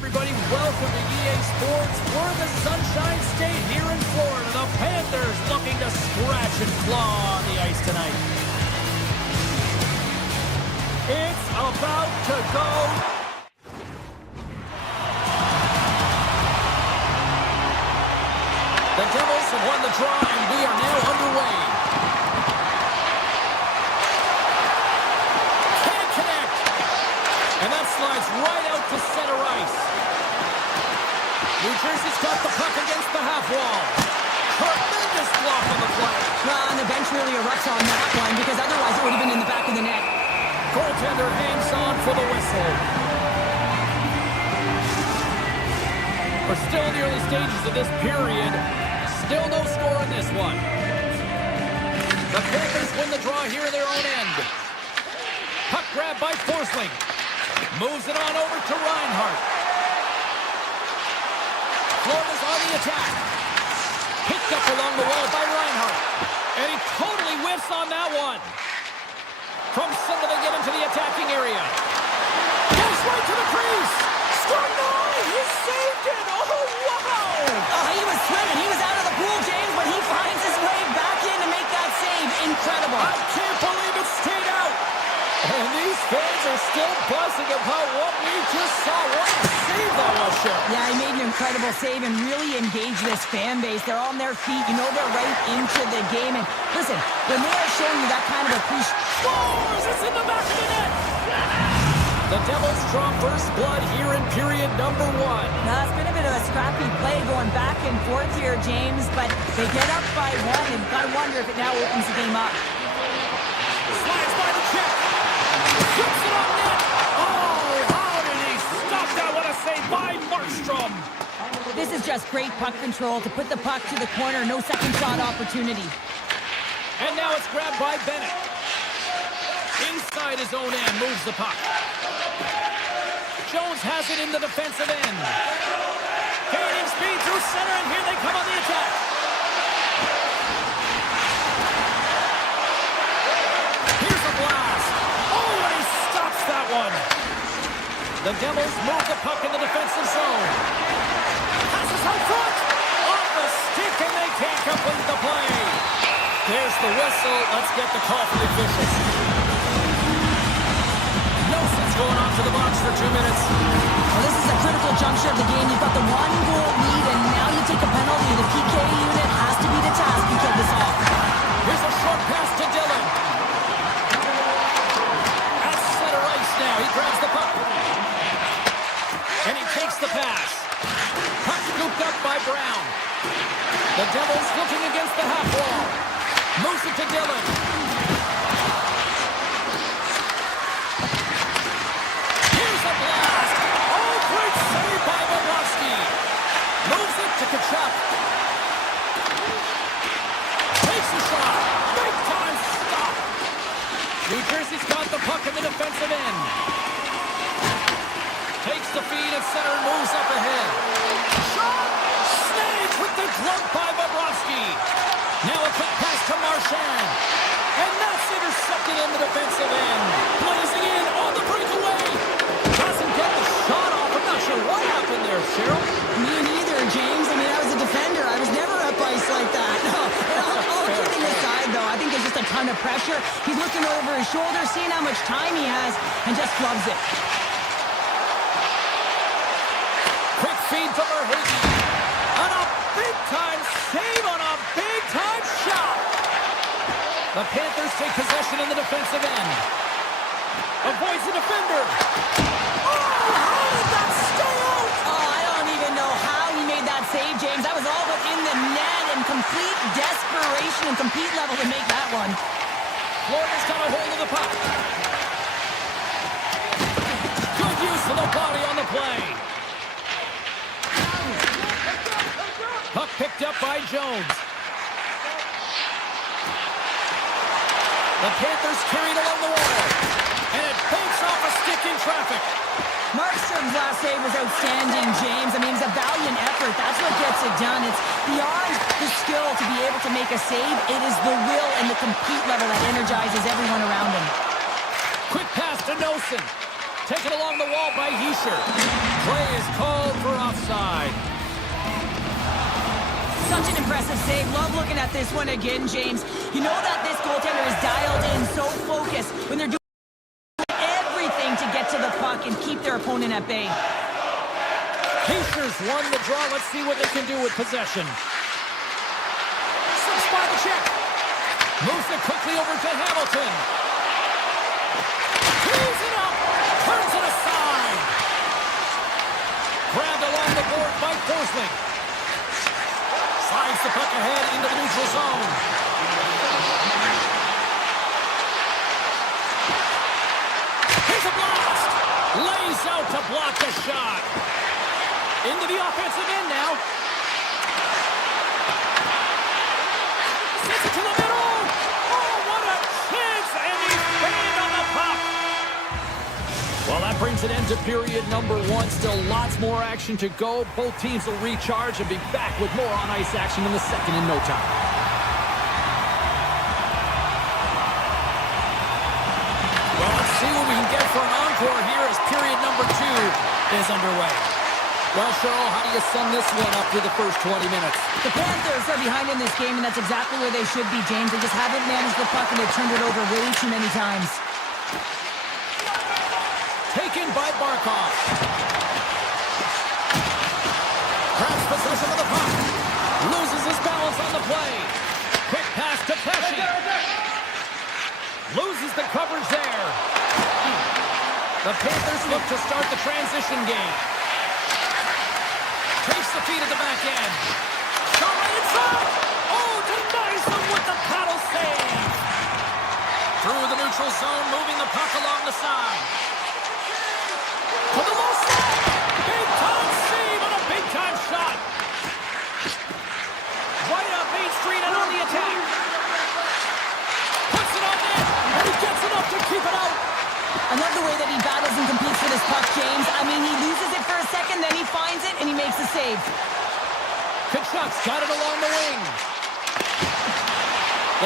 everybody. Welcome to EA Sports. We're the Sunshine State here in Florida. The Panthers looking to scratch and claw on the ice tonight. It's about to go. The Devils have won the draw, and we are now underway. Can't connect. And that slides right out to center ice. New Jersey's got the puck against the half wall. Tremendous block on the play. Well, and the bench really erupts on that one because otherwise it would have been in the back of the net. Goaltender hangs on for the whistle. We're still in the early stages of this period. Still no score in this one. The Panthers win the draw here in their own end. Puck grab by Forsling. Moves it on over to Reinhart. Florida's on the attack. Picked up along the wall by Reinhart. And he totally whiffs on that one. From center they get into the attacking area. Goes right to the crease. Scorno! He saved it! Oh, wow! Oh, he was swimming. He was out of the pool, James, but he finds his way back in to make that save. Incredible. I can't believe it stayed out. And these fans are still buzzing about what we just saw. What a save that was, Cheryl. Yeah, he made an incredible save and really engaged this fan base. They're on their feet. You know they're right into the game. And listen, when they are showing you that kind of appreciation. Scores! It's in the back of the net. The Devils draw first blood here in period number 1. Now, it's been a bit of a scrappy play going back and forth here, James, but they get up by 1, and I wonder if it now opens the game up. Slides by the check. Shoots it on net. Oh, how did he stop that? What a save by Markstrom. This is just great puck control to put the puck to the corner. No second shot opportunity. And now it's grabbed by Bennett. Inside his own end, moves the puck. Jones has it in the defensive end. Gaining speed through center, and here they come on the attack. Here's a blast. Oh, and he stops that one. The Devils move the puck in the defensive zone. Passes out front. Off the stick, and they can't complete the play. There's the whistle. Let's get the call from the officials. Nelson's going off to the box for 2 minutes. Well, this is a critical juncture of the game. You've got the 1-goal lead, and now you take a penalty. The PK unit has to be the task to kill this off. Here's a short pass to Dillon. At center ice now. He grabs the puck. And he takes the pass. Puck scooped up by Brown. The Devils looking against the half wall. Moves it to Dillon. Here's a blast. Oh, great save by Bobrovsky. Moves it to Kachuk. Takes the shot. Big time stop. New Jersey's got the puck in the defensive end. Takes the feed at center and moves up ahead. Shot. Snage with the glove by Bobrovsky. Now a quick pass to Marchand. And that's intercepted in the defensive end. Blazing in on the breakaway. Doesn't get the shot off. I'm not sure what happened there, Cheryl. Me neither, James. I mean, I was a defender. I was never up ice like that. No. All kidding aside, though, I think there's just a ton of pressure. He's looking over his shoulder, seeing how much time he has, and just gloves it. Quick feed to Verhaeghe. And a big-time save on a big-time shot. The Panthers take possession in the defensive end. Avoids the defender. Oh, how did that stay out? Oh, I don't even know how he made that save, James. That was all but in the net and complete desperation and compete level to make that one. Florida's got a hold of the puck. Good use of the body on the play. Puck picked up by Jones. The Panthers carried along the wall. And it banks off a stick in traffic. Markstrom's last save was outstanding, James. I mean, it's a valiant effort. That's what gets it done. It's beyond the skill to be able to make a save. It is the will and the compete level that energizes everyone around him. Quick pass to Nelson. taken along the wall by Heischer. Play is called for offside. Such an impressive save. Love looking at this one again, James. You know that this goaltender is dialed in, so focused when they're doing everything to get to the puck and keep their opponent at bay. Heischer's won the draw. Let's see what they can do with possession. Slips by the check. Moves it quickly over to Hamilton. He's it up. Turns it aside. Grabbed along the board by Forsling. Slides the puck ahead into the neutral zone. Here's a blast. Lays out to block the shot. Into the offensive end now. Sends it to the middle. Oh, what a chance. And he's banged on the puck. Well, that brings an end to period number 1. Still lots more action to go. Both teams will recharge and be back with more on-ice action in the second in no time. Well, let's see what we can get for an encore here as period number 2 is underway. Well, Cheryl, how do you sum this one up through the first 20 minutes? The Panthers are behind in this game, and that's exactly where they should be, James. They just haven't managed the puck, and they've turned it over way too many times. Taken by Barkov. Grabs possession of the puck. Loses his balance on the play. Quick pass to Pesci. Loses the coverage there. The Panthers look to start the transition game. Takes the feed at the back end. Shot right inside. Oh, denies him with the paddle save. Through the neutral zone, moving the puck along the side. To the low side. Big-time save and a big-time shot. Right up Main Street and on the attack. Puts it on net, and he gets enough to keep it out. I love the way that he battles and competes for this puck, James. I mean, he loses it for a second, then he finds it, and he makes the save. Kachuk's got it along the wing.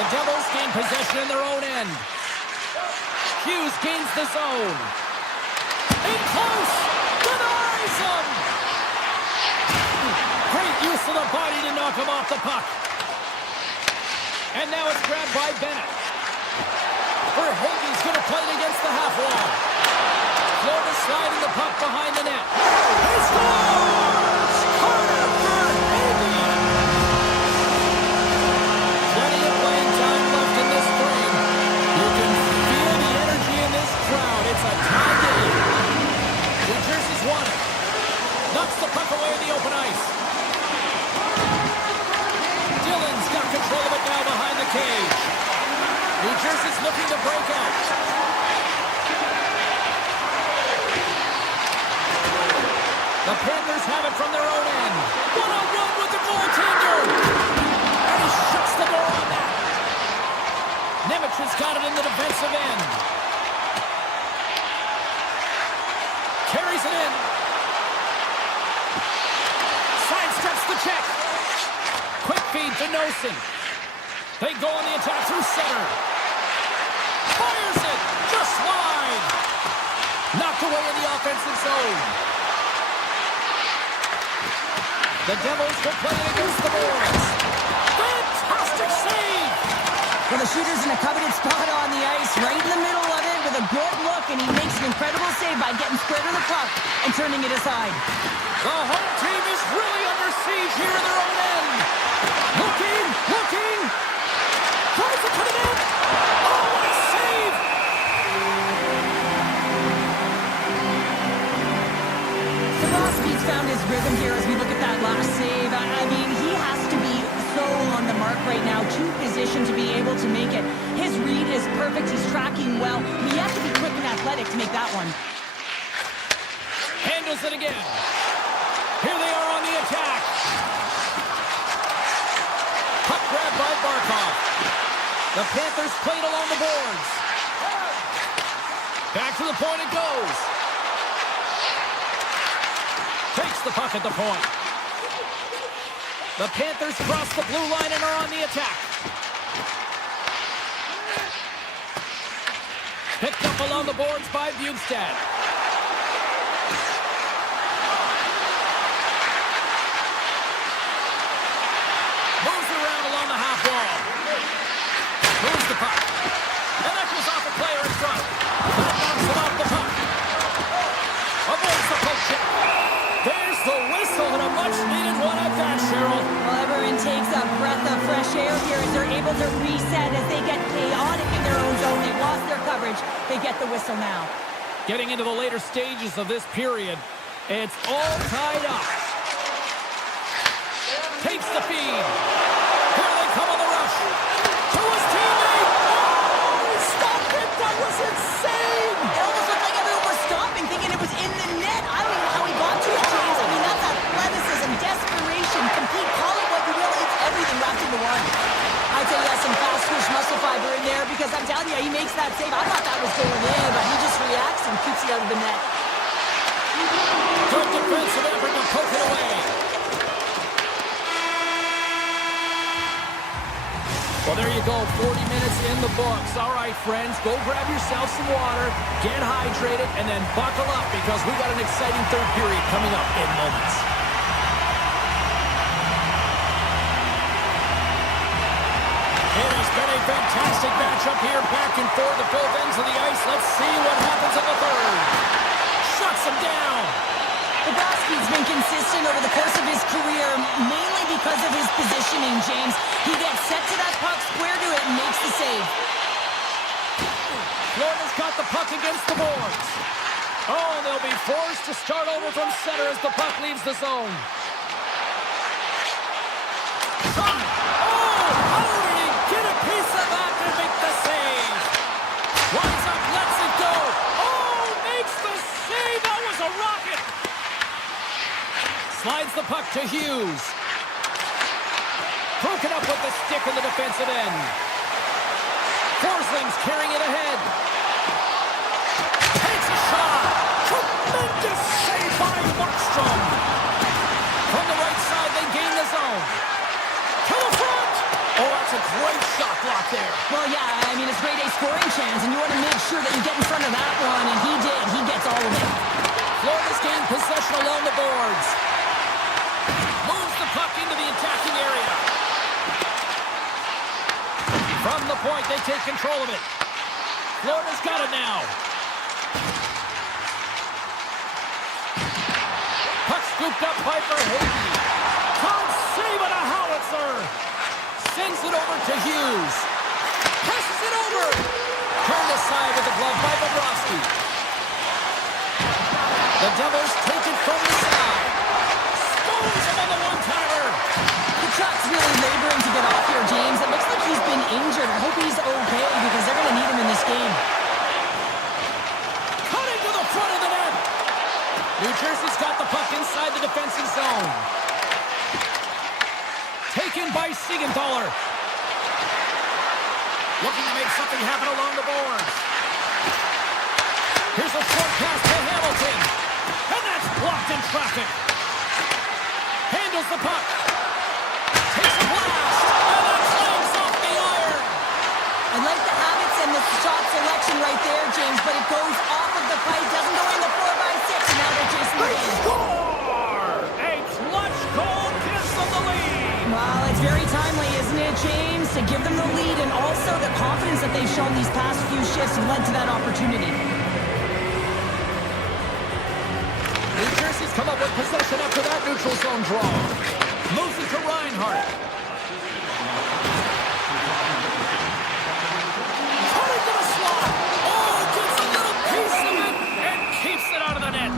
The Devils gain possession in their own end. Hughes gains the zone. In close! Denies him! Great use of the body to knock him off the puck. And now it's grabbed by Bennett. Verhaeghe's going to play it against the half wall. Florida sliding the puck behind the net. He scores! Carter Verhaeghe! Plenty of playing time left in this frame. You can feel the energy in this crowd. It's a tie game. New Jersey's won it. Knocks the puck away in the open ice. Dillon's got control of it now behind the cage. New Jersey's looking to break out. The Panthers have it from their own end. One-on-one with the goaltender. And he shuts the door on that. Nemec has got it in the defensive end. Carries it in. Sidesteps the check. Quick feed to Nosen. They go on the attack through center. Fires it! Just wide! Knocked away in the offensive zone. The Devils will play it against the boards. Fantastic save! Well, the shooter's in a coveted spot on the ice, right in the middle of it with a good look, and he makes an incredible save by getting square to the puck and turning it aside. The home team is really under siege here in their own end. Looking! Throws it to the net! Oh, what a save! Crosby's found his rhythm here as we look at that last save. I mean, he has to be so on the mark right now, to position to be able to make it. His read is perfect. He's tracking well. I mean, he has to be quick and athletic to make that one. Handles it again. Here they are on the attack. Puck grabbed by Barkov. The Panthers played along the boards. Back to the point it goes. Takes the puck at the point. The Panthers cross the blue line and are on the attack. Picked up along the boards by Bjugstad. air here as they're able to reset as they get chaotic in their own zone. They lost their coverage. They get the whistle now. Getting into the later stages of this period, it's all tied up. Takes the feed. Here they come on the rush. To his teammate. Oh, he stopped it. That was insane. It almost looked like everyone was stopping, thinking it was in the net. I don't even know how he got to it, James. I mean, that's athleticism, desperation, complete, call it what you will. It's everything wrapped into one. I'd say he has some fast twitch muscle fiber in there because I'm telling you, he makes that save. I thought that was going in, but he just reacts and keeps it out of the net. Good defensive effort to poke it away. Well, there you go. 40 minutes in the books. All right, friends, go grab yourself some water, get hydrated, and then buckle up because we've got an exciting third period coming up in moments. It has been a fantastic matchup here, back and forth at both ends of the ice. Let's see what happens in the third. Shuts him down. Bobrovsky's been consistent over the course of his career, mainly because of his positioning, James. He gets set to that puck, square to it, and makes the save. Florida's got the puck against the boards. Oh, they'll be forced to start over from center as the puck leaves the zone. Get a piece of that to make the save. Winds up, lets it go. Oh, makes the save. That was a rocket. Slides the puck to Hughes. Broken up with the stick in the defensive end. Forsling's carrying it ahead. Takes a shot. Tremendous save by Markstrom. From the right side, they gain the zone. To the front. Oh, that's a great shot block there. Well, yeah, I mean, it's grade A scoring chance, and you want to make sure that you get in front of that one, and he did. He gets all of it. Florida's gained possession along the boards. Moves the puck into the attacking area. From the point, they take control of it. Florida's got it now. Puck scooped up by Verhaeghe. Can't save it, a howitzer. Sends it over to Hughes. Passes it over. Turned aside with the glove by Bobrovsky. The Devils take it from the side. Scores him on the one-timer. The truck's really laboring to get off here, James. It looks like he's been injured. I hope he's okay because they're going to need him in this game. Cutting to the front of the net. New Jersey's got the puck inside the defensive zone. Taken by Siegenthaler. Looking to make something happen along the boards. Here's a short pass to Hamilton. And that's blocked in traffic. Handles the puck. Takes a blast. And that slams off the iron. I like the habits and the shot selection right there, James, but it goes off of the pipe, doesn't go in the 4x6, and now they're chasing the game. Score! A clutch goal gives them the lead. Well, it's very timely, isn't it, James, to give them the lead, and also the confidence that they've shown these past few shifts led to that opportunity. New Jersey's come up with possession after that neutral zone draw. Moves it to Reinhart. Cutting to the slot. Oh, gets a little piece of it and keeps it out of the net.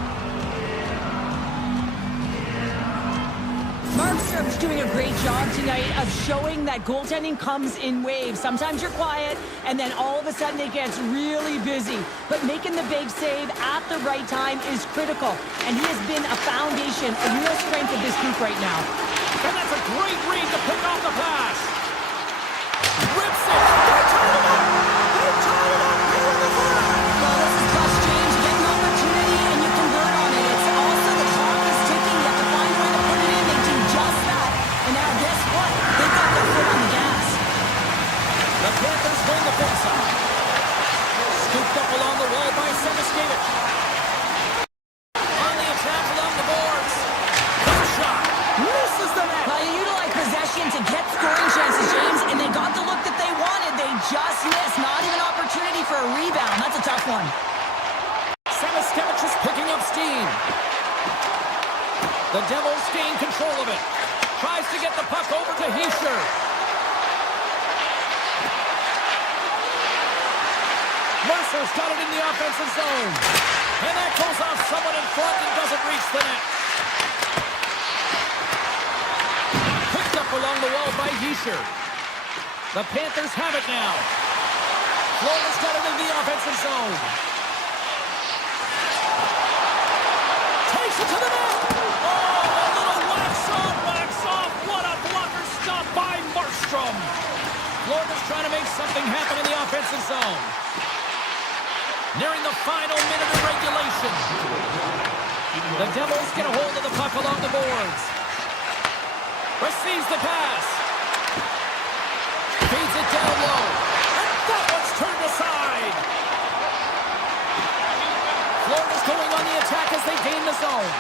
Markstrom's doing a great job tonight of showing that goaltending comes in waves. Sometimes you're quiet, and then all of a sudden it gets really busy. But making the big save at the right time is critical, and he has been a foundation, a real strength of this group right now. And that's a great read to pick off the pass. Rips it. They tie it up. They tie it up here in the third. Well, this is clutch, James. You get an opportunity, and you convert on it. It's also the clock is ticking. You have to find a way to put it in. They do just that. And now, guess what? They've got their foot on the gas. The Panthers win the faceoff. Scooped up along the wall by Semiskevich. On the attack along the boards. Cut shot. Misses the net. Well, you utilize possession to get scoring chances, James, and they got the look that they wanted. They just missed. Not even opportunity for a rebound. That's a tough one. Semiskevich is picking up steam. The Devils gain control of it. Tries to get the puck over to Hischier. Panthers got it in the offensive zone. And that goes off someone in front and doesn't reach the net. Picked up along the wall by Hischier. The Panthers have it now. Florida's got it in the offensive zone. Takes it to the net. Oh, a little wax on, wax off. What a blocker stop by Markstrom. Florida's trying to make something happen in the offensive zone. Nearing the final minute of regulation. The Devils get a hold of the puck along the boards. Receives the pass. Feeds it down low. And that one's turned aside. Florida's going on the attack as they gain the zone.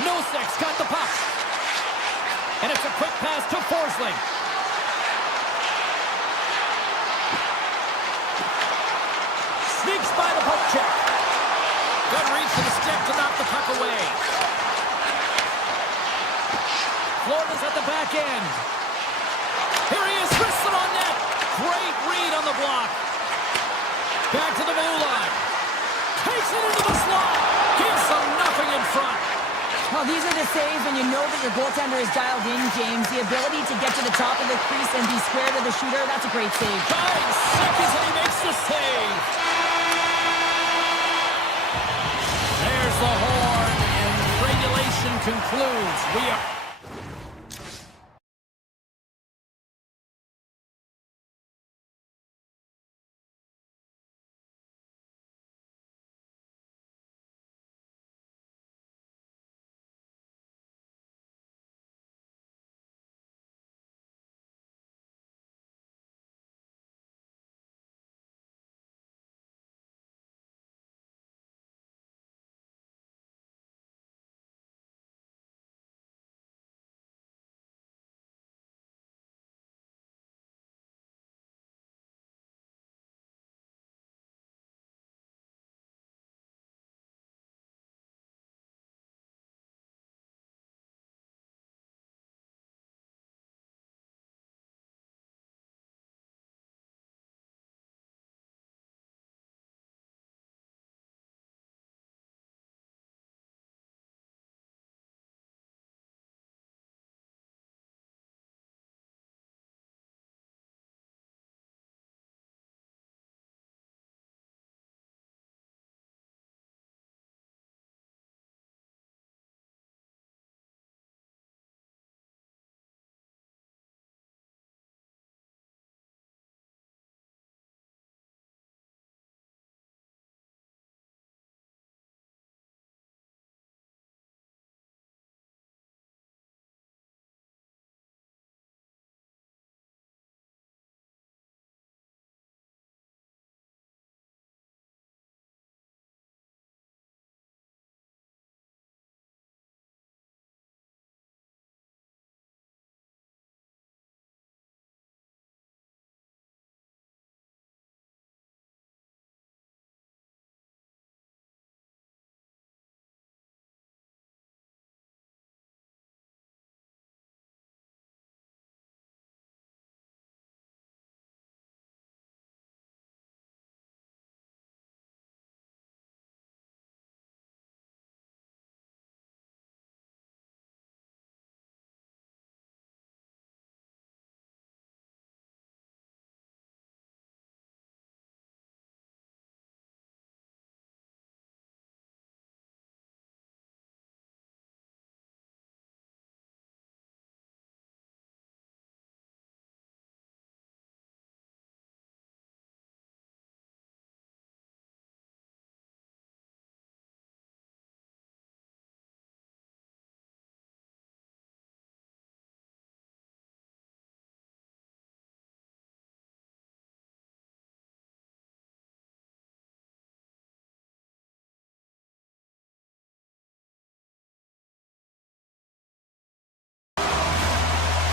Nosek's got the puck. And it's a quick pass to Forsling. Sneaks by the poke check. Good reach to the stick to knock the puck away. Florida's at the back end. Here he is, wristed on net. Great read on the block. Back to the blue line. Takes it into the slot. Gives them nothing in front. Well, these are the saves when you know that your goaltender is dialed in, James. The ability to get to the top of the crease and be square to the shooter, that's a great save. 5 seconds and he makes the save. There's the horn, and regulation concludes. We are...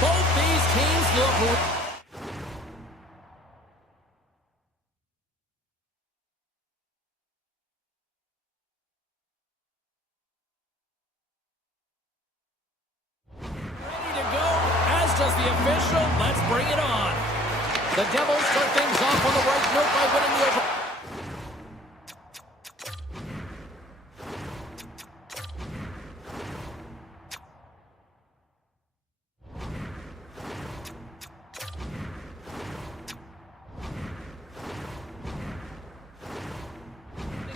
Both these teams look... ready to go, as does the official. Let's bring it on. The Devils start things off on the right note by winning the open.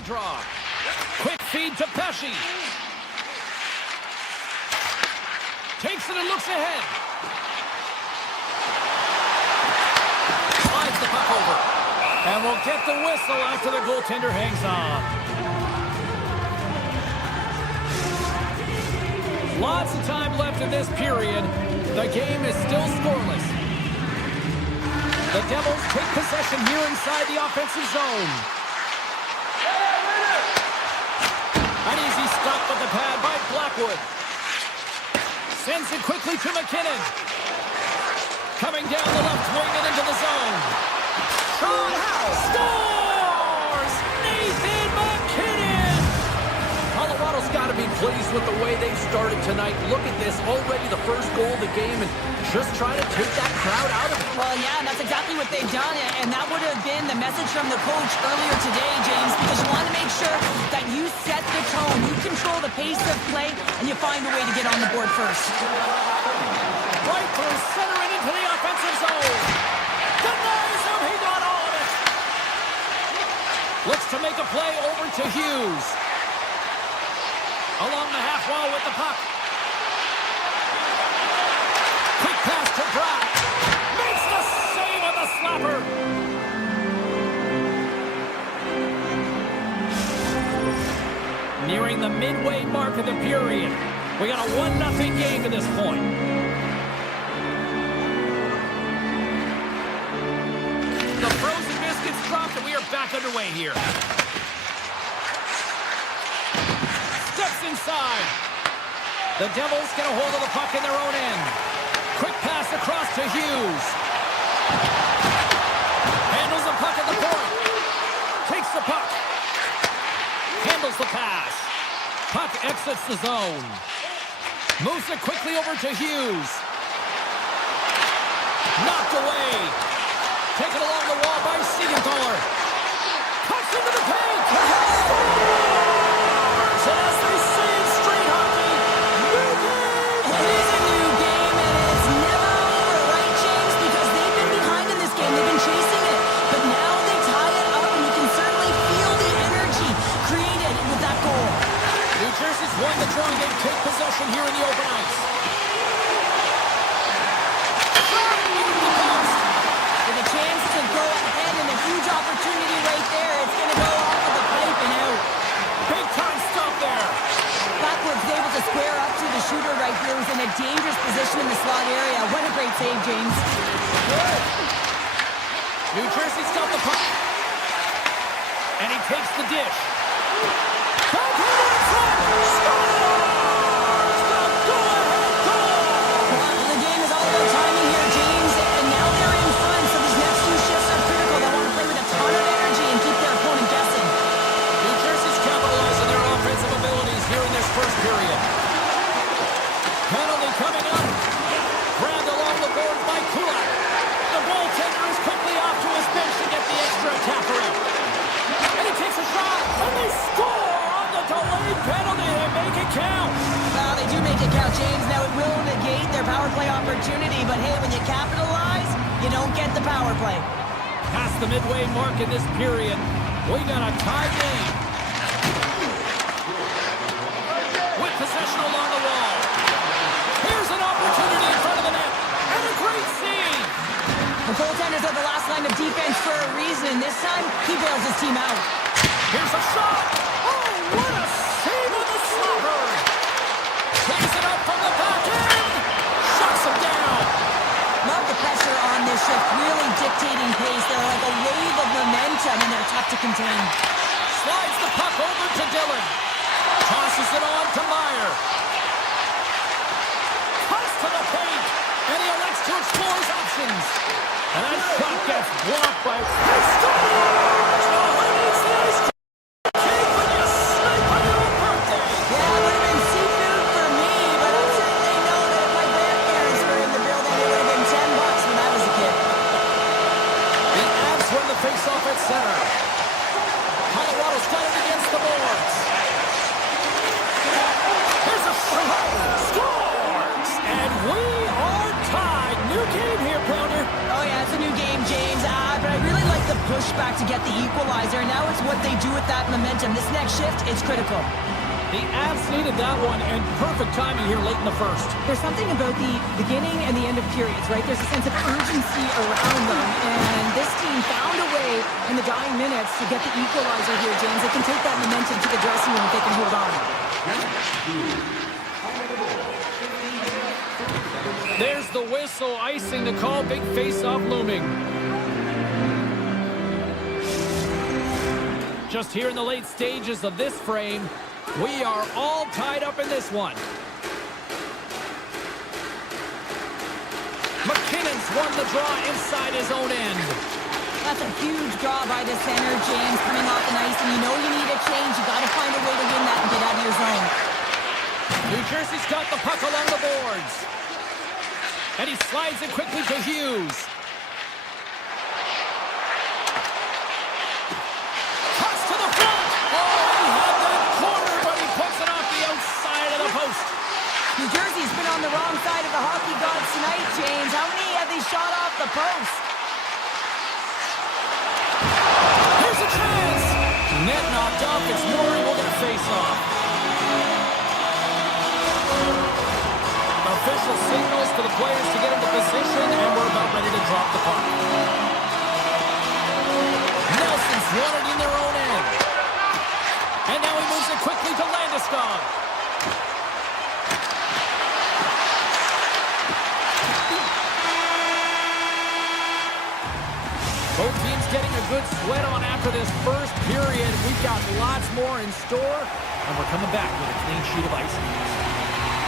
Draw. Quick feed to Pesci. Takes it and looks ahead. Slides the puck over. And we'll get the whistle after the goaltender hangs on. Lots of time left in this period. The game is still scoreless. The Devils take possession here inside the offensive zone. An easy stop with the pad by Blackwood. Sends it quickly to McKinnon. Coming down the left wing and into the zone. Sean Howe scores! Nathan McKinnon! Colorado's got to be pleased with the way they've started tonight. Look at this, already the first goal of the game, and just trying to take that crowd out of it. Well, yeah, that's exactly what they've done, and that would have been the message from the coach earlier today, James, because you want to make sure that you set the tone, you control the pace of play, and you find a way to get on the board first. Right through center and into the offensive zone. Denies him, he got all of it. Looks to make a play over to Hughes. Along the half wall with the puck. Quick pass to Brock. Makes the save on the slapper. Nearing the midway mark of the period. We got a 1-0 game to this point. The frozen biscuits dropped and we are back underway here. Steps inside. The Devils get a hold of the puck in their own end. Quick pass across to Hughes. Handles the puck at the point. Takes the puck. Handles the pass. Puck exits the zone. Moves it quickly over to Hughes. Knocked away. Taken along the wall by Siegenthaler. Cuts into the paint. Scores! And as they say in street hockey, new game! It is a new game, and it's never over, right, James? Because they've been behind in this game. They've been chasing it. But now they tie it up, and you can certainly feel the energy created with that goal. New Jersey's won the draw. They take possession here in the open ice. With a chance to go ahead and a huge opportunity right there. It's going to go off of the pipe and out. Big time stop there. Blackwood's able to square up to the shooter right here. Who's in a dangerous position in the slot area. What a great save, James. New Jersey's got the puck. And he takes the dish. Backhand in front. Scores! The go-ahead goal! Well, the game is all about timing here, James. And now they're in front, so these next two shifts are critical. They want to play with a ton of energy and keep their opponent guessing. New Jersey's capitalizing their offensive abilities here in this first period. Penalty coming up. Grabbed along the boards by Kodiak. The goaltender is quickly off to his bench to get the extra attacker out. And he takes a shot, and they score on the delayed penalty. They make it count. Well, they do make it count, James. Now it will negate their power play opportunity, but hey, when you capitalize, you don't get the power play. Past the midway mark in this period, we got a tie game. With possession along the wall. Here's an opportunity in front of the net. And a great save. The goaltenders are the last line of defense for a reason. This time, he bails his team out. Here's a shot. Oh, what a save on the slapper. Takes it up from the back end. Shuts him down. Love the pressure on this shift, really dictating pace. They're like a wave of momentum, and they're tough to contain. Slides the puck over to Dillon. Tosses it on to Meyer. Cuts to the paint, and he elects to explore his options. And that shot gets blocked by... He scores! Oh, he needs the ice cake when you snipe on your own birthday. Yeah, it would have been seafood for me, but I'm sure they know that if my grandparents were in the building, it would have been $10 when I was a kid. face-off at center. Colorado's got it against the boards. Here's a shot. Scores! And we are tied. New game here, Pounder. Oh, yeah, it's a new game, James. But I really like the pushback to get the equalizer. Now it's what they do with that momentum. This next shift is critical. The Avs needed that one, and perfect timing here late in the first. There's something about the beginning and the end of periods, right? There's a sense of urgency around them, and this team found a way in the dying minutes to get the equalizer here, James. They can take that momentum to the dressing room if they can hold on. There's the whistle, icing the call, big face-off looming. Just here in the late stages of this frame, we are all tied up in this one. McKinnon's won the draw inside his own end. That's a huge draw by the center, James, coming off the ice, and you know you need a change. You got to find a way to win that and get out of your zone. New Jersey's got the puck along the boards. And he slides it quickly to Hughes. Cuts to the front. Oh, he had that corner, but he puts it off the outside of the post. New Jersey's been on the wrong side of the hockey gods tonight, James. How many have they shot off the post? Here's a chance. Net knocked off. It's Murray will get a face-off. Official signals for the players to get into position, and we're about ready to drop the puck. Nelson's won it in their own end. And now he moves it quickly to Landeskog. Both teams getting a good sweat on after this first period. We've got lots more in store, and we're coming back with a clean sheet of ice.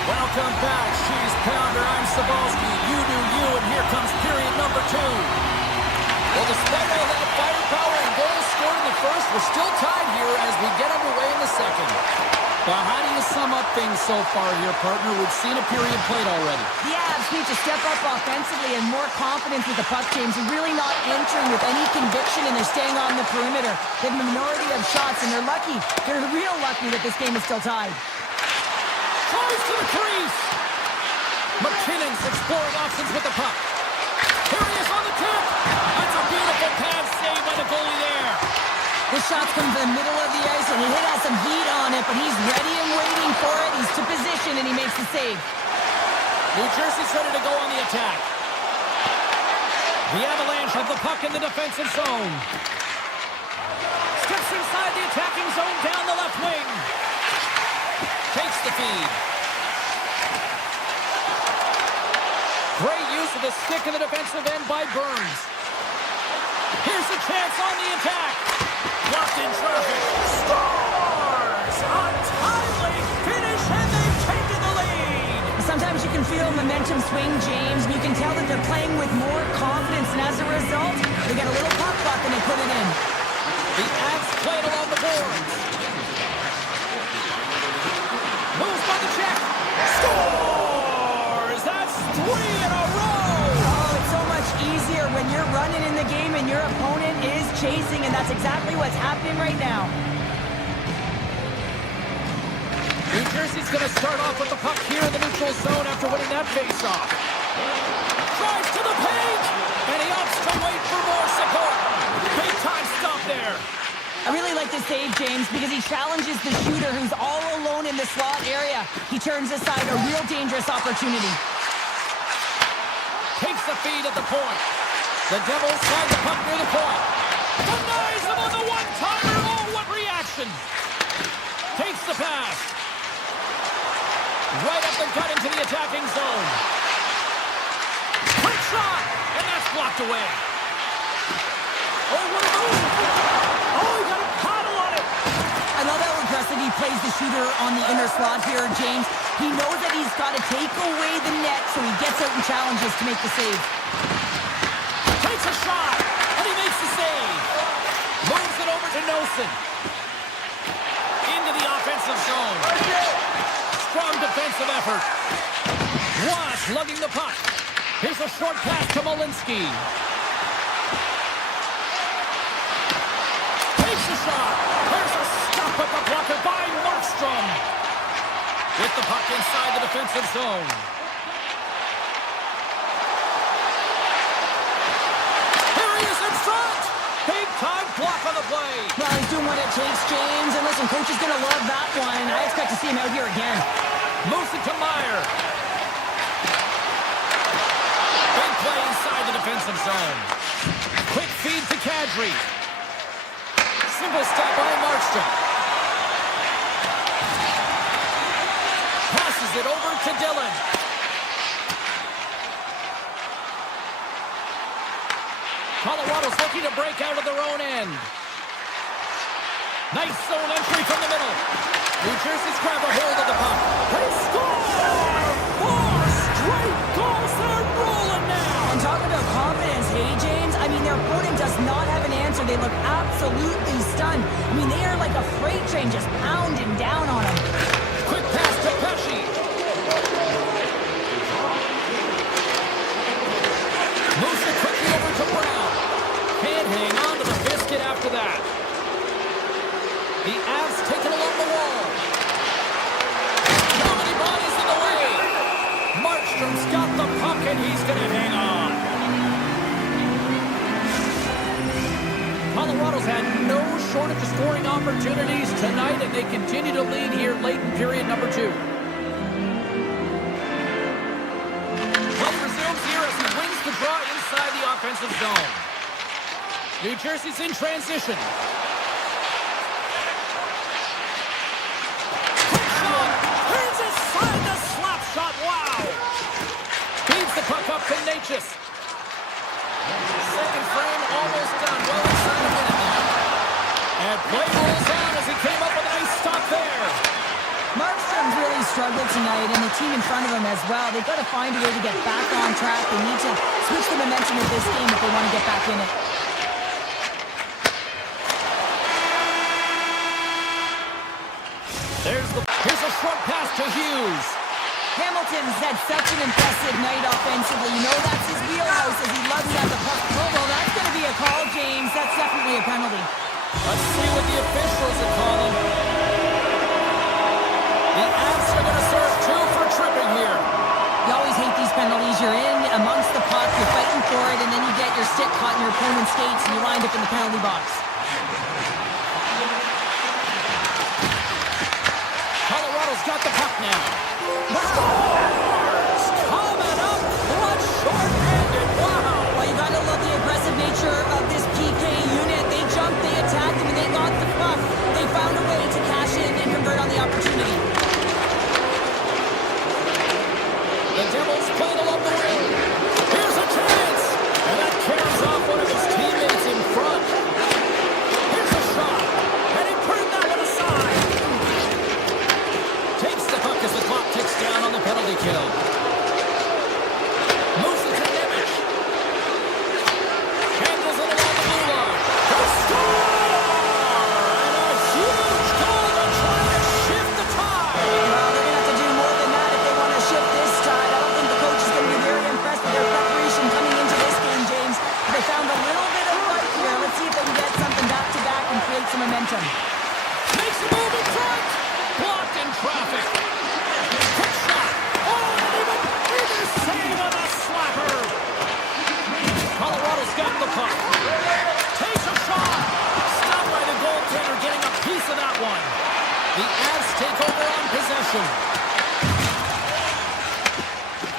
Welcome back, Cheese Pounder. I'm Sabalski. You do you, and here comes period number 2. Well, despite all that firepower and goals scored in the first, we're still tied here as we get underway in the second. Now, how do you sum up things so far here, partner? We've seen a period played already. The Avs need to step up offensively and more confidence with the puck, James. They're really not entering with any conviction, and they're staying on the perimeter. They have a minority of shots, and they're lucky. They're real lucky that this game is still tied. Tries to the crease. McKinnon's exploring options with the puck. Here he is on the tip. That's a beautiful pass save by the goalie there. This shot's come from the middle of the ice, and he has some heat on it, but he's ready and waiting for it. He's to position, and he makes the save. New Jersey's ready to go on the attack. The Avalanche have the puck in the defensive zone. Steps inside the attacking zone down the left wing. Takes the feed. Great use of the stick in the defensive end by Burns. Here's a chance on the attack. Blocked in traffic. Scores! A timely finish, and they've taken the lead. Sometimes you can feel momentum swing, James, and you can tell that they're playing with more confidence, and as a result, they get a little puck luck and they put it in. The Avs played along the boards. Moves by the check. Scores! That's 3 in a row! Oh, it's so much easier when you're running in the game and your opponent is chasing, and that's exactly what's happening right now. New Jersey's going to start off with the puck here in the neutral zone after winning that faceoff. Drives to the paint, and he opts to wait for more support. Big time stop there. I really like this save, James, because he challenges the shooter who's all alone in the slot area. He turns aside a real dangerous opportunity. Takes the feed at the point. The Devils slide the puck near the point. Denies him on the one-timer. Oh, what reaction. Takes the pass. Right up the gut into the attacking zone. Quick shot, and that's blocked away. Oh, what a move. Oh, he got a paddle on it. I love how aggressive he plays the shooter on the inner slot here, James. He knows that he's got to take away the net, so he gets out and challenges to make the save. Takes a shot, and he makes the save. Moves it over to Nelson. Into the offensive zone. Strong defensive effort. Wash lugging the puck. Here's a short pass to Malinsky. the puck inside the defensive zone. Here he is in front. Big time block on the play. Well, he's doing what it takes, James. And listen, coach is going to love that one. I expect to see him out here again. Moves it to Meyer. Big play inside the defensive zone. Quick feed to Kadri. Simple stop by Markstrom. Passes it over to Dillon. Colorado's looking to break out of their own end. Nice zone entry from the middle. New Jersey's grab a hold of the puck. They score! 4 straight goals. They're rolling now. And talking about confidence, hey, James, I mean, their opponent does not have an answer. They look absolutely stunned. I mean, they are like a freight train just pounding down on them. Quick pass to Pesci. Moves it quickly over to Brown. Can't hang on to the biscuit after that. The Avs taken along the wall. Too many bodies in the way. Markstrom's got the puck and he's going to hang on. Colorado's had no shortage of scoring opportunities tonight, and they continue to lead here late in period number 2. Play resumes here as he wins the draw inside the offensive zone. New Jersey's in transition. Quick shot! Turns aside the slap shot. Wow! Feeds the puck up to Natchez. Second frame almost done. Well inside a minute now. And play rolls on as he came up with a nice stop there. Markstrom's really struggled tonight, and the team in front of him as well. They've got to find a way to get back on track. They need to switch the momentum of this game if they want to get back in it. Here's a short pass to Hughes. Hamilton's had such an impressive night offensively. You know that's his wheelhouse as he loves to have the puck. Oh, well, that's going to be a call, James. That's definitely a penalty. Let's see what the officials are calling. The Avs are going to serve 2 for tripping here. You always hate these penalties. You're in amongst the puck, you're fighting for it, and then you get your stick caught in your opponent's skates, and you wind up in the penalty box. Colorado's got the puck now. Scores! Coming up clutch, short-handed. Wow! Well, you got to love the aggressive nature of this PK unit. They jumped, they attacked him, and they got the puck. They found a way to cash in and convert on the opportunity. The Devils played along the wing. Here's a chance! And that carries off one of his teammates in front. Here's a shot. And he turned that one aside. Takes the puck as the clock ticks down on the penalty kill. Moves it to Nemec. Handles it along the blue line. They score! And a huge goal to try to shift the tide. Well, they're going to have to do more than that if they want to shift this tide. I don't think the coach is going to be very impressed with their preparation coming into this game, James. They found a little bit of fight here. Let's see if they can get something back-to-back and create some momentum. Makes a move in front. Blocked in traffic. Quick shot. Oh, and even save on a slapper. Colorado's got the puck. Takes a shot. Stopped by the goaltender, getting a piece of that one. The Avs take over on possession.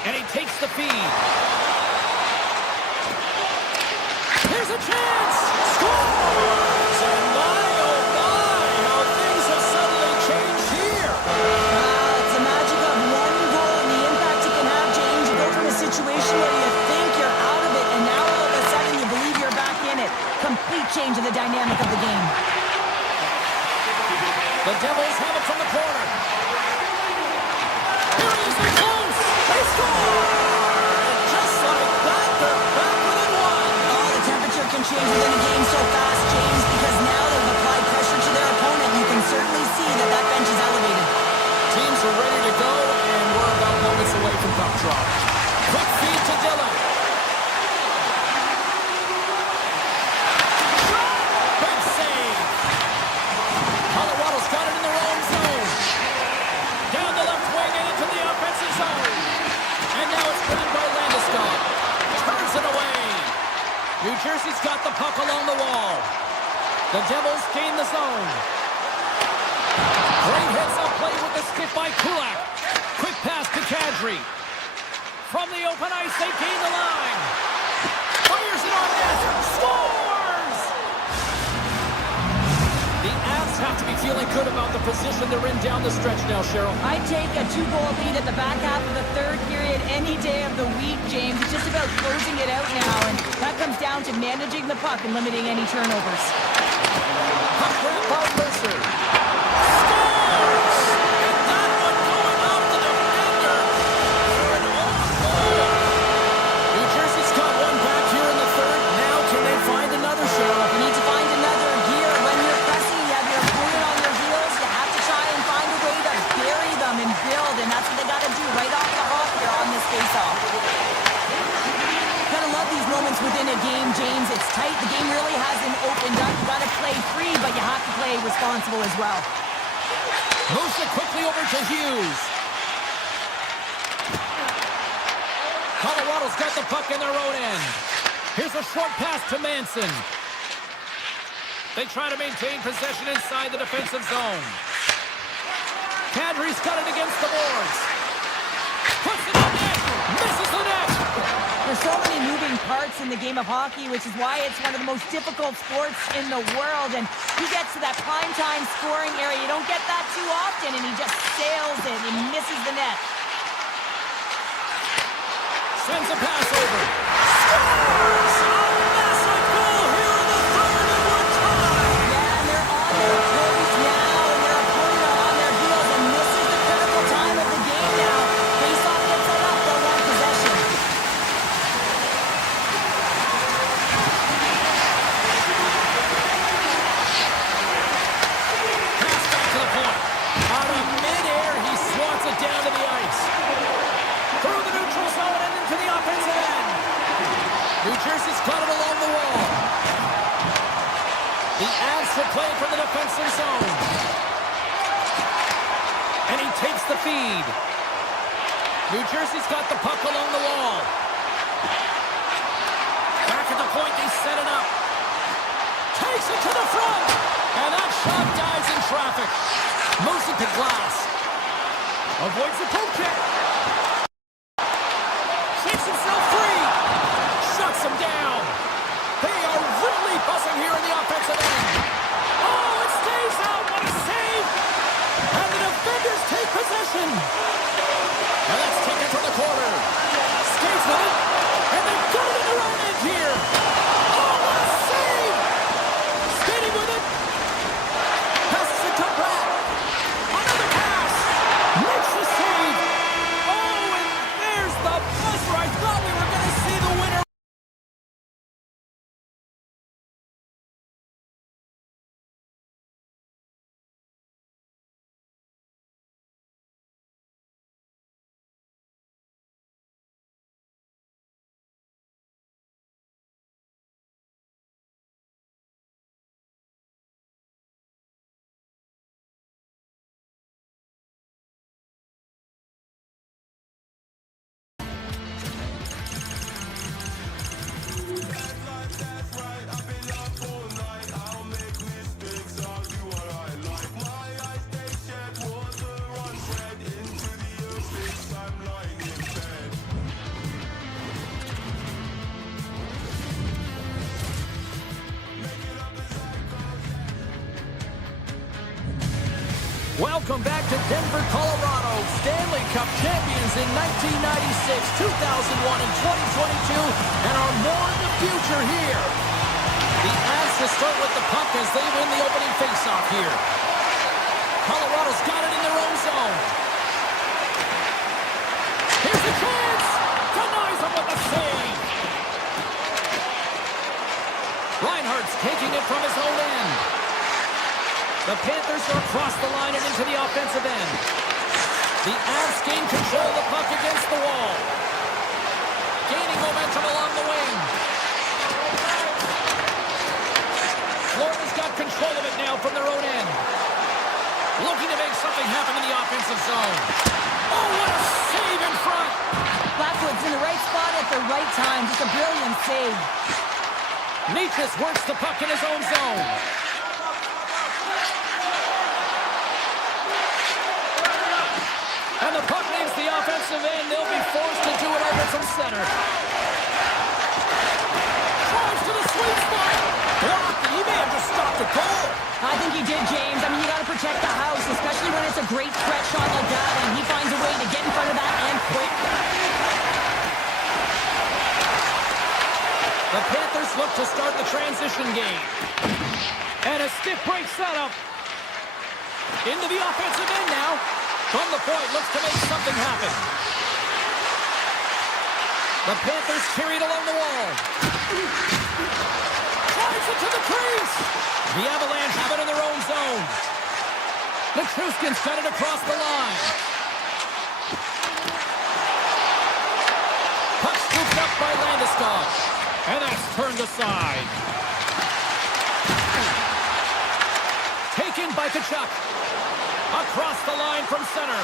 And he takes the feed. Here's a chance. Scores! And my, oh my, how things have suddenly changed here. It's the magic of one goal and the impact it can have, James. You go from a situation where you think you're out of it, and now all of a sudden you believe you're back in it. Complete change in the dynamic of the game. The Devils have it from the corner. Here it is, they're close. They score! And just like that, they're back within one. Oh, the temperature can change within a game so fast, James, because now they've applied pressure to their opponent. You can certainly see that that bench is elevated. Teams are ready to go, and we're about moments away from puck drop. Quick feed to Dillon. Big save. Colorado's got it in their own zone. Down the left wing New Jersey's got the puck along the wall. The Devils gain the zone. Great heads-up play with the stick by Kodiak. Quick pass to Kadri. From the open ice, they gain the line. Fires it on net. Scores! The Avs have to be feeling good about the position they're in down the stretch now, Cheryl. I'd take a 2-goal lead at the back half of the third period any day of the week, James. It's just about closing it out now, and that comes down to managing the puck and limiting any turnovers. Puck grab by Mercer. Scores! And that one going off the defender for an own goal. New Jersey's got one back here in the third. Now can they find another, Cheryl? You need to find another gear. When you're pressing, you have your opponent on your heels. You have to try and find a way to bury them and build, and that's what they got to do right off the hop here on this face-off. Kind of love these moments within a game, James. It's tight. The game really hasn't opened up. You got to play free, but you have to play responsible as well. Moves it quickly over to Hughes. Colorado's got the puck in their own end. Here's a short pass to Manson. They try to maintain possession inside the defensive zone. Kadri's got it against the boards. Puts it on net. Misses the net. There's so many moving parts in the game of hockey, which is why it's one of the most difficult sports in the world. And he gets to that prime-time scoring area. You don't get that too often, and he just sails it and misses the net. Sends a pass over. Scores! A massive goal here in the third, and we're tied. Yeah, and they're on their toes now, and their opponent are on their heels, and this is the critical time of the game now. Face-off gets it up, they'll want possession. Pass back to the point. Out of midair, he swats it down to the ice. Through the neutral zone and into the offensive end. New Jersey's got it along the wall. The Avs to play from the defensive zone. And he takes the feed. New Jersey's got the puck along the wall. Back at the point, they set it up. Takes it to the front. And that shot dies in traffic. Moves it to glass. Avoids the poke check. Shakes himself free. Shuts him down. They are really buzzing here in the offensive end. Oh, it stays out. What a save. And the defenders take possession. And that's taken from the corner. Skates with it. And they've got it in their own end here. Oh, what a save. Skating with it. Passes it to Pratt. Another pass. Makes the save. Oh, and there's the buzzer. I thought we were going to see the winner. Welcome back to Denver, Colorado. Stanley Cup champions in 1996, 2001, and 2022, and are more in the future here. The Avs to start with the puck as they win the opening faceoff here. Colorado's got it in their own zone. Here's the chance. Denies him with the save. Reinhardt's taking it from his own end. The Panthers are across the line and into the offensive end. The Avs gain control of the puck against the wall. Gaining momentum along the wing. Florida's got control of it now from their own end. Looking to make something happen in the offensive zone. Oh, what a save in front. Blackwood's in the right spot at the right time. Just a brilliant save. Nietzsche works the puck in his own zone. And the puck leaves the offensive end. They'll be forced to do it over from center. Drives to the sweet spot. Blocked, and he may have just stopped a goal. I think he did, James. I mean, you got to protect the house, especially when it's a great threat shot like that, and he finds a way to get in front of that and quick. The Panthers look to start the transition game. And a stiff break setup. Into the offensive end now. From the point, looks to make something happen. The Panthers carried along the wall. Drives it to the crease. The Avalanche have it in their own zone. Nichushkin's got it across the line. Puck scooped up by Landeskog. And that's turned aside. Taken by Kodiak. Across the line from center.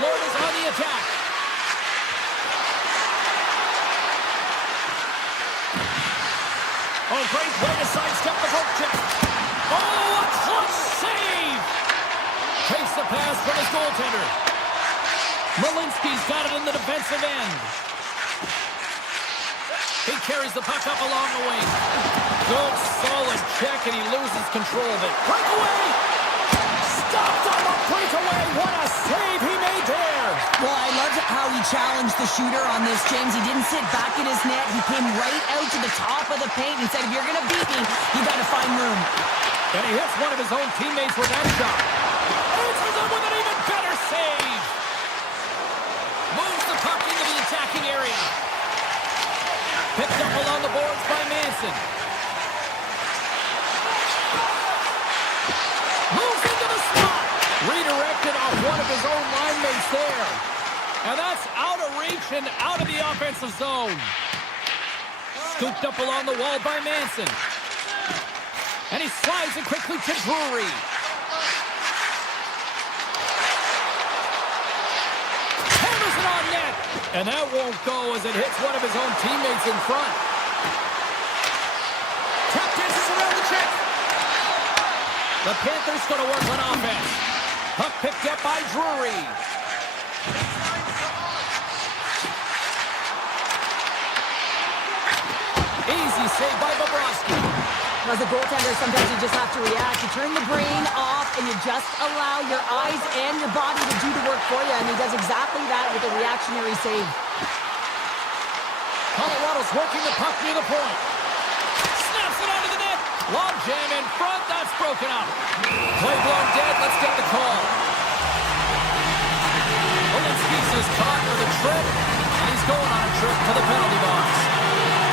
Florida's on the attack. Oh, great way to sidestep the poke check. Oh, a clutch save! Takes the pass from his goaltender. Malinski's got it in the defensive end. He carries the puck up along the wing. Good, solid check, and he loses control of it. Breakaway! Stopped on the breakaway. What a save he made there. Well, I loved how he challenged the shooter on this, James. He didn't sit back in his net. He came right out to the top of the paint and said, if you're going to beat me, you got to find room. And he hits one of his own teammates with that shot. Answers him with an even better save. Moves the puck into the attacking area. Picked up along the boards by Manson. Moves into the slot. Redirected off one of his own line mates there. And that's out of reach and out of the offensive zone. Scooped up along the wall by Manson. And he slides it quickly to Drury. Hammers it on net. And that won't go as it hits one of his own teammates in front. Tap dances around the check. The Panthers going to work on offense. Puck picked up by Drury. Easy save by Bobrovsky. As a goaltender, sometimes you just have to react. You turn the brain off, and you just allow your eyes and your body to do the work for you, and he does exactly that with a reactionary save. Colorado's working the puck near the point. Snaps it onto the net. Long jam in front. That's broken up. Play blown dead. Let's get the call. Malinski's is caught with a trip, and he's going on a trip to the penalty box.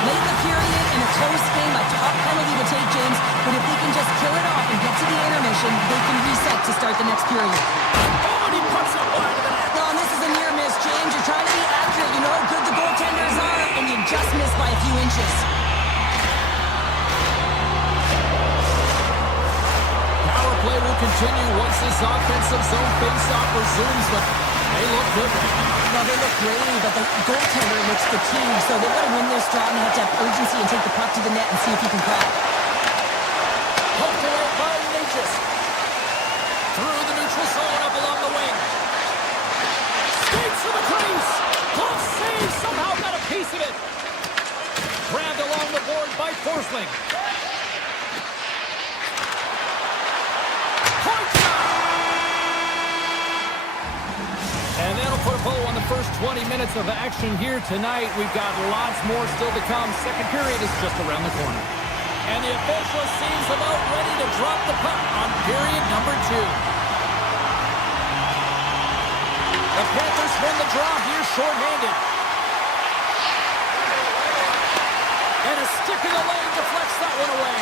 Late in the period, in a close game, a tough penalty to take, James, but if they can just kill it off and get to the intermission, they can reset to start the next period. Oh, and he puts it wide of the net. No, and this is a near miss, James. You're trying to be accurate. You know how good the goaltenders are, and you just missed by a few inches. Power play will continue once this offensive zone face-off resumes, but they look good right now. Well, they look great, but the goaltender looks fatigued, so they've got to win this draw, and they have to have urgency and take the puck to the net and see if he can crack. Poked away by Nietzsche. Through the neutral zone up along the wing. Skates to the crease. Glove save. Somehow got a piece of it. Grabbed along the board by Forsling. Point shot. And that'll put a bow on the first 20 minutes of action here tonight. We've got lots more still to come. Second period is just around the corner. And the official seems about ready to drop the puck on period number 2. The Panthers win the draw here shorthanded. And a stick in the lane deflects that one away.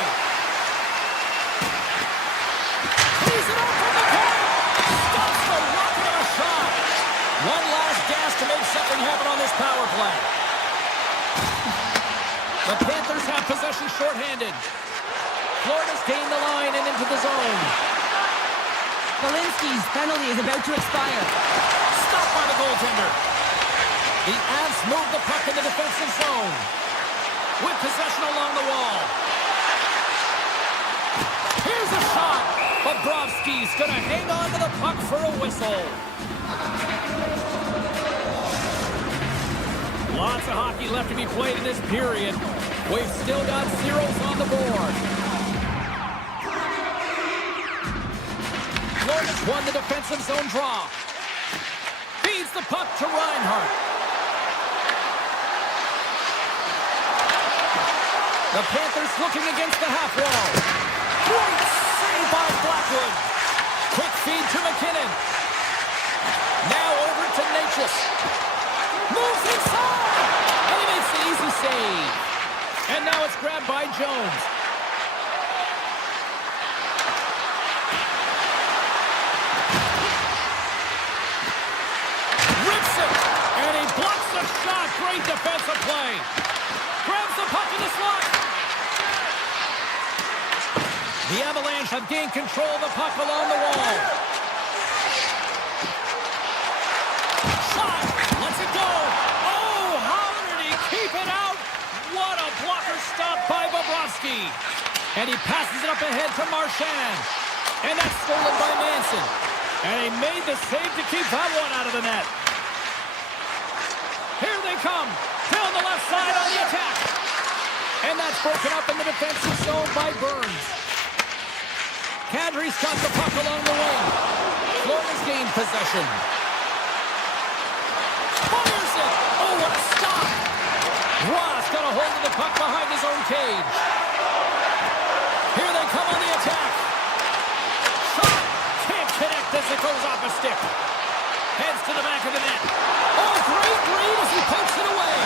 He's it up from the point. Stops the rocket of a shot. One last gas to make something happen on this power play. The Panthers have possession shorthanded. Florida's gained the line and into the zone. Malinski's penalty is about to expire. Stopped by the goaltender. The Avs move the puck in the defensive zone. With possession along the wall. Bobrovsky's going to hang on to the puck for a whistle. Lots of hockey left to be played in this period. We've still got zeros on the board. Florida's won the defensive zone draw. Feeds the puck to Reinhart. The Panthers looking against the half wall. Great save by Blackwood. Quick feed to McKinnon. Now over to Natchez. Moves inside. And he makes the easy save. And now it's grabbed by Jones. Rips it. And he blocks the shot. Great defensive play. Grabs the puck in the slot. The Avalanche have gained control of the puck along the wall. Shot. Lets it go. Oh, how did he keep it out? What a blocker stop by Bobrovsky. And he passes it up ahead to Marchand. And that's stolen by Manson. And he made the save to keep that one out of the net. Here they come. Down the left side on the attack. And that's broken up in the defensive zone by Burns. Kadri's got the puck along the wing. Florida's gained possession. Fires it. Oh, what a stop. Ross got a hold of the puck behind his own cage. Here they come on the attack. Shot. Can't connect as it goes off a stick. Heads to the back of the net. Oh, great read as he pokes it away.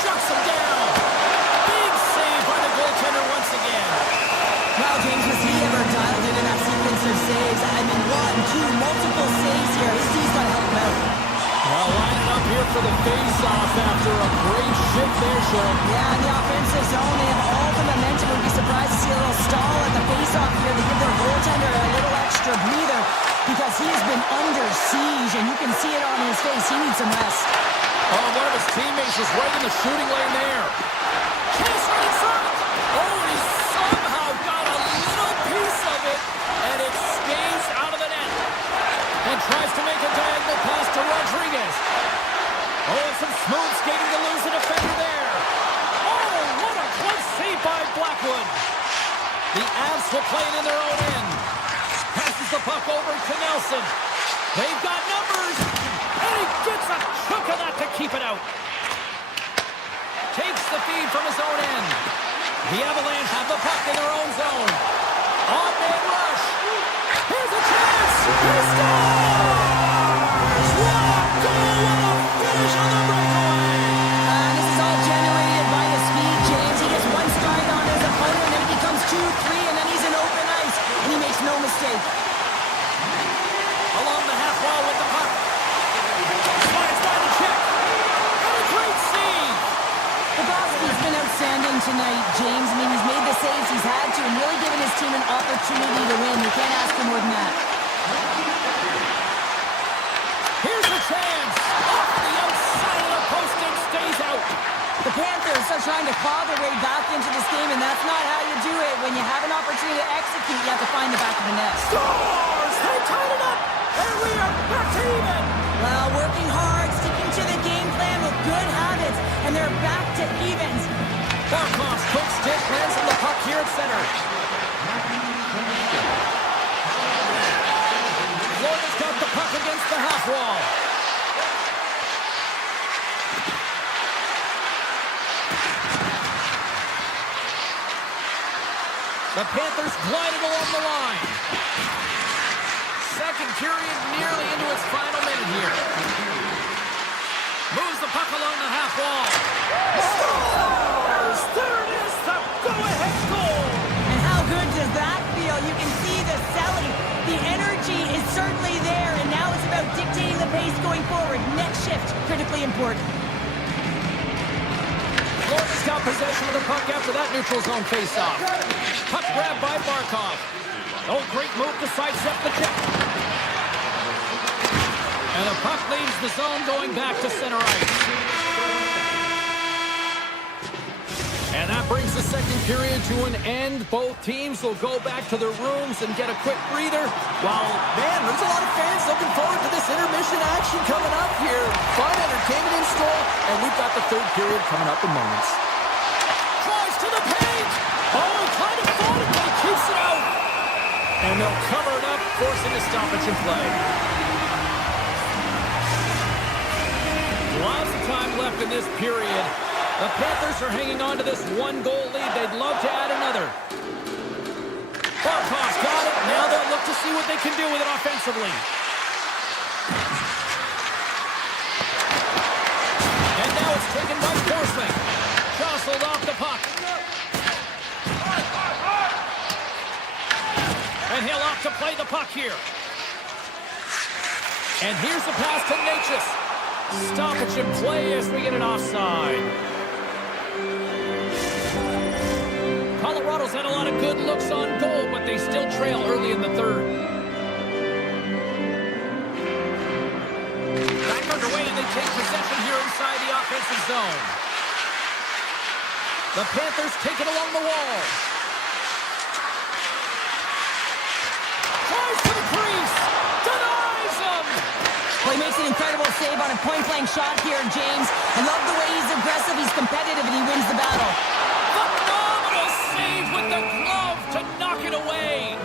Shuts him down. Big save by the goaltender once again. Wow, James, was he ever dialed in that sequence of saves? I mean, 1, 2, multiple saves here. His team's got to help him out. Well, lining up here for the face-off after a great shift there, Sean. Yeah, in the offensive zone, they have all the momentum. Would be surprised to see a little stall at the face-off here to give their goaltender a little extra breather because he has been under siege, and you can see it on his face. He needs some rest. Oh, one of his teammates was right in the shooting lane there. Chase right in front. Oh, and he somehow got a little piece of it, and it stays out of the net. And tries to make a diagonal pass to Rodriguez. Oh, and some smooth skating to lose the defender there. Oh, what a close save by Blackwood. The Avs will play it in their own end. Passes the puck over to Nelson. They've got numbers. And he gets a chunk of that to keep it out. Takes the feed from his own end. The Avalanche have the puck in their own zone. On-man rush. Here's a chance. He scores! What a goal! What a finish on the breakaway! This is all generated by the speed, James. He gets one stride on his opponent, and then it becomes 2, 3, and then he's in open ice, and he makes no mistake. Along the half wall with the puck. Slides by the check. And a great save. Bobrovsky's been outstanding tonight, James. I mean, he's made the saves he's had to and really given his team an opportunity to win. You can't ask for more than that. Here's a chance. Off the outside of the post and stays out. The Panthers are trying to claw their way back into this game, and that's not how you do it. When you have an opportunity to execute, you have to find the back of the net. Scores! They tied it up, and we are back to even. Well, working hard, sticking to the game plan with good habits, and they're back to evens. Barkov's quick stick lands on the puck here at center. Florida's got the puck against the half wall. The Panthers glided along the line. Second period nearly into its final minute here. Moves the puck along the half wall. Scores! There it is, the go-ahead goal! And how good does that feel? You can see the selling. The energy is certainly there, and now it's about dictating the pace going forward. Next shift, critically important. Florida's got possession of the puck after that neutral zone faceoff. Puck grabbed by Barkov. Oh, great move to sidestep the check. And the puck leaves the zone going back to center ice. And that brings the second period to an end. Both teams will go back to their rooms and get a quick breather. Wow, man, there's a lot of fans looking forward to this intermission action coming up here. Fun entertainment in store, and we've got the third period coming up in moments. Drives to the paint. Oh, kind of fought it, but he keeps it out. And they'll cover it up, forcing a stoppage in play. Lots of time left in this period. The Panthers are hanging on to this one-goal lead. They'd love to add another. Barkov's got it. Now they'll look to see what they can do with it offensively. And now it's taken by Forsling. Jostled off the puck. And he'll opt to play the puck here. And here's the pass to Natchez. Stoppage in play as we get an offside. Colorado's had a lot of good looks on goal, but they still trail early in the third. Back underway, and they take possession here inside the offensive zone. The Panthers take it along the wall. Tries to the crease. Denies him. Well, he makes an incredible save on a point-blank shot here, James. I love the way he's aggressive, he's competitive, and he wins the battle. Phenomenal save with the glove to knock it away.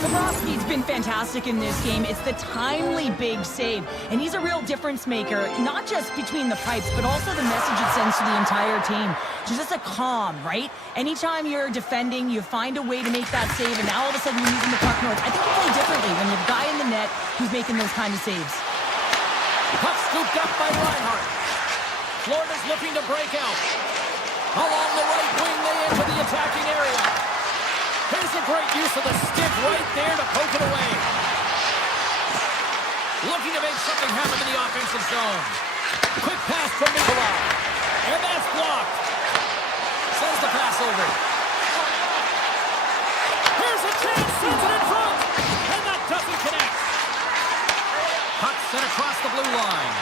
Bobrovsky's been fantastic in this game. It's the timely big save, and he's a real difference maker, not just between the pipes, but also the message it sends to the entire team. Just a calm, right? Anytime you're defending, you find a way to make that save, and now all of a sudden you're moving the puck north. I think you play differently when you have a guy in the net who's making those kind of saves. Puck scooped up by Reinhart. Florida's looking to break out. Along the right wing, they enter the attacking area. Here's a great use of the stick right there to poke it away. Looking to make something happen in the offensive zone. Quick pass from Buffallo. And that's blocked. Sends the pass over. Here's a chance. Sends it in front. And that doesn't connect. Puck sent across the blue line.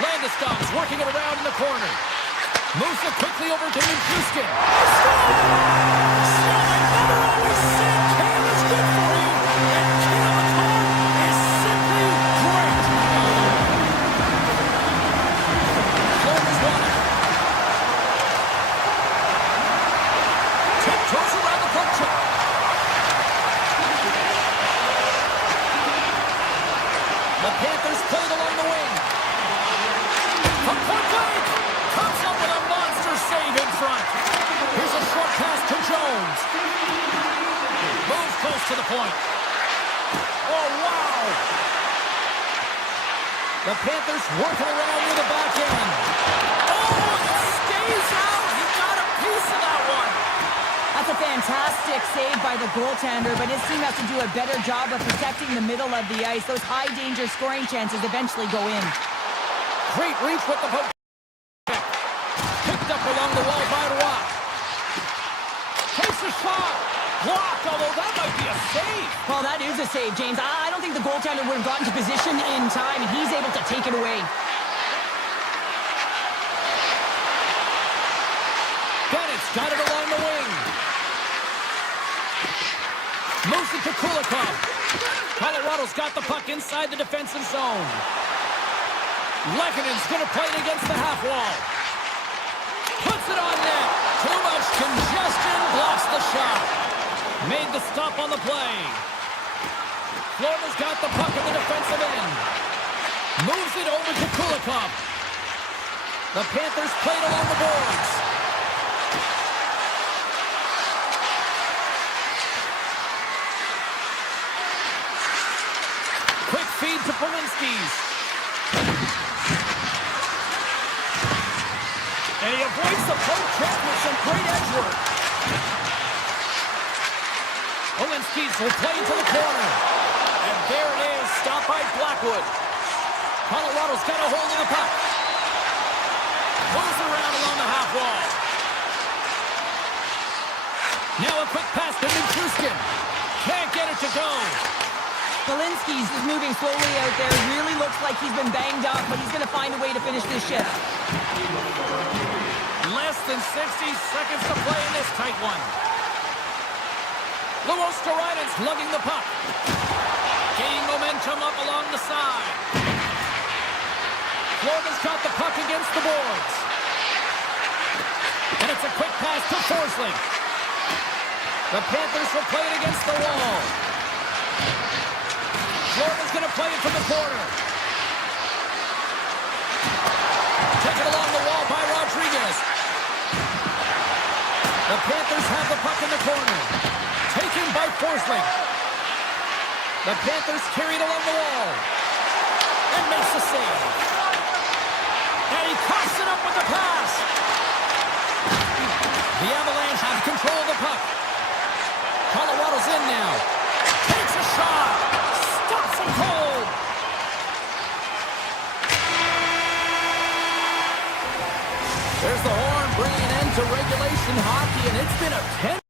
Landeskog's working it around in the corner. Moves it quickly over to Nichushkin. I never always said Cam is good for you. And Cam is simply great. Florida's won it. Tiptoes around the puck check. The Panthers played along the wing. From point blank. Comes up with a monster save in front. Here's a short pass to Jones. Moves close to the point. Oh, wow. The Panthers working around near the back end. Oh, it stays out. He got a piece of that one. That's a fantastic save by the goaltender, but his team has to do a better job of protecting the middle of the ice. Those high-danger scoring chances eventually go in. Great reach with the poke. Picked up along the wall by Rock. Takes a shot. Blocked, although that might be a save. Well, that is a save, James. I don't think the goaltender would have gotten to position in time, and he's able to take it away. Bennett's got it along the wing. Moves it to Kulikov. Colorado's got the puck inside the defensive zone. Lekkonen's going to play it against the half wall. Puts it on net. Too much congestion. Blocks the shot. Made the stop on the play. Florida's got the puck at the defensive end. Moves it over to Kulikov. The Panthers played along the boards. Quick feed to Polinski's. And he avoids the poke check with some great edge work. Polinski's will play into the corner. And there it is, stopped by Blackwood. Colorado's got a hold of the puck. Moves around along the half wall. Now a quick pass to Nichushkin. Can't get it to go. Kalinski's is moving slowly out there. Really looks like he's been banged up, but he's going to find a way to finish this shift. Less than 60 seconds to play in this tight one. Luosterainen's lugging the puck. Gaining momentum up along the side. Florida's got the puck against the boards. And it's a quick pass to Forsling. The Panthers will play it against the wall. Florida's going to play it from the corner. Taken along the wall by Rodriguez. The Panthers have the puck in the corner. Taken by Forsling. The Panthers carry it along the wall. And makes the save. And he coughs it up with the pass. The Avalanche have control of the puck. Colorado's in now. Takes a shot. Stops him cold. There's the horn bringing an end to regulation hockey, and it's been a 10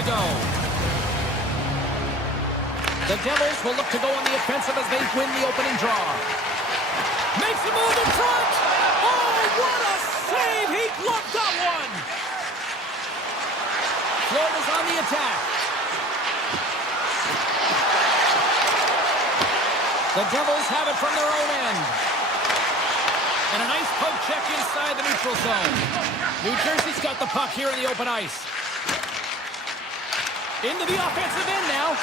to go. The Devils will look to go on the offensive as they win the opening draw. Makes a move in front. Oh, what a save. He gloved that one. Florida's on the attack. The Devils have it from their own end. And a nice poke check inside the neutral zone. New Jersey's got the puck here in the open ice. Into the offensive end now.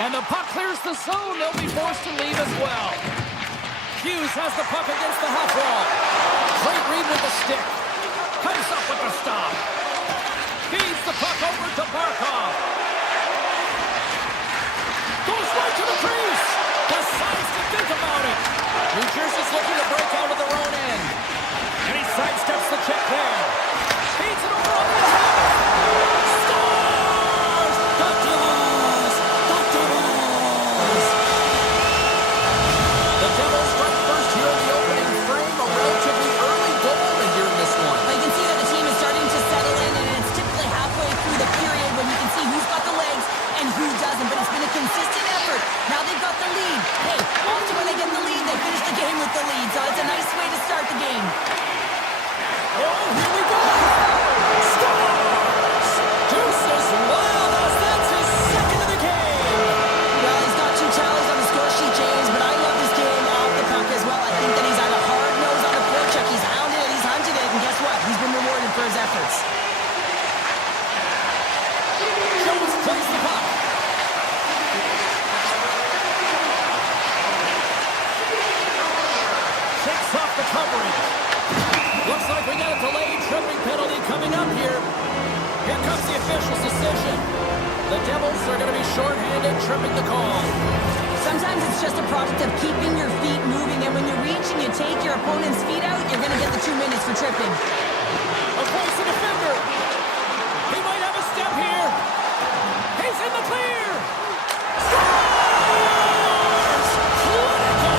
And the puck clears the zone. They'll be forced to leave as well. Hughes has the puck against the half wall. Great read with the stick. Comes up with the stop. Feeds the puck over to Barkov. Goes right to the crease. Decides to think about it. New Jersey's looking to break out of their own end. And he sidesteps the check there. Feeds it over on the attack. Scores! The Devils! The Devils! The Devils strike first here in the opening frame. A relatively early goal to hear in this one. You can see that the team is starting to settle in, and it's typically halfway through the period when you can see who's got the legs and who doesn't, but it's been a consistent effort. Now they've got the lead. Hey, also when they get the lead, they finish the game with the lead, so it's a nice way to start the game. Oh, here we go! Scores! Deuces Wild, that's his second of the game! Well, he's got 2 tallies on the score sheet, James, but I love this game off the puck as well. I think that he's had a hard nose on the forecheck. He's hounded it, he's hunted it, and guess what? He's been rewarded for his efforts. Jones plays the puck. Shakes off the coverage. Looks like we got a delayed tripping penalty coming up here. Here comes the official's decision. The Devils are going to be shorthanded, tripping the call. Sometimes it's just a product of keeping your feet moving, and when you reach and you take your opponent's feet out, you're going to get the 2 minutes for tripping. Avoids the defender. He might have a step here. He's in the clear. Scores! Critical!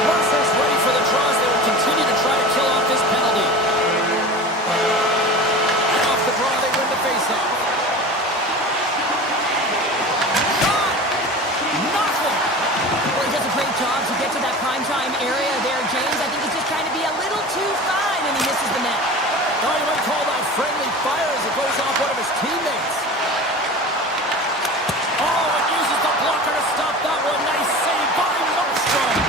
Mercer's ready for the draws. They will continue to try to kill off this penalty. And off the draw, they win the faceoff. Shot! Nothing! Well, he does a great job to get to that primetime area there, James. I think he's just trying to be a little too fine, and he misses the net. Oh, you might call that friendly fire as it goes off one of his teammates. Oh, it uses the blocker to stop that one. Nice save by Markstrom.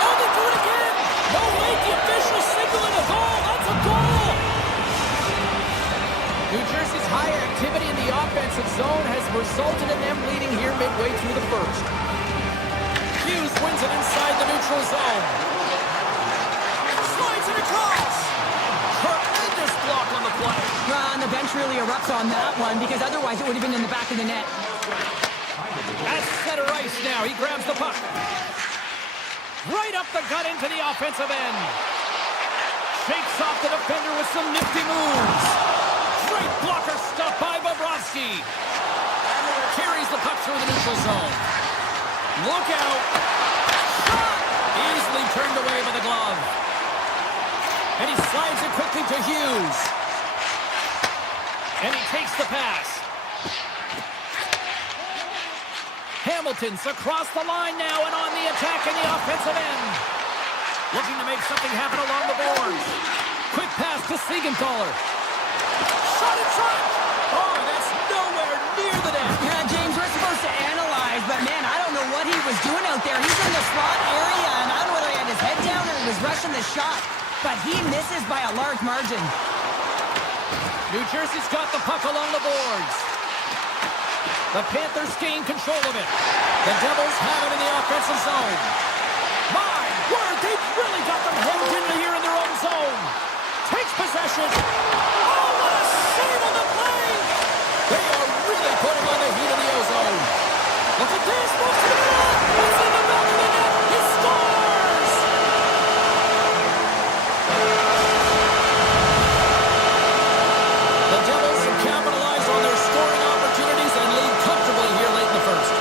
Oh, they do it again. No, wait, the official signaling a goal. That's a goal. New Jersey's high activity in the offensive zone has resulted in them leading here midway through the first. Hughes wins it inside the neutral zone. Slides it across. Tremendous block on the play. Well, and the bench really erupts on that one, because otherwise it would have been in the back of the net. At center ice now, he grabs the puck. Right up the gut into the offensive end. Shakes off the defender with some nifty moves. Great blocker stop by Bobrovsky. Carries the puck through the neutral zone. Look out. Shot! Easily turned away by the glove. And he slides it quickly to Hughes. And he takes the pass. Hamilton's across the line now and on the attack in the offensive end. Looking to make something happen along the boards. Quick pass to Siegenthaler. Shot in front. Oh, that's nowhere near the net. Yeah, James, we're supposed to analyze, but man, I don't know what he was doing out there. He's in the slot area, and I don't know whether he had his head down or he was rushing the shot, but he misses by a large margin. New Jersey's got the puck along the boards. The Panthers gain control of it. The Devils have it in the offensive zone. My word, they've really got them hemmed in here in their own zone. Takes possession. Oh, what a save on the play! They are really putting on the heat of the ozone. Look at this, moves to the net. It's in the back of the net. He scores! The Devils have capitalized on their scoring opportunities and lead comfortably here late in the first.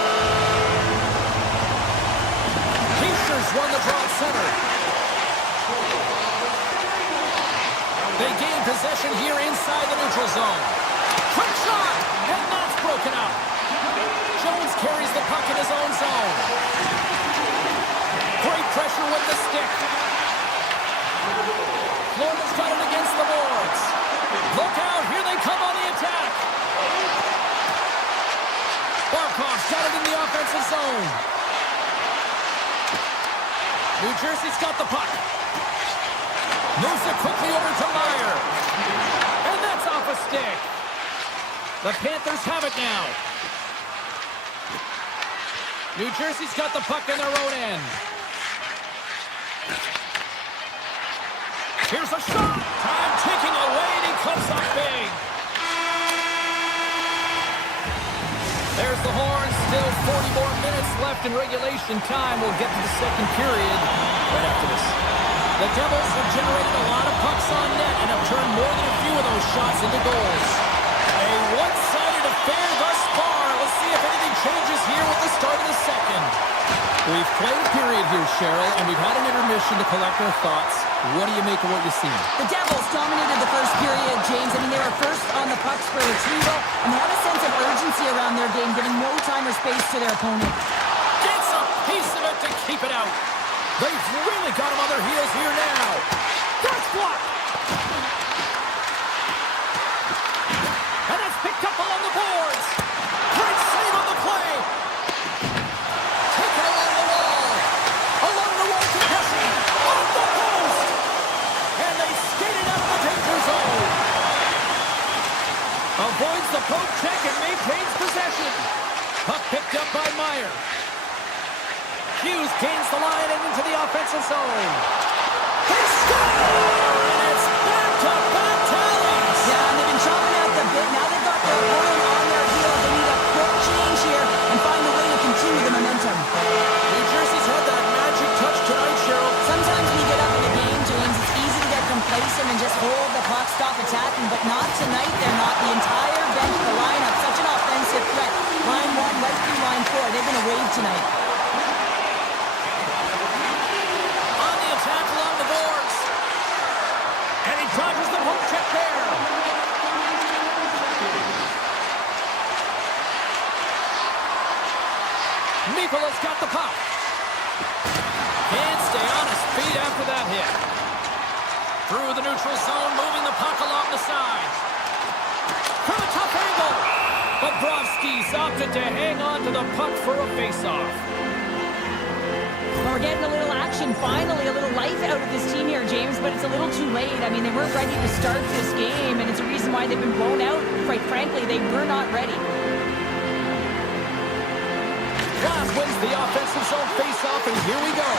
gain possession here inside the neutral zone. Quick shot, and that's broken up. Jones carries the puck in his own zone. Great pressure with the stick. Florida's got it against the boards. Look out, here they come on the attack. Barkov's got it in the offensive zone. New Jersey's got the puck. Moves it quickly over to Meyer. And that's off a stick. The Panthers have it now. New Jersey's got the puck in their own end. Here's a shot. Time ticking away, and he comes up big. There's the horn. Still 40 more minutes left in regulation time. We'll get to the second period right after this. The Devils have generated a lot of pucks on net and have turned more than a few of those shots into goals. A one-sided affair thus far. Let's see if anything changes here with the start of the second. We've played a period here, Cheryl, and we've had an intermission to collect our thoughts. What do you make of what you've seen? The Devils dominated the first period, James. I mean, they were first on the pucks for retrieval, and they had a sense of urgency around their game, giving no time or space to their opponent. Gets a piece of it to keep it out. They've really got him on their heels here now. That's blocked. And it's picked up along the boards. Great save on the play. Taken along the wall. Along the wall to Pesci. Off the post. And they skated out of the danger zone. Avoids the poke check and maintains possession. Puck picked up by Meyer. Hughes gains the line and into the offensive zone. They score! And it's back-to-back tallies! Yeah, and they've been chopping out the bit. Now they've got their opponent on their heels. They need a quick change here and find a way to continue the momentum. New Jersey's had that magic touch tonight, Cheryl. Sometimes when you get up in the game, James, it's easy to get complacent and just hold the puck, stop attacking, but not tonight. They're not. The entire bench, the lineup, such an offensive threat. Line 1, right through line 4. They've been a wave tonight. Dodges the poke check there. Mikola's got the puck. Can't stay on his feet after that hit. Through the neutral zone, moving the puck along the side. From a tough angle. Bobrovsky's opted to hang on to the puck for a face-off. Well, we're getting a little action, finally, a little life out of this team here, James, but it's a little too late. I mean, they weren't ready to start this game, and it's a reason why they've been blown out. Quite frankly, they were not ready. Glass wins the offensive zone face-off, and here we go.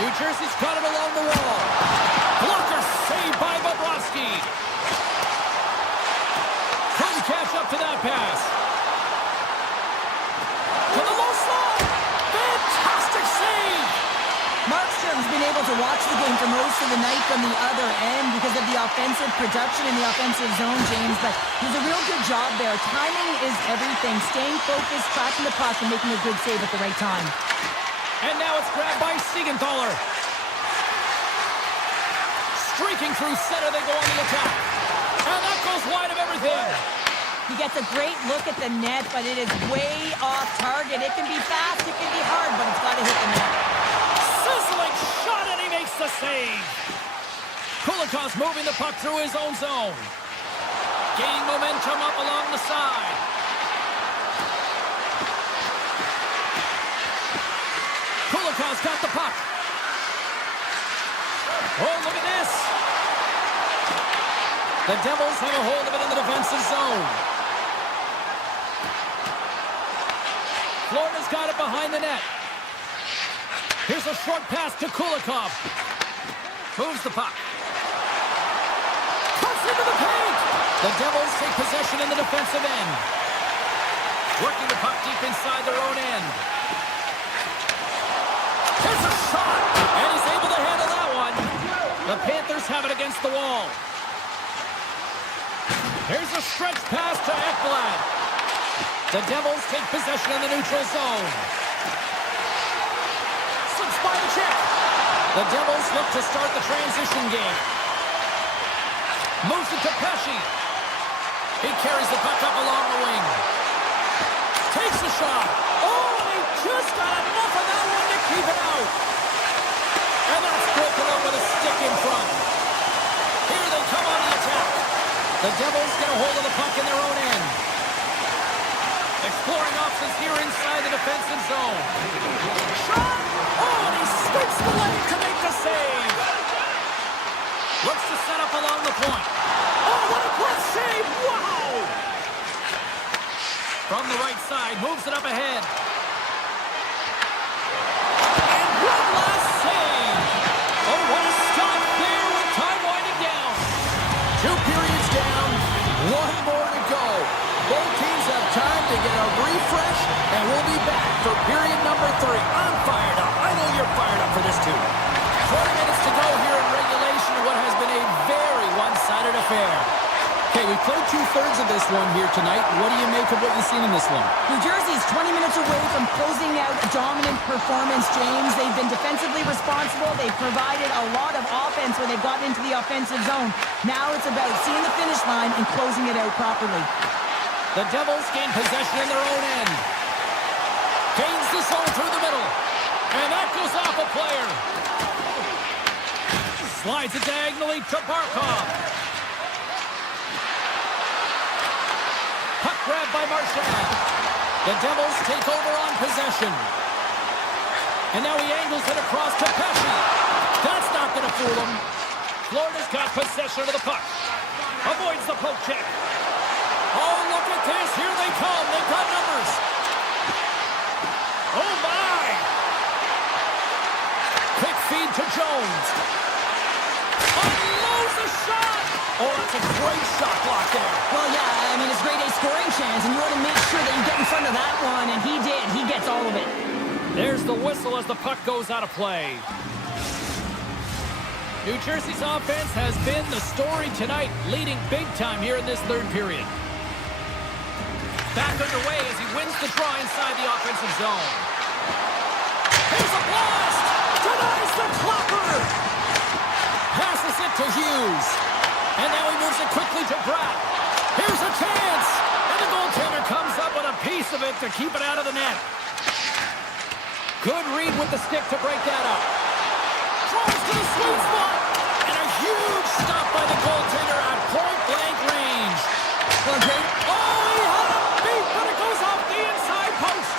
New Jersey's got it along the wall. Blocker saved by Bobrovsky. Couldn't catch up to that pass. To the low slot. Fantastic save! Markstrom's been able to watch the game for most of the night from the other end because of the offensive production in the offensive zone, James, but he's a real good job there. Timing is everything. Staying focused, tracking the puck, and making a good save at the right time. And now it's grabbed by Siegenthaler. Streaking through center, they go on the attack. And that goes wide of everything. He gets a great look at the net, but it is way off target. It can be fast, it can be hard, but it's got to hit the net. Sizzling shot, and he makes the save. Kolikov's moving the puck through his own zone. Gaining momentum up along the side. Kolikov's got the puck. Oh, look at this. The Devils have a hold of it in the defensive zone. Florida's got it behind the net. Here's a short pass to Kulikov. Moves the puck. Cuts into the paint. The Devils take possession in the defensive end. Working the puck deep inside their own end. There's a shot, and he's able to handle that one. The Panthers have it against the wall. Here's a stretch pass to Ekblad. The Devils take possession in the neutral zone. Slips by the check. The Devils look to start the transition game. Moves it to Pesci. He carries the puck up along the wing. Takes a shot. Oh, he just got enough of that one to keep it out. And that's broken up with a stick in front. Here they come on the attack. The Devils get a hold of the puck in their own end. Exploring options here inside the defensive zone. Shot! Oh, and he scoops the leg to make the save. Looks to set up along the point. Oh, what a quick save! Wow! From the right side, moves it up ahead. And one last save. Oh, what a stop there with time winding down. 2 periods down, 1 more to go. Both teams have time to get a refresh, and we'll be back for period number 3. I'm fired up. I know you're fired up for this too. 40 minutes to go here in regulation of what has been a very one-sided affair. Okay, we've played 2/3 of this one here tonight. What do you make of what you've seen in this one? New Jersey's 20 minutes away from closing out a dominant performance, James. They've been defensively responsible. They've provided a lot of offense when they've gotten into the offensive zone. Now it's about seeing the finish line and closing it out properly. The Devils gain possession in their own end. Gains the zone through the middle. And that goes off a player. Slides it diagonally to Barkov. Puck grab by Marchand. The Devils take over on possession. And now he angles it across to Pesci. That's not going to fool him. Florida's got possession of the puck. Avoids the poke check. Oh, look at this. Here they come. They've got numbers. Oh, my. Quick feed to Jones. Unloads a shot. Oh, that's a great shot block there. Well, yeah, I mean, it's grade A scoring chance, and you want to make sure that you get in front of that one, and he did. He gets all of it. There's the whistle as the puck goes out of play. New Jersey's offense has been the story tonight, leading big time here in this 3rd period. Back underway as he wins the draw inside the offensive zone. Here's a blast! Denies the klopper! Passes it to Hughes. And now he moves it quickly to Bratt. Here's a chance! And the goaltender comes up with a piece of it to keep it out of the net. Good read with the stick to break that up. Throws to the sweet spot! And a huge stop by the goaltender at point-blank range. Well, great. Oh, he had him beat, but it goes off the inside post.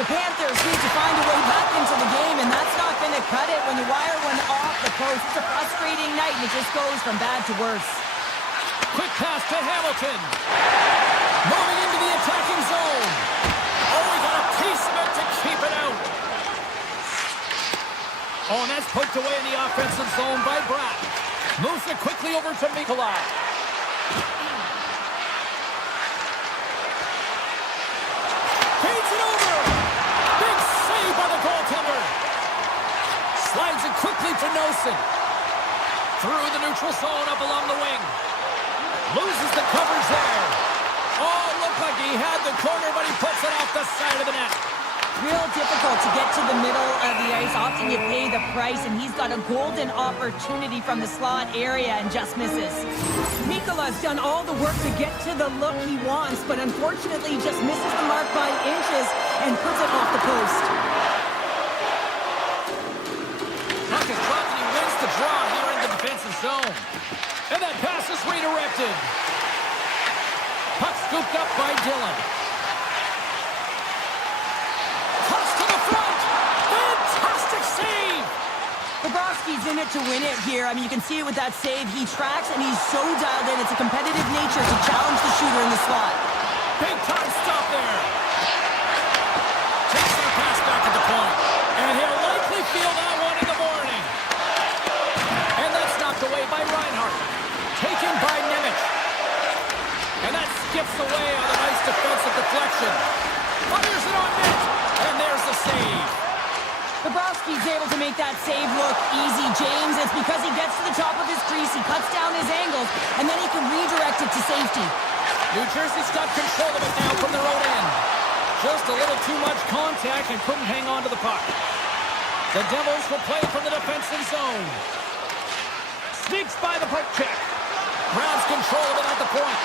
The Panthers need to find a way back into the game, and that's not going to cut it when you wire one off the post. It's a frustrating night, and it just goes from bad to worse. Quick pass to Hamilton. Moving into the attacking zone. Oh, we got a piece of it to keep it out. Oh, and that's poked away in the offensive zone by Bratt. Moves it quickly over to Nikolai. Feeds it over. Big save by the goaltender. Slides it quickly to Nelson. Through the neutral zone up along the wing. Loses the coverage there. Oh, looked like he had the corner, but he puts it off the side of the net. Real difficult to get to the middle of the ice. Often you pay the price, and he's got a golden opportunity from the slot area and just misses. Mikola's done all the work to get to the look he wants, but unfortunately just misses the mark by inches and puts it off the post. Puck is dropped and he wins the draw here in the defensive zone. And that pass is redirected. Puck scooped up by Dillon. Toss to the front. Fantastic save. Bobrovsky's in it to win it here. I mean, you can see it with that save. He tracks, and he's so dialed in. It's a competitive nature to challenge the shooter in the slot. Big time stop there. Takes the pass back at the point. And he'll likely feel that one in the morning. And that's knocked away by Reinhart. Taken by Nemec. And that skips away on a nice defensive deflection. Fires it on net. And there's the save. Bobrovsky's able to make that save look easy, James. It's because he gets to the top of his crease, he cuts down his angles, and then he can redirect it to safety. New Jersey's got control of it now from their own end. Just a little too much contact and couldn't hang on to the puck. The Devils will play from the defensive zone. Sneaks by the poke check. Brown control of it at the point.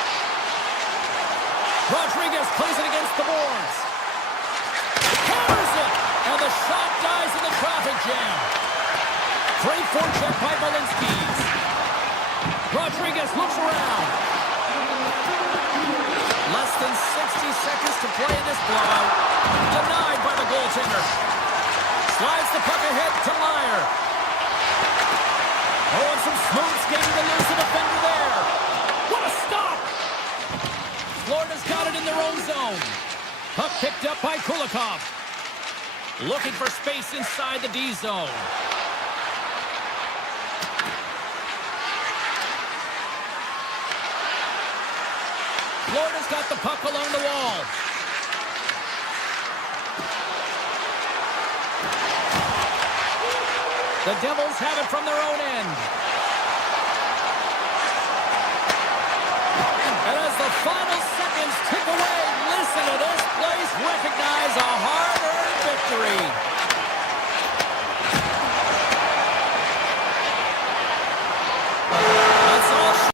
Rodriguez plays it against the boards. Hammers it! And the shot dies in the traffic jam. Great forecheck by Valinskis. Rodriguez looks around. Less than 60 seconds to play in this blowout. Denied by the goaltender. Slides the puck ahead to Meyer. Oh, and some smooth skating to lose the defender there. What a stop! Florida's got it in their own zone. Puck picked up by Kulikov. Looking for space inside the D zone. Florida's got the puck along the wall. The Devils have it from their own end. And as the final seconds tick away, listen to this place recognize a hard-earned victory. That's all.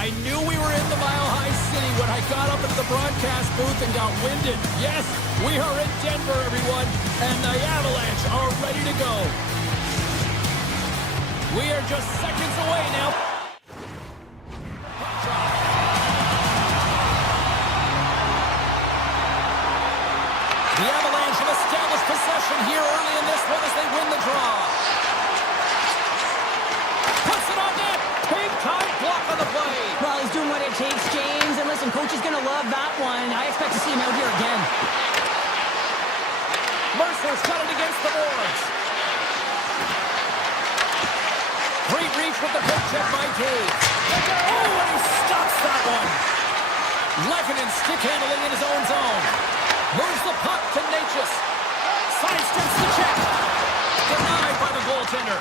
I knew we were in the Mile High City when I got up into the broadcast booth and got winded. Yes, we are in Denver, everyone, and the Avalanche are ready to go. We are just seconds away now. The Avalanche have established possession here early in this one as they win the draw. Puts it on net. Coach is going to love that one. I expect to see him out here again. Mercer's got it against the boards. Great reach with the quick check by Taves. Oh, and he stops that one. Levinen stick handling in his own zone. Moves the puck to Natchez. Sidesteps the check. Denied by the goaltender.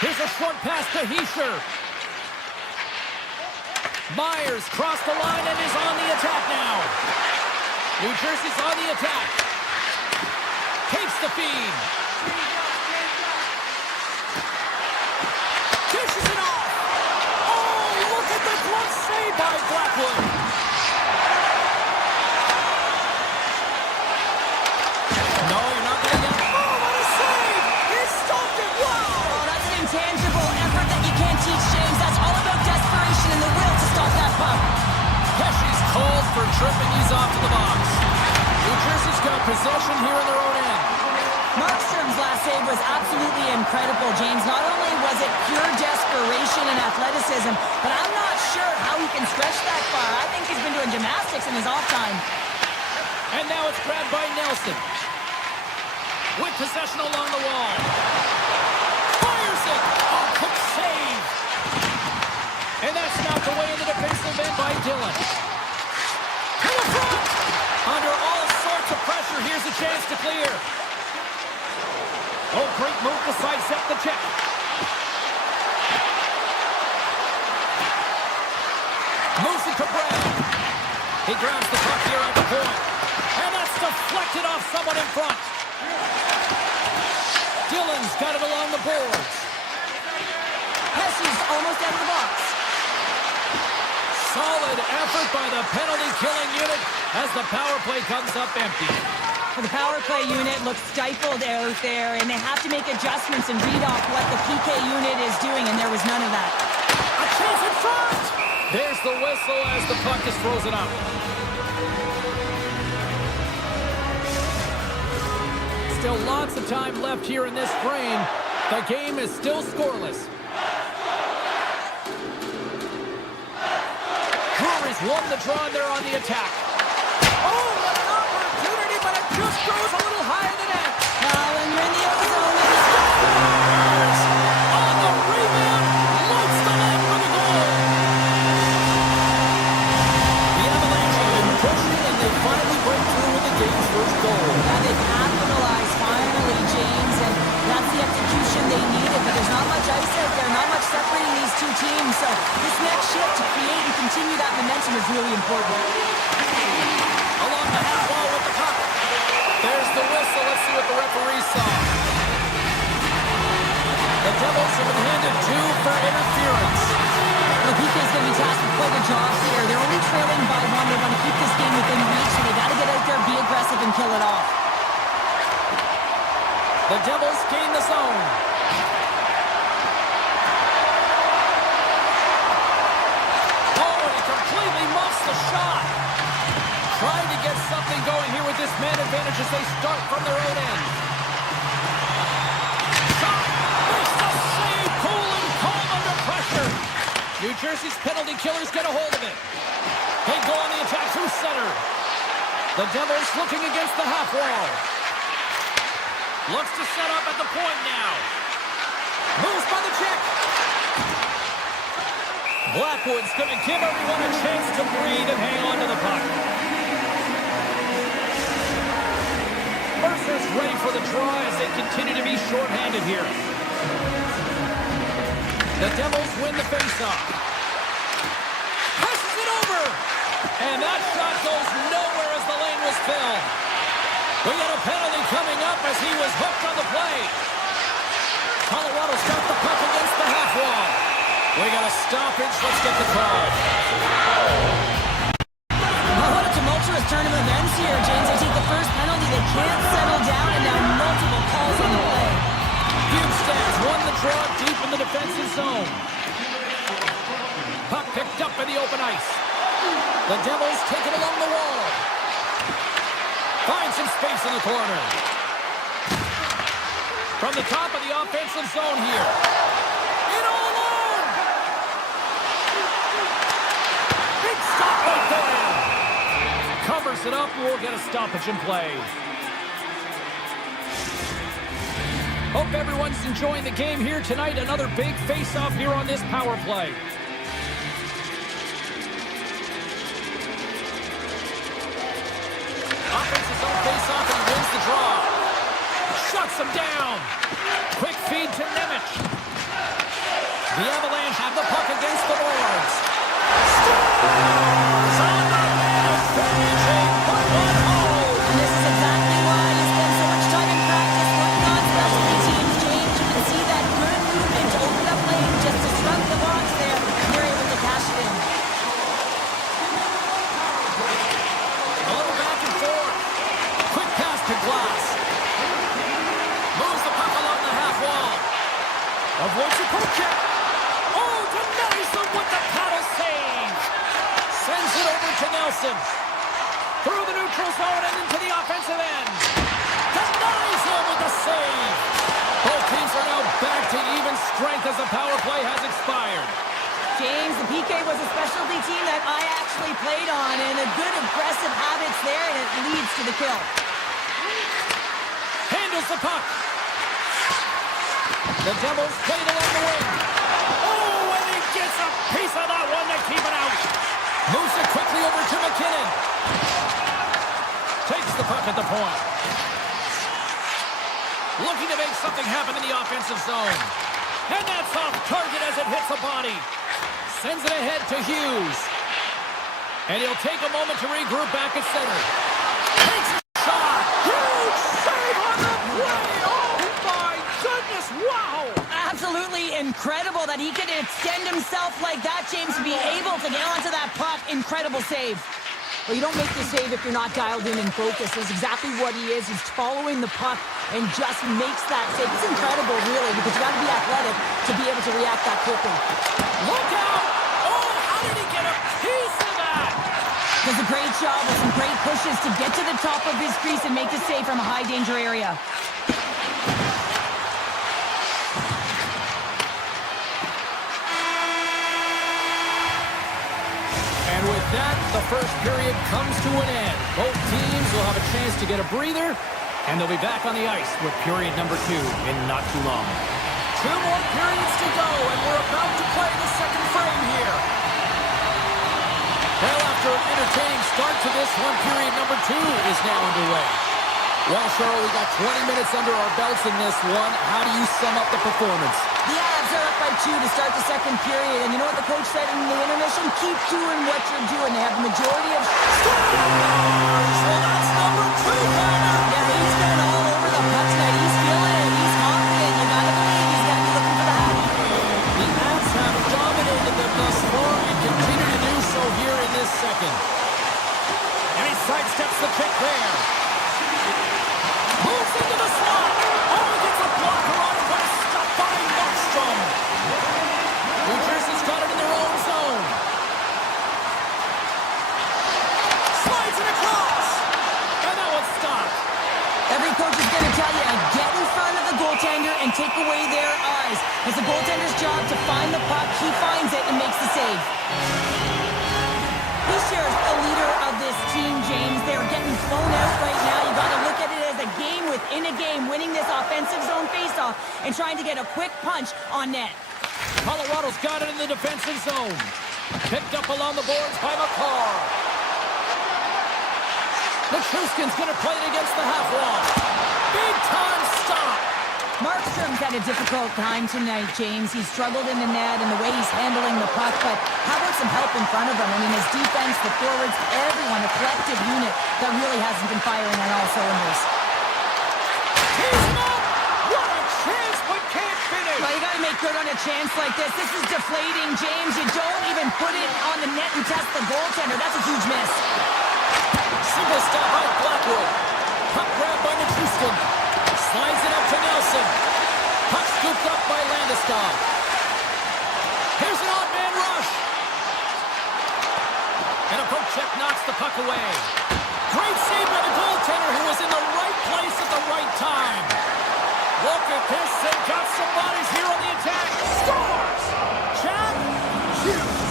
Here's a short pass to Hischier. Myers crossed the line and is on the attack now. New Jersey's on the attack. Takes the feed. Dishes it off. Oh, look at the glove save by Blackwood. No, you're not going to get it. Oh, what a save. He stopped it. Wow. Oh, that's an intangible effort that you can't teach, James. That's all about desperation and the will to stop that puck. Pesci's called for tripping. He's off to the box. New Jersey's got possession here in their own end. Markstrom's last save was absolutely incredible, James. Not only was it pure desperation and athleticism, but I'm not sure how he can stretch that far. I think he's been doing gymnastics in his off time. And now it's grabbed by Nelson. With possession along the wall. Fires it! Oh, quick save! And that's knocked away in the defensive end by Dillon. To the front! Under all sorts of pressure, here's a chance to clear. Oh, great move to sidestep the check. Moves it to Brown. He grabs the puck here at the point. And that's deflected off someone in front. Dillon's got it along the boards. Pesci's almost out of the box. Solid effort by the penalty-killing unit as the power play comes up empty. The power play unit looks stifled out there, and they have to make adjustments and read off what the PK unit is doing, and there was none of that. A chance in front! There's the whistle as the puck is frozen up. Still lots of time left here in this frame. The game is still scoreless. Brewery's won the draw, and they're on the attack. Oh, what an opportunity, but it just goes a little higher than that. Now, when you're in the ozone, and he scores! On the rebound, lights the net for the goal. The Avalanche have been pushing, and they finally break through with the game's first goal. Yeah, they capitalized finally, James, and that's the execution they needed, but there's not much ice out there, not much separating these two teams, so this next shift to create and continue that momentum is really important. Along the half wall with the puck. There's the whistle. Let's see what the referee saw. The Devils have been handed 2 for interference. The PK is going to be tasked with quite a job here. They're only trailing by 1. They want to keep this game within reach, so they got to get out there, be aggressive, and kill it off. The Devils gain the zone. Oh, and he completely muffs the shot. Trying to get something going here with this man advantage as they start from their own end. Shot! Makes the save! Cool and calm under pressure. New Jersey's penalty killers get a hold of it. They go on the attack through center. The Devils looking against the half wall. Looks to set up at the point now. Moves by the check. Blackwood's going to give everyone a chance to breathe and hang on to the puck. Mercer's ready for the draw as they continue to be shorthanded here. The Devils win the faceoff. Passes it over. And that shot goes nowhere as the lane was filled. We got a penalty coming up as he was hooked on the play. Colorado's got the puck against the half wall. We got a stoppage. Let's get the call. Oh, what a tumultuous turn of events here, James. They take the first penalty. They can't settle down, and now multiple calls on the play. Bjugstad's won the draw deep in the defensive zone. Puck picked up in the open ice. The Devils take it along the wall. Find some space in the corner. From the top of the offensive zone here. In all alone! Big stop right there. it up, and we'll get a stoppage in play. Hope everyone's enjoying the game here tonight. Another big face-off here on this power play. Offense's own face-off, and he wins the draw. Shuts him down. Quick feed to Nemec. The Avalanche have the puck against the boards. Scores on the man, finishing Buffallo. And this is exactly why you spend so much time in practice working on specialty teams, James. You can see that good movement to open up lane, just disrupt the box there, and you're able to cash it in. A little back and forth. Quick pass to Glass. Moves the puck along the half wall. Avoids the poke check. Oh, denies him with the paddle save. Sends it over to Nelson. Through the neutral zone and into the offensive end. Denies him with the save. Both teams are now back to even strength as the power play has expired. James, the PK was a specialty team that I actually played on, and a good aggressive habits there, and it leads to the kill. Handles the puck. The Devils played along the wing. Oh, and he gets a piece of that one to keep it out. Moves it quickly over to McKinnon. Takes the puck at the point. Looking to make something happen in the offensive zone. And that's off target as it hits the body. Sends it ahead to Hughes. And he'll take a moment to regroup back at center. Takes a shot. Huge save on the play. Oh, my goodness. Wow. Absolutely incredible that he could extend himself like that, James, to be able to get onto that puck. Incredible save. Well, you don't make the save if you're not dialed in and focused. That's exactly what he is. He's following the puck and just makes that save. It's incredible, really, because you got to be athletic to be able to react that quickly. Look out! Oh, how did he get a piece of that? Does a great job with some great pushes to get to the top of his crease and make the save from a high-danger area. And with that, the first period comes to an end. Both teams will have a chance to get a breather, and they'll be back on the ice with period number 2 in not too long. 2 more periods to go, and we're about to play the second frame here. Well, after an entertaining start to this one, period number 2 is now underway. Well, Cheryl, we got 20 minutes under our belts in this one. How do you sum up the performance? The Avs are up by 2 to start the second period, and you know what the coach said in the intermission? Keep doing what you're doing. They have the majority of... Well, that's number 2, Tanner. Yeah, he's been all over the puck tonight. He's feeling it. He's confident. You gotta believe he's gotta be looking for the hat. The Avs have dominated them thus far and continue to do so here in this second. And he sidesteps the pick there. Moves into the slot. Oh, he gets a blocker on it, but it's stopped by Markstrom. New Jersey's got it in their own zone. Slides it across. And that one's stopped. Every coach is going to tell you, get in front of the goaltender and take away their eyes. It's the goaltender's job to find the puck. He finds it and makes the save. He shares the leader of this team, James. They're getting flown out right now. You got to look at it as a game within a game, winning this offensive zone faceoff and trying to get a quick punch on net. Colorado's got it in the defensive zone. Picked up along the boards by McCarr. Nichushkin's going to play it against the half wall. Big time stop. Markstrom's had a difficult time tonight, James. He's struggled in the net and the way he's handling the puck, but how about some help in front of him? I mean, his defense, the forwards, everyone, a collective unit that really hasn't been firing on all cylinders. Tees him up. What a chance, but can't finish. Well, you got to make good on a chance like this. This is deflating, James. You don't even put it on the net and test the goaltender. That's a huge miss. Simple stop by Blackwood. Puck grab by Nichushkin. Slides it up to Nelson. Puck scooped up by Landeskog. Here's an odd man rush. And a poke check knocks the puck away. Great save by the goaltender who was in the right place at the right time. Look at this. They've got some bodies here on the attack. Scores! Chad Hughes.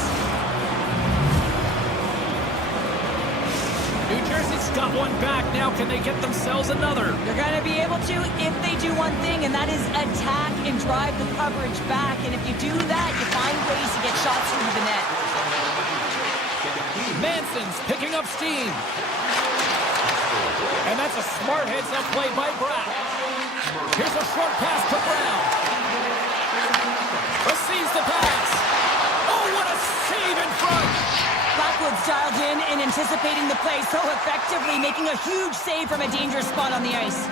New Jersey's one back. Now can they get themselves another? They're going to be able to if they do one thing, and that is attack and drive the coverage back. And if you do that, you find ways to get shots through the net. Manson's picking up steam. And that's a smart heads-up play by Brown. Here's a short pass to Brown. Receives the pass. Oh, what a save in front. Blackwood's dialed in and anticipating the play so effectively, making a huge save from a dangerous spot on the ice.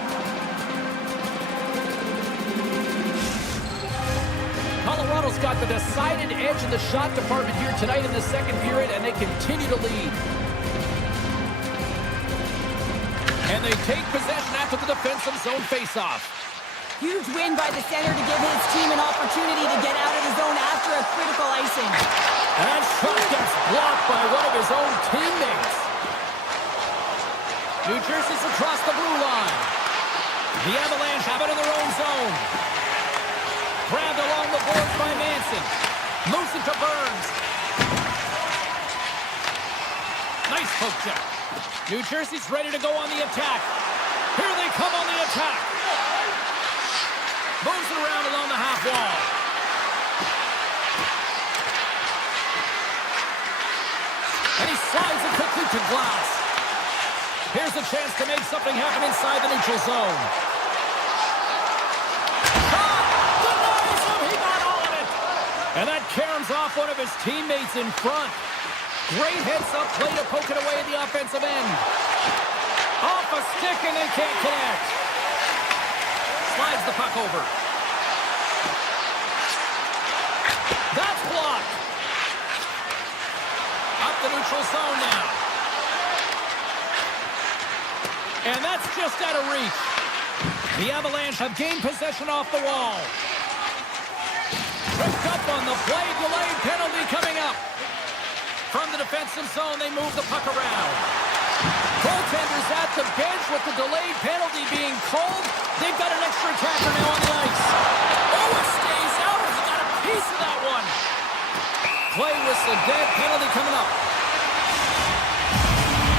Colorado's got the decided edge in the shot department here tonight in the second period, and they continue to lead. And they take possession after the defensive zone faceoff. Huge win by the center to give his team an opportunity to get out of the zone after a critical icing. And that shot gets blocked by one of his own teammates. New Jersey's across the blue line. The Avalanche have it in their own zone. Grabbed along the boards by Manson. Moves it to Burns. Nice poke check. New Jersey's ready to go on the attack. Here they come on the attack. Moves it around along the half wall. And he slides it quickly to glass. Here's a chance to make something happen inside the neutral zone. Shot! Denies him! He got all of it! And that caroms off one of his teammates in front. Great heads-up play to poke it away at the offensive end. Off a stick and they can't connect. Slides the puck over. That's blocked. Up the neutral zone now. And that's just out of reach. The Avalanche have gained possession off the wall. Tripped up on the play. Delayed penalty coming up. From the defensive zone, they move the puck around. Goaltenders at the bench with the delayed penalty being called. They've got an extra attacker now on the ice. Oh, it stays out. He got a piece of that one. Play whistle dead. Penalty coming up.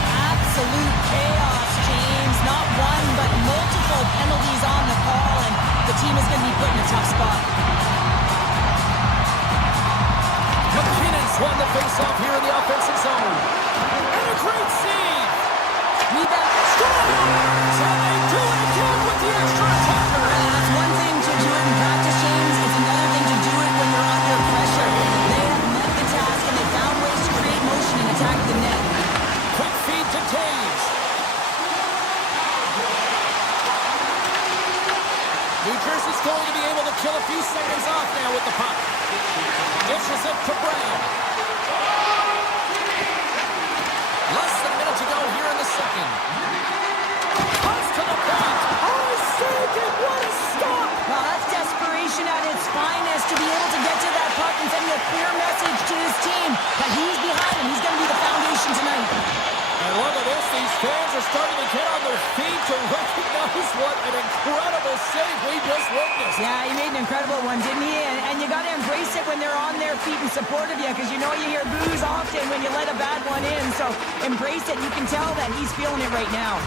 Absolute chaos, James. Not one, but multiple penalties on the call, and the team is going to be put in a tough spot. McKinnon's won the faceoff here in the offensive zone. And a great save. Rebound. Scores! And they do it again with the extra attacker. That's one thing to do it in practice, James. It's another thing to do it when you're under pressure. They have met the task, and they found ways to create motion and attack the net. Quick feed to Taves. New Jersey's going to be able to kill a few seconds off now with the puck. Dishes it to Brown. Less than a minute to go here in the second. Pass to the point. Oh, saved it. What a stop. Well, that's desperation at its finest to be able to get to that puck and send a clear message to his team that he's behind him. He's going to be the foundation tonight. And look at this. These fans are starting to get on their feet to recognize what an incredible save we just witnessed. Yeah, he made an incredible one, didn't he? And you got to embrace it when they're on their feet in support of you, because you know you hear boos often when you let a bad one in. So embrace it. You can tell that he's feeling it right now.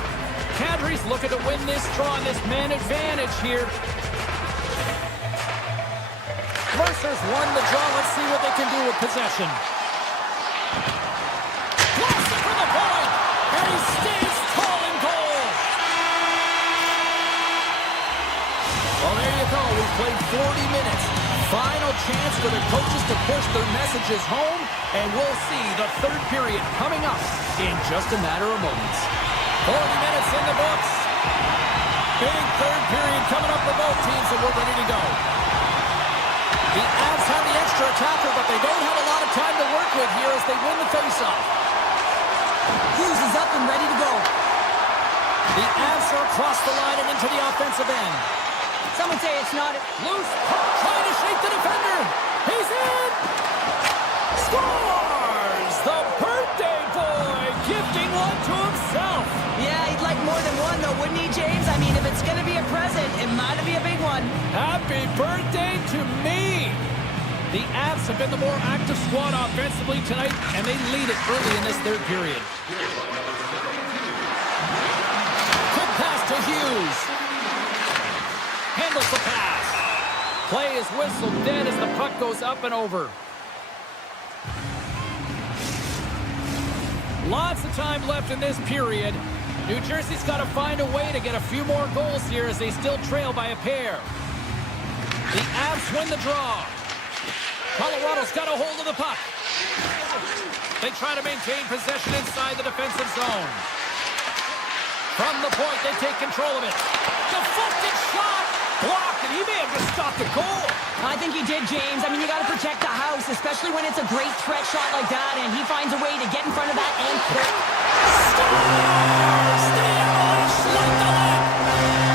Kadri's looking to win this draw on this man advantage here. Mercer's won the draw. Let's see what they can do with possession. Blocks it from the point, and he stays tall in goal. Well, there you go. We've played 40 minutes. Final chance for the coaches to push their messages home, and we'll see the third period coming up in just a matter of moments. 40 minutes in the books. Big third period coming up for both teams, and we're ready to go. The Avs have the extra attacker, but they don't have a lot of time to work with here as they win the faceoff. Hughes is up and ready to go. The Avs are across the line and into the offensive end. Some would say it's not. Loose puck trying to shake the defender. He's in. Scores! The birthday boy gifting one to himself. Yeah, he'd like more than one, though, wouldn't he, James? I mean, if it's going to be a present, it might be a big one. Happy birthday to me. The Avs have been the more active squad offensively tonight, and they lead it early in this third period. Hughes. Handles the pass. Play is whistled dead as the puck goes up and over. Lots of time left in this period. New Jersey's got to find a way to get a few more goals here as they still trail by a pair. The Avs win the draw. Colorado's got a hold of the puck. They try to maintain possession inside the defensive zone. From the point, they take control of it. Deflected shot! Blocked, and he may have just stopped the goal. I think he did, James. I mean, you got to protect the house, especially when it's a great threat shot like that, and he finds a way to get in front of that and quick. Scores! The Avalanche light the lamp!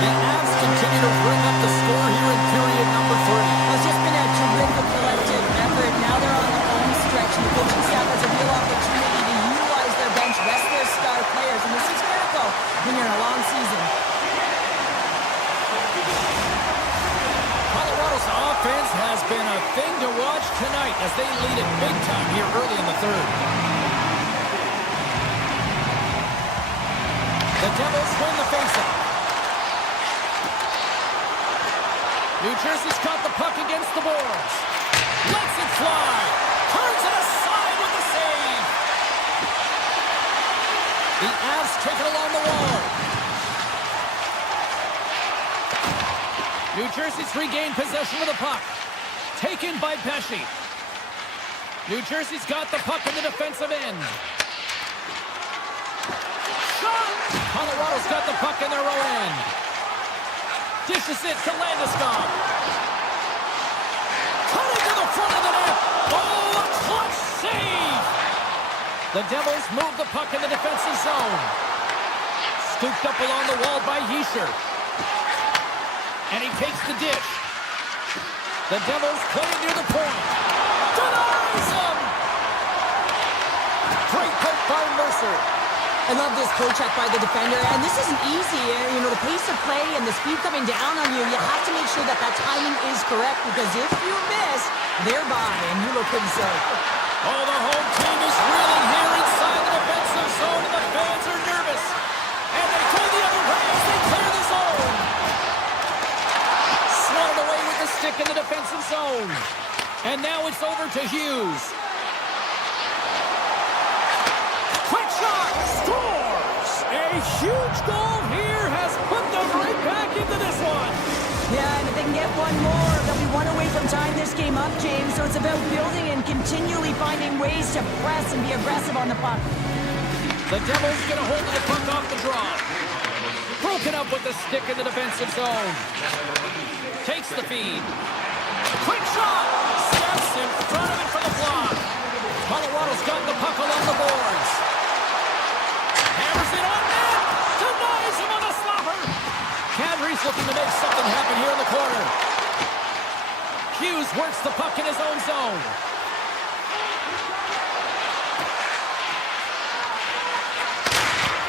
The Avs continue to bring up the score here in period number 3. Well, it's just been a terrific collective effort. Now they're on the home stretch, and the coaching staff has a real opportunity to utilize their bench, rest their star players, and this is critical when you're in a long season. Colorado's offense has been a thing to watch tonight as they lead it big time here early in the third. The Devils win the faceoff. New Jersey's caught the puck against the boards. Lets it fly. Turns it aside with the save. The Avs take it along the wall. New Jersey's regained possession of the puck. Taken by Pesci. New Jersey's got the puck in the defensive end. Shot! Colorado's got the puck in their own end. Dishes it to Landeskog. Cutting to the front of the net. Oh, a clutch save! The Devils move the puck in the defensive zone. Scooped up along the wall by Yesher. And he takes the dish. The Devils play it near the point. Denies him! Great poke by Mercer. I love this toe check by the defender, and this isn't easy. You know, the pace of play and the speed coming down on you, you have to make sure that that timing is correct, because if you miss, they're by, and you look pretty safe. Oh, the home team is reeling here inside the defensive zone, and the fans are nervous. And they go the other way as they clear the zone. Swatted away with the stick in the defensive zone. And now it's over to Hughes. Quick shot! Scores! A huge goal here has put them right back into this one. Yeah, and if they can get one more, they'll be one away from tying this game up, James. So it's about building and continually finding ways to press and be aggressive on the puck. The Devils get a hold of the puck off the draw. Broken up with the stick in the defensive zone. Takes the feed. Quick shot! Steps in front of it for the block. Colorado's got the puck along the boards. Hammers it on net. Denies him on the slapper. Kadri's looking to make something happen here in the corner. Hughes works the puck in his own zone.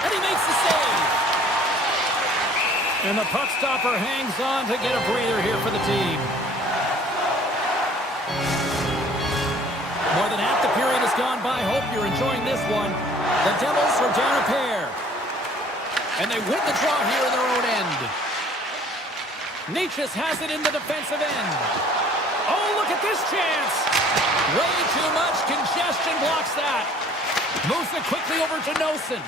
And he makes the save. And the puck stopper hangs on to get a breather here for the team. More than half the period has gone by. Hope you're enjoying this one. The Devils are down a pair. And they win the draw here in their own end. Nietzsche has it in the defensive end. Oh, look at this chance. Way too much congestion blocks that. Moves it quickly over to Nosen.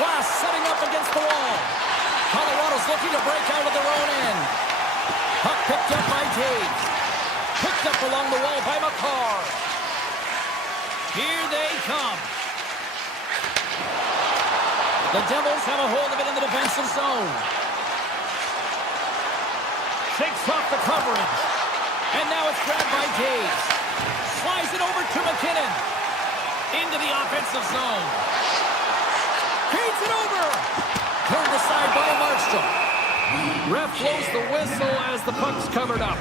Glass setting up against the wall. Colorado's looking to break out of their own end. Puck picked up by Taves. Picked up along the wall by McCarr. Here they come. The Devils have a hold of it in the defensive zone. Shakes off the coverage. And now it's grabbed by Taves. Slides it over to McKinnon. Into the offensive zone. Feeds it over. Turned aside by Markstrom. Ref blows the whistle as the puck's covered up.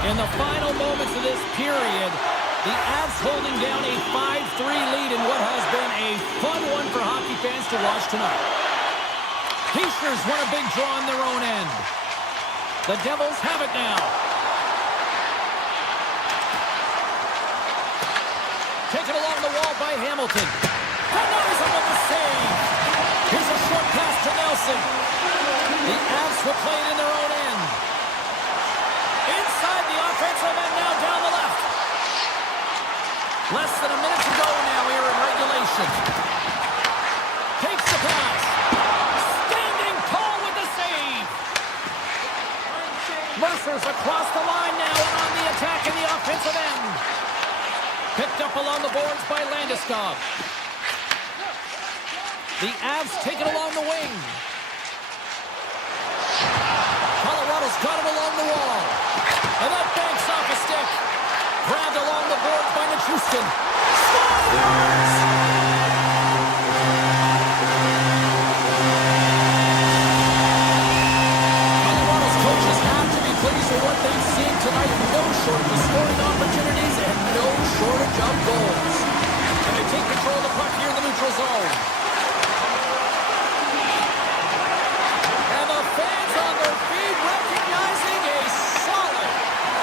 In the final moments of this period, the Avs holding down a 5-3 lead in what has been a fun one for hockey fans to watch tonight. Pacers won a big draw on their own end. The Devils have it now. Taken along the wall by Hamilton. Denies him with the save. Nelson. The Avs will play it in their own end. Inside the offensive end now down the left. Less than a minute to go now here in regulation. Takes the pass. Standing tall with the save. Mercer's across the line now and on the attack in the offensive end. Picked up along the boards by Landeskog. The Avs take it along the wing. Colorado's got it along the wall. And that banks off a stick. Grabbed along the boards by Nichushkin. Scores! Colorado's coaches have to be pleased with what they've seen tonight. No shortage of scoring opportunities and no shortage of goals. And they take control of the puck here in the neutral zone. And the fans on their feet recognizing a solid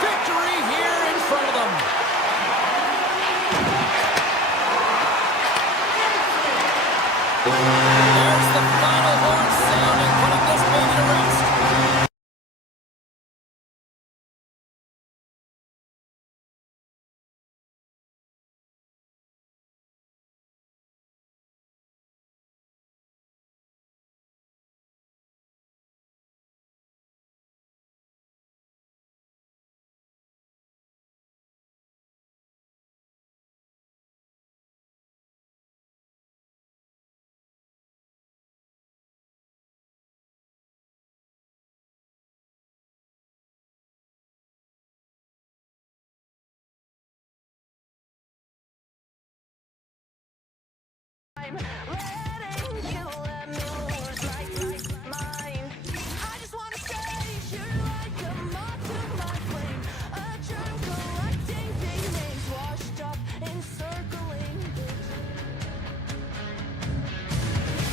victory here in front of them. There's the final horn sounding, putting this baby to rest.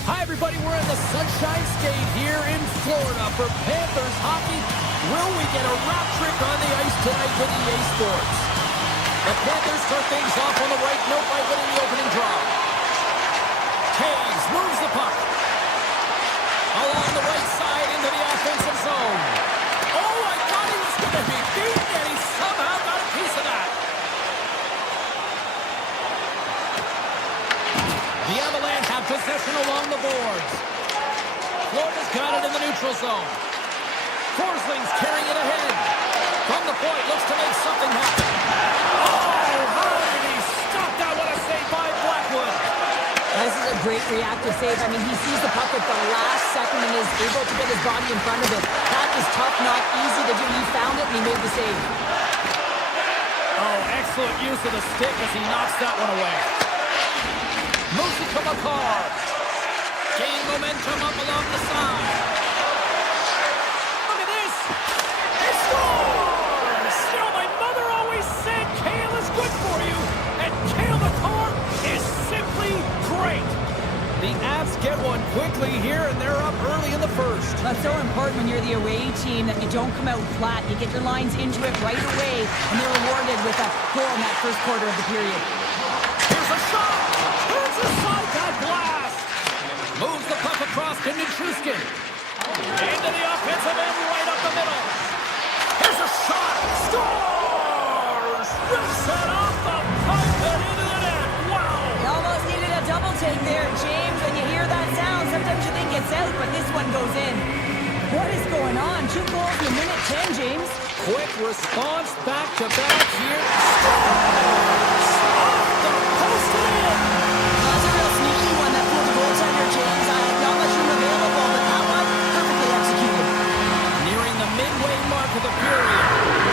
Hi, everybody. We're in the Sunshine State here in Florida for Panthers hockey. Will we get a rock trick on the ice tonight with EA Sports? The Panthers start things off on the right note by winning the opening draw. Hayes moves the puck along the right side into the offensive zone. Oh, I thought he was going to be beaten, and he somehow got a piece of that. The Avalanche have possession along the boards. Florida's got it in the neutral zone. Forsling's carrying it ahead. From the point, looks to make something happen. Oh, how did he stop that? What a save by Blackwood. This is a great reactive save. I mean, he sees the puck at the last second and is able to get his body in front of it. That is tough, not easy to do. He found it and he made the save. Oh, excellent use of the stick as he knocks that one away. Moosey Kumakar. Gain momentum up along the side. Look at this. He scores! You know, my mother always said kale is good for you, and Kale McCarr is simply great. The Avs get one quickly here, and they're up early in the first. That's so important when you're the away team that you don't come out flat. You get your lines into it right away, and they're rewarded with a goal in that first quarter of the period. Here's a shot! Turns aside that blast! Moves the puck across to Nichushkin. Into the offensive end right up the middle. Here's a shot! Scores! Rips it off the pipe and into the net. Wow! You almost needed a double take there, James. When you hear that sound, sometimes you think it's out, but this one goes in. What is going on? 2 goals in a minute 10, James. Quick response back-to-back here. Scores! Off the post and in! That's a real sneaky one that pulled the goaltender, James. Not much room available, but that one perfectly executed. Nearing the midway mark of the period,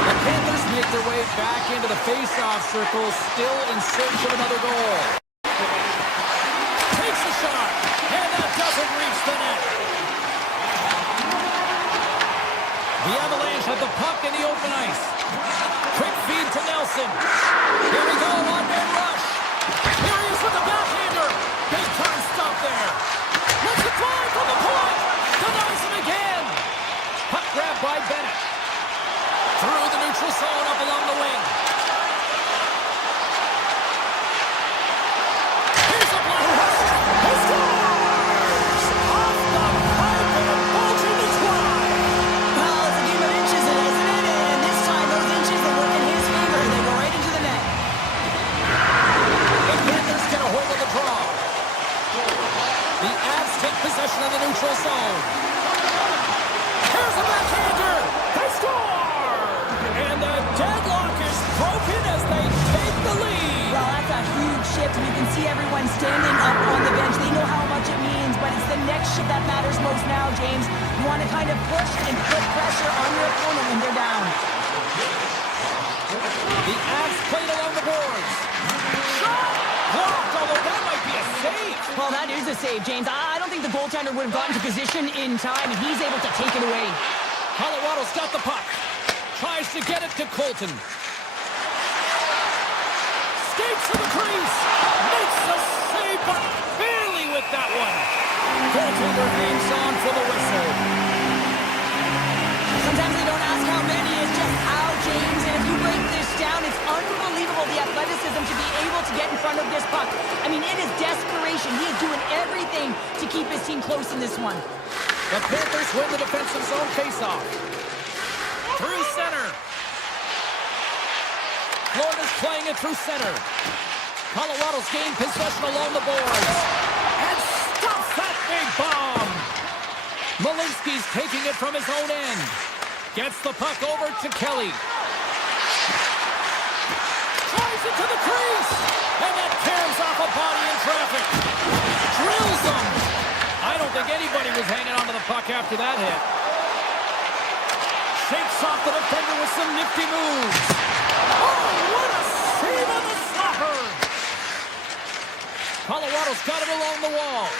the Panthers make their way back into the face-off circle, still in search of another goal. Takes a shot, and that doesn't reach the net. The Avalanche have the puck in the open ice. Quick feed to Nelson. Here we go, one-man rush. Here he is with the backhander. Big time stop there. Let's it fly from the point. Denies him again. Puck grab by Bennett. Through the neutral zone up along the wing. Here's a blast. He scores! Off the pipe out, and you can see everyone standing up on the bench. They know how much it means, but it's the next shift that matters most now, James. You want to kind of push and put pressure on your opponent when they're down. The Avs played along the boards. Shot! Blocked, although that might be a save. Well, that is a save, James. I don't think the goaltender would have gotten to position in time, and he's able to take it away. Colorado's got the puck. Tries to get it to Colton. Skates to the crease. Makes the save, but barely with that one. Goaltender hangs on for the whistle. Sometimes they don't ask how many, it's just how, James. And if you break this down, it's unbelievable the athleticism to be able to get in front of this puck. I mean, it is desperation. He is doing everything to keep his team close in this one. The Panthers win the defensive zone faceoff. Through center. Florida's playing it through center. Colorado's gained possession along the boards. And stuffs that big bomb. Malinsky's taking it from his own end. Gets the puck over to Kelly. Tries it to the crease. And that tears off a body in traffic. Drills him. I don't think anybody was hanging on to the puck after that hit. Shakes off the defender with some nifty moves. Oh, what a save on the slapper! Colorado's got it along the wall.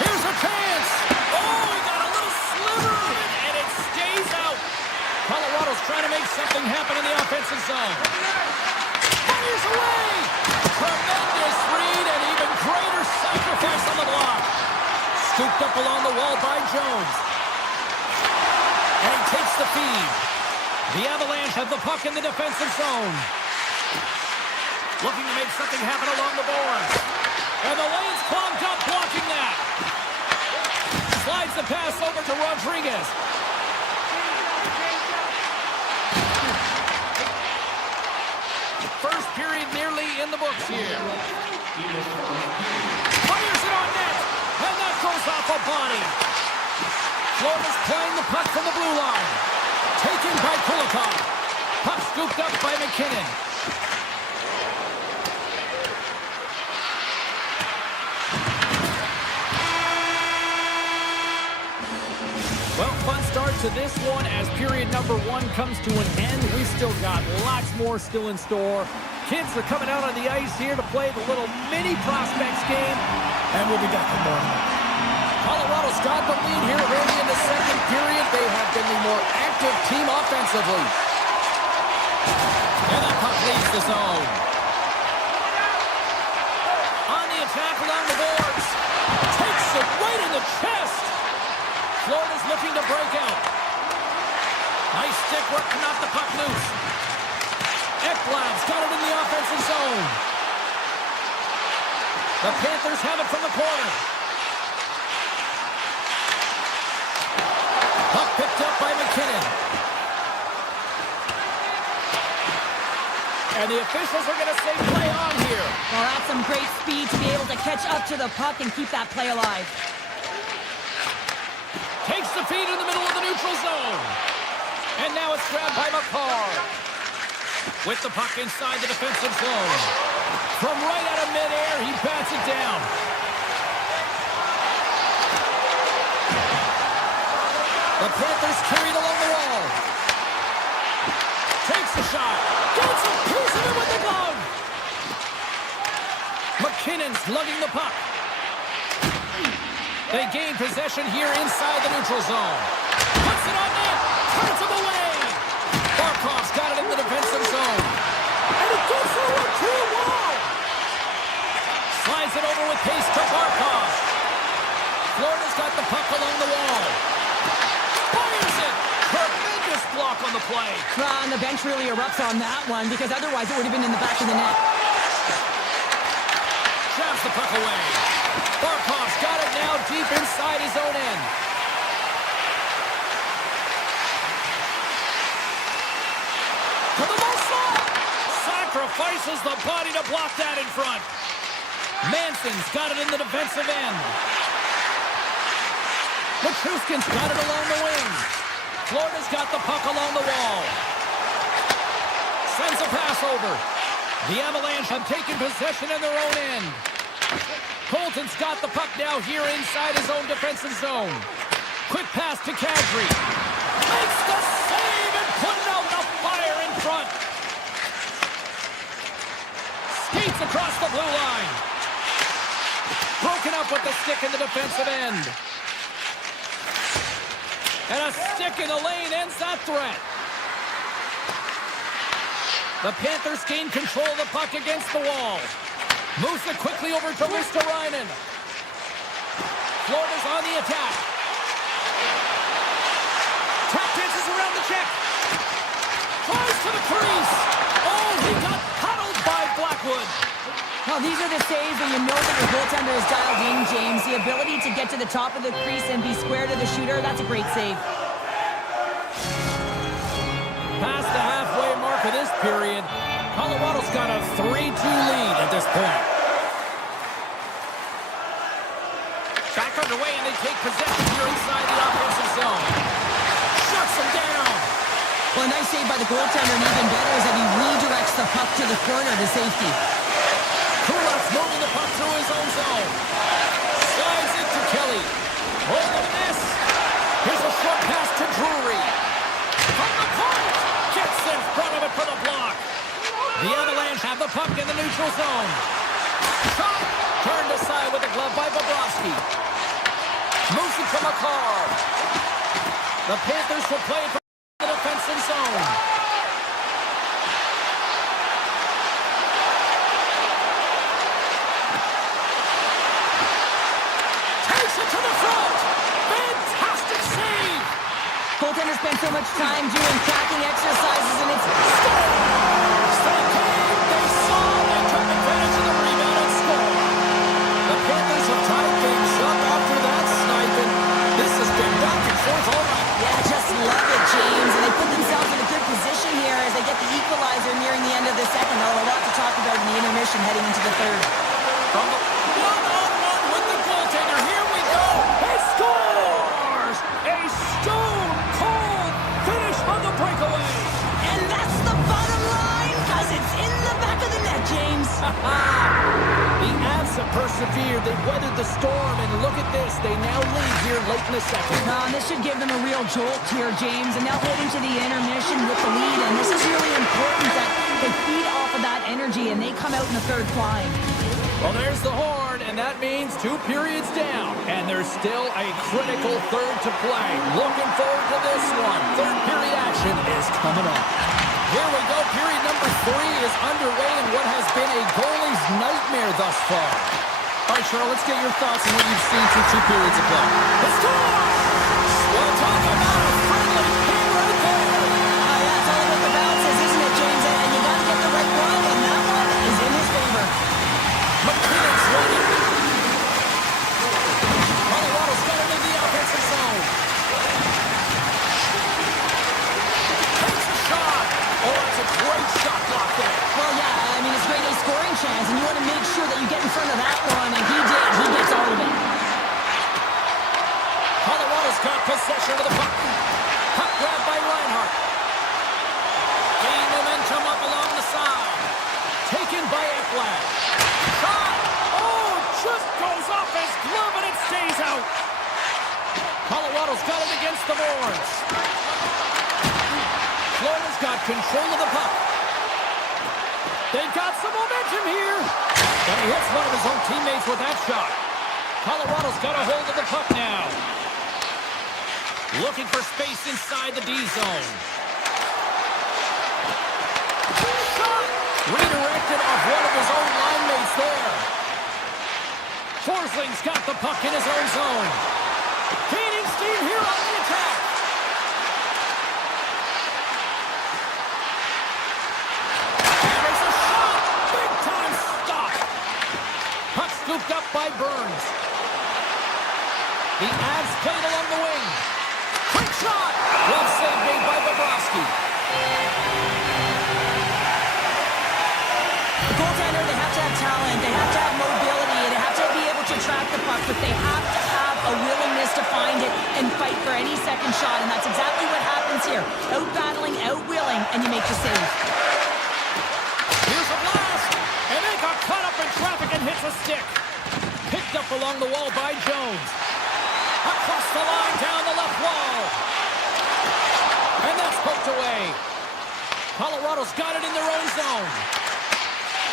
Here's a chance. Oh, he got a little sliver of it, and it stays out. Colorado's trying to make something happen in the offensive zone. Fires away. Tremendous read and even greater sacrifice on the block. Scooped up along the wall by Jones. And he takes the feed. The Avalanche have the puck in the defensive zone. Looking to make something happen along the boards. And the lane's clogged up blocking that. Slides the pass over to Rodriguez. First period nearly in the books here. Fires it on net. And that goes off a body. Florida's playing the puck from the blue line. Taken by Kodiak. Puck scooped up by McKinnon. Well, fun start to this one as period number 1 comes to an end. We've still got lots more still in store. Kids are coming out on the ice here to play the little mini prospects game. And we'll be back in the morning. Colorado's got the lead here early in the second period. They have been the more active team offensively. And the puck leaves the zone. On the attack along the boards. Takes it right in the chest. Florida's looking to break out. Nice stick work to knock the puck loose. Ekblad's got it in the offensive zone. The Panthers have it from the corner. Puck picked up by McKinnon. And the officials are going to say play on here. Well, that's some great speed to be able to catch up to the puck and keep that play alive. Takes the feed in the middle of the neutral zone. And now it's grabbed by McCarr. With the puck inside the defensive zone. From right out of midair, he bats it down. The Panthers carried along the wall. Takes the shot. Gets a piece of it with the glove. McKinnon's lugging the puck. They gain possession here inside the neutral zone. Puts it on net. Turns him away. Barkov's got it in the defensive zone. And it gets over to the wall. Slides it over with pace to Barkov. Florida's got the puck along the wall. Fires it. Tremendous block on the play. And the bench really erupts on that one because otherwise it would have been in the back of the net. Jabs the puck away. Barkov's got it now deep inside his own end. To the low slot. Sacrifices the body to block that in front. Manson's got it in the defensive end. Machushkin's got it along the wing. Florida's got the puck along the wall. Sends a pass over. The Avalanche have taken possession in their own end. Colton's got the puck now here inside his own defensive zone. Quick pass to Kadri. Makes the save and putting out the fire in front. Skates across the blue line. Broken up with the stick in the defensive end. And a stick in the lane ends that threat. The Panthers gain control of the puck against the wall. Moves it quickly over to Ristolainen. Florida's on the attack. Tap dances around the check. Tries to the crease. Oh, he got paddled by Blackwood. Well, these are the saves that you know that your goaltender is dialed in, James. The ability to get to the top of the crease and be square to the shooter, that's a great save. Past the halfway mark of this period, Colorado's got a 3-2 lead at this point. Back underway, and they take possession here inside the offensive zone. Shuts them down. Well, a nice save by the goaltender, and even better is that he redirects the puck to the corner to safety. Kulak's moving the puck through his own zone. Slides it to Kelly. Hold on this. Here's a short pass to Drury. From the point. Gets in front of it for the block. The Avalanche have the puck in the neutral zone. Shot. Turned aside with the glove by Bobrovsky. Moves it to McCall. The Panthers will play from the defensive zone. Takes it to the front. Fantastic save. Goaltender spent so much time doing tracking exercises, and it's Scores! They came, they saw, they took advantage of the rebound and scored. The Panthers have tied things up after that sniping. This has been back and forth all night. yeah, just love it, James. And they put themselves in a good position here as they get the equalizer nearing the end of the second. They'll have a lot to talk about in the intermission heading into the third. From the one-on-one with the goaltender, here we go. He scores! A stone-cold finish on the breakaway. And that's the bottom line, because it's in the back of the net, James. The Avs have persevered. They've weathered the storm, and look at this. They now lead here late in the second. And this should give them a real jolt here, James. And now heading to the intermission with the lead. And this is really important that they feed off of that energy and they come out in the third flying. Well, there's the horn, and that means 2 periods down. And there's still a critical third to play. Looking forward to this one. Third period action is coming up. Here we go. Period number 3 is underway in what has been a goalie's nightmare thus far. All right, Cheryl, let's get your thoughts on what you've seen through 2 periods of play. Let's go! We'll talk about a friendly pin right there. Yeah, it's all about the bounces, isn't it, James? And you got to get the right one, and that one is in his favor. McKinnon's running. Colorado's got it in the offensive zone. Takes a shot. Oh, that's a great shot block there. Well, yeah, I mean, it's great a scoring chance, and you want to make sure that you get in front of that one, and he did. He gets all of it. Colorado's got possession of the puck. Puck grabbed by Reinhart. Gain momentum up along the side. Taken by Ekblad. Shot! Oh, just goes off his glove and it stays out. Colorado's got it against the boards. Florida's got control of the puck. They've got some momentum here. And he hits one of his own teammates with that shot. Colorado's got a hold of the puck now. Looking for space inside the D zone. Shot! Redirected off one of his own line mates there. Forsling's got the puck in his own zone. Gaining steam here on the attack. And there's a shot. Big time stop. Puck scooped up by Burns. The Avs played along the wing. Quick shot. Well save made by Bobrovsky. The goaltender, they have to have talent, they have to have mobility, they have to be able to track the puck, but they have to have a willingness to find it and fight for any second shot, and that's exactly what happens here. Out-battling, out-willing, and you make the save. Here's a blast. Got caught up in traffic and hits a stick. Picked up along the wall by Jones. Across the line, down the left wall. And that's poked away. Colorado's got it in their own zone.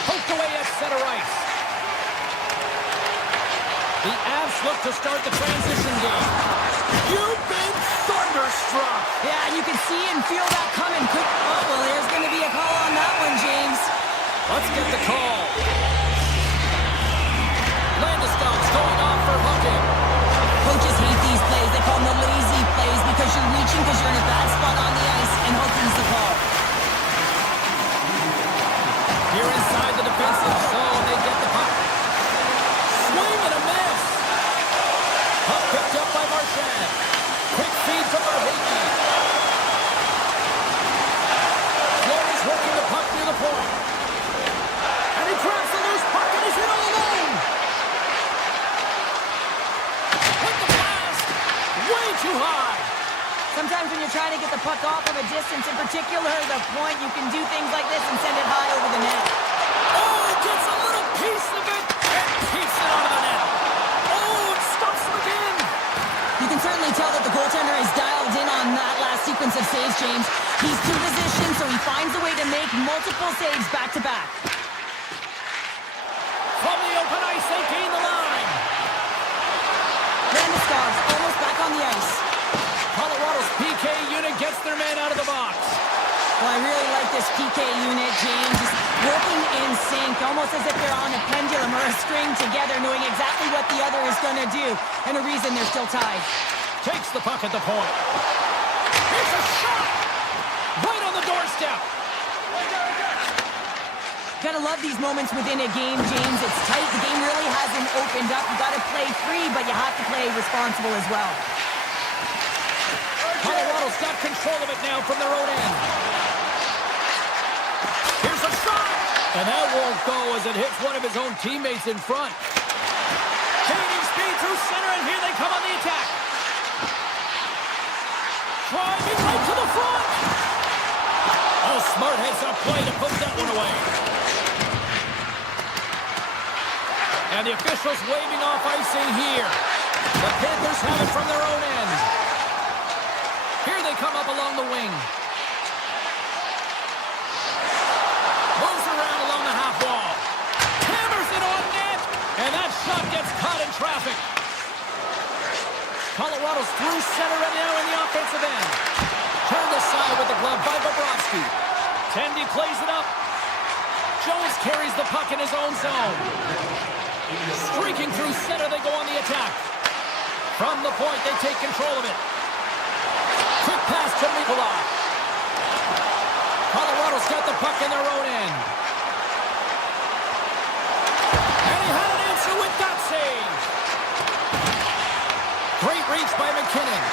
Poked away at center ice. The Avs look to start the transition game. You've been thunderstruck. Yeah, you can see and feel that coming. Oh, well, there's going to be a call on that one, James. Let's get the call. Landeskog's going off for hooking. Coaches hate these plays. They call them the lazy plays because you're reaching because you're in a bad spot on the ice, and hooking's the call. Here inside the defensive zone, they get the puck. Swing and a miss. Puck picked up by Marchand. Quick feed to Buffallo. Florida's working the puck near the point. And he grabs the loose puck and he's in all alone. With the blast. Way too high. Sometimes when you're trying to get the puck off of a distance, in particular the point, you can do things like this and send it high over the net. Oh, gets a little piece of it and keeps it out of the net. Oh, it stops him again. You can certainly tell that the goaltender is dialed in on that last sequence of saves, James. He's two positions, so he finds a way to make multiple saves back-to-back. From the open ice, they gain the line. Landeskog's almost back on the ice. Colorado's PK unit gets their man out of the box. Well, I really like this PK unit, James. Just working in sync, almost as if they're on a pendulum or a string together, knowing exactly what the other is going to do, and a reason they're still tied. Takes the puck at the point. Here's a shot! Right on the doorstep. Gotta love these moments within a game, James. It's tight. The game really hasn't opened up. You gotta play free, but you have to play responsible as well. Colorado's got control of it now from their own end. Here's a shot! And that won't go as it hits one of his own teammates in front. Gaining speed through center, and here they come on the attack. Driving right to the front! Oh, smart heads-up play to put that one away. And the officials waving off icing here. The Panthers have it from their own end. Here they come up along the wing. Moves around along the half wall. Hammers it on net. And that shot gets caught in traffic. Colorado's through center and now in the offensive end. Turned aside with the glove by Bobrovsky. Tendy plays it up. Jones carries the puck in his own zone. Streaking through center, they go on the attack. From the point, they take control of it. Quick pass to Nikolai. Colorado's got the puck in their own end. And he had an answer with that save. Great reach by McKinnon.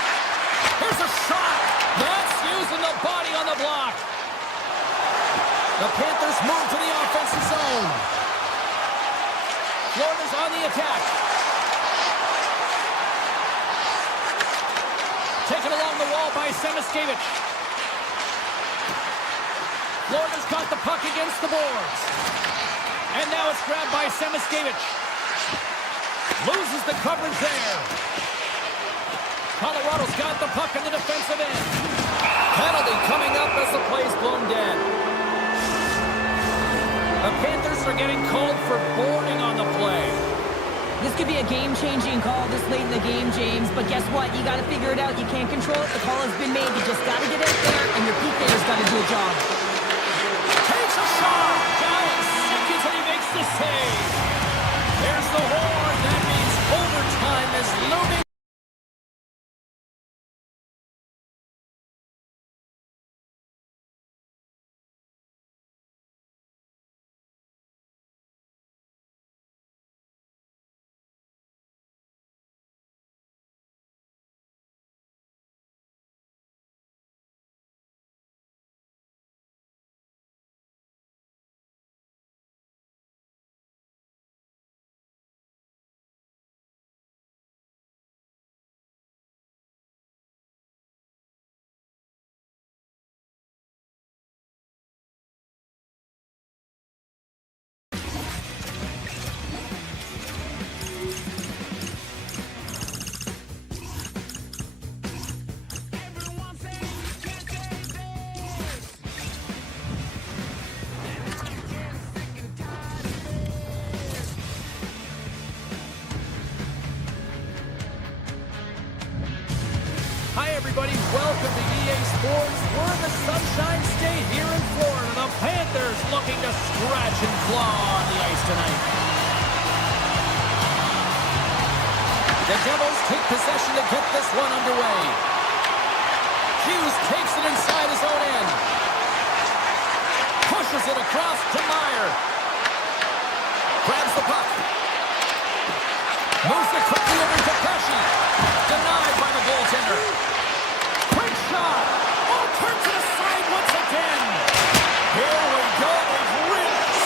Here's a shot. That's using the body on the block. The Panthers move to the offensive zone. Florida's on the attack. Taken along the wall by Semiskevich. Florida's got the puck against the boards. And now it's grabbed by Semiskevich. Loses the coverage there. Colorado's got the puck in the defensive end. Penalty coming up as the play's blown dead. The Panthers are getting called for boarding on the play. This could be a game-changing call this late in the game, James, but guess what? You got to figure it out. You can't control it. The call has been made. You just got to get out there, and your PK's got to do a job. Takes a shot. Giant seconds, and he makes the save. There's the horn. That means overtime is looming. everybody. Welcome to EA Sports. We're in the Sunshine State here in Florida. The Panthers looking to scratch and claw on the ice tonight. The Devils take possession to get this one underway. Hughes takes it inside his own end. Pushes it across to Meyer. Grabs the puck. Moves it quickly over to Pesci. Denied by the goaltender. Quick shot. Oh, turns it aside once again. Here we go.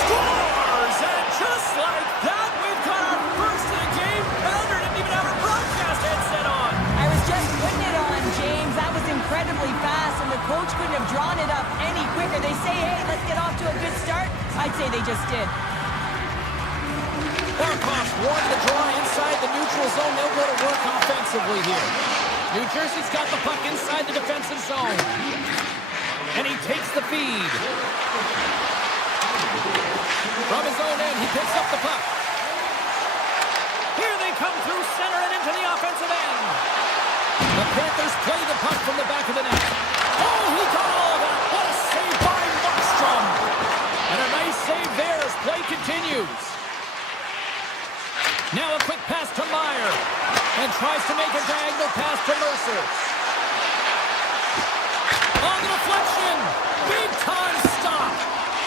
Scores! And just like that, we've got our first of the game. Pounder didn't even have our broadcast headset on. I was just putting it on, James. That was incredibly fast, and the coach couldn't have drawn it up any quicker. They say, hey, let's get off to a good start. I'd say they just did. Barkov's won the draw inside the neutral zone. They'll go to work offensively here. New Jersey's got the puck inside the defensive zone. And he takes the feed. From his own end, he picks up the puck. Here they come through center and into the offensive end. The Panthers play the puck from the back of the net. Oh, he got all of that. What a save by Markstrom. And a nice save there as play continues. Now a quick pass to Meyer. And tries to make a diagonal pass to Mercer. On the deflection. Big time stop.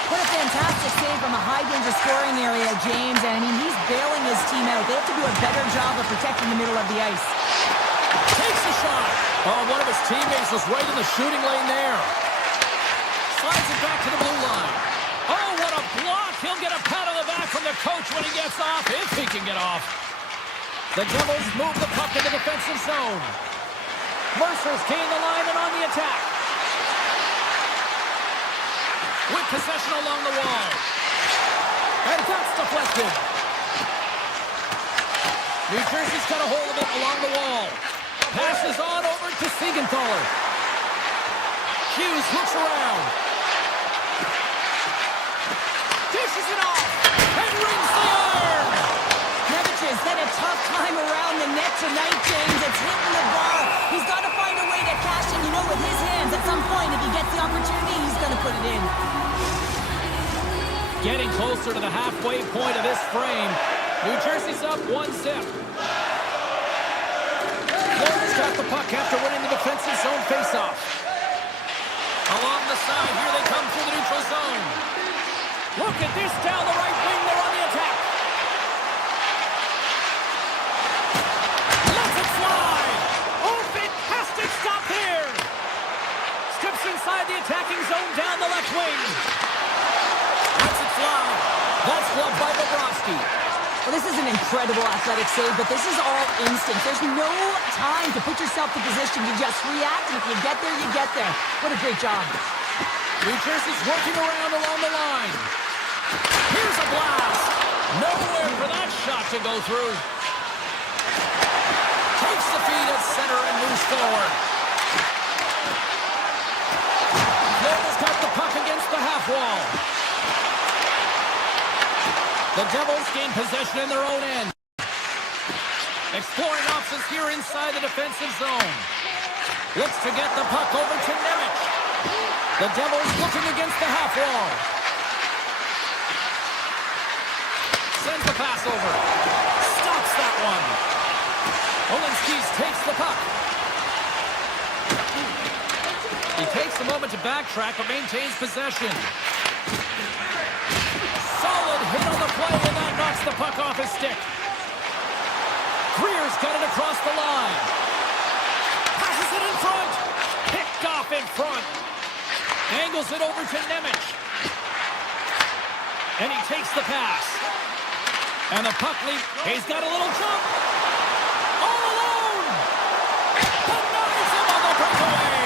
What a fantastic save from a high-danger scoring area, James. And I mean, he's bailing his team out. They have to do a better job of protecting the middle of the ice. Takes a shot. Oh, one of his teammates was right in the shooting lane there. Slides it back to the blue line. Oh, what a block. He'll get a pat on the back from the coach when he gets off, if he can get off. The Devils move the puck in the defensive zone. Mercer's gained the line and on the attack. With possession along the wall. And that's deflected. New Jersey's got a hold of it along the wall. Passes on over to Siegenthaler. Hughes hooks around. Dishes it off. And rings the iron. Nevich's had a tough time around the net tonight, James. It's hitting the bar. He's got to find a way to cash in, you know, with his hands. At some point, if he gets the opportunity, he's going to put it in. Getting closer to the halfway point of this frame. New Jersey's up 1-0. Florida's got the puck after winning the defensive zone faceoff. Along the side, here they come through the neutral zone. Look at this down the right wing. They're on the attack. Lets it fly. Oh, fantastic stop here. Skips inside the attacking zone down the left wing. Lets it fly. That's gloved by Bobrovsky. Well, this is an incredible athletic save, but this is all instant. There's no time to put yourself in position. You just react, and if you get there, you get there. What a great job. New Jersey's working around along the line. Here's a blast. Nowhere for that shot to go through. Takes the feed at center and moves forward. Florida's got the puck against the half wall. The Devils gain possession in their own end. Exploring options here inside the defensive zone. Looks to get the puck over to Nemec. The Devils looking against the half wall. Sends the pass over. Stops that one. Olinskis takes the puck. He takes a moment to backtrack but maintains possession. Solid hit on the play, and that knocks the puck off his stick. Greer's got it across the line. Passes it in front. Picked off in front. Angles it over to Nemec. And he takes the pass. And the puck leap. He's got a little jump. All alone. Denies him on the breakaway.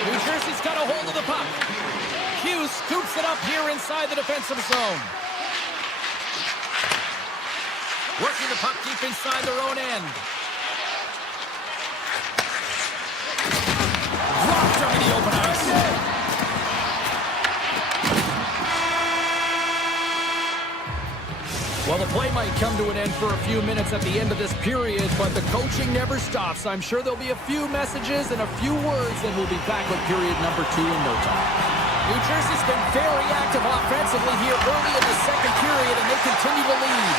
New Jersey's got a hold of the puck. Hughes scoops it up here inside the defensive zone. Working the puck deep inside their own end. Dropped over the open ice. Well, the Play might come to an end for a few minutes at the end of this period, but the coaching never stops. I'm sure there'll be a few messages and a few words, and we'll be back with period number 2 in no time. New Jersey's been very active offensively here early in the second period, and they continue to lead.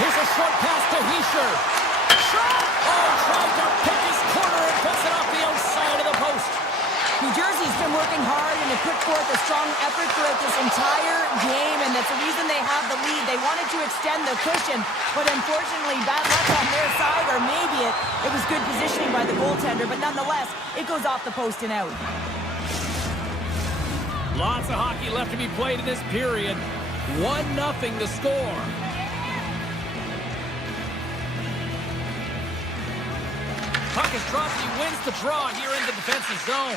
Here's a short pass to Hischier. Shot! Oh, tried to pick his corner and puts it off the outside of the post. New Jersey's been working hard and they put forth a strong effort throughout this entire game, and that's the reason they have the lead. They wanted to extend the cushion, but unfortunately bad luck on their side, or maybe it was good positioning by the goaltender, but nonetheless, it goes off the post and out. Lots of hockey left to be played in this period. 1-0 to score. Puck is dropped. He wins the draw here in the defensive zone.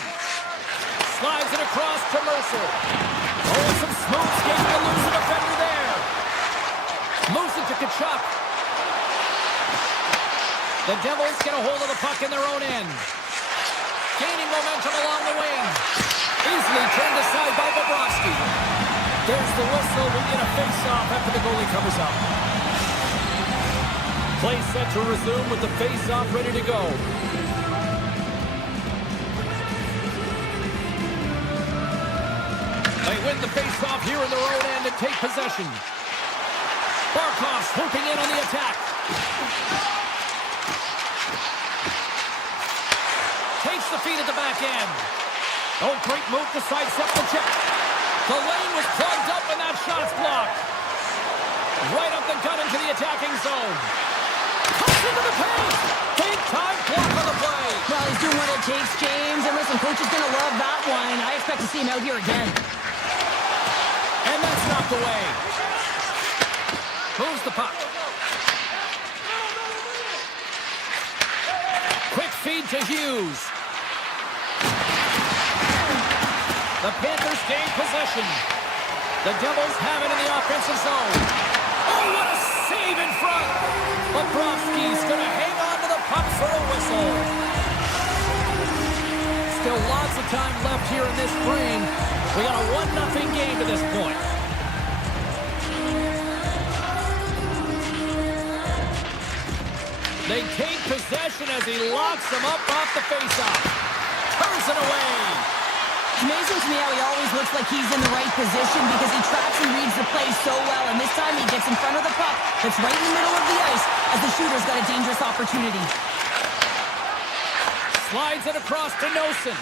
Slides it across to Mercer. Oh, some smooth skating to lose a defender there. Moves it to Kachuk. The Devils get a hold of the puck in their own end. Gaining momentum along the wing. Easily turned aside by Bobrovsky. There's the whistle. We get a face-off after the goalie covers up. Play set to resume with the face-off ready to go. They win the face-off here in their own end and take possession. Barkov swooping in on the attack. Takes the feed at the back end. Oh, great move to sidestep the check. The lane was plugged up and that shot's blocked. Right up the gut into the attacking zone. Cuts into the paint. Big time block on the play. Well, he's doing what it takes, James. And listen, coach is going to love that one. I expect to see him out here again. And that's knocked away. Moves the puck. Quick feed to Hughes. The Panthers gain possession. The Devils have it in the offensive zone. Oh, what a save in front. Bobrovsky's going to hang on to the puck for a whistle. Still lots of time left here in this frame. We got a 1-0 game to this point. They take possession as he locks them up off the faceoff. Turns it away. It's amazing to me how he always looks like he's in the right position because he tracks and reads the play so well. And this time he gets in front of the puck that's right in the middle of the ice as the shooter's got a dangerous opportunity. Slides it across to Nosen.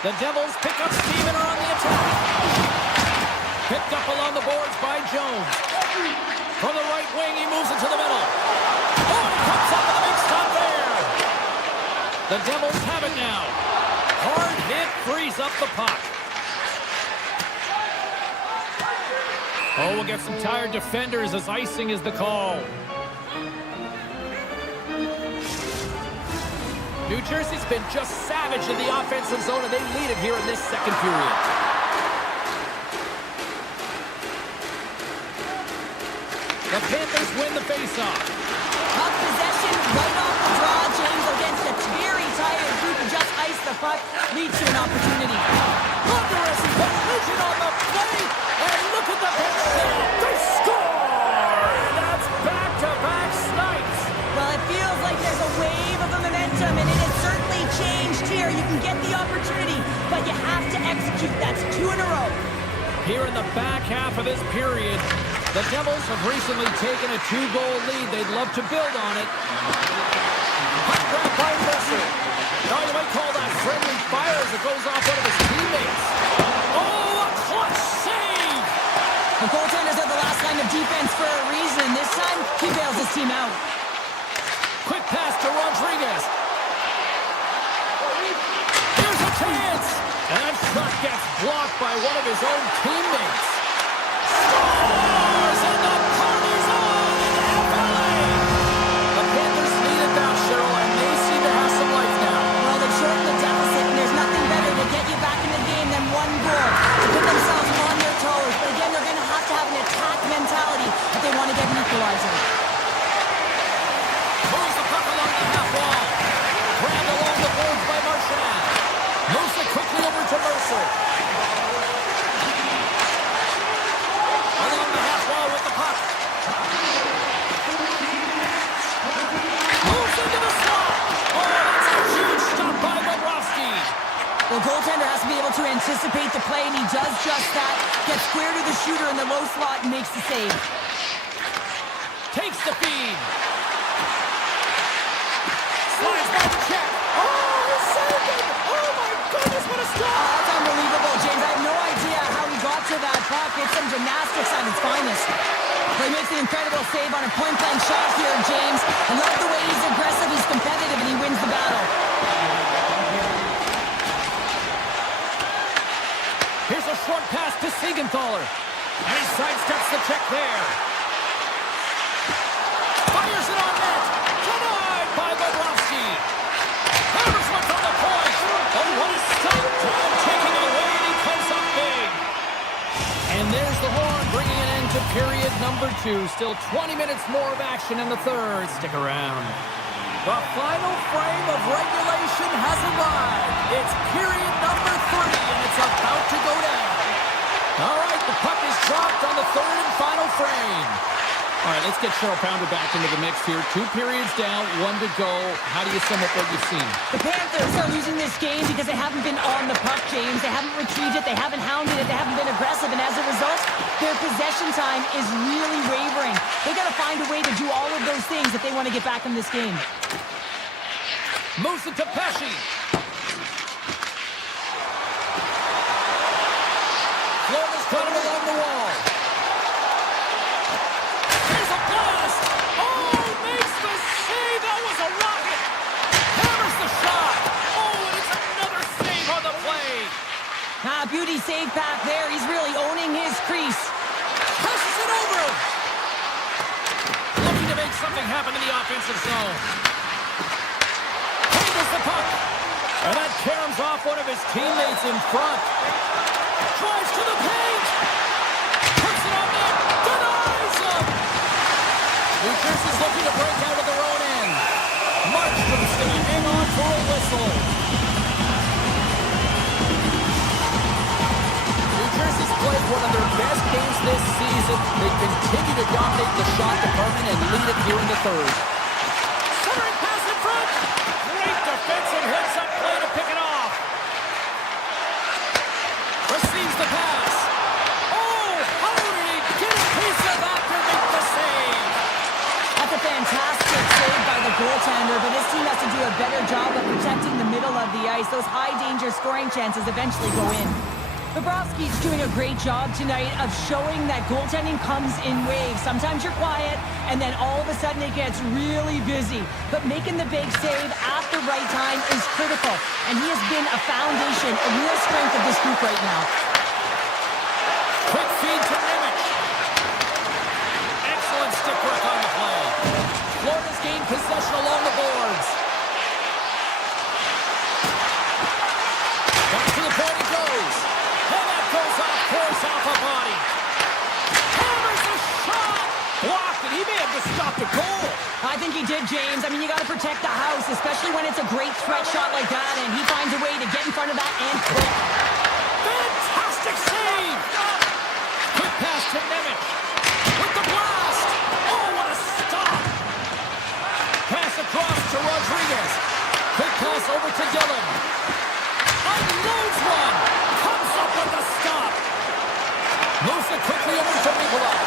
The Devils pick up steam and are on the attack. Picked up along the boards by Jones. From the right wing, he moves it to the middle. Oh, and he comes up with a big stop there. The Devils have it now. Hard hit frees up the puck. Oh, we'll get some tired defenders as icing is the call. New Jersey's been just savage in the offensive zone, and they lead it here in this second period. The Panthers win the faceoff. Puck possession right off the draw, James, against a very tired group who just iced the puck, leads to an opportunity. Thunderous collision on the play, and look at the Panthers. They score! That's back-to-back snipes. Well, it feels like there's a wave of the momentum, and it has certainly changed here. You can get the opportunity, but you have to execute. That's 2 in a row. Here in the back half of this period, the Devils have recently taken a 2-goal lead. They'd love to build on it. Puck grab by Mercer. Now you might call that friendly fire as it goes off one of his teammates. Oh, a clutch save! The goaltenders are the last line of defense for a reason. This time, he bails his team out. Quick pass to Rodriguez. Here's a chance! And that shot gets blocked by one of his own teammates. Scores! And the party's on in LA! The Panthers need it now, Cheryl, and they seem to have some life now. Well, they've shortened the deficit, and there's nothing better to get you back in the game than 1 goal. To put themselves on their toes. But again, they're going to have an attack mentality if they want to get an equalizer. Moves the puck along the half wall. Grabbed along the boards by Marchand. Moves it quickly over to Mercer. Along the half Well, goaltender has to be able to anticipate the play, and he does just that. Gets square to the shooter in the low slot and makes the save. Takes the feed. Slides by the check. Oh, he saved it! Oh, my goodness, what a stop! That's unbelievable, James. I have no idea how he got to that puck. It's some gymnastics at its finest. But he makes an incredible save on a point-blank shot here, James. I love the way he's aggressive, he's competitive, and he wins the battle. Here's a short pass to Siegenthaler. And he sidesteps the check there. Fires it on net. Denied by Bobrovsky. Hammers one from the point. Oh, what a stop. Time taking away, and he comes up big. And there's the horn, bringing an end to period number 2. Still 20 minutes more of action in the third. Stick around. The final frame of regulation has arrived. It's period number 3, and it's about to go down. All right, the puck is dropped on the third and final frame. All right, let's get Cheryl Pounder back into the mix here. 2 periods down, 1 to go. How do you sum up what you've seen? The Panthers are losing this game because they haven't been on the puck, James. They haven't retrieved it. They haven't hounded it. They haven't been aggressive. And as a result, their possession time is really wavering. They got to find a way to do all of those things if they want to get back in this game. Moves it to Pesci. Florida's got him along the wall. Here's a blast. Oh, makes the save. That was a rocket. Hammers the shot. Oh, and it's another save on the play. Beauty save back there. He's really owning his crease. Passes it over. Looking to make something happen in the offensive zone. Handles the puck. And that caroms off one of his teammates in front. Drives to the paint. Puts it on net. Denies him. New Jersey's looking to break out of their own end. Markstrom's going to hang on for a whistle. New Jersey's played one of their best games this season. They continue to dominate the shot department and lead it here in the third. Centering pass in front. Great defensive hits up play to pick it off. Receives the pass. Oh, how did he get a piece of that to make the save? That's a fantastic save by the goaltender, but this team has to do a better job of protecting the middle of the ice. Those high-danger scoring chances eventually go in. Bobrovsky's doing a great job tonight of showing that goaltending comes in waves. Sometimes you're quiet, and then all of a sudden it gets really busy. But making the big save at the right time is critical, and he has been a foundation, a real strength of this group right now. Quick feed to Nemec. Excellent stick work on the play. Florida's gained possession along the boards. Back to the point it goes. And that goes off, pours off a body. Hammers a shot. Blocked it. He may have just stopped a goal. I think he did, James. I mean, you got to protect the house, especially when it's a great threat shot like that, and he finds a way to get in front of that and quick. Fantastic save. Quick pass to Nemec. With the blast. Oh, what a stop. Pass across to Rodriguez. Quick pass over to Dillon. Unloads one. Comes up with the stop. Moves it quickly over to Nikolai.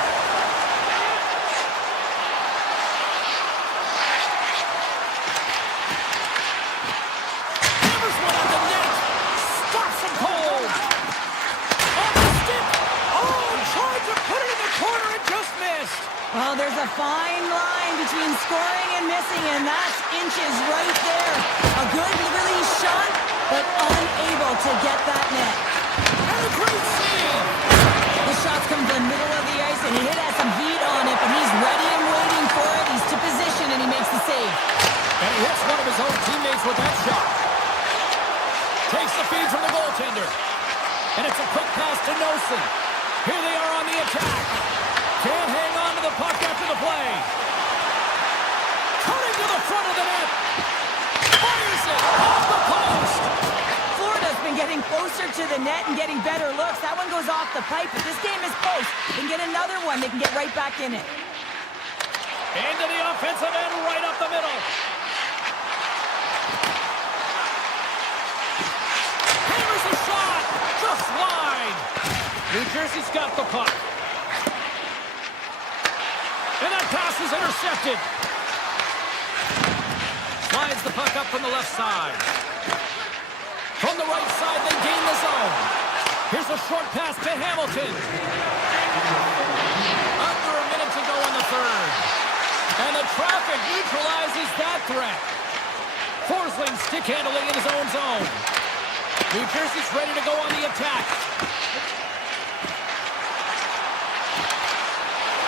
Hammers one on the net. Stops him cold. On the stick. Oh, tried to put it in the corner and just missed. Well, there's a fine line between scoring and missing, and that's inches right there. A good release shot, but unable to get that net. And a great save. The shots come from the middle of the ice, and he has some heat on it, but he's ready and waiting for it. He's to position, and he makes the save. And he hits one of his own teammates with that shot. Takes the feed from the goaltender. And it's a quick pass to Noesen. Here they are on the attack. Can't hang on to the puck after the play. Turning to the front of the net. Fires it off the post. Florida's been getting closer to the net and getting better looks. That one goes off the pipe, but this game is close. They can get another one. They can get right back in it. Into the offensive end, right up the middle. New Jersey's got the puck. And that pass is intercepted. Slides the puck up from the left side. From the right side, they gain the zone. Here's a short pass to Hamilton. Under a minute to go in the third. And the traffic neutralizes that threat. Forsling stick handling in his own zone. New Jersey's ready to go on the attack.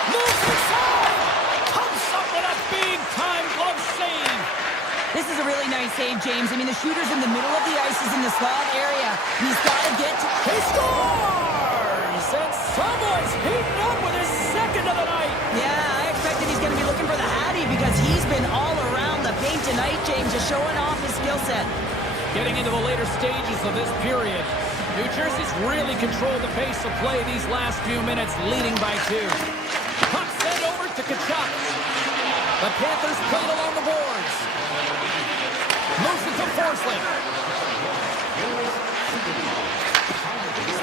Moves inside. Pumps up with a big-time glove save. This is a really nice save, James. I mean, the shooter's in the middle of the ice. He's in the slot area. And he's got to get to... He scores! And someone's heating up with his second of the night. Yeah, I expected he's going to be looking for the Hattie because he's been all around the paint tonight, James, just showing off his skill set. Getting into the later stages of this period, New Jersey's really controlled the pace of play these last few minutes, leading by 2. Puck sent over to Kodiak. The Panthers played along the boards. Moves it to Forsling.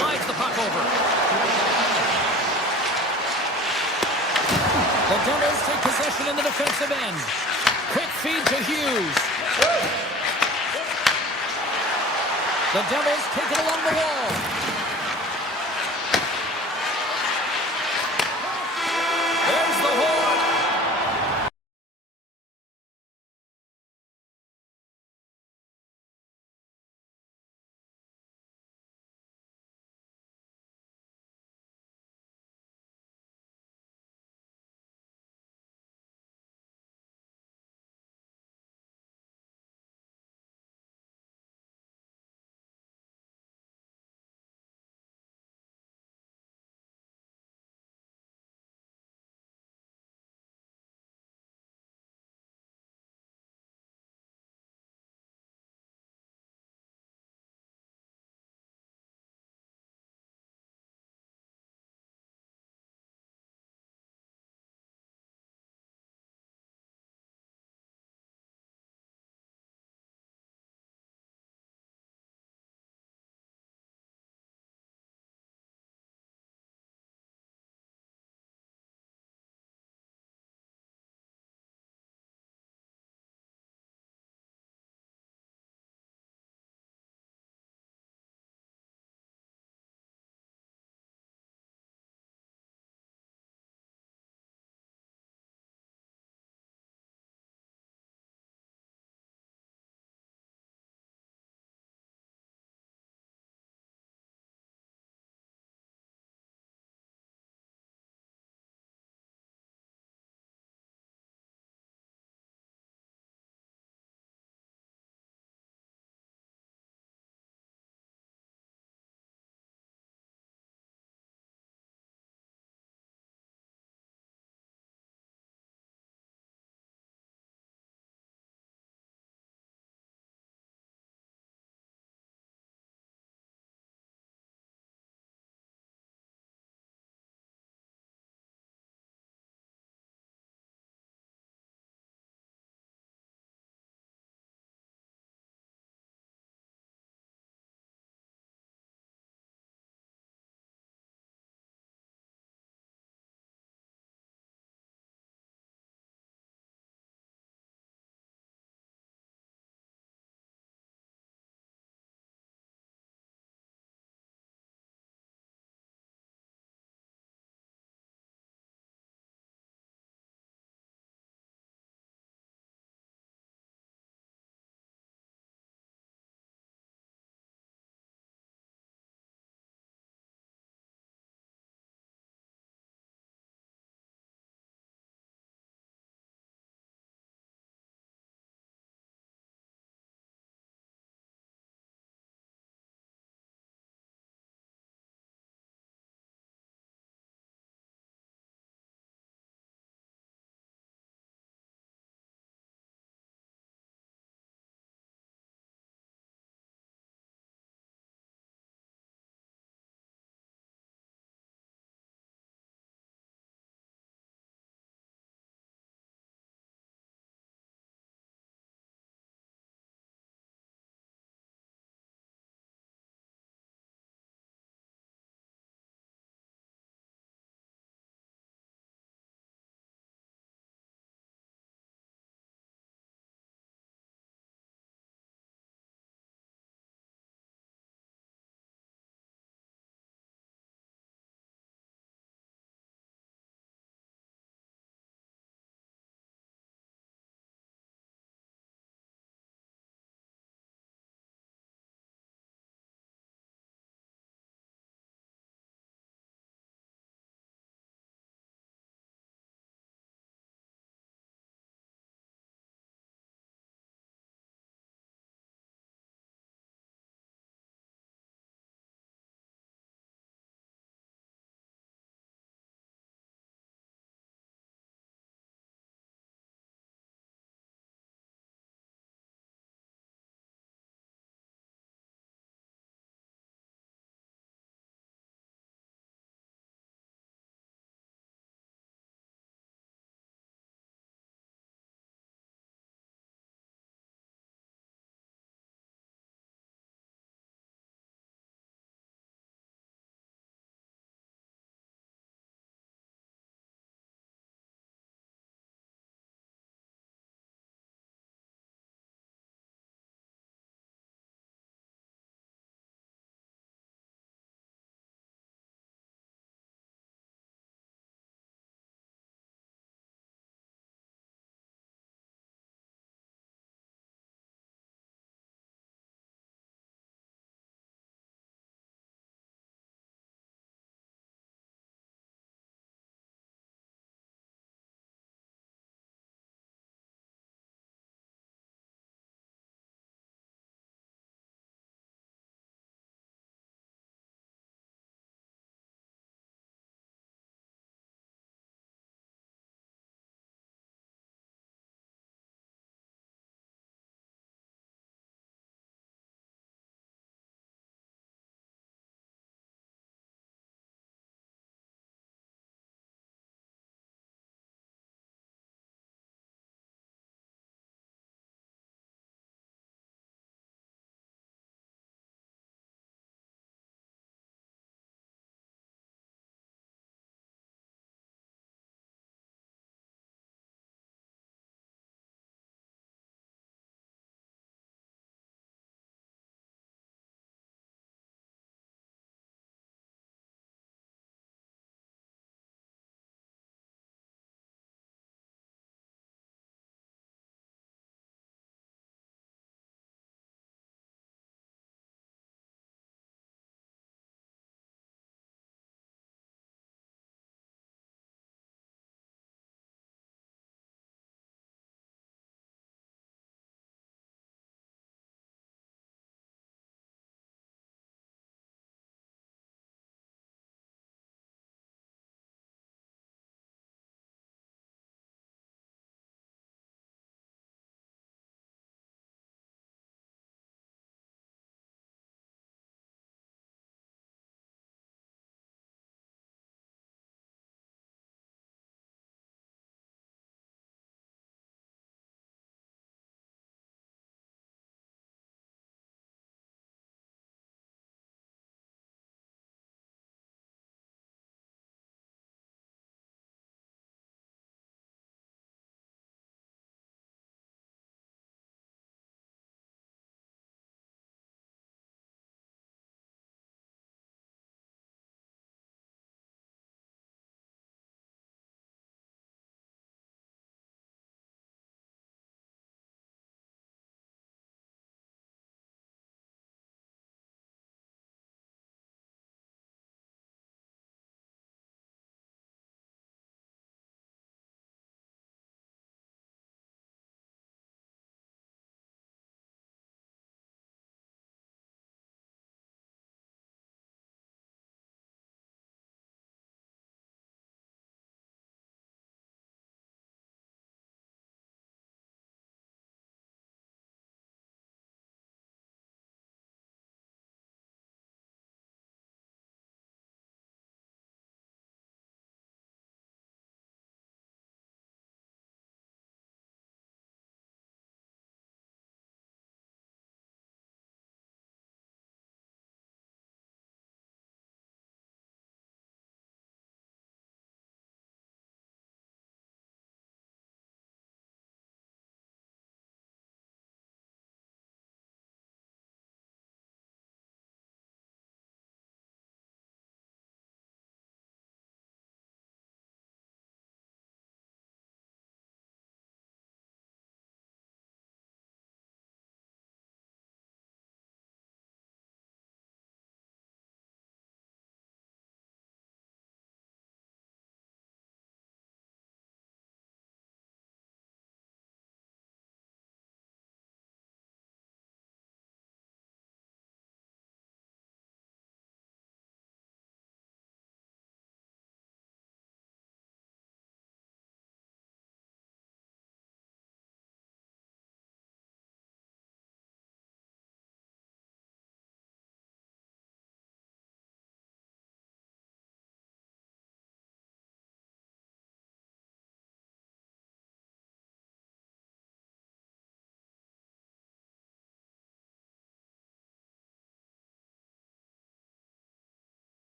Slides the puck over. The Devils take possession in the defensive end. Quick feed to Hughes. The Devils take it along the wall.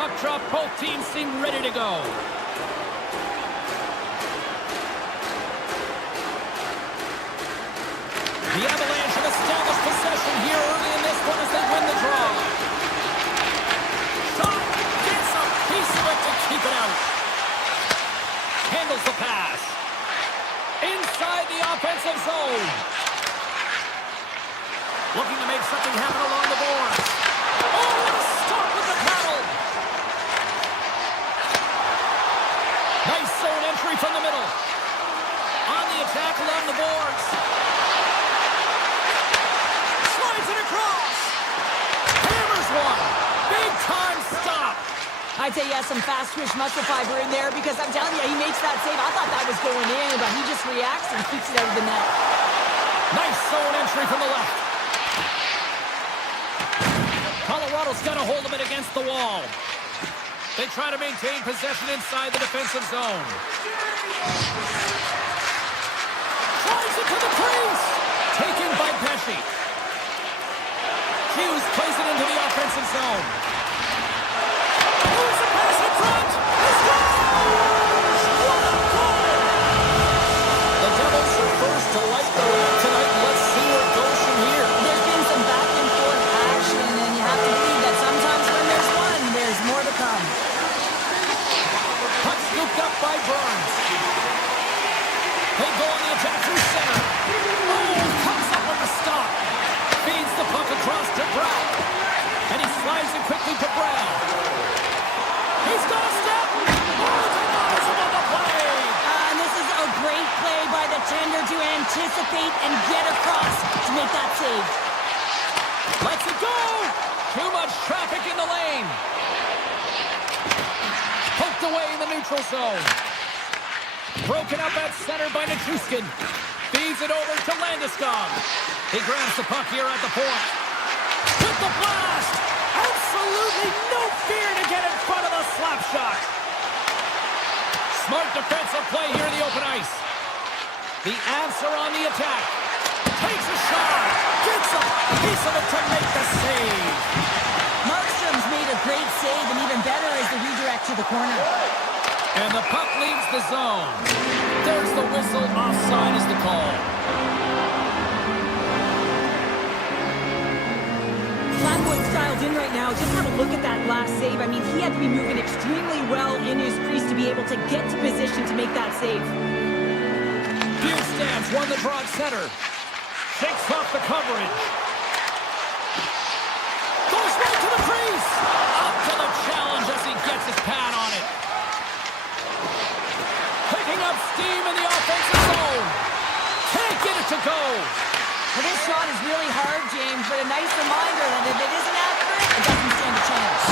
puck drop, both teams seem ready to go. The Avalanche have established possession here early in this one as they win the draw. Shot, gets a piece of it to keep it out. Handles the pass. Inside the offensive zone. Looking to make something happen along the boards. Oh, what a stop with the paddle. Nice zone entry from the middle. On the attack along the boards. Slides it across. Hammers one. Big time stop. I'd say he has some fast twitch muscle fiber in there because I'm telling you, he makes that save. I thought that was going in, but he just reacts and keeps it out of the net. Nice zone entry from the left. Colorado's got a hold of it against the wall. They try to maintain possession inside the defensive zone. Tries it to the crease. Taken by Pesci. Hughes plays it into the offensive zone. Moves the pass in front. He scores! What a goal! The Devils are first to light the lamp tonight. Let's see where it goes from here. There's been some back and forth action, and you have to believe that sometimes when there's one, there's more to come. Puck scooped up by Burns. They go on the attack through center. Oh, comes up with a stop. Feeds the puck across to Brown. And he slides it quickly to Brown. He's got a step. Oh, denies him on the play. And this is a great play by the tender to anticipate and get across to make that save. Lets it go. Too much traffic in the lane. Poked away in the neutral zone. Broken up at center by Nichushkin. Feeds it over to Landeskog. He grabs the puck here at the point. With the blast! Absolutely no fear to get in front of the slap shot. Smart defensive play here in the open ice. The Avs are on the attack. Takes a shot. Gets a piece of it to make the save. Markstrom's made a great save, and even better is the redirect to the corner. And the puck leaves the zone. There's the whistle. Offside is the call. Flatwood's dialed in right now. Just have a look at that last save. I mean, he had to be moving extremely well in his crease to be able to get to position to make that save. Bugstad's won the draw at center. Shakes off the coverage. Goes right to the crease. Up to the challenge as he gets his pad on it. Picking up steam in the offensive zone. Can't get it to go. Well, this shot is really hard, James, but a nice reminder that if it isn't accurate, it doesn't stand a chance.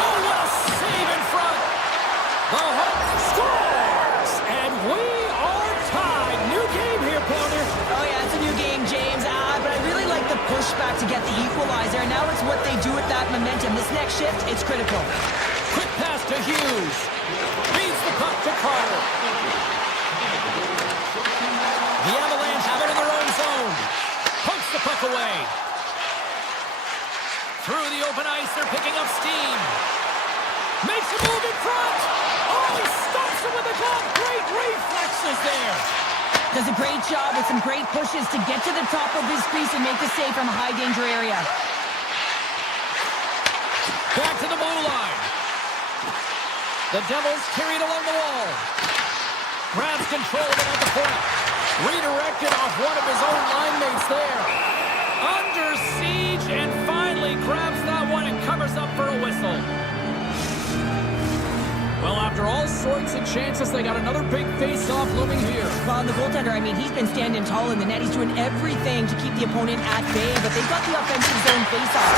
Oh, what a save in front. The Hawk scores. And we are tied. New game here, Pounder. Oh, yeah, it's a new game, James. But I really like the pushback to get the equalizer. And now it's what they do with that momentum. This next shift, it's critical. Quick pass to Hughes. Feeds the puck to Carter. The Avalanche have it in their own zone. Pokes the puck away. Through the open ice, they're picking up steam. Makes a move in front. Oh, he stops it with a glove. Great reflexes there. Does a great job with some great pushes to get to the top of his crease and make the save from a high-danger area. Back to the blue line. The Devils carried along the wall. Grabs control of it at the point. Redirected off one of his own line mates there. Under siege and finally grabs that one and covers up for a whistle. Well, after all sorts of chances, they got another big face-off looming here. Well, and the goaltender, I mean, he's been standing tall in the net. He's doing everything to keep the opponent at bay, but they've got the offensive zone face-off.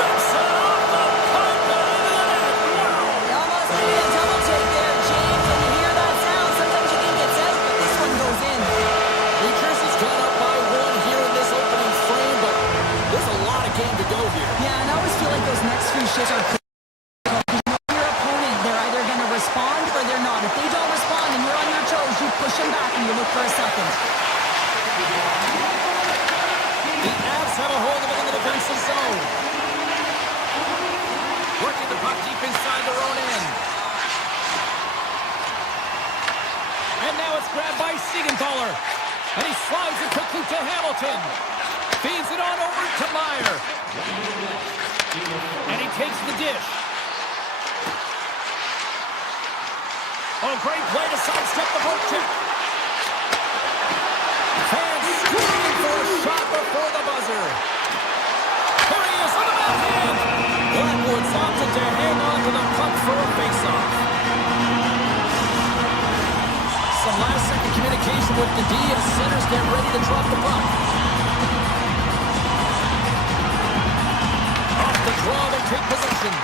Rips it off the pipe and into the net. Wow! They almost needed a double take there, James. When you hear that sound, sometimes you think it's out, but this one goes in. New Jersey's got up by one here in this opening frame, but there's a lot of game to go here. Yeah, and I always feel like those next few shifts are critical. Your opponent, they're either going to respond or they're not. If they don't respond and you're on your toes, you push them back and you look for a second. The Avs have a hold of it in the defensive zone. Working the puck deep inside their own end. And now it's grabbed by Siegenthaler. And he slides it quickly to Hamilton. Feeds it on over to Meyer. And he takes the dish. Oh, great play to sidestep the poke check. Fans screaming for a shot before the buzzer. There he is on the backhand. Blackwood's opted to hang on to the puck for a faceoff. Some last-second communication with the D as centers get ready to drop the puck. Off the draw, they take possession.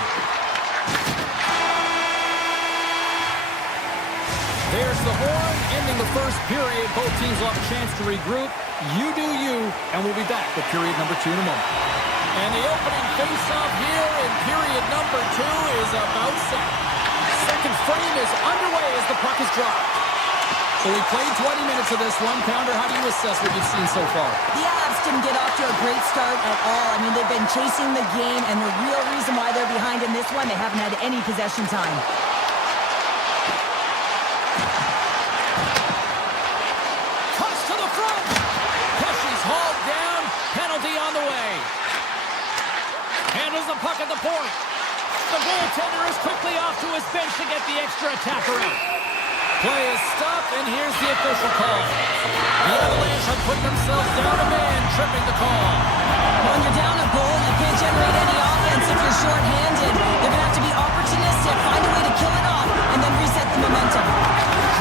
There's the horn, ending the first period. Both teams will have a chance to regroup. You do you, and we'll be back with period number 2 in a moment. And the opening face-off here in period number 2 is about set. Second frame is underway as the puck is dropped. So we played 20 minutes of this one. Pounder, how do you assess what you've seen so far? The Avs didn't get off to a great start at all. I mean, they've been chasing the game, and the real reason why they're behind in this one, they haven't had any possession time. Cuts to the front. Pesci's hauled down. Penalty on the way. Handles the puck at the point. The goaltender is quickly off to his bench to get the extra attacker out. Play is stopped, and here's the official call. The Avalanche have put themselves down a man, tripping the call. When you're down a goal, you can't generate any offense if you're short-handed. They're going to have to be opportunistic, find a way to kill it off, and then reset the momentum.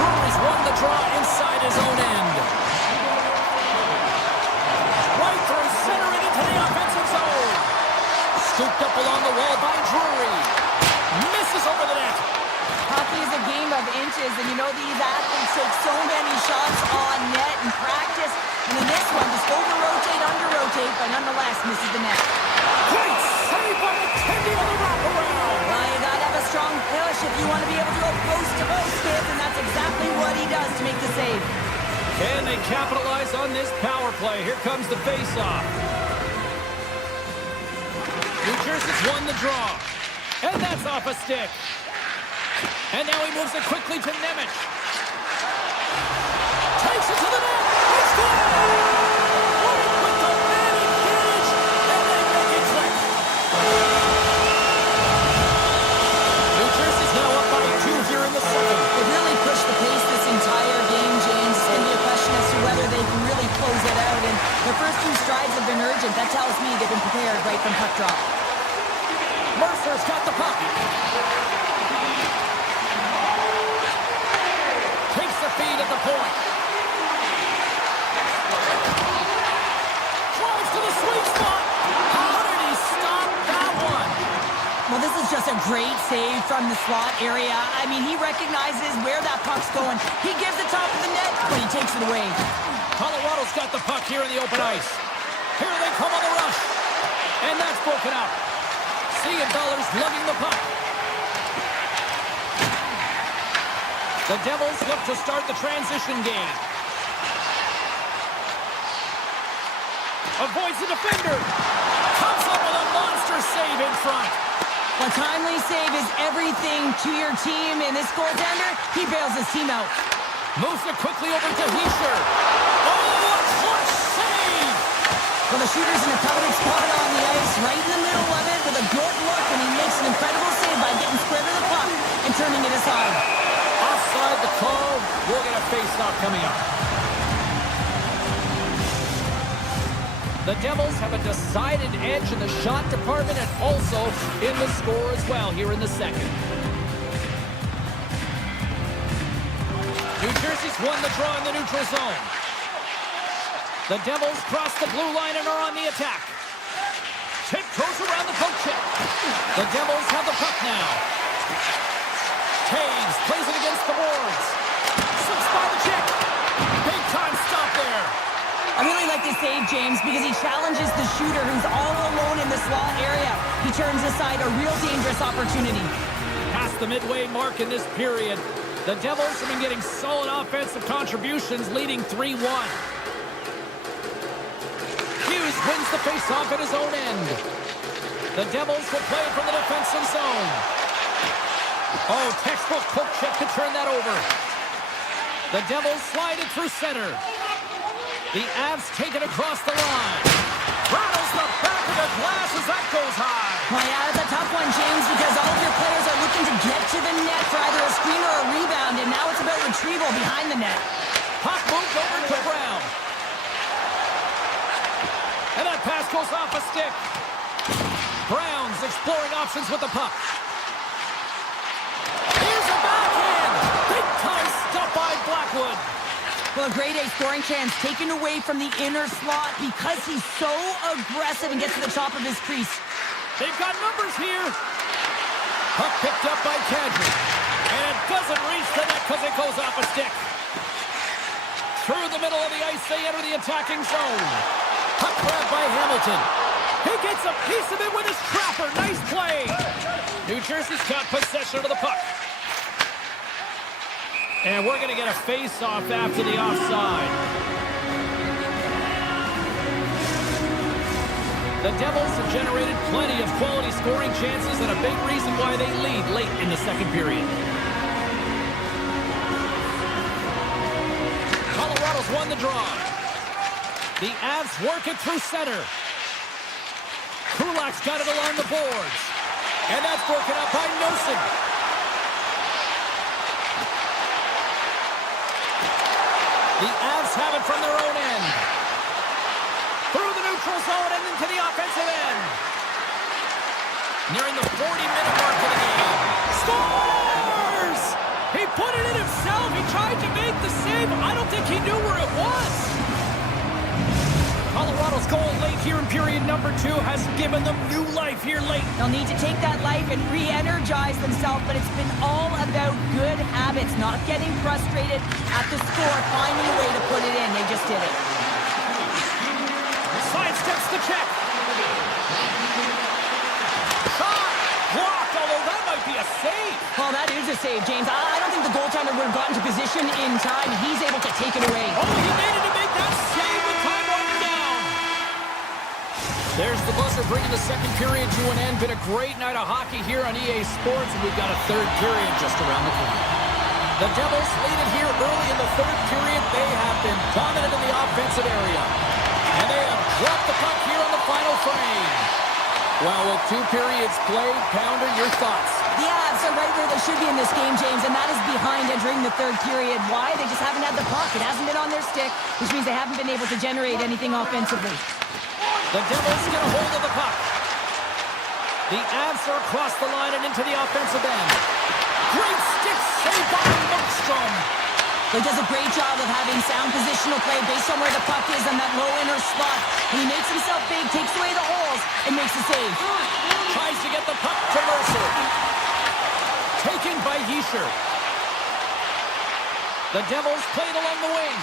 Drury's won the draw inside his own end. Right through center and into the offensive zone. Scooped up along the wall by Drury. Misses over the net. Hockey is a game of inches, and you know these athletes take so many shots on net in practice. And in this one, just over-rotate, under-rotate, but nonetheless misses the net. Great save by McKenzie on the wraparound. Well, you gotta have a strong push if you want to be able to go post-to-post, kids, and that's exactly what he does to make the save. Can they capitalize on this power play? Here comes the face-off. New Jersey's won the draw. And that's off a stick. And now he moves it quickly to Nemec. Takes it to the net. It's good! Moving with the man advantage, and they make it click. New Jersey's now up by 2 here in the second. They really pushed the pace this entire game, James. It's going to be a question as to whether they can really close it out. And their first 2 strides have been urgent. That tells me they've been prepared right from puck drop. Mercer's got the puck. Takes the feed at the point. Drives to the sweet spot. How did he stop that one? Well, this is just a great save from the slot area. I mean, he recognizes where that puck's going. He gives it top of the net, but he takes it away. Colorado's got the puck here in the open ice. Here they come on the rush. And that's broken up. Siegenthaler's lugging the puck. The Devils look to start the transition game. Avoids the defender. Comes up with a monster save in front. A timely save is everything to your team, and this goaltender, he bails his team out. Moves it quickly over to Hischier. Oh, a clutch save! Well, the shooter's in a coveted spot on the ice, right in the middle of it, with a good look, and he makes an incredible save by getting square to the puck and turning it aside. Offside the call. We'll get a face-off coming up. The Devils have a decided edge in the shot department and also in the score as well here in the second. New Jersey's won the draw in the neutral zone. The Devils cross the blue line and are on the attack. Tip goes around the poke check. The Devils have the puck now. Taves plays it against the boards. Slips by the check. Big time stop there. I really like this save, James, because he challenges the shooter who's all alone in the slot area. He turns aside a real dangerous opportunity. Past the midway mark in this period, the Devils have been getting solid offensive contributions, leading 3-1. Hughes wins the faceoff at his own end. The Devils will play it from the defensive zone. Oh, textbook poke check to turn that over. The Devils slide it through center. The Avs take it across the line. Rattles the back of the glass as that goes high. Well, yeah, that's a tough one, James, because all of your players are looking to get to the net for either a screen or a rebound, and now it's about retrieval behind the net. Puck moved over to Brown. And that pass goes off a stick. Brown's exploring options with the puck. Here's a backhand. Big time stop by Blackwood. Well, a grade A scoring chance taken away from the inner slot because he's so aggressive and gets to the top of his crease. They've got numbers here. Puck picked up by Kadri. And it doesn't reach the net because it goes off a stick. Through the middle of the ice, they enter the attacking zone. Puck grabbed by Hamilton. He gets a piece of it with his trapper. Nice play. New Jersey's got possession of the puck. And we're going to get a face-off after the offside. The Devils have generated plenty of quality scoring chances and a big reason why they lead late in the second period. Colorado's won the draw. The Avs work it through center. Kulak's got it along the boards. And that's broken up by Nosen. The Avs have it from their own end. Through the neutral zone and into the offensive end. Nearing the 40-minute mark of the game. Scores! He put it in himself. He tried to make the save. I don't think he knew where it was. Colorado's goal late here in period number 2 has given them new life here late. They'll need to take that life and re-energize themselves, but it's been all about good habits, not getting frustrated at the score, finding a way to put it in. They just did it. Sidesteps the check. Shot! Blocked, although that might be a save. Well, that is a save, James. I don't think the goaltender would have gotten to position in time. He's able to take it away. Oh, he needed to make that save with time running down. There's the buzzer bringing the second period to an end. Been a great night of hockey here on EA Sports, and we've got a third period just around the corner. The Devils lead it here early in the third period. They have been dominant in the offensive area. And they have dropped the puck here on the final frame. Well, with 2 periods played, Pounder, your thoughts? The Avs are right where they should be in this game, James, and that is behind entering the third period. Why? They just haven't had the puck. It hasn't been on their stick, which means they haven't been able to generate anything offensively. The Devils get a hold of the puck. The Avs are across the line and into the offensive end. Great stick save by Markstrom. He does a great job of having sound positional play based on where the puck is on that low inner slot. And he makes himself big, takes away the holes, and makes the save. Tries to get the puck to Mercer. Taken by Yesher. The Devils played along the wing.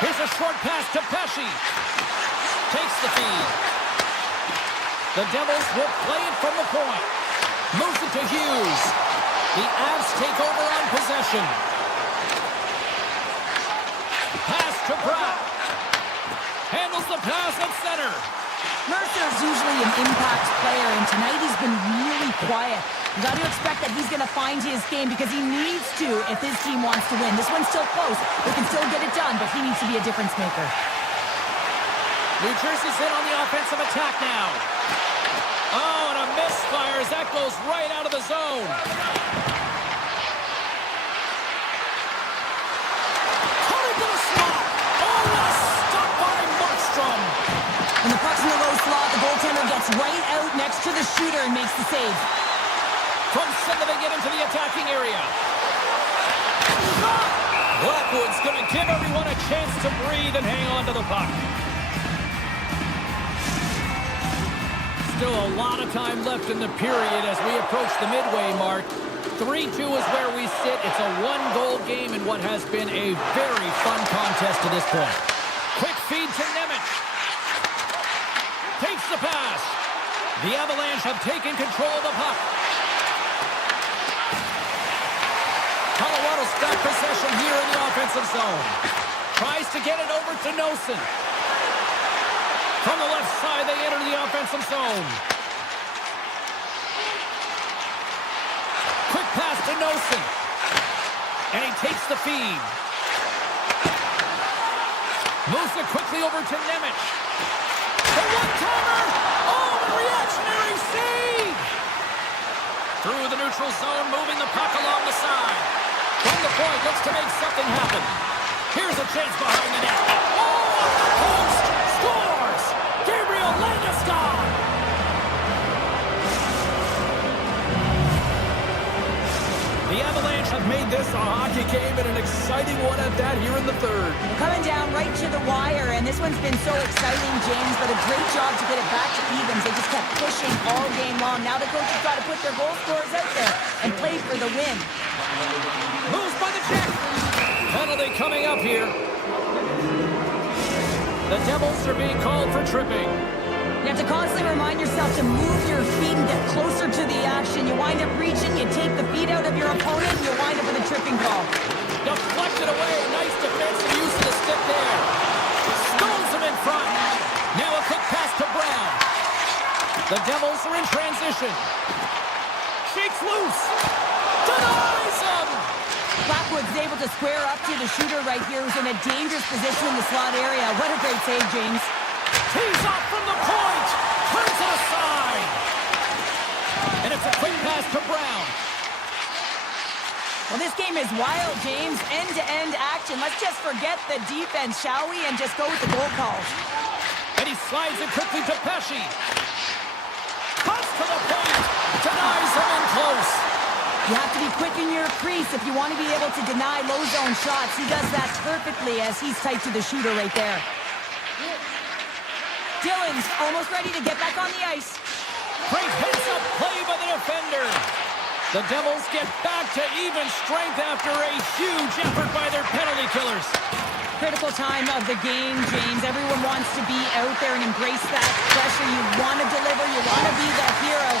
Here's a short pass to Pesci. Takes the feed. The Devils will play it from the point. Moves it to Hughes. The Avs take over on possession. Pass to Pratt. Handles the pass at center. Mercer's usually an impact player, and tonight he's been really quiet. You got to expect that he's going to find his game because he needs to if his team wants to win. This one's still close. They can still get it done, but he needs to be a difference maker. New Jersey's in on the offensive attack now. Oh, and a misfire as that goes right out of the zone. Cut into the slot. Oh, what a stop by Markstrom. When the puck's in the low slot, the goaltender gets right out next to the shooter and makes the save. From center, they get into the attacking area. Blackwood's going to give everyone a chance to breathe and hang on to the puck. Still a lot of time left in the period as we approach the midway mark. 3-2 is where we sit. It's a 1-goal game in what has been a very fun contest to this point. Quick feed to Nemec. Takes the pass. The Avalanche have taken control of the puck. Colorado's got possession here in the offensive zone. Tries to get it over to Nosen. From the left side, they enter the offensive zone. Nosen. And he takes the feed. Moves it quickly over to Nemec. The one-timer! Oh, the reactionary save! Through the neutral zone, moving the puck along the side. From the point, looks to make something happen. Here's a chance behind the net. Oh, off the post! Scores! Gabriel Landeskog! The Avalanche have made this a hockey game and an exciting one at that here in the third. Coming down right to the wire, and this one's been so exciting, James, but a great job to get it back to evens. They just kept pushing all game long. Now the coaches got to put their goal scorers out there and play for the win. Moves by the check. Penalty coming up here. The Devils are being called for tripping. You have to constantly remind yourself to move your feet and get closer to the action. You wind up reaching, you take the feet out of your opponent, and you wind up with a tripping call. Deflected away. Nice defensive use of the stick there. Stones him in front. Now a quick pass to Brown. The Devils are in transition. Shakes loose. Denies him. Blackwood's able to square up to the shooter right here, who's in a dangerous position in the slot area. What a great save, James. Tees off from the point. Turns it aside. And it's a quick pass to Brown. Well, this game is wild, James. End-to-end action. Let's just forget the defense, shall we? And just go with the goal calls. And he slides it quickly to Pesci. Cuts to the point. Denies him in close. You have to be quick in your crease if you want to be able to deny low zone shots. He does that perfectly as he's tight to the shooter right there. Dillon's almost ready to get back on the ice. Great heads-up play by the defender. The Devils get back to even strength after a huge effort by their penalty killers. Critical time of the game, James. Everyone wants to be out there and embrace that pressure. You want to deliver, you want to be the hero,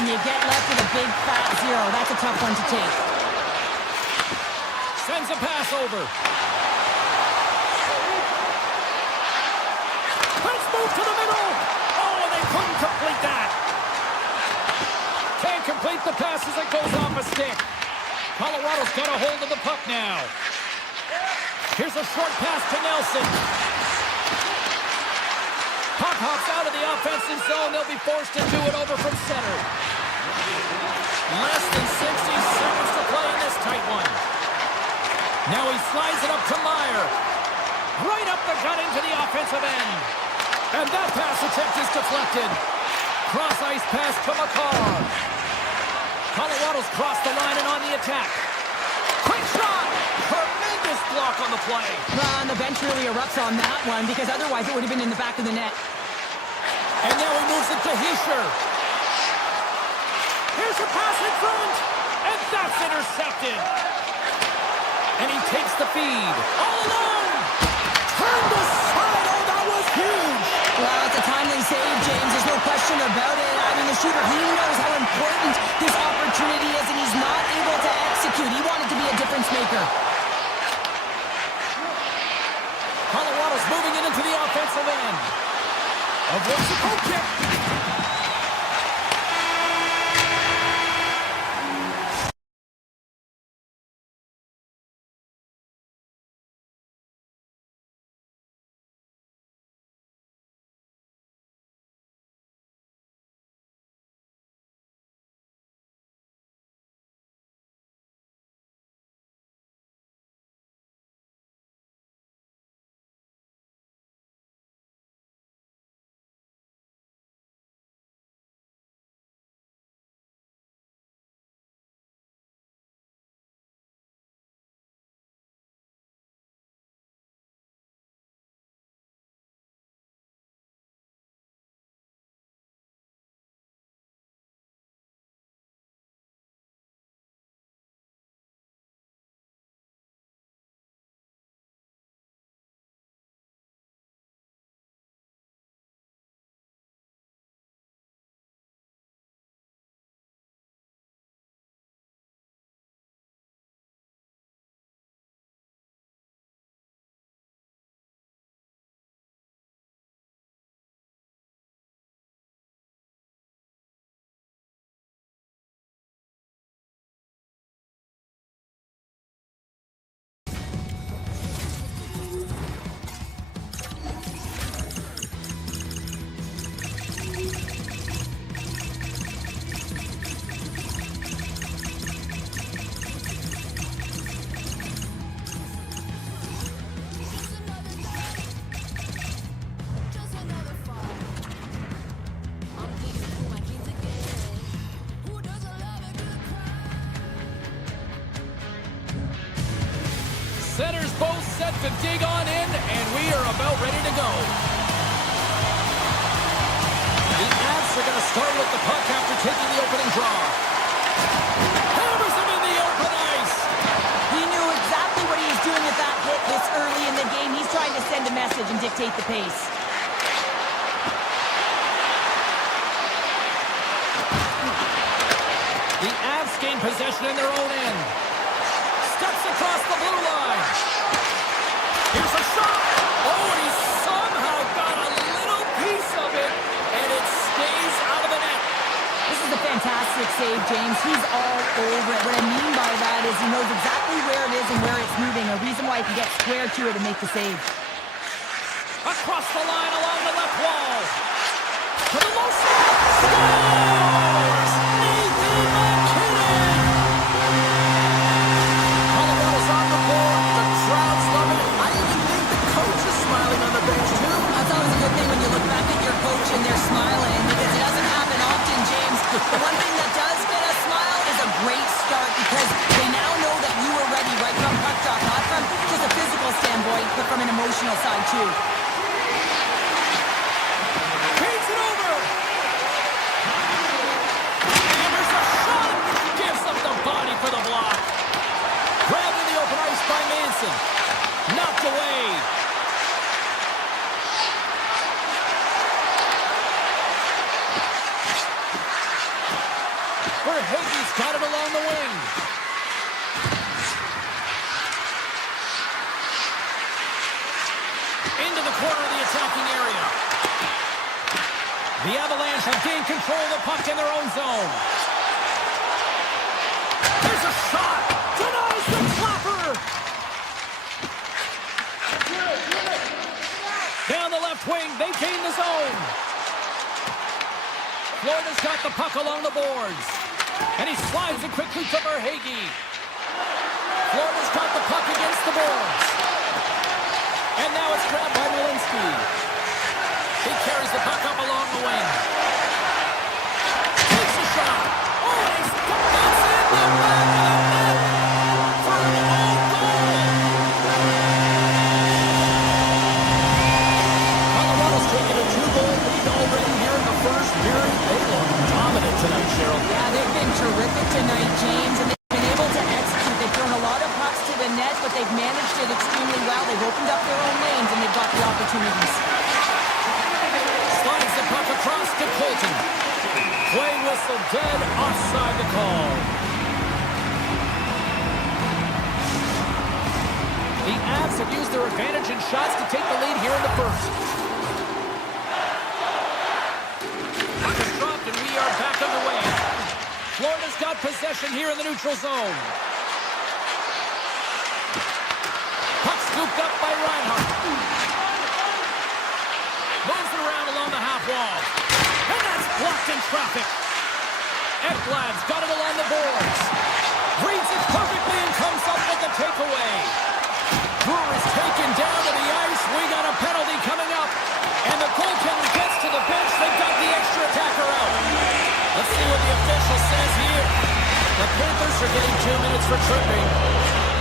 and you get left with a big fat zero. That's a tough one to take. Sends a pass over. Let's move to the middle. Oh, and they couldn't complete that. Can't complete the pass as it goes off a stick. Colorado's got a hold of the puck now. Here's a short pass to Nelson. Puck hops out of the offensive zone. They'll be forced to do it over from center. Less than 60 seconds to play in this tight one. Now he slides it up to Meyer. Right up the gut into the offensive end. And that pass attempt is deflected. Cross-ice pass to McCarr. Colorado's crossed the line and on the attack. Quick shot! Tremendous block on the play. And the bench really erupts on that one because otherwise it would have been in the back of the net. And now he moves it to Hischier. Here's a pass in front. And that's intercepted. And he takes the feed. All alone. Turned aside. Oh, that was huge. Well, it's a timely save, James. There's no question about it. I mean, the shooter, he knows how important this opportunity is, and he's not able to execute. He wanted to be a difference maker. Colorado's moving it into the offensive end. Avoids the poke check. both set to dig on in, and we are about ready to go. The Avs are going to start with the puck after taking the opening draw. Hammers him in the open ice. He knew exactly what he was doing with that hit this early in the game. He's trying to send a message and dictate the pace. The Avs gain possession in their own end. Steps across the blue line. Here's a shot. Oh, and he somehow got a little piece of it, and it stays out of the net. This is a fantastic save, James. He's all over it. What I mean by that is he knows exactly where it is and where it's moving, a reason why he can get square to it and make the save. Across the line along the left wall. To the low side. Scores! Nathan McKinnon! Colorado's on the board. The crowd's loving it. I even think the coach is smiling on the bench, too. That's always a good thing when you look back at your coach and they're smiling, because it doesn't happen often, James. The one thing that does get a smile is a great start, because they now know that you were ready right from puck drop, not from just a physical standpoint, but from an emotional side, too. Feeds it over. And there's a shot. Gives up the body for the block. Grabbed in the open ice by Manson. Knocked away. Verhaeghe's got it along the wing. Into the corner of the attacking area. The Avalanche have gained control of the puck in their own zone. There's a shot. Denies the clapper. Down the left wing, they gain the zone. Florida's got the puck along the boards. And he slides it quickly to Verhaeghe. Florida's got the puck against the boards. And now it's grabbed by Malinsky. He carries the puck up along the wing. Takes a shot. Oh, and he's gets in the back of the net for an own goal. Colorado's taken a 2-goal lead already here in the first period. They look dominant tonight, Cheryl. Yeah, they've been terrific tonight, James, and they've been able to execute. They've thrown a lot of pucks to the net, but they've managed it extremely well. They've opened up their own lanes, and they've got the opportunities. Slides the puck across to Colton. Play whistle dead, offside the call. The Avs have used their advantage in shots to take the lead here in the first. Puck is dropped and we are back underway. Florida's got possession here in the neutral zone. Puck scooped up by Reinhart. Moves it around along the half wall. And that's blocked in traffic. Ekblad's got it along the boards. Reads it perfectly and comes up with the takeaway. Brewer is taken down to the ice. We got a penalty coming up. And the goaltender gets to the bench. They've got the extra attacker out. Let's see what the official says here. The Panthers are getting 2 minutes for tripping.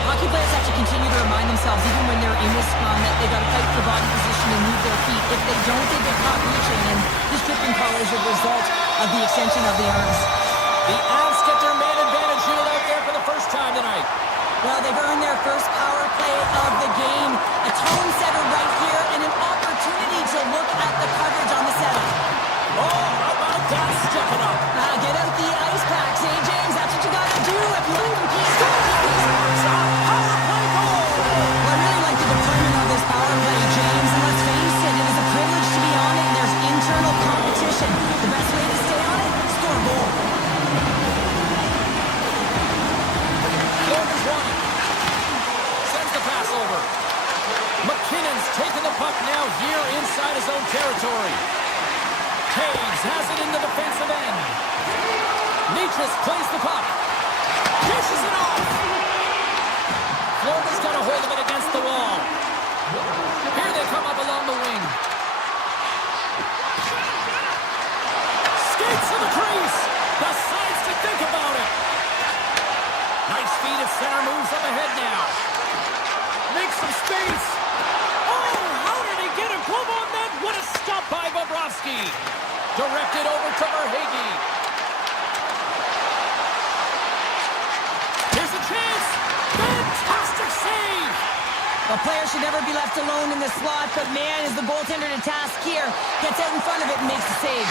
Hockey players have to continue to remind themselves, even when they're in this scrum, that they got to fight for body position and move their feet. If they don't, they get caught reaching, and this tripping call is a result of the extension of the arms. The Avs get their man advantage unit out there for the first time tonight. Well, they've earned their first power play of the game. A tone setter right here, and an opportunity to look at the coverage on the setup. Oh, how about that? Step it up. Get out the ice packs, eh, James? That's what you got to do if you want to compete. Power play goal. Well, I really like the deployment of this power play, James. And let's face it, it is a privilege to be on it, and there's internal competition. The best way to stay on it, score a goal. Florida's won it. Sends the pass over. McKinnon's taking the puck now here inside his own territory. Taves has it in the defensive end. Nietzsche's plays the puck. Dishes it off. Florida's got a hold of it against the wall. Here they come up along the wing. Skates to the crease. Decides to think about it. Nice feed at center. Moves up ahead now. Makes some player should never be left alone in the slot, but man, is the goaltender to task here. Gets out in front of it and makes the save.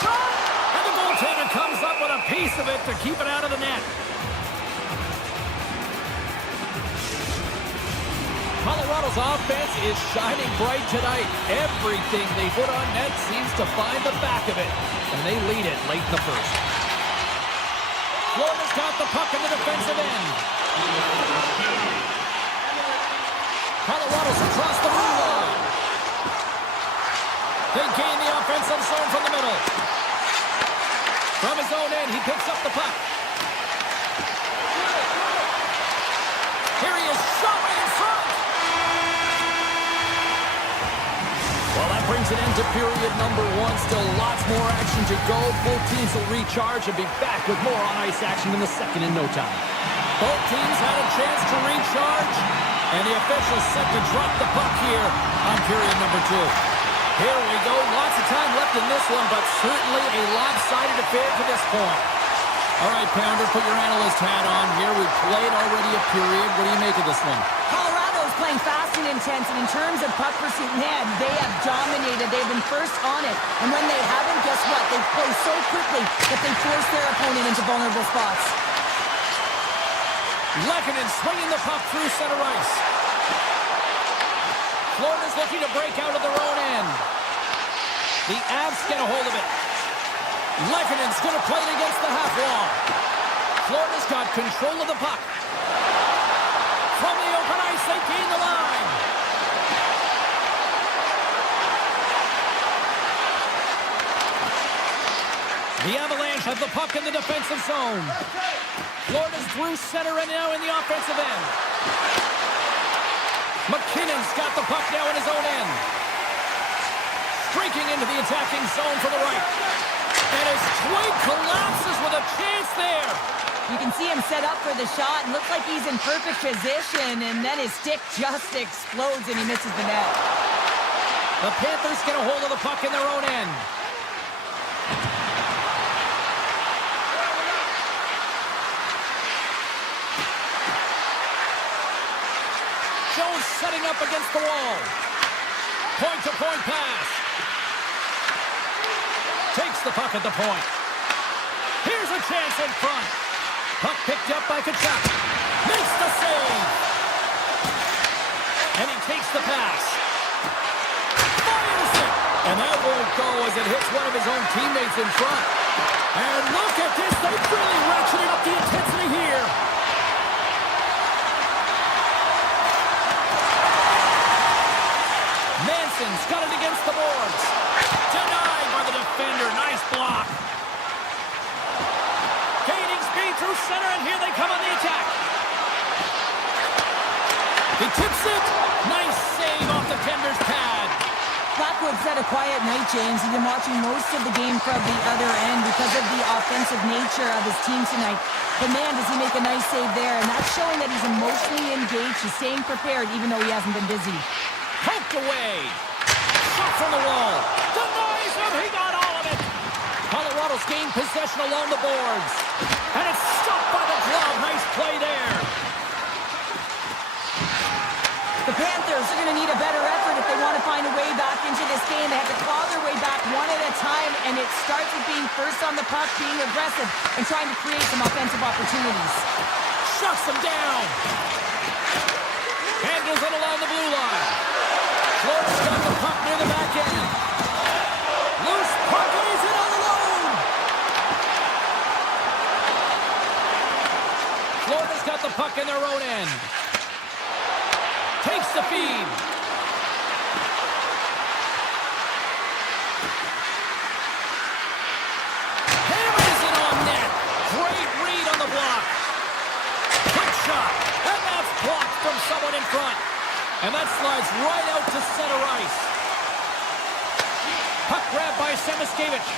Shot! And the goaltender comes up with a piece of it to keep it out of the net. Colorado's offense is shining bright tonight. Everything they put on net seems to find the back of it, and they lead it late in the first. Florida's got the puck in the defensive end. Colorado's across the blue line. They gain the offensive zone from the middle. From his own end, he picks up the puck. Here he is, shot right in front. Well, that brings an end to period number one. Still lots more action to go. Both teams will recharge and be back with more on-ice action in the second in no time. Both teams had a chance to recharge, and the officials set to drop the puck here on period number two. Here we go. Lots of time left in this one, but certainly a lopsided affair to this point. All right, Pounder, put your analyst hat on here. We've played already a period. What do you make of this one? Colorado's playing fast and intense, and in terms of puck pursuit, man, they have dominated. They've been first on it, and when they haven't, guess what? They've played so quickly that they force their opponent into vulnerable spots. Lehkonen swinging the puck through center ice. Florida's looking to break out of their own end. The Avs get a hold of it. Lehkonen's going to play it against the half wall. Florida's got control of the puck. From the open ice, they gain the line. The Avalanche have the puck in the defensive zone. Florida's through center and now in the offensive end. McKinnon's got the puck now in his own end. Streaking into the attacking zone for the right. And his twig collapses with a chance there. You can see him set up for the shot and looks like he's in perfect position, and then his stick just explodes and he misses the net. The Panthers get a hold of the puck in their own end. Jones setting up against the wall. Point-to-point pass. Takes the puck at the point. Here's a chance in front. Puck picked up by Kodiak. Makes the save. And he takes the pass. Fires it. And that won't go as it hits one of his own teammates in front. And look at this. They've really ratcheted up the intensity here. Manson's got it against the boards. Denied by the defender. Nice block. Gaining speed through center, and here they come on the attack. He tips it. Nice save off the defender's pad. Blackwood's had a quiet night, James. He's been watching most of the game from the other end because of the offensive nature of his team tonight. But man, does he make a nice save there, and that's showing that he's emotionally engaged. He's staying prepared even though he hasn't been busy. Poked away. Shot from the wall. Denies him. He got all of it. Colorado's gained possession along the boards. And it's stopped by the glove. Nice play there. The Panthers are going to need a better effort if they want to find a way back into this game. They have to claw their way back one at a time, and it starts with being first on the puck, being aggressive, and trying to create some offensive opportunities. Shuts them down. Handles it along the blue line. Florida's got the puck near the back end. Loose puck, and he's in all alone. Florida's got the puck in their own end. Takes the feed. Hammers it on net. Great read on the block. Quick shot. And that's blocked from someone in front. And that slides right out to center ice. Puck grabbed by Semiskevich.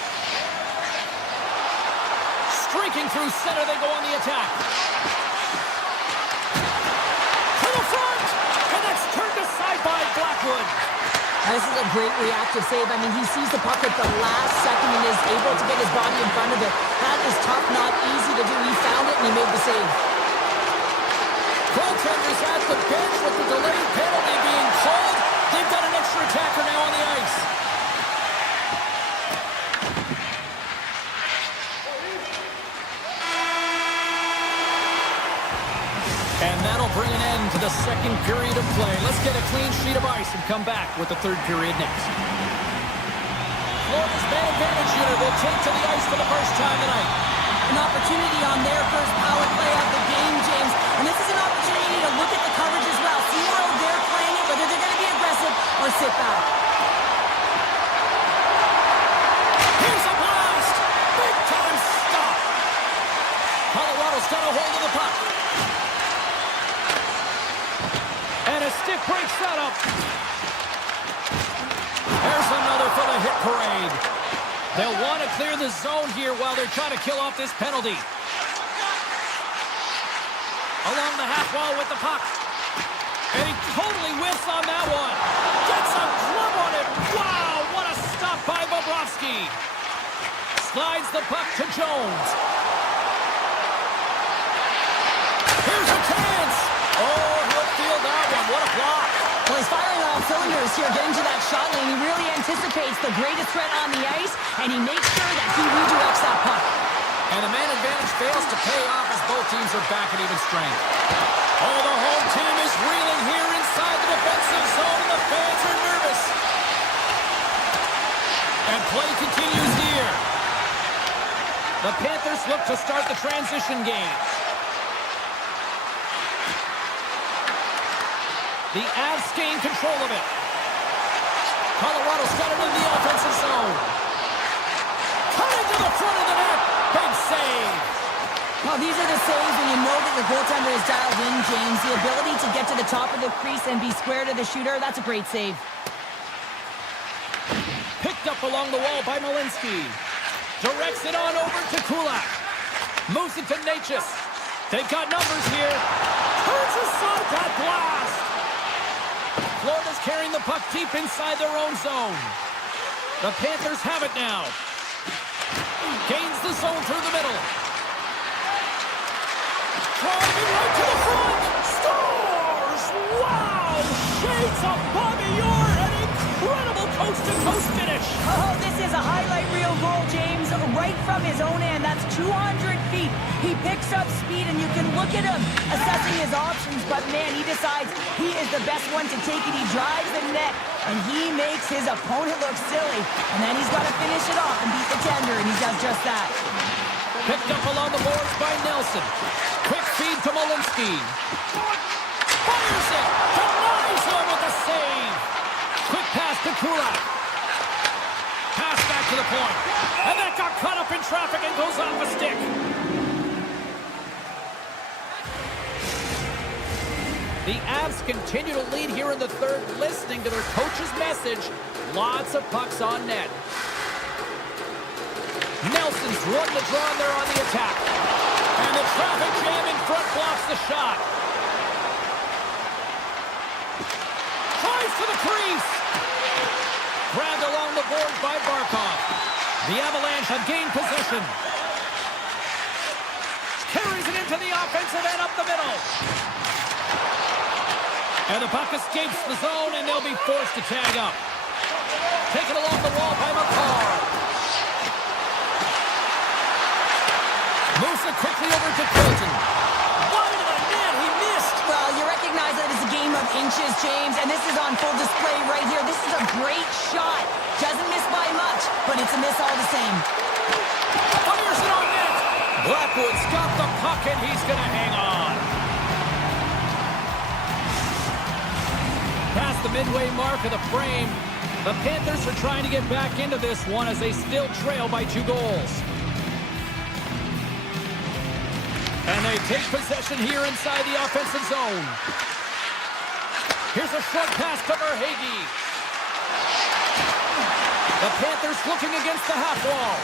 Streaking through center, they go on the attack. To the front! And that's turned aside by Blackwood. This is a great reactive save. I mean, he sees the puck at the last second and is able to get his body in front of it. That is tough, not easy to do. He found it and he made the save. Called goaltenders at the bench with the delayed penalty being called. They've got an extra attacker now on the ice. And that'll bring an end to the second period of play. Let's get a clean sheet of ice and come back with the third period next. Florida's man advantage unit will take to the ice for the first time tonight. An opportunity on their first power play of the game, James. And this is an opportunity to look at the coverage as well. See how they're playing it, whether they're going to be aggressive or sit back. Here's a blast! Big time stop! Colorado's got a hold of the puck. And a stick break setup. There's another for the hit parade. They'll want to clear the zone here while they're trying to kill off this penalty. Along the half wall with the puck. And he totally whiffs on that one. Gets a glove on it. Wow, what a stop by Bobrovsky. Slides the puck to Jones. Here's a chance. Oh, he'll field that one. What a block. Well, he's firing all cylinders here, getting to that shot lane. He really anticipates the greatest threat on the ice, and he makes sure that he redirects that puck. And the man advantage fails to pay off as both teams are back at even strength. Oh, the home team is reeling here inside the defensive zone, and the fans are nervous. And play continues here. The Panthers look to start the transition game. The Avs gain control of it. Colorado's got it in the offensive zone. Cutting to the front of the net. Big save. Well, these are the saves when you know that your goaltender is dialed in, James. The ability to get to the top of the crease and be square to the shooter, that's a great save. Picked up along the wall by Malinsky. Directs it on over to Kulak. Moves it to Natchez. They've got numbers here. Turns aside that blast. Florida's carrying the puck deep inside their own zone. The Panthers have it now. Gains the zone through the middle. Driving right to the front. Scores! Wow! Shades of Bobby Orr. An incredible coast-to-coast finish. Oh, this is a highlight reel goal, James. Right from his own end. That's 200 feet. He picks up speed, and you can look at him assessing his options, but man, he decides he is the best one to take it. He drives the net, and he makes his opponent look silly. And then he's got to finish it off and beat the tender, and he does just that. Picked up along the boards by Nelson. Quick feed to Malinsky. Fires it. Denies him with the save. Quick pass to Kulak. Pass back to the point. And that got caught up in traffic and goes off a stick. The Avs continue to lead here in the third, listening to their coach's message. Lots of pucks on net. Nelson's run the draw there on the attack. And the traffic jam in front blocks the shot. Tries to the crease. Grabbed along the board by Barkov. The Avalanche have gained possession. Carries it into the offensive end up the middle. And the puck escapes the zone, and they'll be forced to tag up. Taken along the wall by McCarr. Moves it quickly over to Colton. Wide of the net, he missed. Well, you recognize that it's a game of inches, James, and this is on full display right here. This is a great shot. Doesn't miss by much, but it's a miss all the same. Fires it on net. Blackwood's got the puck, and he's going to hang on. Past the midway mark of the frame, the Panthers are trying to get back into this one as they still trail by 2 goals. And they take possession here inside the offensive zone. Here's a short pass to Verhaeghe. The Panthers looking against the half wall.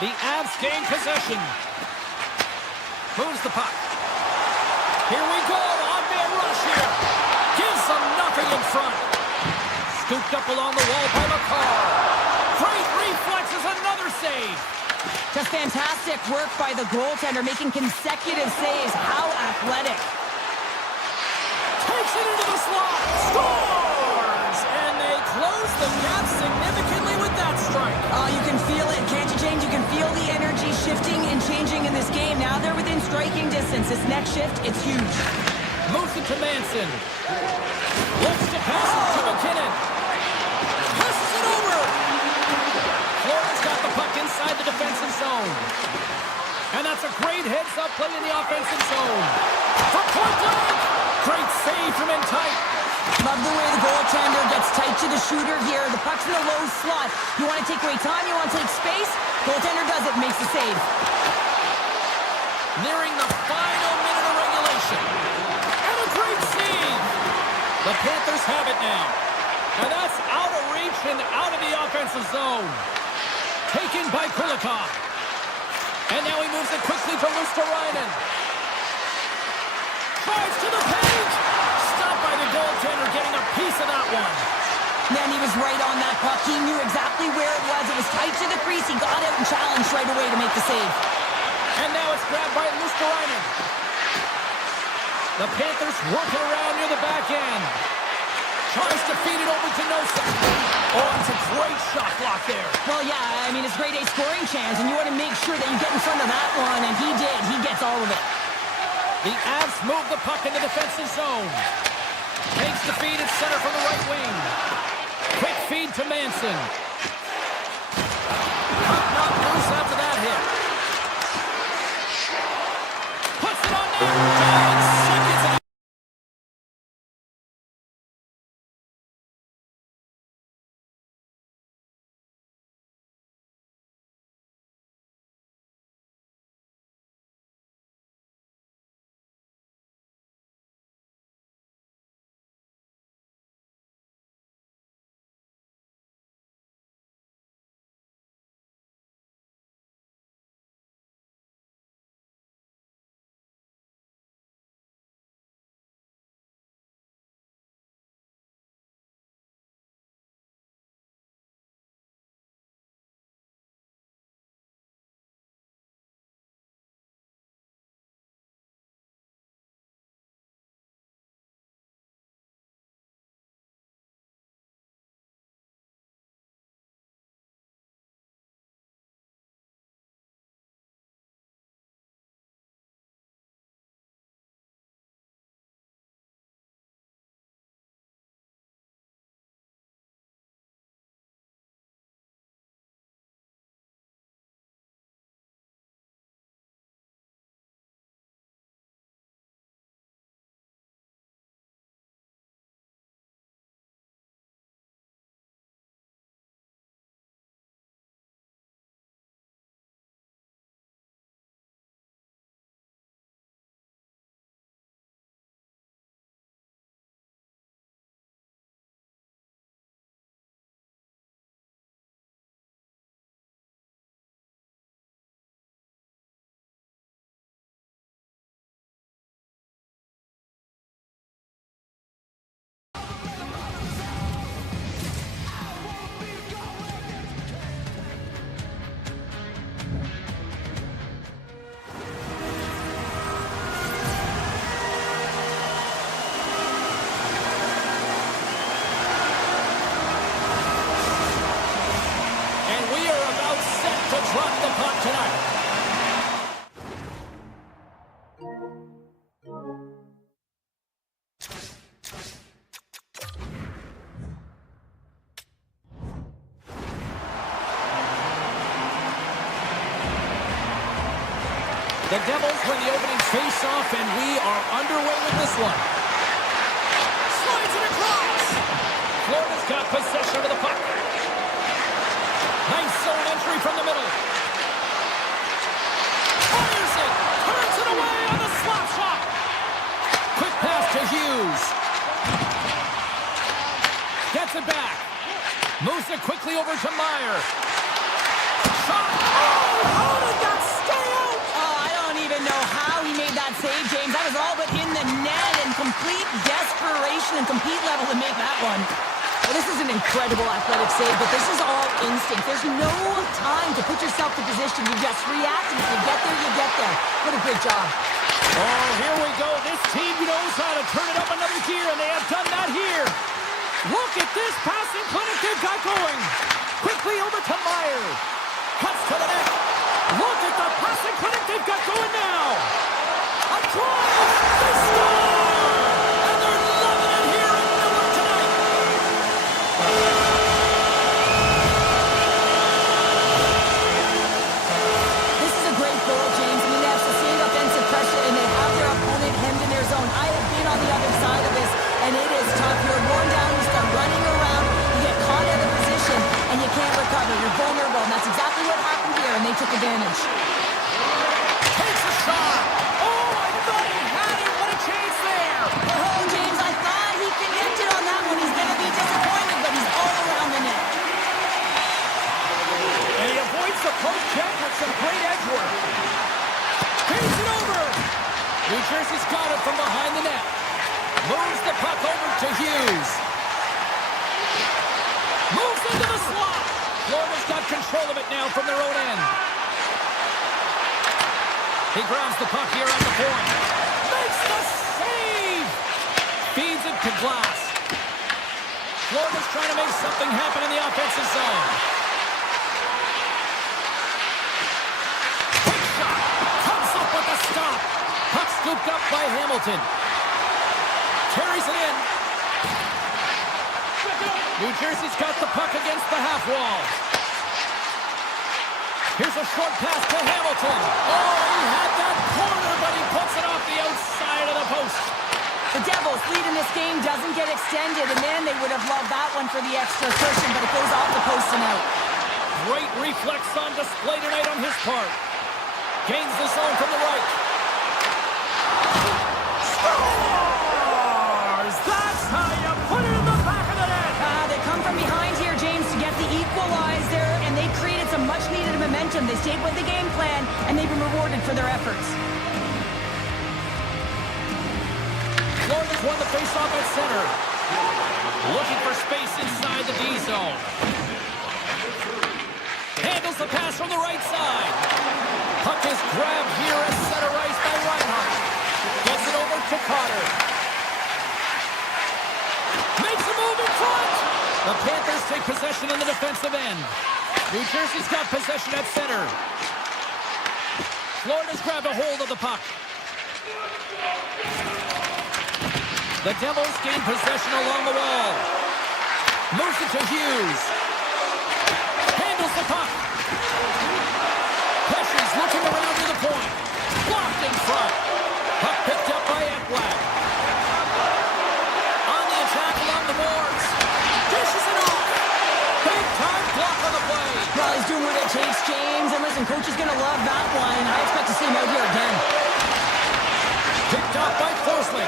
The Avs gain possession. Moves the puck. Here we go. On-man rush here. Gives them nothing in front. Scooped up along the wall by McCarr. Great reflexes, another save. Just fantastic work by the goaltender, making consecutive saves. How athletic. Takes it into the slot. Scores! And they close the gap significantly with that strike. Oh, you can feel it. Can't you, James? You can feel the energy shifting and changing in this game. Now they're within striking distance. This next shift, it's huge. Moves it to Manson. Looks to pass it to McKinnon. Passes it over. Florida's got the puck inside the defensive zone. And that's a great heads-up play in the offensive zone. From point blank. Great save from in tight. Love the way the goaltender gets tight to the shooter here. The puck's in a low slot. You want to take away time, you want to take space. Goaltender does it, makes the save. Nearing the final minute of regulation. And a great save. The Panthers have it now. And that's out of reach and out of the offensive zone. Taken by Kodiak. And now he moves it quickly to Luosterainen. Drives to the page. Stopped by the goaltender, getting a piece of that one. Man, he was right on that puck. He knew exactly where it was. It was tight to the crease. He got out and challenged right away to make the save. And now it's grabbed by Luosterainen. The Panthers working around near the back end. Tries to feed it over to Nosek. Oh, it's a great shot block there. Well, yeah, I mean, it's grade A scoring chance, and you want to make sure that you get in front of that one, and he did. He gets all of it. The Avs move the puck in the defensive zone. Takes the feed at center from the right wing. Quick feed to Manson. Puck not loose after that hit. Puts it on net. Giants seconds out. Drop the puck tonight. The Devils win the opening face-off, and we are underway with this one. Slides it across. Florida's got possession of the puck. Nice zone entry from the middle. Fires it. Turns it away on the slap shot. Quick pass to Hughes. Gets it back. Moves it quickly over to Meyer. Shot. Oh, how did that stay out? Oh, I don't even know how he made that save, James. That was all but in the net, and complete desperation and complete level to make that one. Well, this is an incredible athletic save, but this is all instinct. There's no time to put yourself in position. You just react, and if you get there, you get there. What a great job. Oh, here we go. This team knows how to turn it up another gear, and they have done that here. Look at this passing clinic they've got going. Quickly over to Meyer. Cuts to the net. Look at the passing clinic they've got going now. A drive. They score! And they're loving it here in Miller tonight. This is a great goal, James. I mean, they have sustained offensive pressure, and they have their opponent hemmed in their zone. I have been on the other side of this, and it is tough. You're worn down. You start running around. You get caught out of position, and you can't recover. You're vulnerable, and that's exactly what happened here, and they took advantage. Takes a shot. Oh, I thought he had it. What a chance there. Oh, James, I thought he connected on that one. He's going to be disappointed, but he's all around the net. And he avoids the post check with some great edge work. Feeds it over. New Jersey's got it from behind the net. Moves the puck over to Hughes. Moves into the slot. Florida's got control of it now from their own end. He grabs the puck here at the point. Makes the save. Feeds it to Glass. Florida's trying to make something happen in the offensive zone. Quick shot. Comes up with a stop. Puck scooped up by Hamilton. Carries it in. New Jersey's got the puck against the half wall. Here's a short pass to Hamilton. Oh, he had that corner, but he puts it off the outside of the post. The Devils' lead in this game doesn't get extended, and man, they would have loved that one for the extra cushion, but it goes off the post and out. Great reflex on display tonight on his part. Gains the zone from the right. Scores! That's how you put it in the back of the net. They come from behind here, James, to get the equalizer, and they created some much-needed momentum. They stayed with the game plan, and they've been rewarded for their efforts. Florida's won the faceoff at center. Looking for space inside the D zone. Handles the pass from the right side. Puck is grabbed here at center ice by Reinhart. Gets it over to Carter. Makes a move in front. The Panthers take possession in the defensive end. New Jersey's got possession at center. Florida's grabbed a hold of the puck. The Devils gain possession along the wall. Moves it to Hughes. Handles the puck. Pesci's looking around to the point. Blocked in front. Puck picked up by Ekblad. On the attack along the boards. Dishes it off. Big time block on the play. Well, he's doing what it takes, James. And listen, coach is going to love that one. I expect to see him out here again. Picked off by Forsling.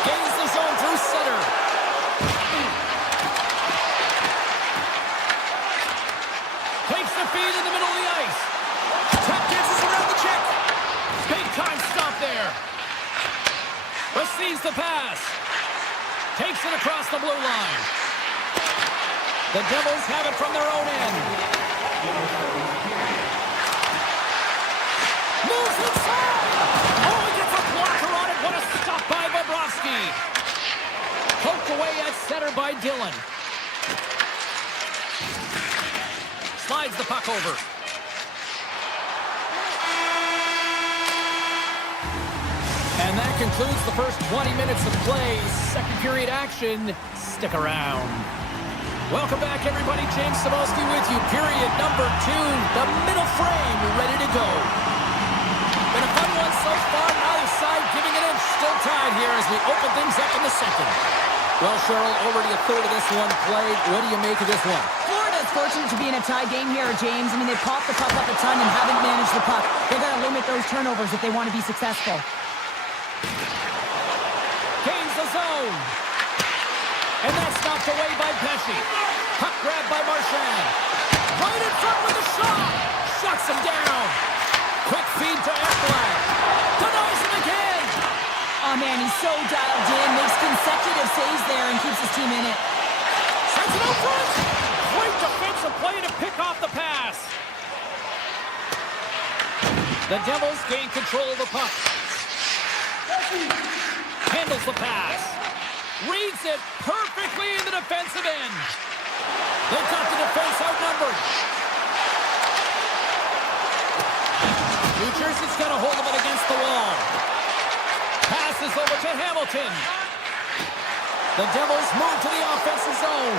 Gains the zone through center. Takes the feed in the middle of the ice. Tap dances around the check. Big time stop there. Receives the pass. Takes it across the blue line. The Devils have it from their own end. Moves inside. Oh, he gets a blocker on it. What a stop by Bobrovsky. Poked away at center by Dillon. Slides the puck over. And that concludes the first 20 minutes of play. Second period action. Stick around. Welcome back, everybody. James Cebulski with you. Period number 2. The middle frame ready to go. Been a fun one so far. Neither side giving an inch. Still tied here as we open things up in the second. Well, Cheryl, already a third of this one played. What do you make of this one? Florida's fortunate to be in a tie game here, James. I mean, they've popped the puck up a ton and haven't managed the puck. They've got to limit those turnovers if they want to be successful. Gains the zone. And that's knocked away by Pesci. Puck grabbed by Marchand. Right in front with a shot. Shuts him down. Quick feed to Ekblad. Denies him again. Oh, man, man. He's so dialed in, makes consecutive saves there, and keeps his team in it. Sends it out front. Great defensive play to pick off the pass. The Devils gain control of the puck. Handles the pass. Reads it perfectly in the defensive end. They've got the defense outnumbered. New Jersey's got a hold of it against the wall. Passes over to Hamilton. The Devils move to the offensive zone.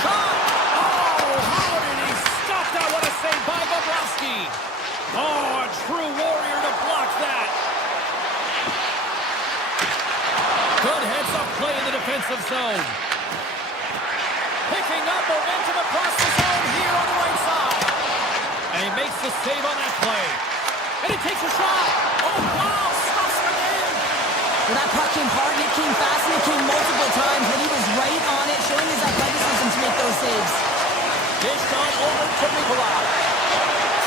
Shot! Oh, how did he stop that? What a save by Bobrovsky. Oh, a true warrior to block that. Good heads-up play in the defensive zone. Picking up momentum across the zone here on the right side. And he makes the save on that play. And he takes a shot. Oh, wow, stops it again. Well, that puck came hard, it came fast, and it came multiple times, but he was right on it, showing his athleticism to make those saves. Dished on over to Buffallo.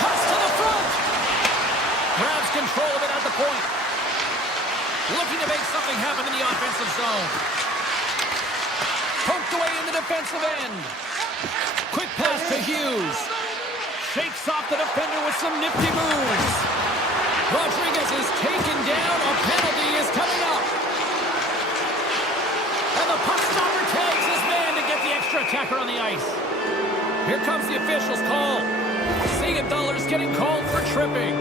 Cuts to the front. Grabs control of it at the point. Looking to make something happen in the offensive zone. Poked away in the defensive end. Quick pass to Hughes. Shakes off the defender with some nifty moves. Rodriguez is taken down. A penalty is coming up. And the puck stopper tags his man to get the extra attacker on the ice. Here comes the official's call. Siegenthaler's getting called for tripping.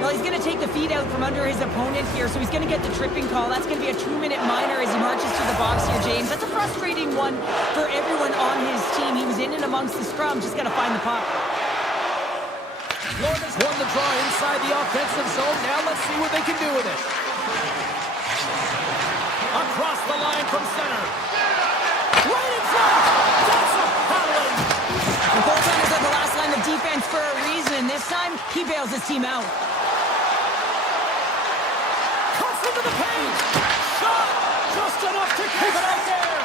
Well, he's going to take the feet out from under his opponent here, so he's going to get the tripping call. That's going to be a 2-minute minor as he marches to the box here, James. That's a frustrating one for everyone on his team. He was in and amongst the scrum, just got to find the puck. Florida's won the draw inside the offensive zone. Now let's see what they can do with it. Across the line from center. Right in front! That's a Holland! The goaltenders are the last line of defense for a reason. This time, he bails his team out. Cuts into the paint! Shot! Just enough to keep it out there!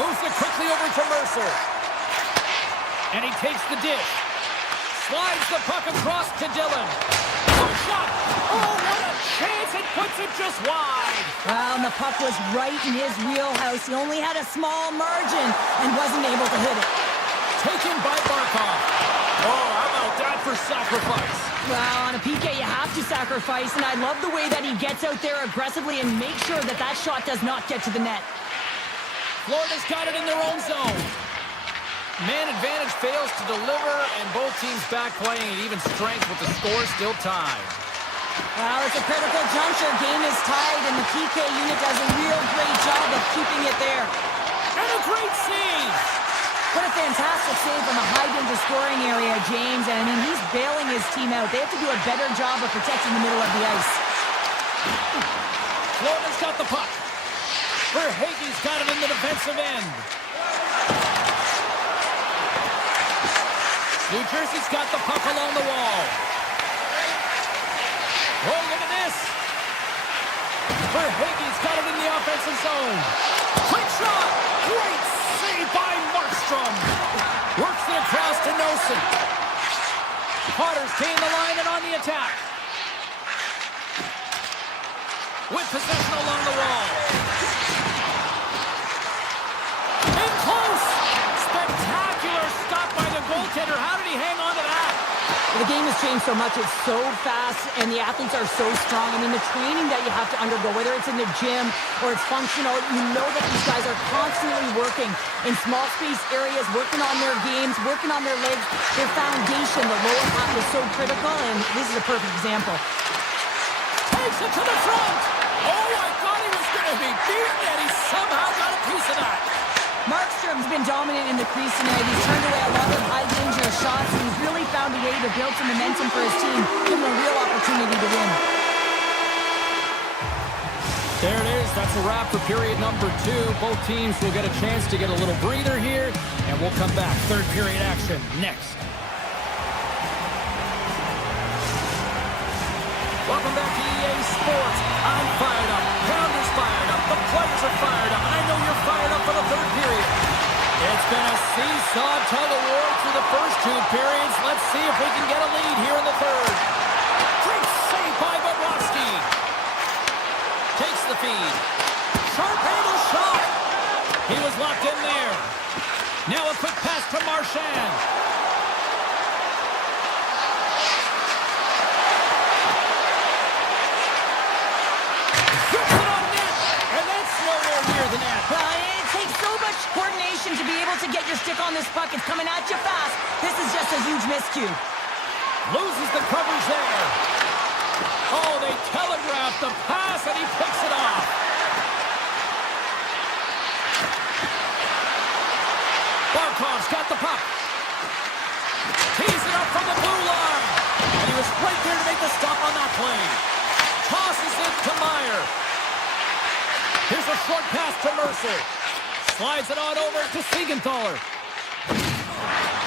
Moves it quickly over to Mercer. And he takes the dish. Slides the puck across to Dillon. Quick shot! Oh, what a chance! It puts it just wide! Well, and the puck was right in his wheelhouse. He only had a small margin and wasn't able to hit it. Taken by Barkov. Oh, how about that for sacrifice? Well, on a PK, you have to sacrifice, and I love the way that he gets out there aggressively and makes sure that that shot does not get to the net. Florida's got it in their own zone. Man advantage fails to deliver, and both teams back playing at even strength with the score still tied. Well, it's a critical juncture. Game is tied, and the PK unit does a real great job of keeping it there. And a great save! What a fantastic save from a high-danger scoring area, James. And, I mean, he's bailing his team out. They have to do a better job of protecting the middle of the ice. Florida's got the puck. Verhaeghe's got it in the defensive end. New Jersey's got the puck along the wall. Oh, look at this. Verhaeghe's got it in the offensive zone. Quick shot. Great save by Markstrom. Works it across to Nelson. Potter's gained the line and on the attack. With possession along the wall. In close. Spectacular stop by the goaltender. How did he hang on to that? The game has changed so much. It's so fast, and the athletes are so strong. I mean, the training that you have to undergo, whether it's in the gym or it's functional, you know that these guys are constantly working in small space areas, working on their games, working on their legs. Their foundation, the lower half, is so critical, and this is a perfect example. Takes it to the front. Oh, I thought he was going to be beaten, and he somehow got a piece of that. Markstrom's been dominant in the crease tonight. He's turned away a lot of high-danger shots, and he's really found a way to build some momentum for his team, give him a real opportunity to win. There it is. That's a wrap for period number 2. Both teams will get a chance to get a little breather here, and we'll come back. Third period action next. Welcome back to EA Sports. I'm fired up. Pounders fired up. The players are fired up. And I know you're fired up for the third period. It's been a seesaw tug of war through the first 2 periods. Let's see if we can get a lead here in the third. Great save by Bobrovsky. Marchand. Puts it on net, and that's nowhere near the net. Well, it takes so much coordination to be able to get your stick on this puck. It's coming at you fast. This is just a huge miscue. Loses the coverage there. Oh, they telegraphed the pass, and he picks it off. Barkov's got the puck. Tees it up from the blue line. And he was right there to make the stop on that play. Tosses it to Meyer. Here's a short pass to Mercer. Slides it on over to Siegenthaler.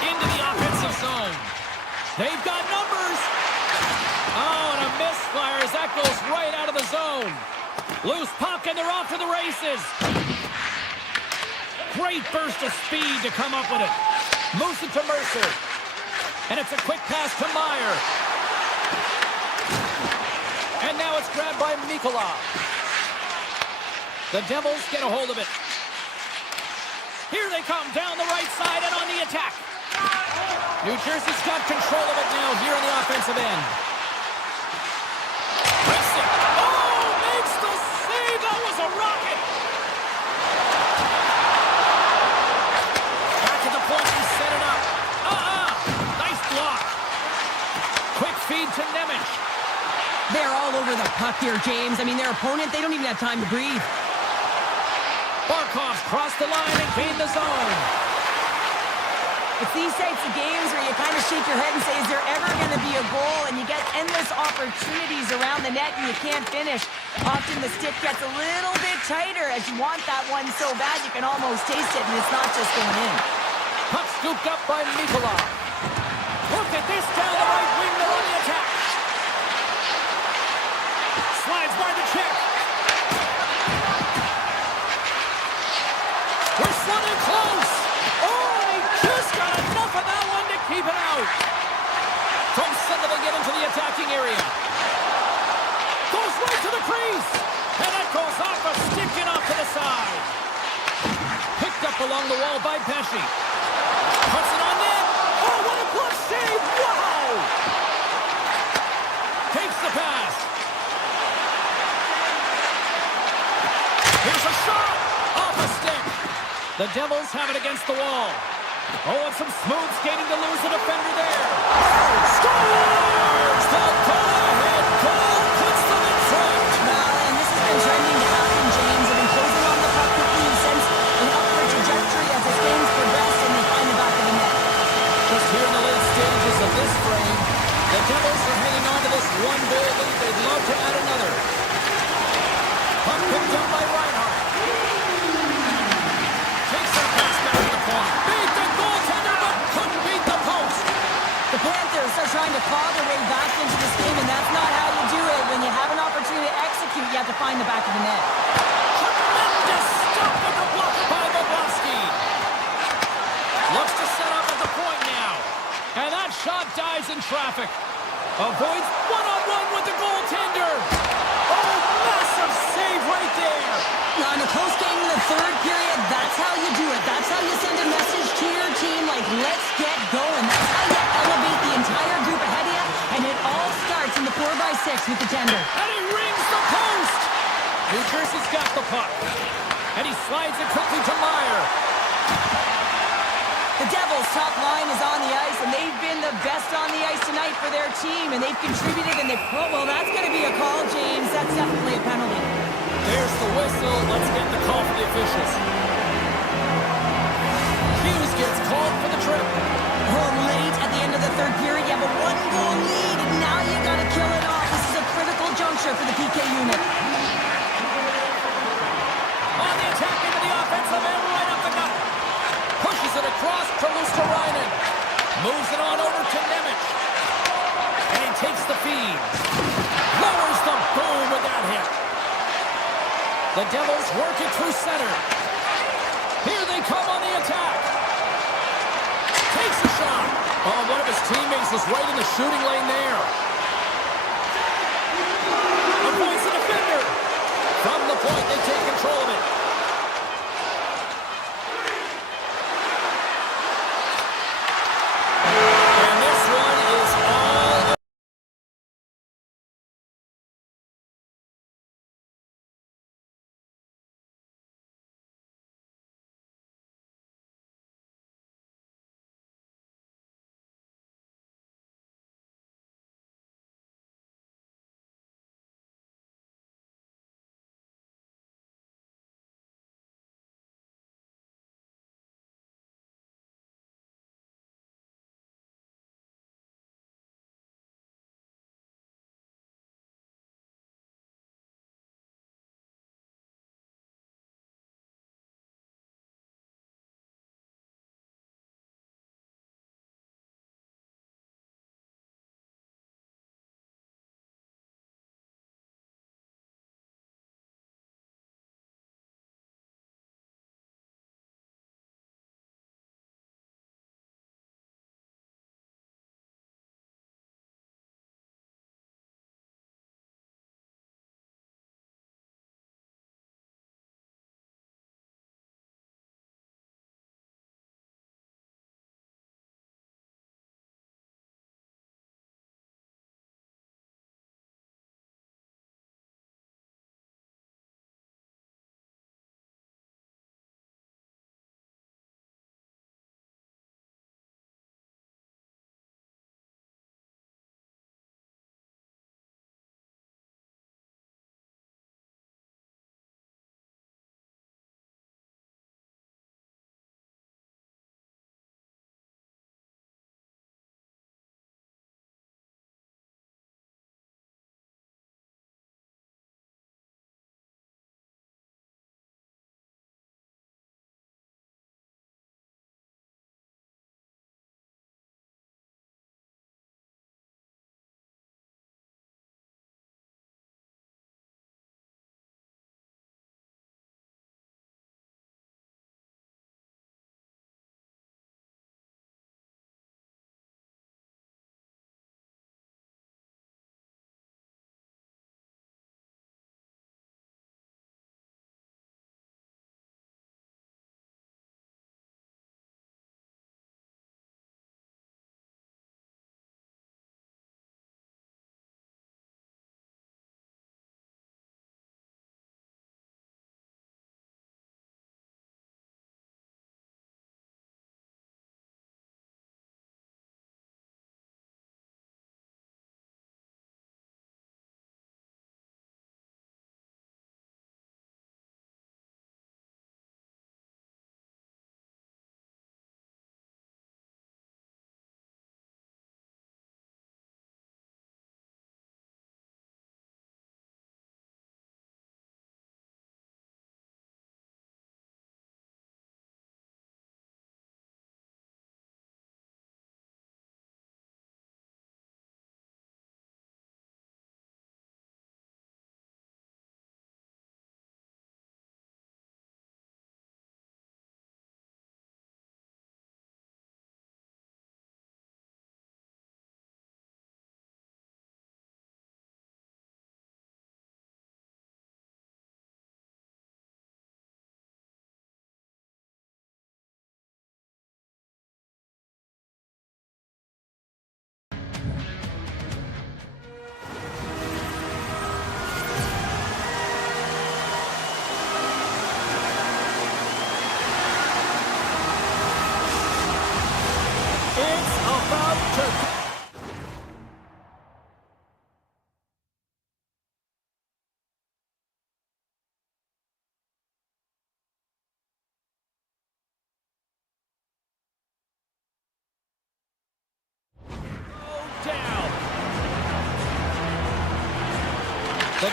Into the offensive zone. They've got numbers. Oh, and a misfire as that goes right out of the zone. Loose puck, and they're off to the races. Great burst of speed to come up with it. Moves it to Mercer. And it's a quick pass to Meyer. And now it's grabbed by Mikula. The Devils get a hold of it. Here they come down the right side and on the attack. New Jersey's got control of it now here on the offensive end. Breaks it. Oh, makes the save. That was a rocket. Back at the point, he set it up. Nice block. Quick feed to Nemec. They're all over the puck here, James. I mean, their opponent, they don't even have time to breathe. Barkov's crossed the line and gained the zone. It's these types of games where you kind of shake your head and say, is there ever going to be a goal? And you get endless opportunities around the net and you can't finish. Often the stick gets a little bit tighter as you want that one so bad you can almost taste it, and it's not just going in. Puck scooped up by Mikula. Look at this down the right wing. They're on the attack. Slides by the check. We're slipping close. Oh, he just got enough of that one to keep it out. From center they get into the attacking area. Goes right to the crease. And that goes off a stick and off to the side. Picked up along the wall by Pesci. Puts it on net. Oh, what a glove save. Wow. Takes the pass. Here's a shot. Off a stick. The Devils have it against the wall. Oh, and some smooth skating to lose the defender there. Scores! The go-ahead goal puts them in front. Well, and this has been trending to happen, James. They've been closing on the puck quickly and since an upward trajectory as this game's progressed, and they find the back of the net. Just here in the late stages of this frame, the Devils are hanging on to this one-goal lead. They'd love to add another. Puck picked up by Reinhart. Takes that pass back to the point. Beat the goaltender, but couldn't beat the post. The Panthers are trying to claw their way back into this game, and that's not how you do it. When you have an opportunity to execute, you have to find the back of the net. Tremendous stop with the block by Bobrovsky. Looks to set up at the point now. And that shot dies in traffic. Avoids one-on-one with the goaltender. Oh, massive save right there. Now, in a close game in the third period, that's how you do it. That's how you send a message to your team, like, let's get going. That's how you elevate the entire group ahead of you, and it all starts in the 4x6 with the tender. And he rings the post. New Jersey's got the puck. And he slides it quickly to Meyer. The Devils' top line is on the ice, and they've been the best on the ice tonight for their team, and they've contributed, and well, that's going to be a call, James. That's definitely a penalty. There's the whistle. Let's get the call for the officials. Hughes gets called for the trip. Oh, late at the end of the third period, you have a one-goal lead, and now you got to kill it off. This is a critical juncture for the PK unit. On the attack into the offensive end, right up the gut. Pushes it across to Luosterainen. Moves it on over to Nemec. And he takes the feed. Lowers the boom with that hit. The Devils work it through center. Here they come on the attack. Takes a shot. Oh, one of his teammates is right in the shooting lane there. Avoids the defender. From the point, they take control of it.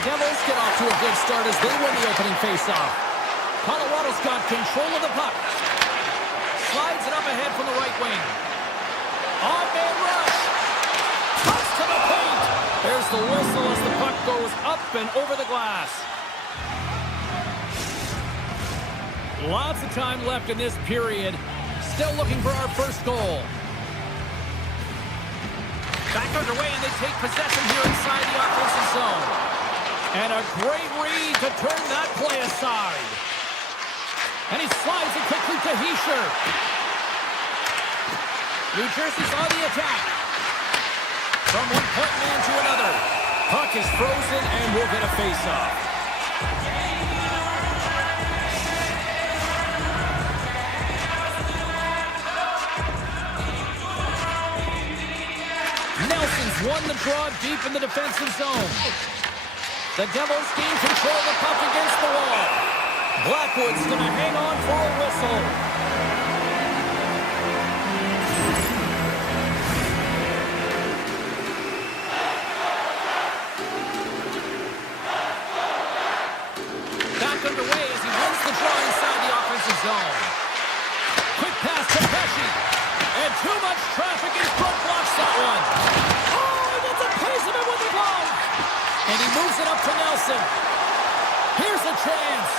Devils get off to a good start as they win the opening faceoff. Colorado's got control of the puck. Slides it up ahead from the right wing. On-man rush. Cuts to the paint. There's the whistle as the puck goes up and over the glass. Lots of time left in this period. Still looking for our first goal. Back underway, and they take possession here inside the offensive zone. And a great read to turn that play aside. And he slides it quickly to Hischier. New Jersey's on the attack. From one point man to another. Puck is frozen, and we'll get a face-off. Nelson's won the draw deep in the defensive zone. The Devils gain control of the puck against the wall. Blackwood's going to hang on for a whistle. Back underway as he wins the draw inside the offensive zone. Quick pass to Pesci. And too much traffic in front blocks that one. Oh, he gets a piece of it with the glove. And he moves it up to Nelson. Here's a chance.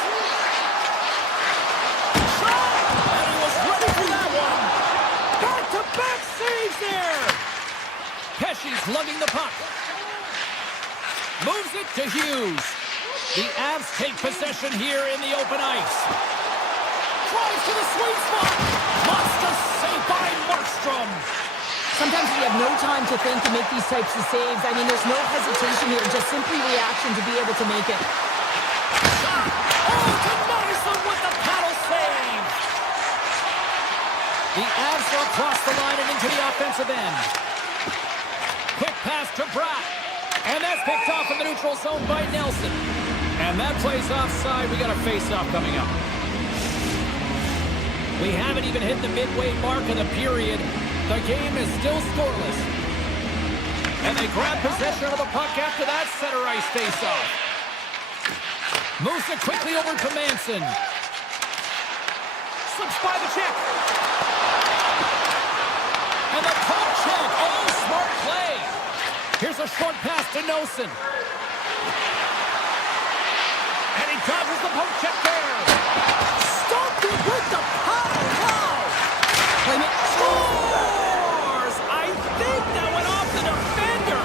Shot! And he was ready for that one. Back-to-back saves there. Pesci's lugging the puck. Moves it to Hughes. The Avs take possession here in the open ice. Drives to the sweet spot. Monster save by Markstrom. Sometimes we have no time to think to make these types of saves. I mean, there's no hesitation here, just simply reaction to be able to make it. Shot. Oh, denies them with the paddle save. The Avs are across the line and into the offensive end. Quick pass to Bratt. And that's picked off in the neutral zone by Nelson. And that plays offside. We got a face-off coming up. We haven't even hit the midway mark of the period. The game is still scoreless. And they grab possession of the puck after that center ice face-off. Moves it quickly over to Manson. Slips by the check. And the puck check. Oh, smart play. Here's a short pass to Nelson. And he dodges the poke check there. Stopped it with the power. Wow. Scores! I think that went off the defender.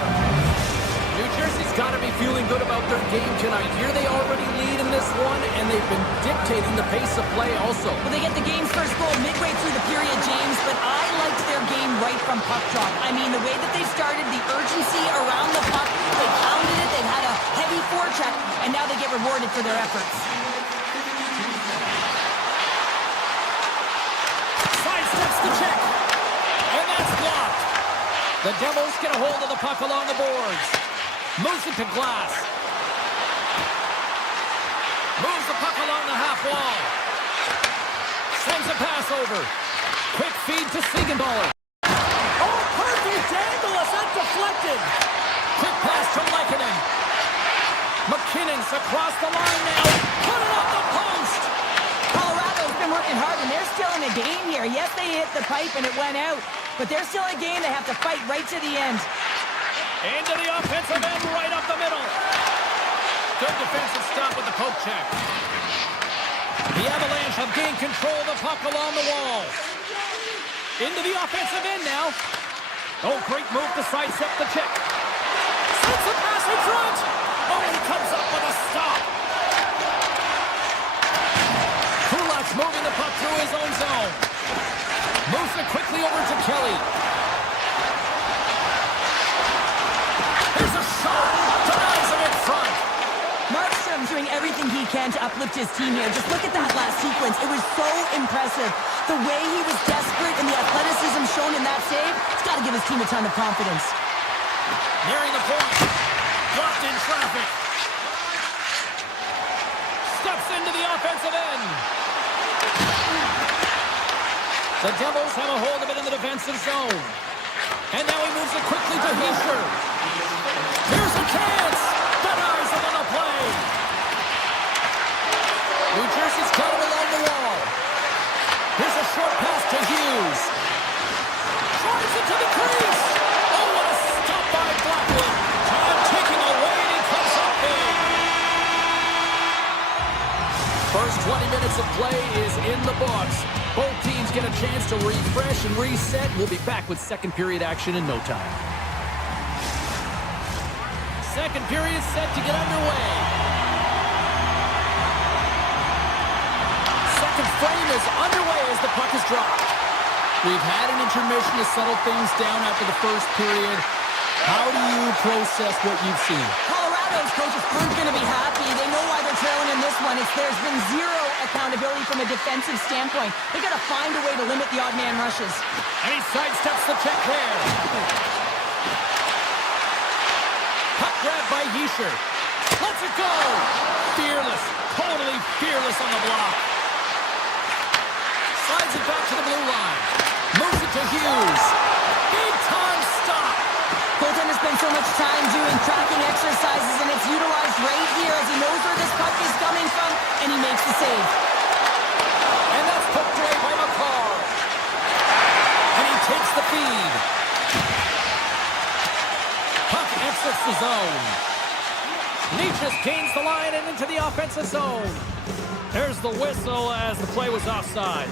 New Jersey's got to be feeling good about their game tonight. Here they already lead in this one, and they've been dictating the pace of play also. Well, they get the game's first goal midway through the period, James, but I liked their game right from puck drop. I mean, the way that they started, the urgency around the puck, they pounded it, they had a heavy forecheck, and now they get rewarded for their efforts. Sidesteps the check, and that's blocked. The Devils get a hold of the puck along the boards. Moves it to Glass. Moves the puck along the half wall. Sends a pass over. Quick feed to Siegenthaler. Oh, perfect angle as that deflected. Quick pass to Lehkonen. McKinnon's across the line now. Put it up the post. Colorado's been working hard, and they're still in a game here. Yes, they hit the pipe and it went out, but they're still in a game. They have to fight right to the end. Into the offensive end, right up the middle. Good defensive stop with the poke check. The Avalanche have gained control of the puck along the wall. Into the offensive end now. Oh, great move to sidestep the check. Sends a pass in front. Oh, he comes up with a stop. Kulak's moving the puck through his own zone. Moves it quickly over to Kelly. Here's a shot. Denies him in front. Markstrom's doing everything he can to uplift his team here. Just look at that last sequence. It was so impressive. The way he was desperate and the athleticism shown in that save, it's got to give his team a ton of confidence. Nearing the point. Dropped in traffic. Steps into the offensive end. The Devils have a hold of it in the defensive zone. And now he moves it quickly to Hischier. Here's a chance. Denies it on a play. first 20 minutes of play is in the books. Both teams get a chance to refresh and reset. We'll be back with second period action in no time. Second period set to get underway. Second frame is underway as the puck is dropped. We've had an intermission to settle things down after the first period. How do you process what you've seen? Colorado's coaches aren't going to be happy. They know why they're trailing in this one. There's been zero accountability from a defensive standpoint. They've got to find a way to limit the odd man rushes. And he sidesteps the check there. Puck grab by Yeischer. Lets it go. Fearless. Totally fearless on the block. Slides it back to the blue line. Moves it to Hughes. Big time stop. Goaltender spends so much time doing tracking exercises, and it's utilized right here as he knows where this puck is coming from, and he makes the save. And that's poked away by McCarr. And he takes the feed. Puck exits the zone. Nietzsche gains the line and into the offensive zone. There's the whistle as the play was offside.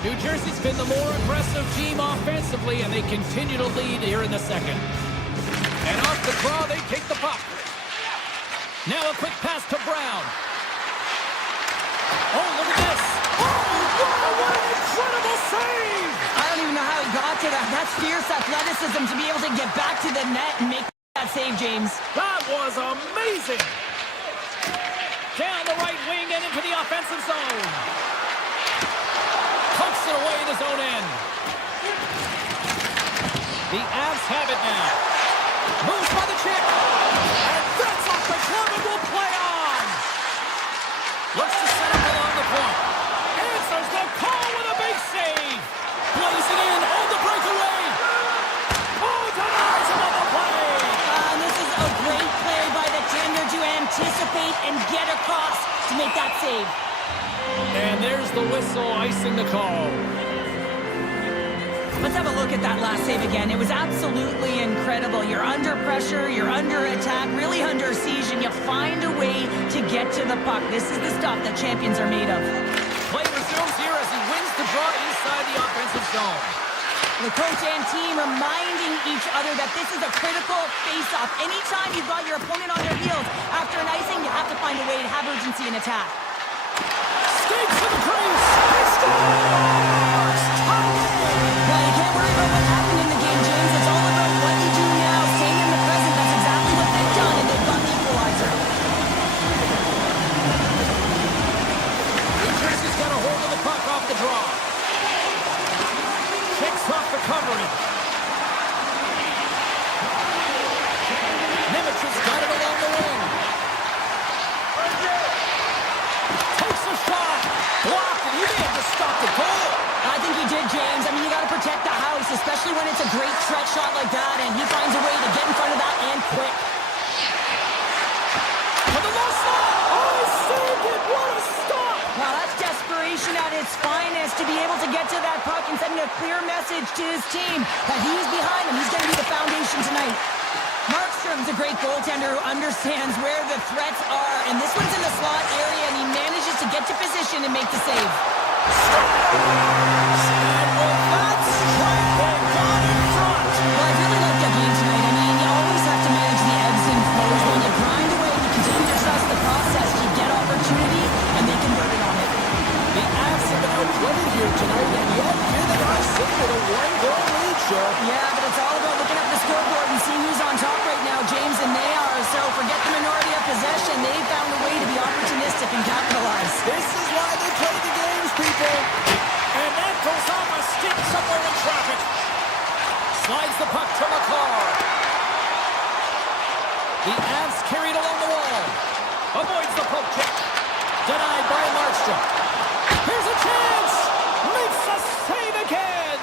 New Jersey's been the more aggressive team offensively, and they continue to lead here in the second. And off the draw, they take the puck. Now a quick pass to Brown. Oh, look at this. Oh, what an incredible save! I don't even know how he got to that. That's fierce athleticism to be able to get back to the net and make that save, James. That was amazing. Down the right wing and into the offensive zone. Pucks it away in his own end. The Avs have it now. Moves by the chick. And that's off the glove and will play on. Looks to set up along the point. Answers the call with a big save. Plays it in on the breakaway. Oh, denies him on the play. And this is a great play by the tender to anticipate and get across to make that save. And there's the whistle icing the call. Let's have a look at that last save again. It was absolutely incredible. You're under pressure, you're under attack, really under siege, and you find a way to get to the puck. This is the stuff that champions are made of. Play resumes here as he wins the draw inside the offensive zone. The coach and team reminding each other that this is a critical face-off. Anytime you've got your opponent on their heels after an icing, you have to find a way to have urgency in attack. Skates to the crease. He scores! Well, you can't worry about what happened in the game, James. It's all about what you do now, staying in the present. That's exactly what they've done, and they've got the equalizer. New Jersey's got a hold of the puck off the draw. Kicks off the covering. Nimich's got it along the wing. Takes a shot. Blocked, and he may have just stopped the goal. I think he did, James. I mean, you got to protect the house, especially when it's a great stretch shot like that, and he finds a way to get in front of that and quick. For the low slot. Oh, he saved it. What a stop. Wow, that's desperation at its finest to be able to get to that puck and sending a clear message to his team that he's behind him. He's going to be the foundation tonight. Markstrom's a great goaltender who understands where the threats are, and this one's in the slot area, and he manages to get to position and make the save. And with that strike, they got in front. Well, I really like that game tonight. I mean, you always have to manage the ebbs and flows. When you grind away, you continue to trust the process. You get opportunity, and they convert it on it. The Avs have been outplayed here tonight, and yet here they are sitting with a one-goal lead, Joe. Yeah, but it's all about looking up the scoreboard and seeing who's on top right now, James, and they are. So forget the minority of possession. They found a way to be opportunistic and capitalize. This is why they play the games, people. And that goes off a stick somewhere in traffic. Slides the puck to McCarr. The Avs carried along the wall. Avoids the poke check. Denied by Markstrom. Here's a chance. Makes a save again.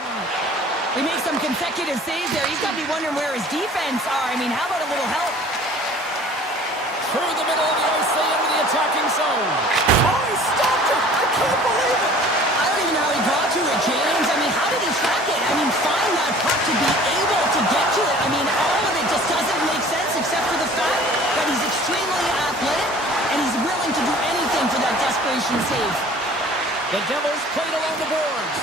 He makes some consecutive saves there. He's got to be wondering where his defense are. I mean, how about a little help? Through the middle of the ice, they enter the attacking zone. Oh, he stopped it. I can't believe it. I don't even know how he got to it, James. I mean, how did he track it? I mean, find that puck to be able to get to it. I mean, all of it just doesn't make sense except for the fact that he's extremely athletic and he's willing to do anything regulation save. The Devils played along the boards.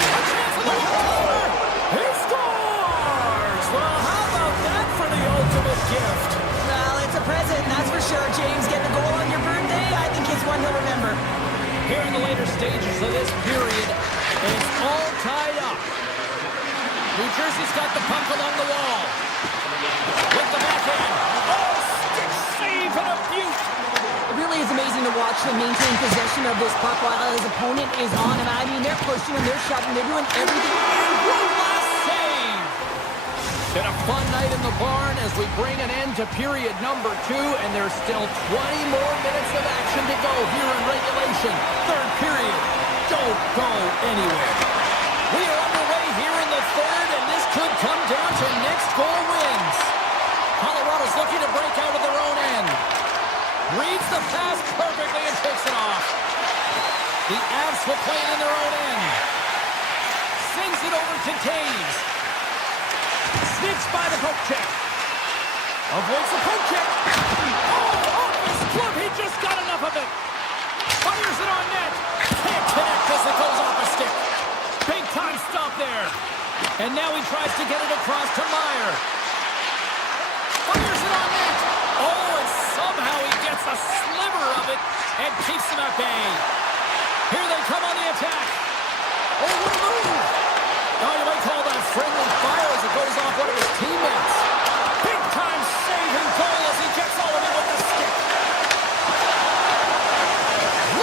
A chance for the one-timer. He scores! Well, how about that for the ultimate gift? Well, it's a present, that's for sure, James. Getting a goal on your birthday, I think it's one he'll remember. Here in the later stages of this period, it's all tied up. New Jersey's got the puck along the wall. With the backhand. Oh, stick save and a beaut. It really is amazing to watch him maintain possession of this puck while his opponent is on him. I mean, they're pushing him, they're shoving, they're doing everything. And one last save. Been a fun night in the barn as we bring an end to period number 2, and there's still 20 more minutes of action to go here in regulation. Third period. Don't go anywhere. We are underway here in the third, and this could come down to next goal wins. Colorado's looking to break out of their own end. Reads the pass perfectly and takes it off. The Avs will play it in their own end. Sends it over to Taves. Sneaks by the poke check. Avoids the poke check. Oh, off his glove. He just got enough of it. Fires it on net. Can't connect as it goes off a stick. Big time stop there. And now he tries to get it across to Meyer. Fires it on net. Oh, and somehow he gets a sliver of it and keeps them at bay. Here they come on the attack. Oh, what a move. Oh, you might call that a friendly fire as it goes off one of his teammates. Big time save and goal as he gets all of it with the stick.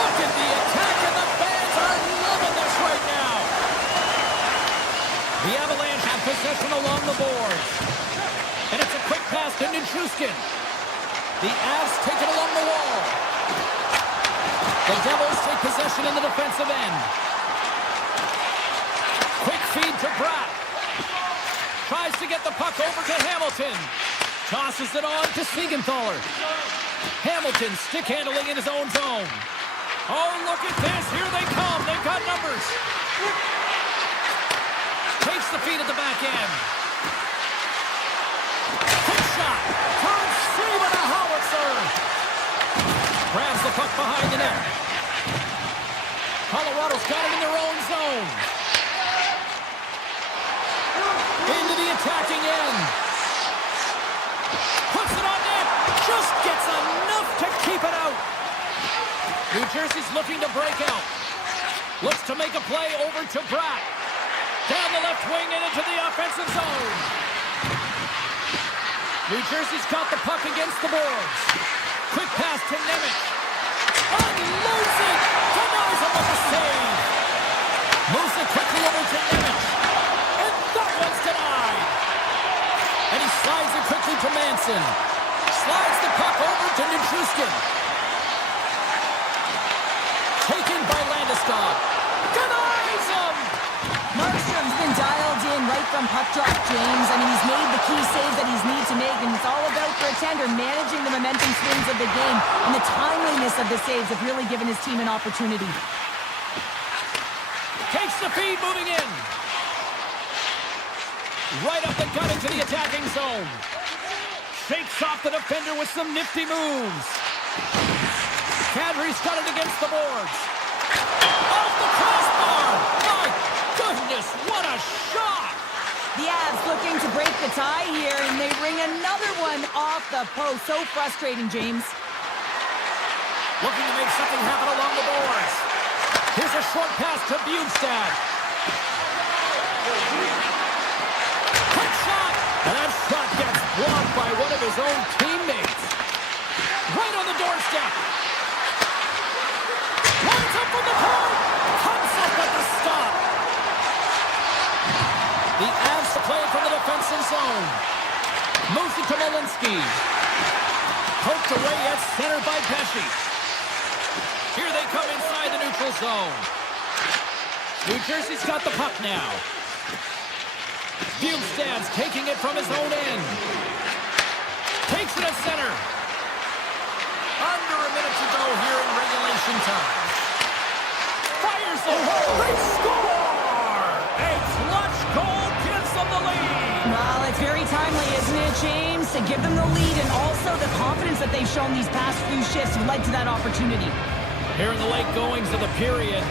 Look at the attack, and the fans are loving this right now. The Avalanche have possession along the boards. And it's a quick pass to Nichushkin. The Avs take it along the wall. The Devils take possession in the defensive end. Quick feed to Bratt. Tries to get the puck over to Hamilton. Tosses it on to Siegenthaler. Hamilton stick handling in his own zone. Oh, look at this. Here they come. They've got numbers. Takes the feed at the back end. Quick shot. Turns save and a howitzer. Grabs the puck behind the net. Colorado's got it in their own zone. Into the attacking end. Puts it on net. Just gets enough to keep it out. New Jersey's looking to break out. Looks to make a play over to Bratt. Down the left wing and into the offensive zone. New Jersey's got the puck against the boards. Quick pass to Nemec. Unloads it. Denies him with a save. Moves it quickly over to Nemec. And that one's denied. And he slides it quickly to Manson. Slides the puck over to Nichushkin. Taken by Landeskog. Denies him. Markstrom's been dialed in right from puck drop, James. I mean, he's made the key saves that he's needed to make, and it's all about, for a tender, managing the momentum swings of the game, and the timeliness of the saves have really given his team an opportunity. Takes the feed, moving in. Right up the gut into the attacking zone. Shakes off the defender with some nifty moves. Kadri's got it against the boards. Off the crossbar! My goodness, what a shot! The Avs looking to break the tie here, and they bring another one off the post. So frustrating, James. Looking to make something happen along the boards. Here's a short pass to Bjugstad. Quick shot! And that shot gets blocked by one of his own teammates. Right on the doorstep. Lines up from the point. Comes up at the stop. The Avs play from the defensive zone. Moves it to Malinsky. Poked away at center by Pesce. Here they come inside the neutral zone. New Jersey's got the puck now. Bjugstad's taking it from his own end. Takes it at center. Under a minute to go here in regulation time. Fires it. They score! A clutch goal gives them the lead. Well, it's It's very timely, isn't it, James? To give them the lead and also the confidence that they've shown these past few shifts have led to that opportunity. Here in the late goings of the period,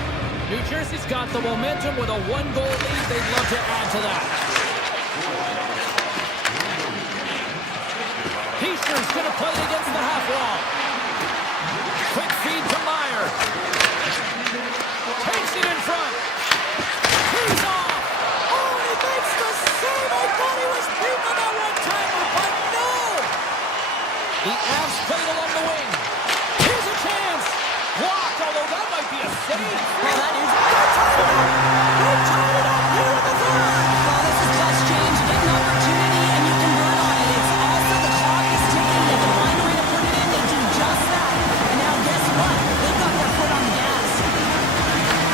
New Jersey's got the momentum with a one-goal lead. They'd love to add to that. Heischer's going to play it against the half wall. Quick feed to Meyer. Takes it in front. He's off. Oh, he makes the save. I thought he was beaten on that one-timer, but no. The Avs played along the wing. Here's a chance. Blocked, although that might be a save. Well, that is... They tied it up here in the third. Well, this is clutch, James. You get an opportunity and you convert on it. It's also the clock is ticking. They can find a way to put it in. They do just that. And now guess what? They've got their foot on the gas.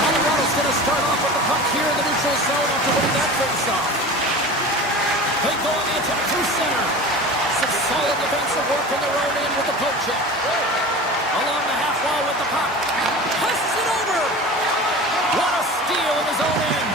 Colorado's going to start off with the puck here in the neutral zone after winning that face-off. They go on the attack through center. Some solid defensive work in their own end with the poke check. Along the half wall with the puck. Passes it over. What a steal in his own end.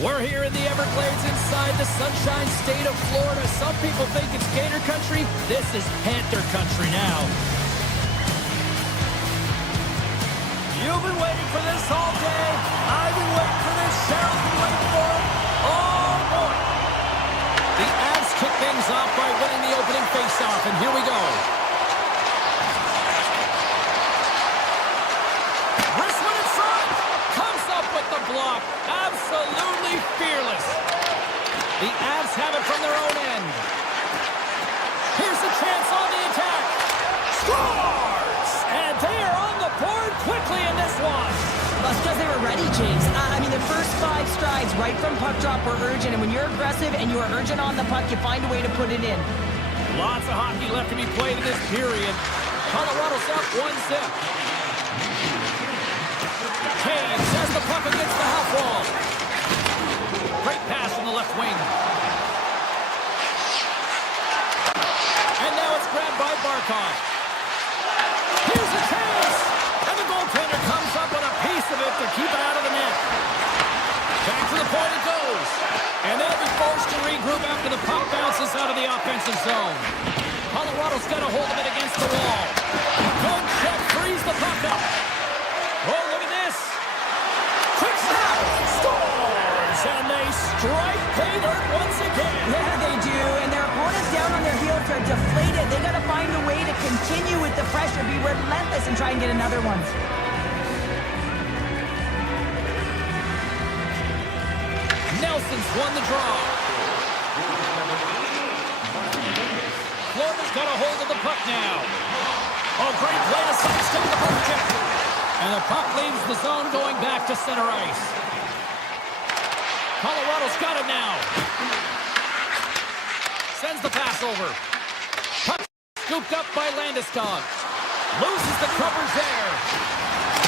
We're here in the Everglades inside the Sunshine State of Florida. Some people think it's Gator country. This is Panther country now. You've been waiting for this all day. I've been waiting for this. Cheryl's been waiting for it. Oh, boy. The Avs kick things off by winning the opening faceoff, and here we go. Wristman in front. Comes up with the block. Absolutely fearless. The Avs have it from their own end. Here's a chance on the attack. Scores! And they are on the board quickly in this one. That's because they were ready, James. I mean, the first 5 strides right from puck drop were urgent, and when you're aggressive and you're urgent on the puck, you find a way to put it in. Lots of hockey left to be played in this period. Colorado's up 1-0. Kane has the puck against the half wall. Great pass from the left wing. And now it's grabbed by Barkov. Here's a chance! And the goaltender comes up with a piece of it to keep it out of the net. Back to the point it goes. And they'll be forced to regroup after the puck bounces out of the offensive zone. Colorado's got a hold of it against the wall. Good check, frees the puck up. Oh, look at this. Quick snap, scores, and they strike pay dirt once again. Yeah, they do, and their opponents down on their heels are deflated. They got to find a way to continue with the pressure, be relentless, and try and get another one. Nelson's won the draw. Florida's got a hold of the puck now. Oh, great play to sidestep the puck check. And the puck leaves the zone going back to center ice. Colorado's got it now. Sends the pass over. Puck scooped up by Landeskog. Loses the covers there.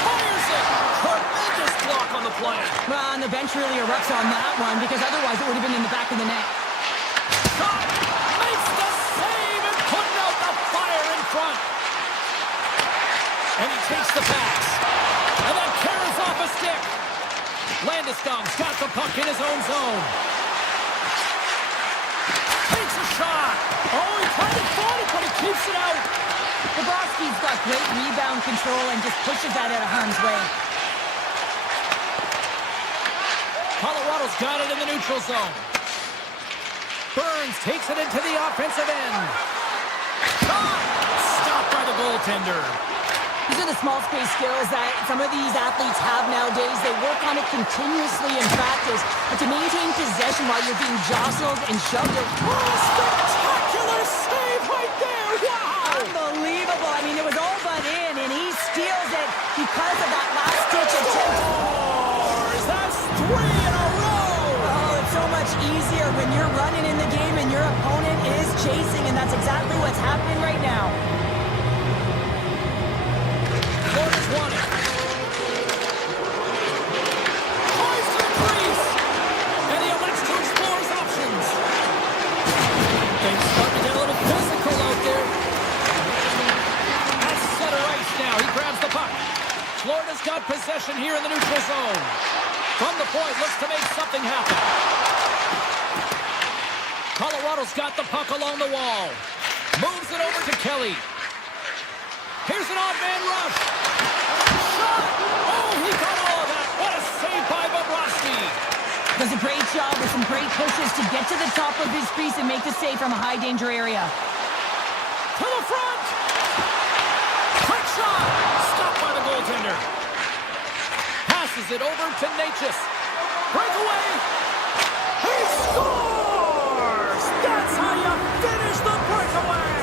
Fires it. Tremendous block on the play. Well, and the bench really erupts on that one because otherwise it would have been in the back of the net. Shot. Makes the save and putting out the fire in front. And he takes the pass. And then carries off a stick. Landeskog's got the puck in his own zone. Takes a shot. Oh, he kind of fought it, but he keeps it out. Bobrovsky's got great rebound control and just pushes that out of harm's way. Colorado's got it in the neutral zone. Burns takes it into the offensive end. Shot! Stopped by the goaltender. These are the small space skills that some of these athletes have nowadays. They work on it continuously in practice. But to maintain possession while you're being jostled and shoved. Spectacular save right there! Wow! Unbelievable. I mean, it was all but in, and he steals it because of that last-ditch attempt. Scores! That's 3 in a row! Oh, it's so much easier when you're running in the game and your opponent is chasing, and that's exactly what's happening right now. Florida's won it. Tries to the crease. And he elects to explore his options. Things starting to get a little physical out there. At center ice now. He grabs the puck. Florida's got possession here in the neutral zone. From the point, looks to make something happen. Colorado's got the puck along the wall. Moves it over to Kelly. Here's an odd-man rush. Shot! Oh, he got all of that. What a save by Bobrovsky. Does a great job with some great pushes to get to the top of his crease and make the save from a high-danger area. To the front! Quick shot! Stopped by the goaltender. Passes it over to Natchez. Breakaway! He scores! That's how you finish the breakaway!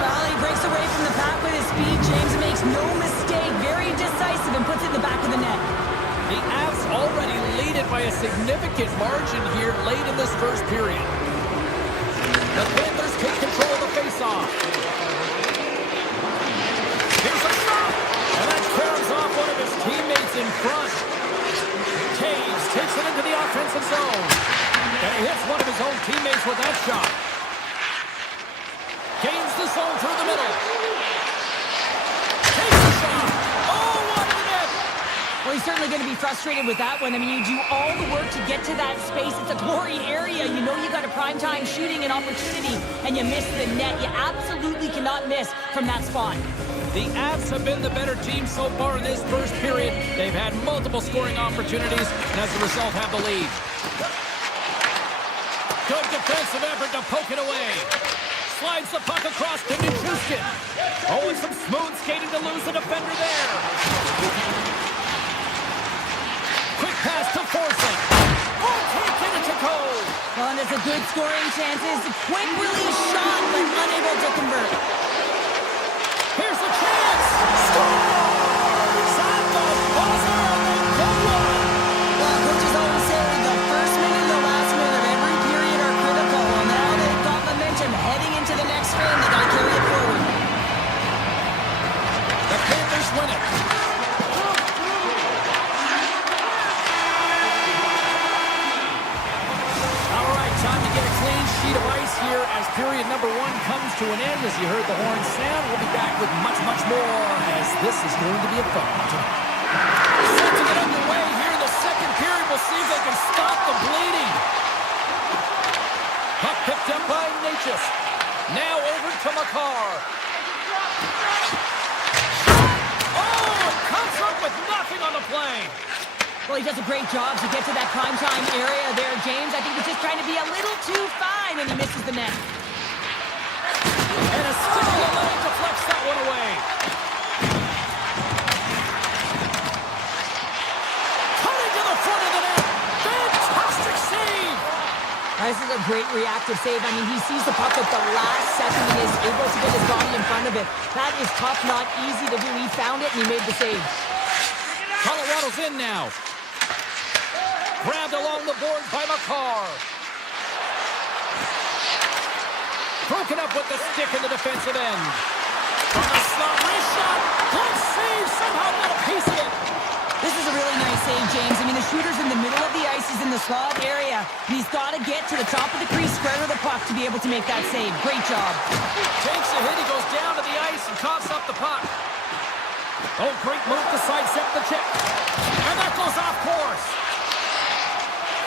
Well, he breaks away from the pack with his speed. James makes no mistake. Very decisive and puts it in the back of the net. The Avs already lead it by a significant margin here late in this first period. The Panthers take control of the faceoff. Here's a shot! And that carries off one of his teammates in front. Taves takes it into the offensive zone. And he hits one of his own teammates with that shot. Gains the zone through the middle. Takes the shot. Oh, what a net! Well, he's certainly going to be frustrated with that one. I mean, you do all the work to get to that space. It's a glory area. You know you got a primetime shooting and opportunity, and you miss the net. You absolutely cannot miss from that spot. The Avs have been the better team so far in this first period. They've had multiple scoring opportunities, and as a result have the lead. Good defensive effort to poke it away. Slides the puck across to Nichushkin. Oh, and some smooth skating to lose the defender there. Quick pass to Forsling. Oh, can't get it to go. Well, and there's a good scoring chances. Quick release shot, but unable to convert. Here's the chance. Scores! At the buzzer, and they get one. Well, coaches always say the first minute and the last minute of every period are critical. And now they've got momentum heading into the next frame. They got to carry it forward. The Panthers win it. All right, time to get a clean sheet of ice here as period number 1 comes to an end. As you heard the horn sound, we'll be back with much, much more as this is going to be a fun one. Set to get underway here in the second period. We'll see if they can stop the bleeding. Puck picked up by Natchez. Now over to Makar. Oh, comes up with nothing on the play. Well, he does a great job to get to that primetime area there, James. I think he's just trying to be a little too fine, and he misses the net. And a stick of the leg deflects that one away. Cutting to the front of the net. Fantastic save. This is a great reactive save. I mean, he sees the puck at the last second and is able to get his body in front of it. That is tough, not easy to do. He found it, and he made the save. Colorado's in now. Grabbed along the boards by Makar. Broken up with the stick in the defensive end. From the slot, wrist shot. Good save. Somehow got a piece of it. This is a really nice save, James. I mean, the shooter's in the middle of the ice. He's in the slot area. And he's got to get to the top of the crease, square with the puck to be able to make that save. Great job. Takes a hit. He goes down to the ice and coughs up the puck. Oh, great move to sidestep the chip. And that goes off course.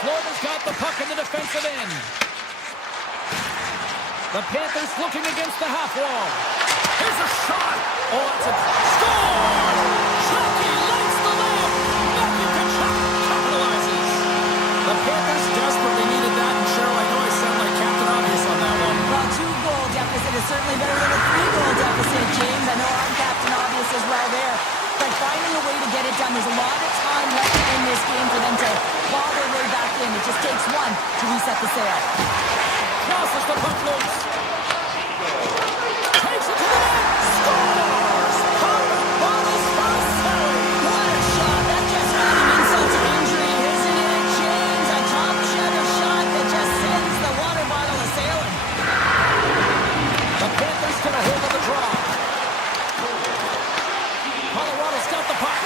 Florida's got the puck in the defensive end. The Panthers looking against the half wall. Here's a shot. Oh, it's a score! Chucky lights the lamp. Matthew Tkachuk capitalizes. The Panthers desperately needed that. And Cheryl, I know I sound like Captain Obvious on that one. Well, 2-goal deficit is certainly better than a 3-goal deficit, James. I know I'm Captain Obvious as well there. But finding a way to get it done, there's a lot of time left in this game for them to claw their way back in. It just takes one to reset the sail. Crosses the puck loose. Takes it to the net. Scores! Connor Bottles for a save. What a shot. That just really insult to injury, isn't it, James? A top shutter shot that just sends the water bottle a-sailing. The Panthers get a hold of the draw. Colorado's got the puck.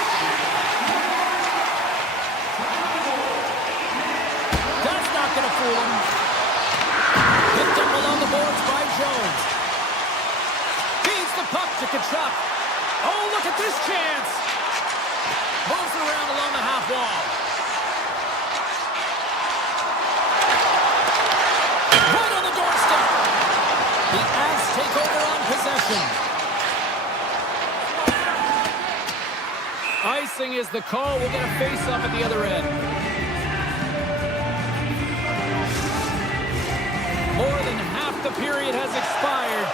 That's not going to fool him. Picked up along the boards by Jones. Feeds the puck to Tkachuk. Oh, look at this chance. Moves around along the half wall. Right on the doorstep. The Avs take over on possession. Icing is the call. We'll get a face-off at the other end. More than half the period has expired.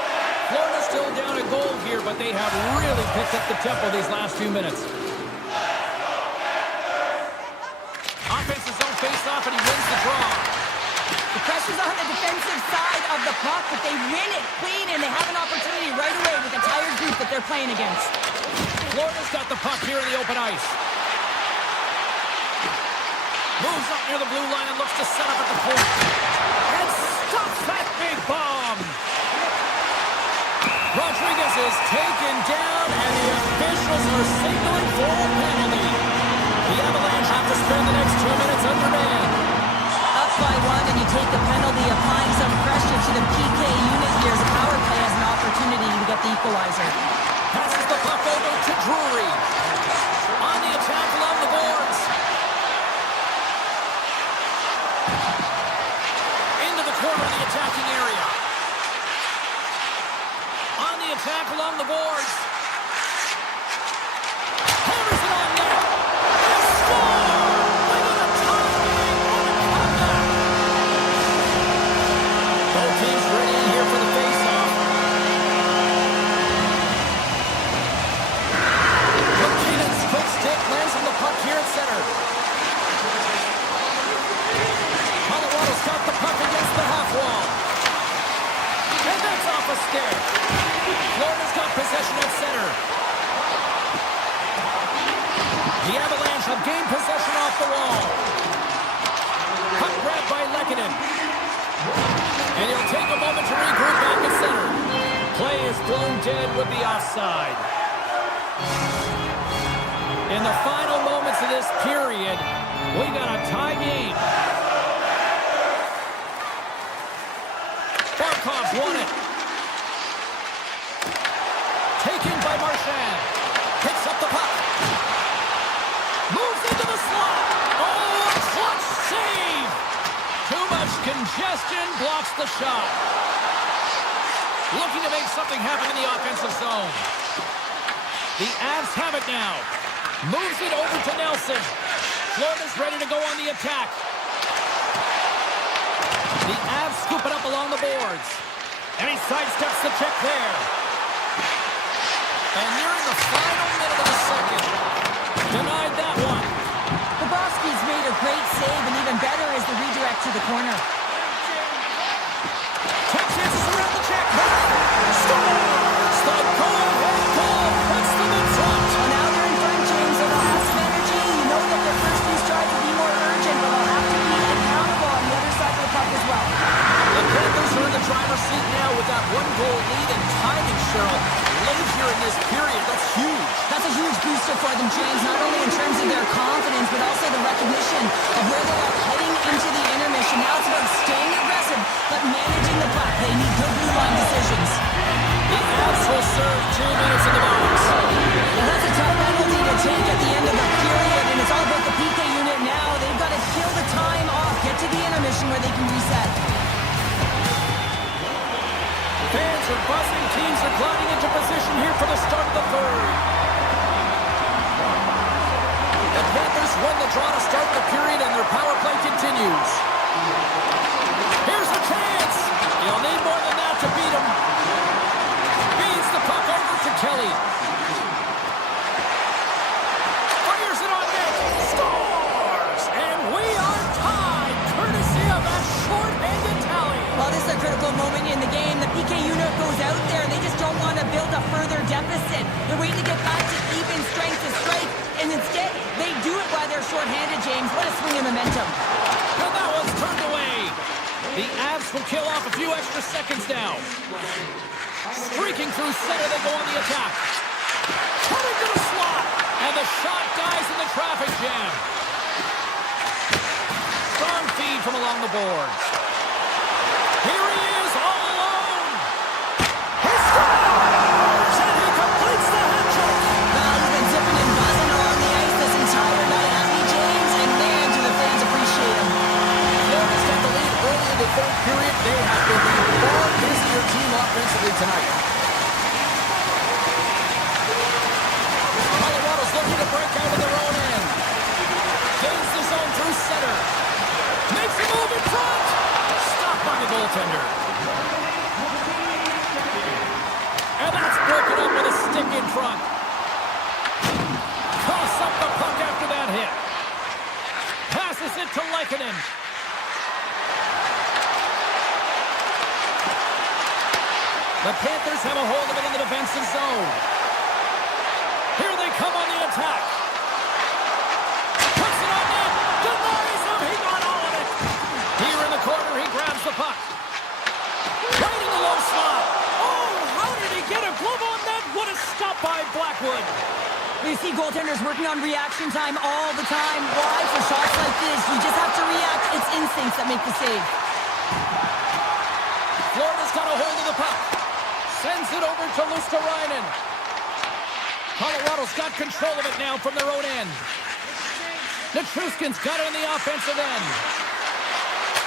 Florida's still down a goal here, but they have really picked up the tempo these last few minutes. Offense's own face-off, and he wins the draw. The pressure's on the defensive side of the puck, but they win it clean, and they have an opportunity right away with the tired group that they're playing against. Florida's got the puck here in the open ice. Moves up near the blue line and looks to set up at the point. And stops that big bomb. Rodriguez is taken down, and the officials are signaling for a penalty. The Avalanche have to spend the next 2 minutes undermanned. Up by one, and you take the penalty, applying some pressure to the PK unit here as the power play has an opportunity to get the equalizer. Passes the puck over to Drury. On the attack along the attack along the boards. Hammers it on net. They score! They got a tie game on a comeback. Both teams ready in here for the face-off. McKinnon's quick stick lands on the puck here at center. Colorado's got the puck against the half wall. And that's off a stick. Florida's got possession at center. The Avalanche have gained possession off the wall. Puck grabbed by Lehkonen. And he'll take a moment to regroup back at center. Play is blown dead with the offside. In the final moments of this period, we got a tie game. Barkov won it. Taken by Marchand. Picks up the puck. Moves into the slot. Oh, a clutch save. Too much congestion blocks the shot. Looking to make something happen in the offensive zone. The Avs have it now. Moves it over to Nelson. Florida's ready to go on the attack. The Avs scoop it up along the boards. And he sidesteps the check there. And nearing the final minute of the second. Denied that one. Bobrovsky's made a great save, and even better is the redirect to the corner. Quick chances around the check. Scores! The go-ahead goal puts them in front. Well, now they're in front, James. So they'll have some energy. You know that their first few strides will be more urgent, but they'll have to be accountable on the other side of the puck as well. The Panthers are in the driver's seat now with that one-goal lead and timing, Cheryl. Late here in this period, that's huge. That's a huge booster for them, James, not only in terms of their confidence, but also the recognition of where they are heading into the intermission. Now it's about staying aggressive, but managing the puck. They need good blue line decisions. The Avs will serve 2 minutes in the box. Well, that's a tough penalty to take at the end of the period, and it's all about the PK unit now. They've got to kill the time off, get to the intermission where they can reset. Fans are buzzing. Teams are gliding into position here for the start of the third. The Panthers won the draw to start the period, and their power play continues. Here's a chance. You'll need more than that to beat him. Feeds the puck over to Kelly. Fires it on net. Scores! And we are tied, courtesy of that short-handed tally. Well, this is a critical moment in the game. The PK unit goes out there, and they just don't want to build a further deficit. They're waiting to get back to even strength to strike, and instead, they do it while they're short-handed, James. What a swing of momentum. And that one's turned away. The Avs will kill off a few extra seconds now. Streaking through center, they go on the attack. Coming to the slot, and the shot dies in the traffic jam. Strong feed from along the boards. Here he is, all alone. He scores, and he completes the hat trick. Well, he's been zipping and buzzing along the ice this entire night, hasn't he, James? And man, do the fans appreciate him. Florida's got the lead early in the third period. They have been the far busier team offensively tonight. Colorado's looking to break out of their own end. Gains the zone through center. Makes a move in front. Stopped by the goaltender. And that's broken up with a stick in front. Toss up the puck after that hit. Passes it to Lehkonen. The Panthers have a hold of it in the defensive zone. Here they come on the attack. Puts it on net. Denies him. He got all of it. Here in the corner, he grabs the puck. Right in the low slot. Oh, how did he get a glove on that? What a stop by Blackwood. We see goaltenders working on reaction time all the time. Why? For shots like this, you just have to react. It's instincts that make the save. Florida's got a hold of the puck. Sends it over to Luosterainen. Colorado's got control of it now from their own end. Nichushkin's got it on the offensive end.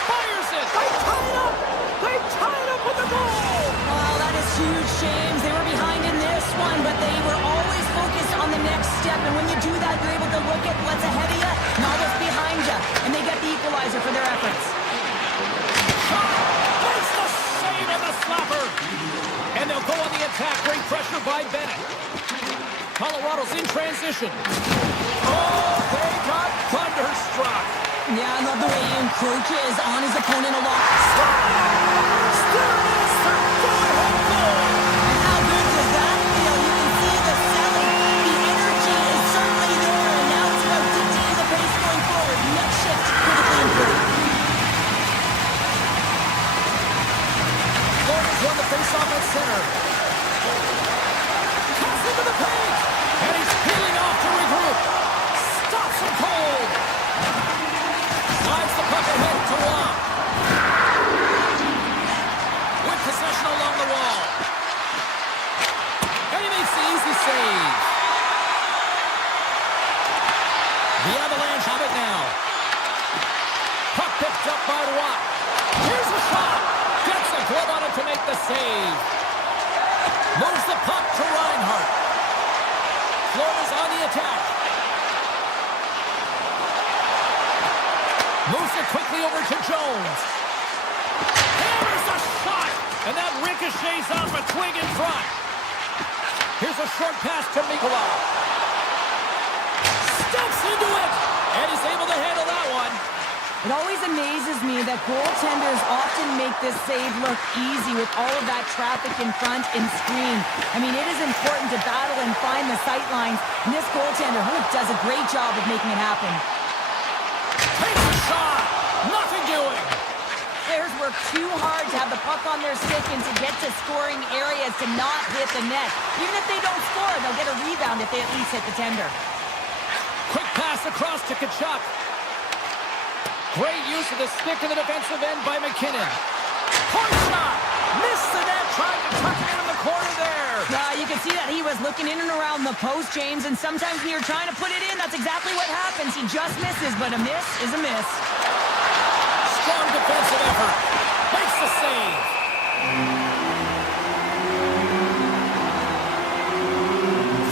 Fires it. They tie it up. They tie it up with the goal. Oh, that is huge, James. They were behind one, but they were always focused on the next step. And when you do that, you're able to look at what's ahead of you, not what's behind you. And they get the equalizer for their efforts. There's the save and the slapper. And they'll go on the attack. Great pressure by Bennett. Colorado's in transition. Oh, they got thunderstruck. Yeah, I love the way he encroaches on his opponent a lot. There it is, the go-ahead goal. And how good does that feel? You can see the selling. The energy is certainly there, and now it's about dictating the pace going forward. Next shift, critically important. Florida's won the face-off at center. Cuts into the paint. And he's peeling off to regroup. Stops him cold. Slides the puck ahead to Wong. With possession along the wall. And he makes the easy save. The Avalanche have it now. Puck picked up by Watt. Here's a shot. Gets a glove on it to make the save. Moves the puck to Reinhart. Florida's on the attack. Moves it quickly over to Jones. Hammers a shot. And that ricochets off a twig in front. Here's a short pass to Mikula. Steps into it. And he's able to handle that one. It always amazes me that goaltenders often make this save look easy with all of that traffic in front and screen. I mean, it is important to battle and find the sight lines, and this goaltender does a great job of making it happen. Takes a shot. Nothing doing. Players work too hard to have the puck on their stick and to get to scoring areas to not hit the net. Even if they don't score, they'll get a rebound if they at least hit the tender. Quick pass across to Kachuk. Great use of the stick in the defensive end by McKinnon. Point shot! Missed the net, trying to tuck it in the corner there. You can see that he was looking in and around the post, James, and sometimes when you're trying to put it in, that's exactly what happens. He just misses, but a miss is a miss. Strong defensive effort. Makes the save.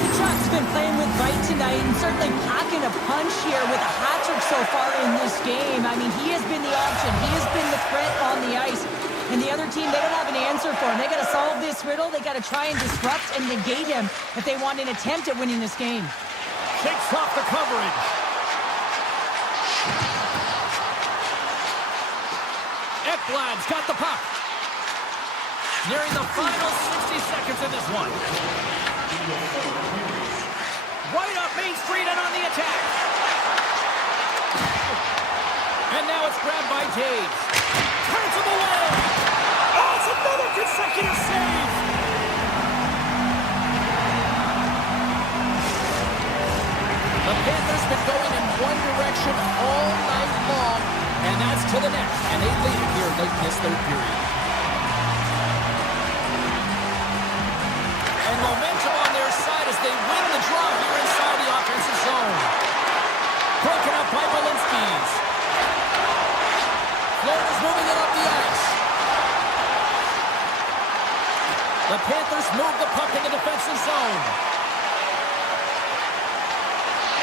Kachuk's been playing with bite tonight and certainly packing a punch here with a hat trick so far in this game. I mean, he has been the option. He has been the threat on the ice. And the other team, they don't have an answer for him. They got to solve this riddle. They got to try and disrupt and negate him if they want an attempt at winning this game. Shakes off the coverage. Ekblad's got the puck. Nearing the final 60 seconds in this one. Right up Main Street and on the attack. And now it's grabbed by Taves. Turns him away. Oh, it's another consecutive save. The Panthers been going in one direction all night long, and that's to the net. And they lead it here late in this third period. And momentum on their side as they win the draw here inside the offensive zone. Broken up by Balinskis. Florida's moving it up the ice. The Panthers move the puck in the defensive zone.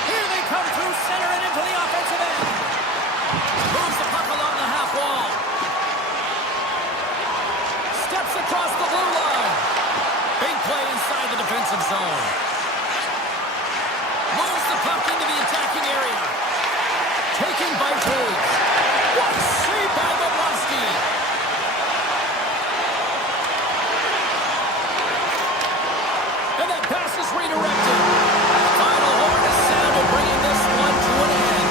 Here they come through center and into the offensive end. Moves the puck along the half wall. Steps across the blue line. Big play inside the defensive zone. Moves the puck into the attacking area. Taken by Taves. What a save by Bobrovsky. And that pass is redirected. Final horn is sounded, bringing this one to an end.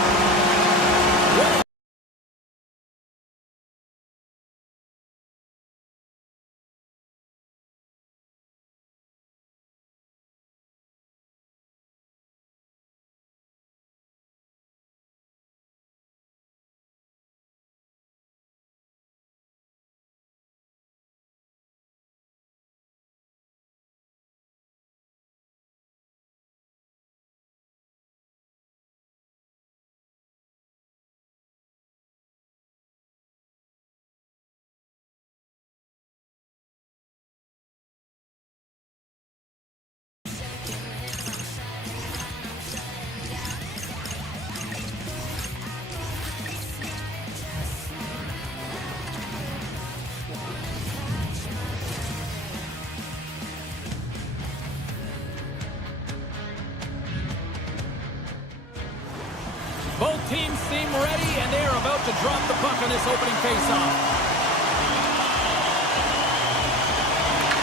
Both teams seem ready, and they are about to drop the puck on this opening faceoff.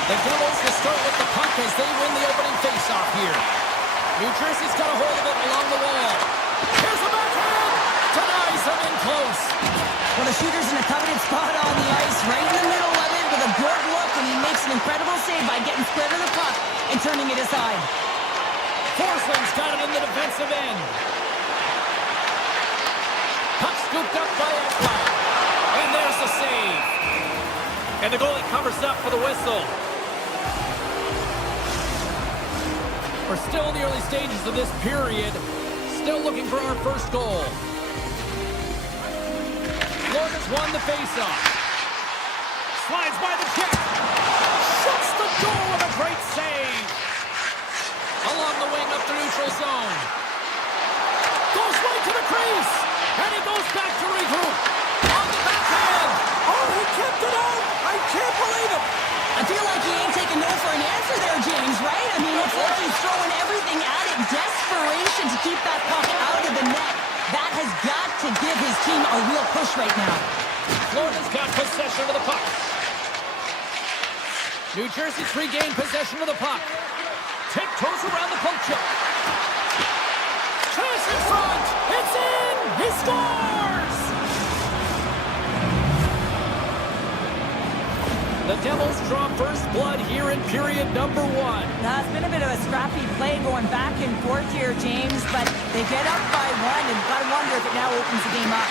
The Devils to start with the puck as they win the opening faceoff here. New Jersey's got a hold of it along the wall. Here's the backhand! Denies him in close. Well, the shooter's in a coveted spot on the ice, right in the middle of it with a good look, and he makes an incredible save by getting square to the puck and turning it aside. Forsling's got it in the defensive end. Puck scooped up by Iceman. And there's the save. And the goalie covers up for the whistle. We're still in the early stages of this period. Still looking for our first goal. Florida's won the faceoff. Slides by the check. Shuts the goal with a great save. Along the wing up the neutral zone. Goes right to the crease. And he goes back to regroup. On the backhand. Oh, he kept it out. I can't believe it. I feel like he ain't taking no for an answer there, James, right? I mean, it's like he's throwing everything at it. Desperation to keep that puck out of the net. That has got to give his team a real push right now. Florida's got possession of the puck. New Jersey's regained possession of the puck. Tiptoes around the poke check. Chance in front. It's in. He scores. The Devils draw first blood here in period number 1. Now, it's been a bit of a scrappy play going back and forth here, James, but they get up by 1, and gotta wonder if it now opens the game up.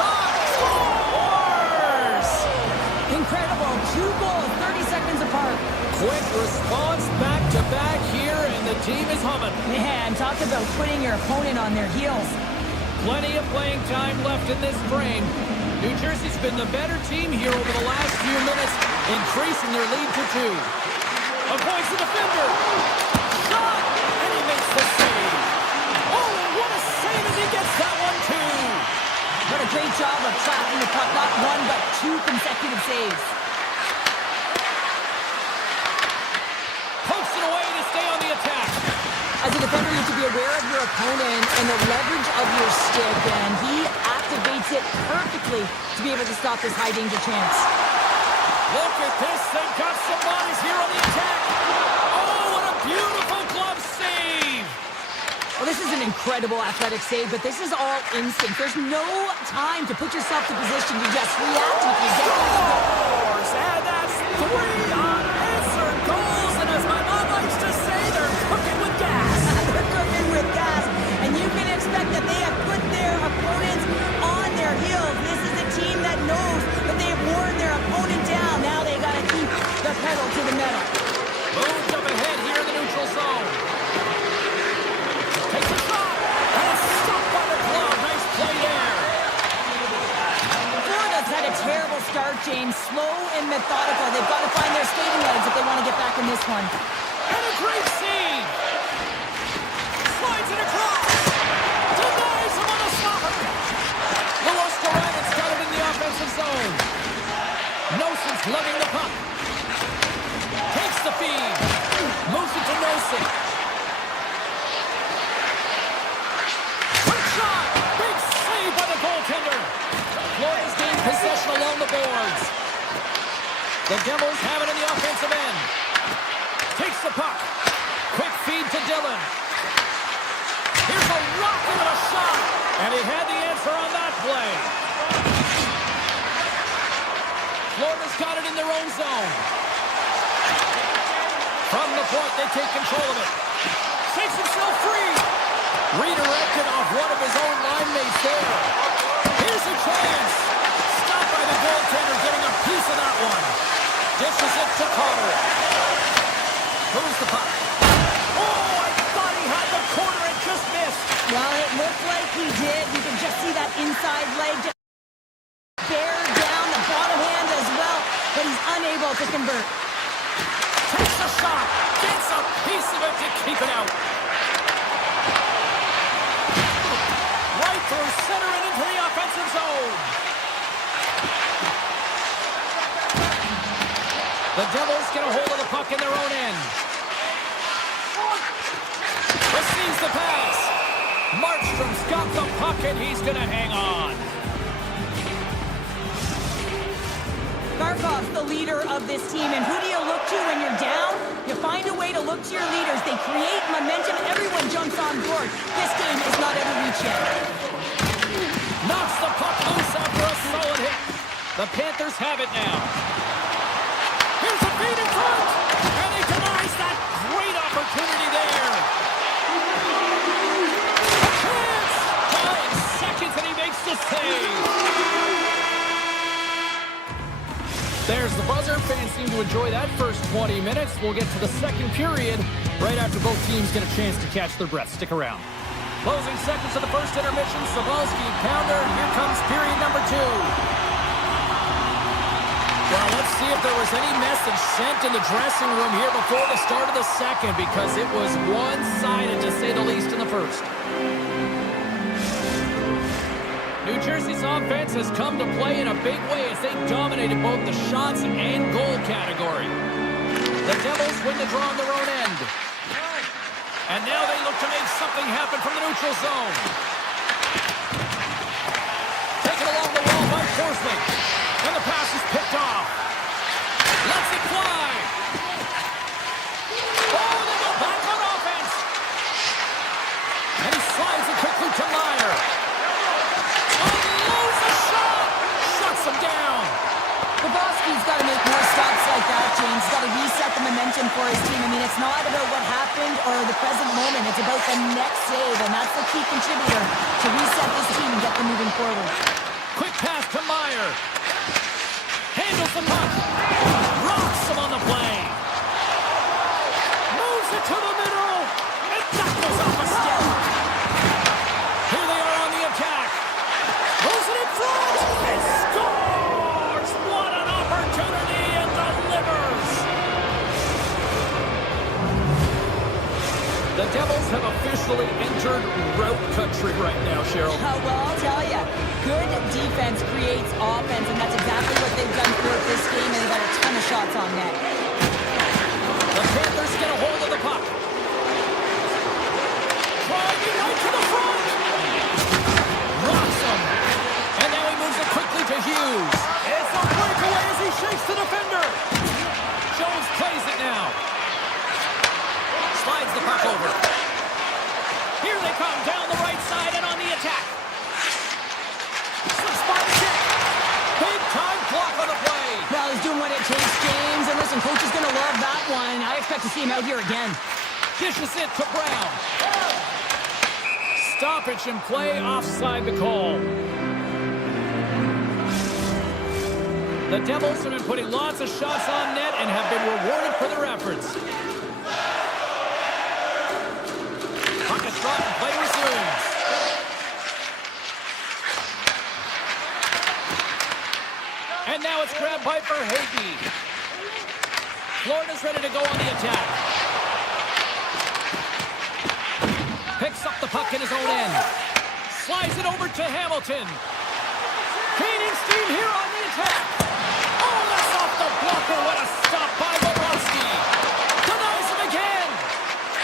Shot scores! Incredible. 2 goals, 30 seconds apart. Quick response back-to-back here, and the team is humming. Man, talk about putting your opponent on their heels. Plenty of playing time left in this frame. New Jersey's been the better team here over the last few minutes, increasing their lead to 2. Avoids the defender. Shot! And he makes the save. Oh, and what a save as he gets that one, too. What a great job of tracking the puck. Not 1, but 2 consecutive saves. Pokes it away to stay on the attack. As a defender, you have to be aware of your opponent and the leverage of your stick, and he activates it perfectly to be able to stop this high-danger chance. Look at this. They've got some bodies here on the attack. Oh, what a beautiful glove save. Well, this is an incredible athletic save, but this is all instinct. There's no time to put yourself to position to just react if you get Scores! And that's 3 unanswered goals. And as my mom likes to say, they're cooking with gas. They're cooking with gas, and you can expect that they have put their opponents on their heels. This is a team that knows that they have worn their opponent down. Now they got to keep the pedal to the metal. Moves up ahead here in the neutral zone. Takes a shot. And it's stopped by the glove. Nice play there. Florida's had a terrible start, James. Slow and methodical. They've got to find their skating legs if they want to get back in this one. And a great save. Slides it across. Denies him on the stopper. Lewis Duran's got it in the offensive zone. Noson's lugging the puck. Takes the feed. Moves it to Noson. Quick shot. Big save by the goaltender. Florida's gained possession along the boards. The Devils have it in the offensive end. Takes the puck. Quick feed to Dillon. Here's a rocket of a shot. And he had the answer on that play. Florida's got it in their own zone. From the point, they take control of it. Shakes himself free. Redirected off one of his own line mates there. Here's a chance. Stopped by the goaltender, getting a piece of that one. Dishes it to Carter. Moves the puck. Oh, I thought he had the corner and just missed. Well, it looked like he did. You can just see that inside leg just bear down the bottom hand as well, but he's unable to convert. Takes a shot. Gets a piece of it to keep it out. Right through center and into the offensive zone. The Devils get a hold of the puck in their own end. Receives the pass. Markstrom's got the puck, and he's going to hang on. Barkov's the leader of this team, and who do you look to when you're down? You find a way to look to your leaders. They create momentum. Everyone jumps on board. This game is not out of reach yet. Knocks the puck loose after a solid hit. The Panthers have it now. Here's a feed in front, and he denies that great opportunity there. A chance! 5 seconds, and he makes the save. There's the buzzer. Fans seem to enjoy that first 20 minutes. We'll get to the second period right after both teams get a chance to catch their breath. Stick around. Closing seconds of the first intermission. Sabalski, pounder. Here comes period number 2. Well, let's see if there was any message sent in the dressing room here before the start of the second, because it was one-sided, to say the least, in the first. New Jersey's offense has come to play in a big way as they dominated both the shots and goal category. The Devils win the draw on their own end. And now they look to make something happen from the neutral zone. Taken along the wall by Forsling. And the pass is picked off. Lets it fly. Oh, they go back on offense. And he slides it quickly to Meyer. Him down. Bobrovsky's got to make more stops like that, James. He's got to reset the momentum for his team. I mean, it's not about what happened or the present moment. It's about the next save, and that's the key contributor to reset this team and get them moving forward. Quick pass to Meyer. Handles the puck. Rocks him on the play. Moves it to the middle. And that goes off a stick. Here they are on the attack. Throws it in front. And scores! What an opportunity, and delivers! The Devils have officially entered route country right now, Cheryl. Well, I'll tell you, good defense creates offense, and that's exactly what they've done throughout this game, and they've had a ton of shots on net. The Panthers get a hold of the puck. Driving right to the front. Rocks him. And now he moves it quickly to Hughes. It's a breakaway as he shakes the defender. Jones plays it now. Slides the puck over. Here they come down the right side and on the attack. Slips by the stick. Big time block on the play. Well, he's doing what it takes, James. And listen, coach is going to love that one. I expect to see him out here again. Dishes it to Brown. Stoppage in play, offside the call. The Devils have been putting lots of shots on net and have been rewarded for their efforts. Puck is dropped and play resumes. And now it's grabbed by Verhaeghe. Florida's ready to go on the attack. Picks up the puck in his own end. Slides it over to Hamilton. Gaining steam here on the attack. Oh, that's off the blocker. What a stop by Bobrovsky. Denies him again.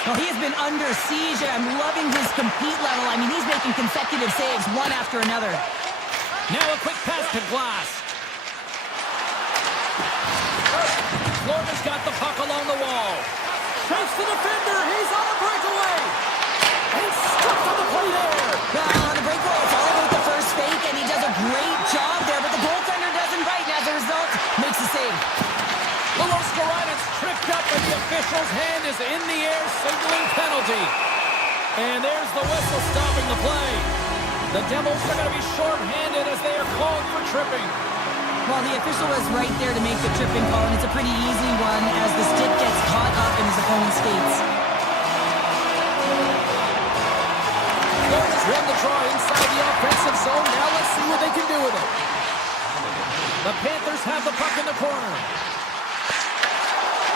Well, he has been under siege, and I'm loving his compete level. I mean, he's making consecutive saves one after another. Now a quick pass to Glass. Florida's got the puck along the wall. Chase the defender. He's on a breakaway. And stuck on the play there. On the breakaway, it's all about the first fake, and he does a great job there, but the goaltender doesn't bite, and as a result, makes the save. Luostarina's tripped up, and the official's hand is in the air, signaling penalty. And there's the whistle stopping the play. The Devils are going to be short-handed as they are called for tripping. Well, the official was right there to make the tripping call, and it's a pretty easy one as the stick gets caught up in his opponent's skates. Florida's won the draw inside the offensive zone. Now let's see what they can do with it. The Panthers have the puck in the corner.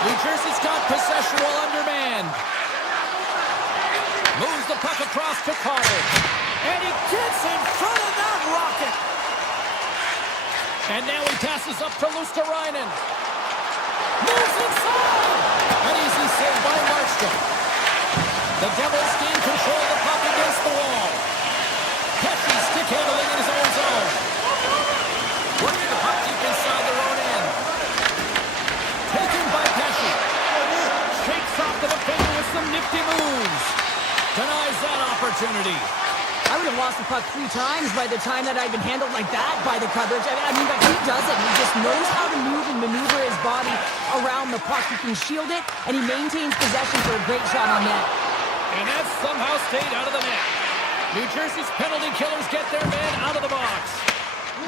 New Jersey's got possession while undermanned. Moves the puck across to Carter. And he gets in front of that rocket. And now he passes up to Luostarinen. Moves inside. An easy save by Markstrom. The Devils gain control of the puck against the wall. handling in his own zone. Working the puck deep inside their own end. Taken by Pesci. Shakes off the defender with some nifty moves. Denies that opportunity. I would have lost the puck 3 times by the time that I'd been handled like that by the coverage. I mean, but he doesn't. He just knows how to move and maneuver his body around the puck. He can shield it, and he maintains possession for a great shot on net. And that somehow stayed out of the net. New Jersey's penalty killers get their man out of the box.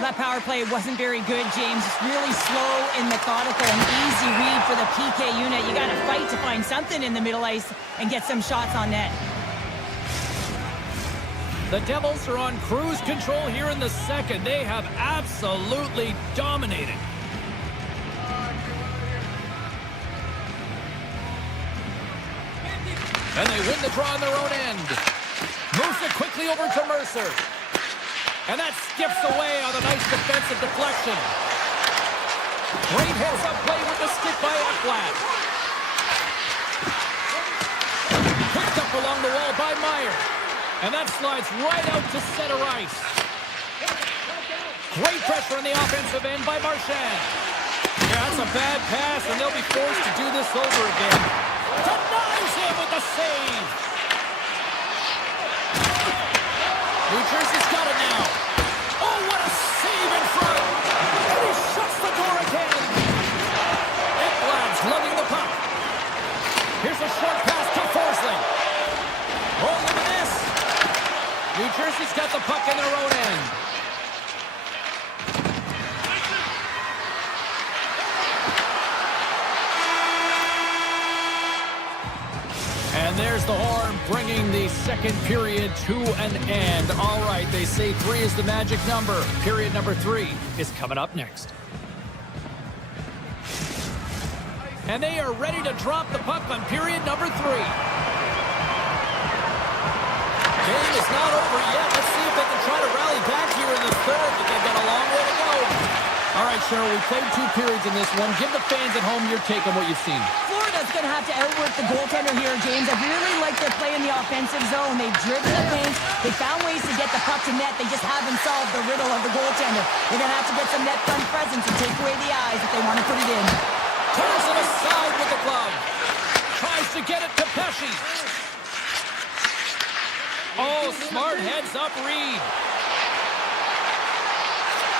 That power play wasn't very good, James. It's really slow and methodical and easy read for the PK unit. You got to fight to find something in the middle ice and get some shots on net. The Devils are on cruise control here in the second. They have absolutely dominated. And they win the draw on their own end. Moves it quickly over to Mercer. And that skips away on a nice defensive deflection. Great heads-up play with the stick by Ekblad. Picked up along the wall by Meyer. And that slides right out to center ice. Great pressure on the offensive end by Marchand. Yeah, that's a bad pass, and they'll be forced to do this over again. Denies him with the save. New Jersey's got it now. Oh, what a save in front. And he shuts the door again. Ekblad's lugging the puck. Here's a short pass to Forsling. Oh, look at this. New Jersey's got the puck in their own end. And there's the horn, bringing the second period to an end. All right, they say 3 is the magic number. Period number 3 is coming up next. And they are ready to drop the puck on period number 3. Game is not over yet. Let's see if they can try to rally back here in the third, but they've got a long way to go. All right, Cheryl, we played 2 periods in this one. Give the fans at home your take on what you've seen. Florida's going to have to outwork the goaltender here, James. I really like their play in the offensive zone. They've driven the paint. They found ways to get the puck to net. They just haven't solved the riddle of the goaltender. They're going to have to get some net front presence and take away the eyes if they want to put it in. Turns it aside with the glove. Tries to get it to Pesci. Oh, smart heads-up read.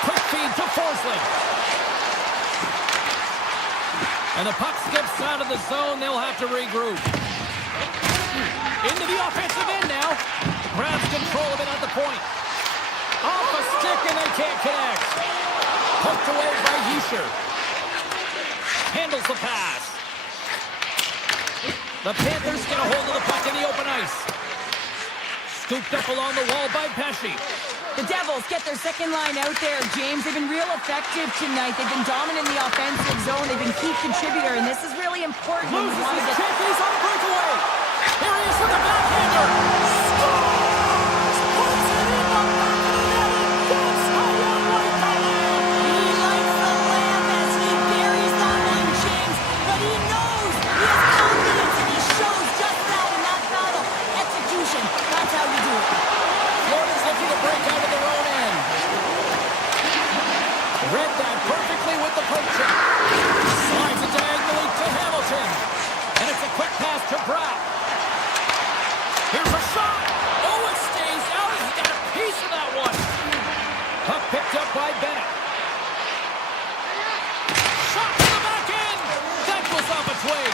Quick feed to Forsling. And the puck skips out of the zone. They'll have to regroup. Into the offensive end now. Grabs control of it at the point. Off a stick and they can't connect. Poked away by Hischier. Handles the pass. The Panthers get a hold of the puck in the open ice. Scooped up along the wall by Pesci. The Devils get their second line out there, James. They've been real effective tonight. They've been dominant in the offensive zone. They've been key contributor, and this is really important. Loses his check, he's on a breakaway. Here he is with the backhander. Scores! Puts it in the back of the net. That's how you light the lamp. He lights the lamp as he buries that one, James. But he knows he has confidence, and he shows just that in that battle. Execution. That's how you do it. Florida's looking to break out of their own end. Read that perfectly with the poke check. Slides it diagonally to Hamilton. And it's a quick pass to Brown. Here's a shot. Oh, it stays out. He got a piece of that one. Puck picked up by Bennett. Shot to the back end. That goes off a twig.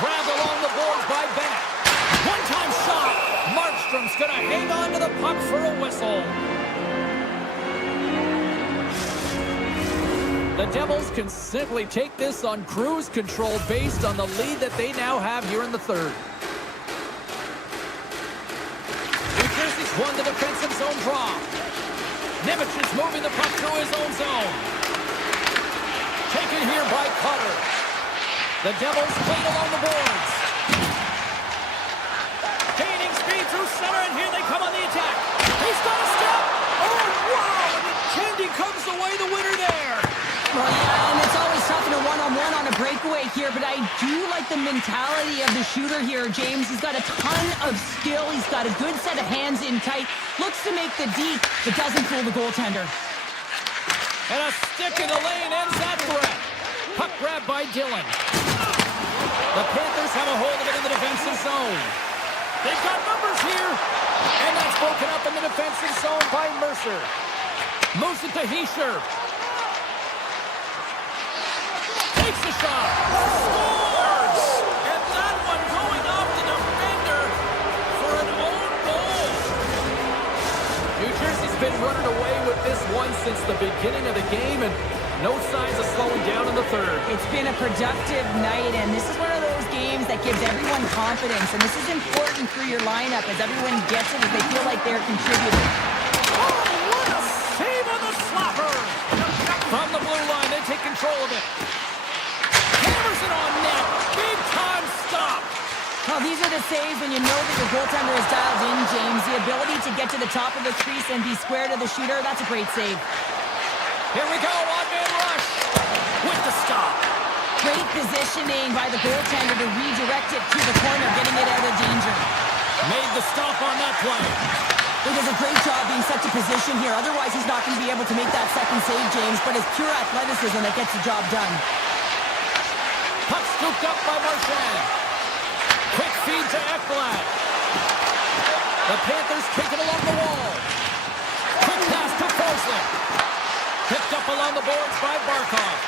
Grabbed along the boards by Bennett. One-time shot. Markstrom's going to hang on to the puck for a whistle. The Devils can simply take this on cruise control based on the lead that they now have here in the third. New Jersey's won the defensive zone draw. Nemec is moving the puck through his own zone. Taken here by Cutter. The Devils played along the boards. Gaining speed through center, and here they come on the attack. He's got a step. Oh, wow! And Candy comes away the winner there. Well, yeah, and it's always tough in a 1-on-1 one-on-one on a breakaway here, but I do like the mentality of the shooter here, James. He's got a ton of skill. He's got a good set of hands in tight. Looks to make the D, but doesn't fool the goaltender. And a stick in the lane ends that threat. Puck grab by Dillon. The Panthers have a hold of it in the defensive zone. They've got numbers here. And that's broken up in the defensive zone by Mercer. Moves it to Heischer. Takes the shot. Scores! And that one going off the defender for an own goal. New Jersey's been running away with this one since the beginning of the game, and no signs of slowing down in the third. It's been a productive night, and this is one of those games that gives everyone confidence, and this is important for your lineup as everyone gets it, as they feel like they're contributing. Oh, what a save on the slapper! From the blue line, they take control of it. Hammers it on net. Big time stop. Well, these are the saves when you know that your goaltender is dialed in, James. The ability to get to the top of the crease and be square to the shooter, that's a great save. Here we go, on-man rush with the stop. Great positioning by the goaltender to redirect it to the corner, getting it out of danger. Made the stop on that play. He does a great job being such a position here. Otherwise, he's not going to be able to make that second save, James, but it's pure athleticism that gets the job done. Puck scooped up by Marchand. Quick feed to Ekblad. The Panthers take it along the wall. Quick pass to Forsling. Picked up along the boards by Barkov.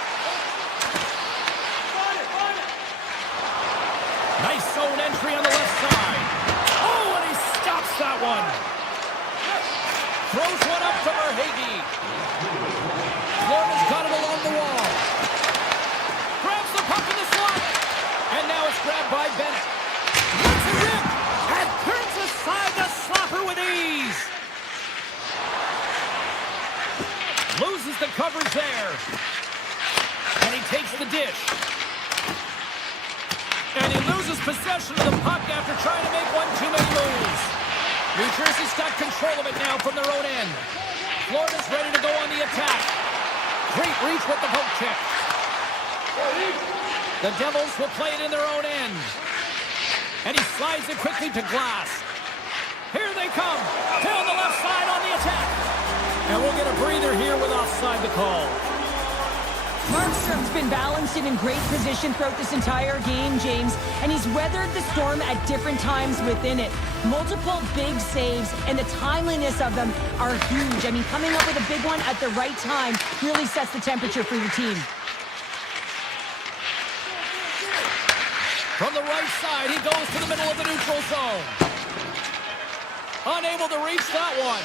Nice zone entry on the left side. Oh, and he stops that one. Throws one up to Verhaeghe. Florida's got it along the wall. Grabs the puck in the slot. And now it's grabbed by Bennett. Lets it rip. And turns aside the slapper with ease. Loses the coverage there. And he takes the dish. And he loses possession of the puck after trying to make one too many moves. New Jersey's got control of it now from their own end. Florida's ready to go on the attack. Great reach with the poke check. The Devils will play it in their own end. And he slides it quickly to Glass. Here they come. Down the left side on the attack. And we'll get a breather here with offside the call. Markstrom's been balanced and in great position throughout this entire game, James, and he's weathered the storm at different times within it. Multiple big saves, and the timeliness of them are huge. I mean, coming up with a big one at the right time really sets the temperature for your team. From the right side, he goes to the middle of the neutral zone. Unable to reach that one.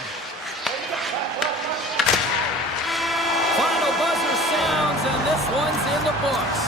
Final buzzer sounds, and this one's in the books.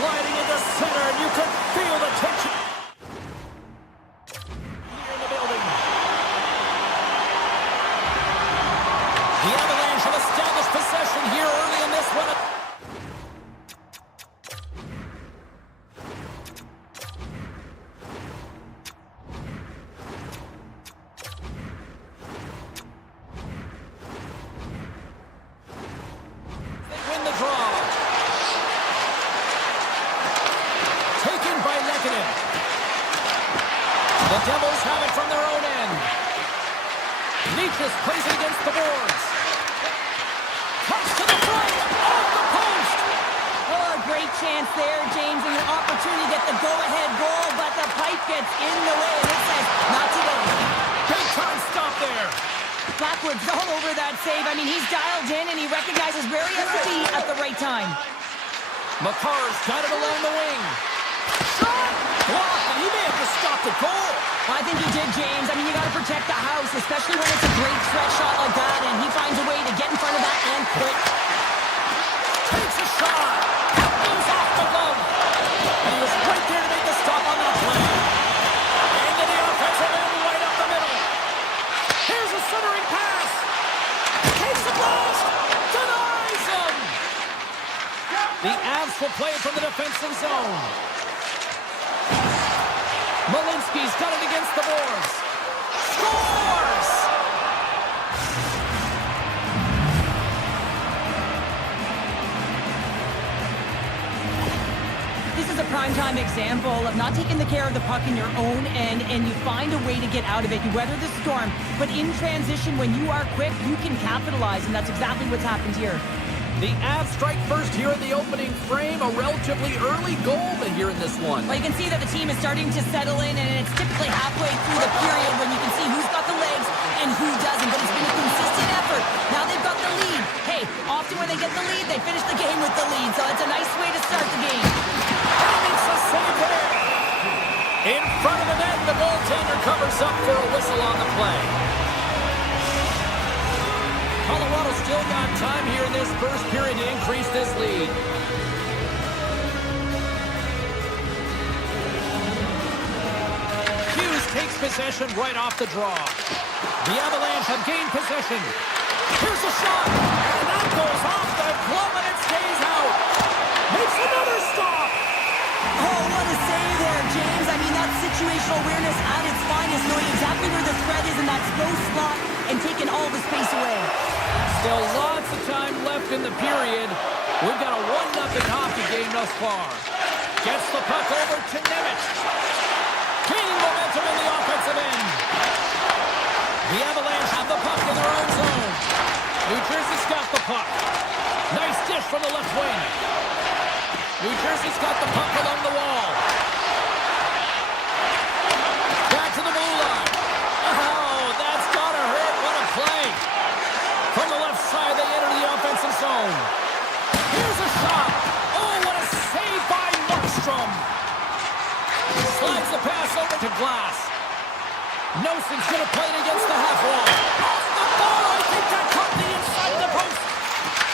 sliding into center, and you could feel the tension here in the building. The Avalanche have established possession here early in this one. The Devils have it from their own end. Leachus plays it against the boards. Cuts to the front, off the post. Oh, a great chance there, James, and an opportunity to get the go-ahead goal, but the pipe gets in the way, and it says, not today. Big time stop there. Backwards all over that save. I mean, he's dialed in, and he recognizes where he has to be at the right time. McCarr's got it along the wing. Shot! Blocked, and he may have just stopped the goal. I think he did, James. I mean, you got to protect the house, especially when it's a great stretch shot like that, and he finds a way to get in front of that and quick. Takes a shot. Comes off the glove. And he was right there to make the stop on that play. Into the offensive end, right up the middle. Here's a centering pass. Takes the blast. Denies him. The Avs will play it from the defensive zone. Malinsky's got it against the boards. Scores! This is a primetime example of not taking the care of the puck in your own end, and you find a way to get out of it. You weather the storm, but in transition, when you are quick, you can capitalize, and that's exactly what's happened here. The Avs strike first here in the opening frame. A relatively early goal here in this one. Well, you can see that the team is starting to settle in, and it's typically halfway through the period when you can see who's got the legs and who doesn't. But it's been a consistent effort. Now they've got the lead. Hey, often when they get the lead, they finish the game with the lead. So it's a nice way to start the game. Makes a save there. In front of the net, the goaltender covers up for a whistle on the play. Colorado still got time here in this first period to increase this lead. Hughes takes possession right off the draw. The Avalanche have gained possession. Here's a shot, and that goes off the glove, and it stays out. Makes another stop. Oh, what a save there, James. I mean, that's situational awareness at its finest, knowing exactly where the threat is in that slow slot and taking all the space away. Still lots of time left in the period. We've got a 1-0 hockey game thus far. Gets the puck over to Nemeth. Gaining momentum in the offensive end. The Avalanche have the puck in their own zone. New Jersey's got the puck. Nice dish from the left wing. New Jersey's got the puck along the wall. Back to the blue line. Oh, that's gotta hurt. What a play. From the left side, they enter the offensive zone. Here's a shot. Oh, what a save by Markstrom. Slides the pass over to Glass. Noson's going to play it against the half wall. Off the ball. I think that caught the inside of the post.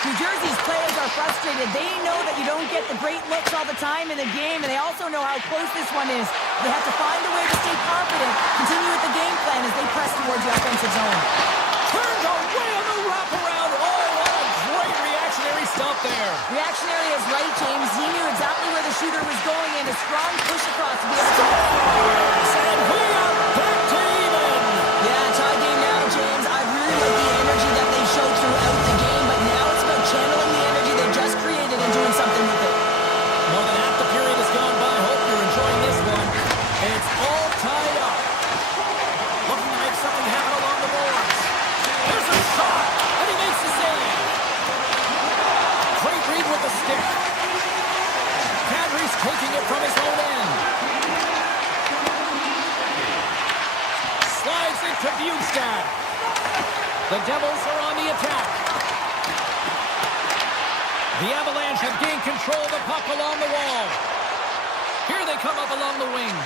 New Jersey's players are frustrated. They know that you don't get the great looks all the time in the game, and they also know how close this one is. They have to find a way to stay confident, continue with the game plan as they press towards the offensive zone. Turned away on the wraparound. Oh, what a great reactionary stop there. Reactionary is right, James. He knew exactly where the shooter was going, and a strong push across to be able to... And we are back to even. Yeah, tie game now, James. I really like the energy that they showed throughout the game, but now it's about channeling the energy they just created and doing something with it. More than half the period has gone by. Hope you're enjoying this one. It's all tied up. Looking to make something happen along the boards. There's a shot, and he makes the save. Great read with the stick. Kadri's taking it from his own end. Slides it to Bjugstad. The Devils are on the attack. The Avalanche have gained control of the puck along the wall. Here they come up along the wing.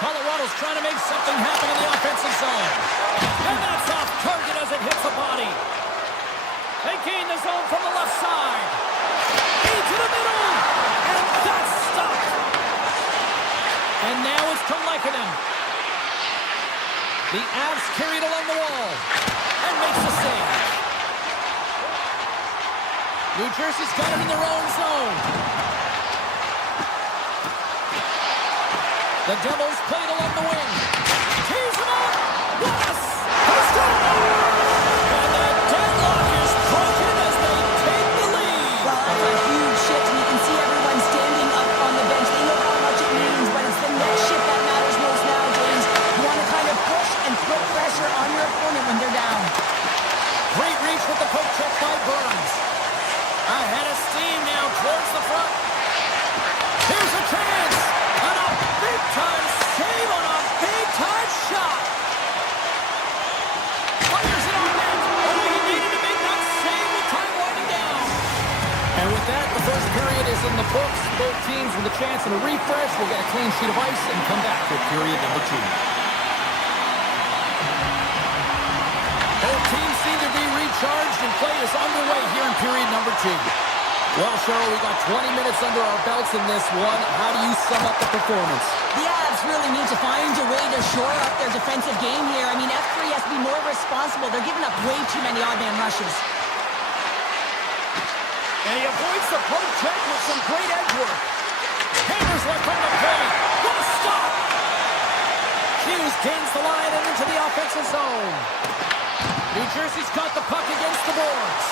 Colorado's trying to make something happen in the offensive zone. And that's off target as it hits the body. They gain the zone from the left side. Into the middle. And that's stopped. And now it's to Lehkonen. The Avs carried along the wall. And makes the save. New Jersey's got it in their own zone. The Devils played along the wing. Tease him up. Yes! And the deadlock is broken as they take the lead. Well, that's a huge shift, and you can see everyone standing up on the bench. They know how much it means, but it's the next shift that matters most now, James. You want to kind of push and put pressure on your opponent when they're down. Great reach with the poke check by Burns. Ahead of steam now towards the front. Here's a chance. And a big-time save on a big-time shot. Fires it on net. Oh, he needed to make that save with time winding down. And with that, the first period is in the books. Both teams with a chance and a refresh will get a clean sheet of ice and come back for period number 2. Both teams seem to be recharged and play is underway here in period number 2. Well, Cheryl, we got 20 minutes under our belts in this one. How do you sum up the performance? The Avs really need to find a way to shore up their defensive game here. I mean, F3 has to be more responsible. They're giving up way too many odd-man rushes. And he avoids the poke check with some great edge work. Hammers left on the plate. What a stop! Hughes gains the line and into the offensive zone. New Jersey's got the puck against the boards.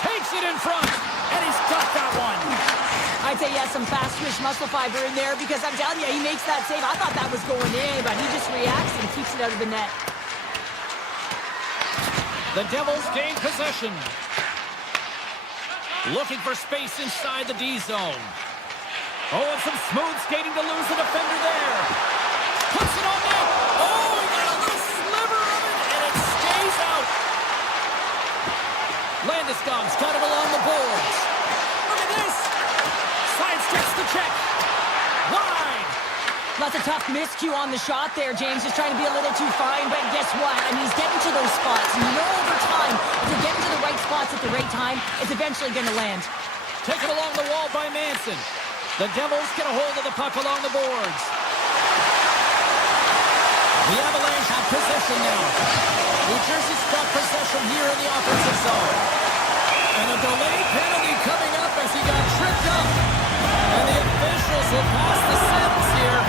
Takes it in front, and he's got that one. I'd say he has some fast twitch muscle fiber in there because I'm telling you, he makes that save. I thought that was going in, but he just reacts and keeps it out of the net. The Devils gain possession. Looking for space inside the D zone. Oh, and some smooth skating to lose the defender there. Puts it on net. Oh, he got a little sliver of it, and it stays out. Landeskog's got it along the boards. Look at this. Sidesteps the check. Wide. That's a tough miscue on the shot there, James. Just trying to be a little too fine, but guess what? I mean, he's getting to those spots. And you know over time, if you're getting to the right spots at the right time, it's eventually going to land. Taken along the wall by Manson. The Devils get a hold of the puck along the boards. The Avalanche have possession now. New Jersey's got possession here in the offensive zone. And a delayed penalty coming up as he got tripped up. And the officials will pass the sentence here.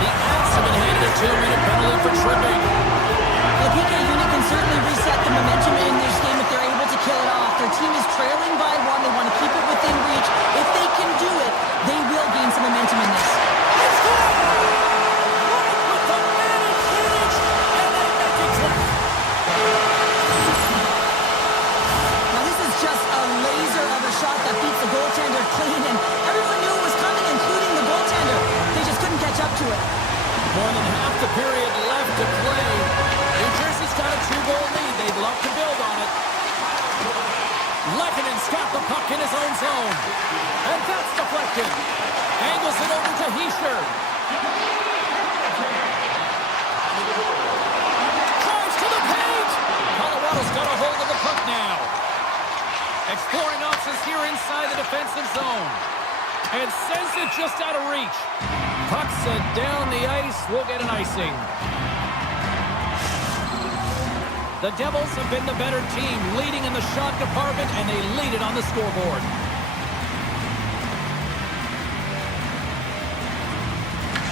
The Avs have been handed a 2-minute penalty for tripping. The PK unit can certainly reset the momentum in this game if they're able to kill it off. Their team is trailing by 1. They want to keep it within reach. If they can do it, they will gain some momentum in this. Let's go! Right with the man advantage, and they make it click. Now this is just a laser of a shot that beats the goaltender clean, and everyone knew it was coming, including the goaltender. They just couldn't catch up to it. More than half the period left to play. New Jersey's got a 2-goal lead. They'd love to build on it. Lehkonen's got the puck in his own zone. And that's deflected. Angles it over to Heischer. Drives to the paint. Colorado's got a hold of the puck now. Exploring options here inside the defensive zone. And sends it just out of reach. Puck sent down the ice. We'll get an icing. The Devils have been the better team, leading in the shot department, and they lead it on the scoreboard.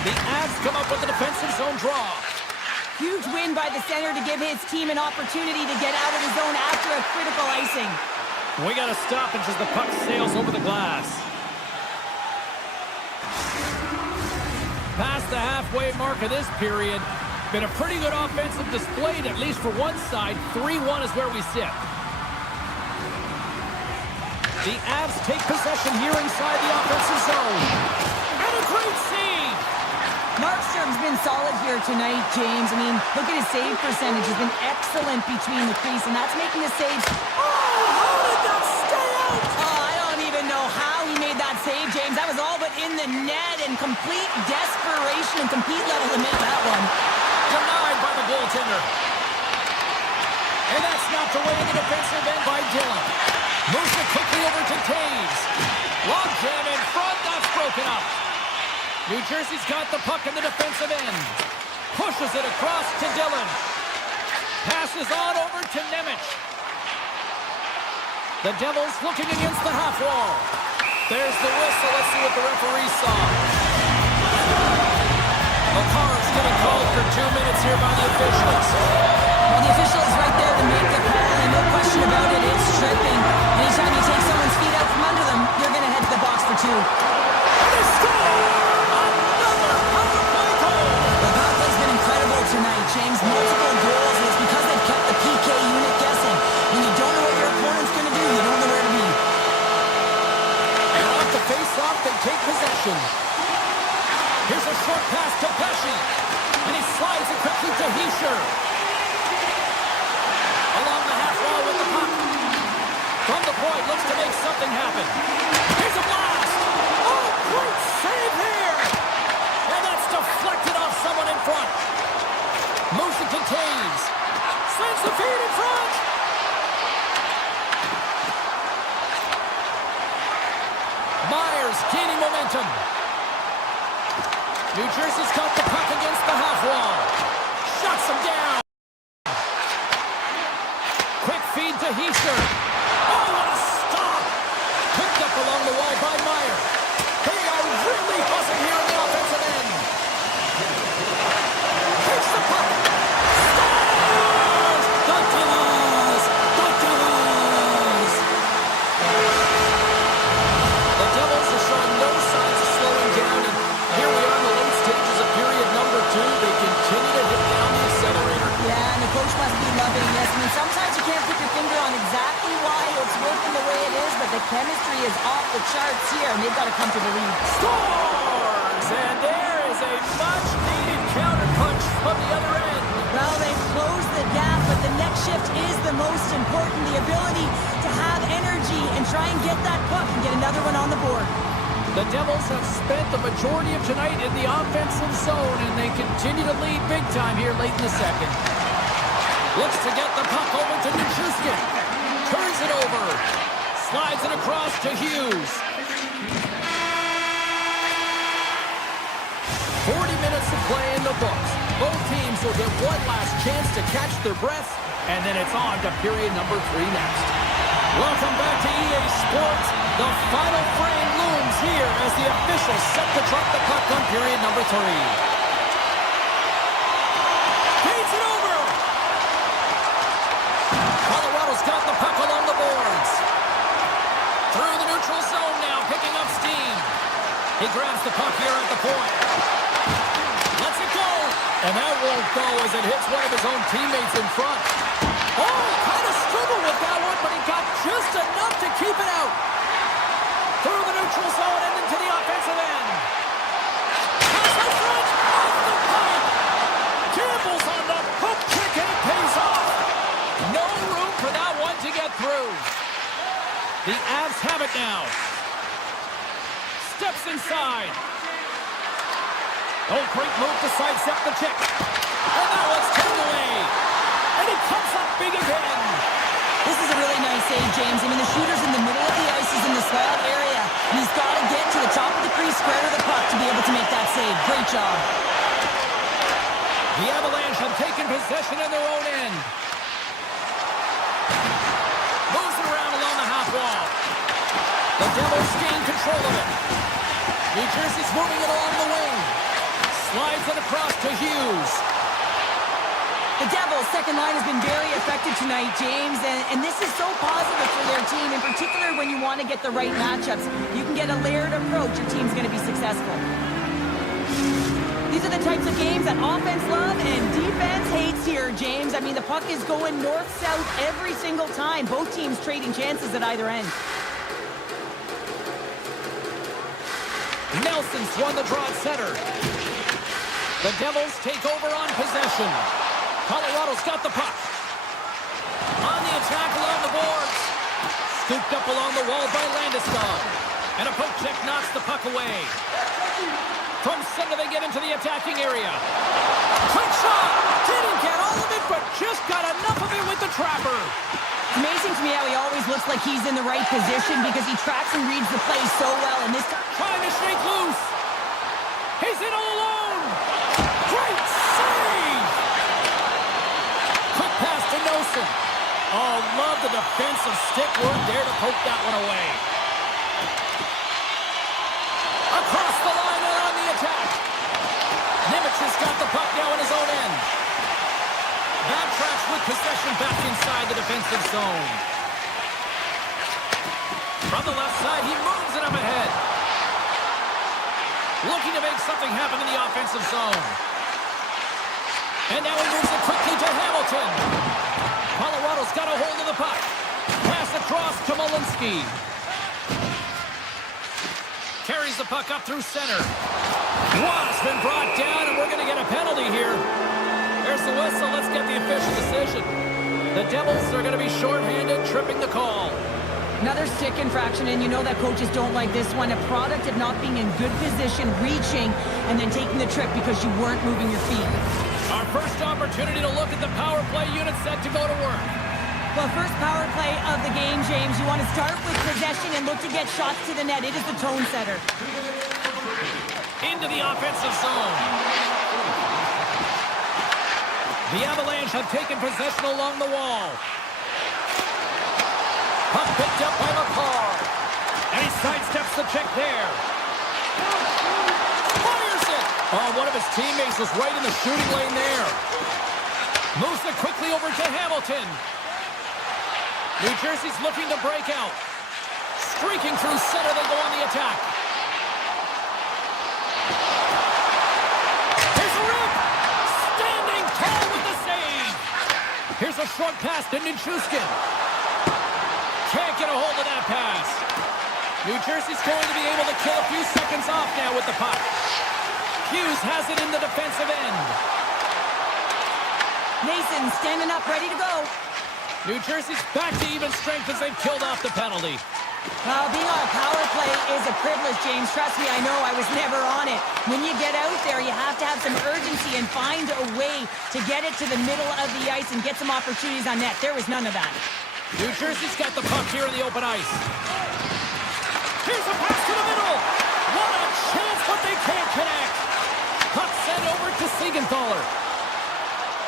The Avs come up with the defensive zone draw. Huge win by the center to give his team an opportunity to get out of the zone after a critical icing. We got a stoppage as the puck sails over the glass. Past the halfway mark of this period. Been a pretty good offensive display, at least for one side. 3-1 is where we sit. The Avs take possession here inside the offensive zone. And a great save! Markstrom's been solid here tonight, James. I mean, look at his save percentage. He's been excellent between the crease, and that's making the saves. Oh, how did that stay out? Oh, I don't even know how he made that save, James. That was all but in the net, and complete desperation and complete level to make that one. Denied by the goaltender. And that's knocked away in the defensive end by Dillon. Moves it quickly over to Taves. Long jam in front, that's broken up. New Jersey's got the puck in the defensive end. Pushes it across to Dillon. Passes on over to Nemec. The Devils looking against the half wall. There's the whistle. Let's see what the referee saw. A card's getting called for 2 minutes here by the officials. Well, the official is right there to make the call, and no question about it, it's tripping. Anytime you take someone's feet out from under them, you're going to head to the box for 2. They score! Another power play goal! The power play's been incredible tonight, James. Multiple goals, and it's because they've kept the PK unit guessing. When you don't know what your opponent's going to do, you don't know where to be. And off the face-off, they take possession. Here's a short pass to Pesci. And he slides it quickly to Hischier. Along the half wall with the puck. From the point, looks to make something happen. Here's a blast! Oh, great save here! And that's deflected off someone in front. Moves it to Taves. Sends the feed in front! Myers gaining momentum. New Jersey's got the puck against the half wall. Shuts him down. Quick feed to Hischier. Oh, what a stop! Picked up along the wall by Meyer. They are really buzzing here in the offensive end. Takes the puck. Scores! The Devils! The Devils! The Devils are showing no signs of slowing down, and here we are in the late stages of period number 2. They continue to hit down the accelerator. Yeah, and the coach must be loving this. I mean, sometimes you can't put your finger on exactly why it's working the way it is, but the chemistry is off the charts here, and they've got a comfortable lead. Scores! And there is a much-needed counterpunch from the other end. Well, they've closed the gap, but the next shift is the most important. The ability to have energy and try and get that puck and get another one on the board. The Devils have spent the majority of tonight in the offensive zone, and they continue to lead big time here late in the second. Looks to get the puck over to Nichushkin. Turns it over. Slides it across to Hughes. 40 minutes of play in the books. Both teams will get one last chance to catch their breath, and then it's on to period number 3 next. Welcome back to EA Sports. The final frame looms here as the officials set to drop the puck on period number 3. Feeds it over. Colorado's got the puck along the boards. Through the neutral zone now, picking up steam. He grabs the puck here at the point. Lets it go. And that won't go as it hits one of his own teammates in front. Oh, kind of struggled with that one, but he got just enough to keep it out. Through the neutral zone and into the offensive end. Pass in front, off the pipe. Campbell's on the hook kick and it pays off. No room for that one to get through. The Avs have it now. Steps inside. Oh, great move to sidestep the check. And that one's turned away. And he comes up big again. This is a really nice save, James. I mean, the shooter's in the middle of the ice. He's in the slot area. And he's got to get to the top of the crease, square to the puck to be able to make that save. Great job. The Avalanche have taken possession in their own end. Moves it around along the half wall. The Devils gain control of it. New Jersey's moving it along the wing. Slides it across to Hughes. The Devils' second line has been very effective tonight, James, and this is so positive for their team, in particular when you want to get the right matchups. You can get a layered approach, your team's going to be successful. These are the types of games that offense loves and defense hates here, James. I mean, the puck is going north-south every single time. Both teams trading chances at either end. Nelson's won the draw at center. The Devils take over on possession. Colorado's got the puck. On the attack along the boards. Scooped up along the wall by Landeskog. And a poke check knocks the puck away. From center they get into the attacking area. Quick shot! Didn't get all of it, but just got enough of it with the trapper. looks like he's in the right position because he tracks and reads the play so well. And this time, trying to shake loose. He's in all alone. Great save. Quick pass to Nelson. Oh, love the defensive stick work there to poke that one away. Across the line and on the attack. Nimitz has got the puck now in his own end. Backtracks with possession back inside the defensive zone. From the left side, he moves it up ahead. Looking to make something happen in the offensive zone. And now he moves it quickly to Hamilton. Colorado's got a hold of the puck. Pass across to Malinsky. Carries the puck up through center. Watt's been brought down, and we're going to get a penalty here. There's the whistle. Let's get the official decision. The Devils are going to be shorthanded, tripping the call. another stick infraction, and you know that coaches don't like this one. A product of not being in good position, reaching, and then taking the trip because you weren't moving your feet. Our first opportunity to look at the power play unit set to go to work. Well, first power play of the game, James. You want to start with possession and look to get shots to the net. It is the tone setter. Into the offensive zone. The Avalanche have taken possession along the wall. Puck picked up by McCall. And he sidesteps the check there. Fires it! Oh, one of his teammates was right in the shooting lane there. Moves it quickly over to Hamilton. New Jersey's looking to break out. Streaking through center, they go on the attack. Here's a rip! Standing tall with the save! Here's a short pass to Nichushkin. Can't get a hold of that pass. New Jersey's going to be able to kill a few seconds off now with the puck. Hughes has it in the defensive end. Mason standing up, ready to go. New Jersey's back to even strength as they've killed off the penalty. Well, being on a power play is a privilege, James. Trust me, I know. I was never on it. When you get out there, you have to have some urgency and find a way to get it to the middle of the ice and get some opportunities on net. There was none of that. New Jersey's got the puck here in the open ice. Here's a pass to the middle. What a chance, but they can't connect. Puck sent over to Siegenthaler.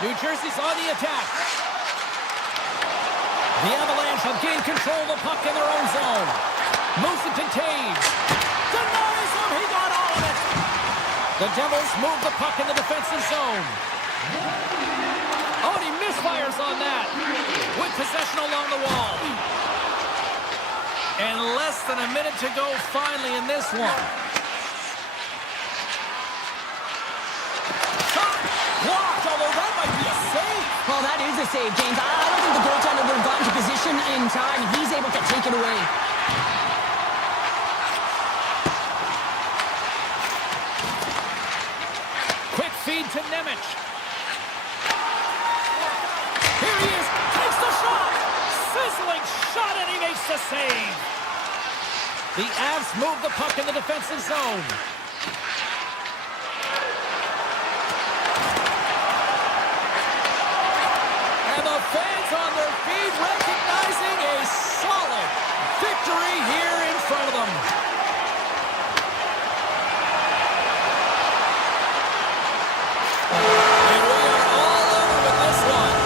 New Jersey's on the attack. The Avalanche have gained control of the puck in their own zone. Moves it to Taves. Denies him. He got all of it. The Devils move the puck in the defensive zone. Oh, and he misfires on that. With possession along the wall. And less than a minute to go finally in this one. Shot blocked, although that might be a save. Well, that is a save, James. I don't think the goaltender would have gotten to position in time. He's able to take it away. Quick feed to Nemec. Here he is. Takes the shot. Sizzling shot, and he makes the save. The Avs move the puck in the defensive zone. And the fans on their feet recognizing a solid victory here in front of them. And we are all over with this one.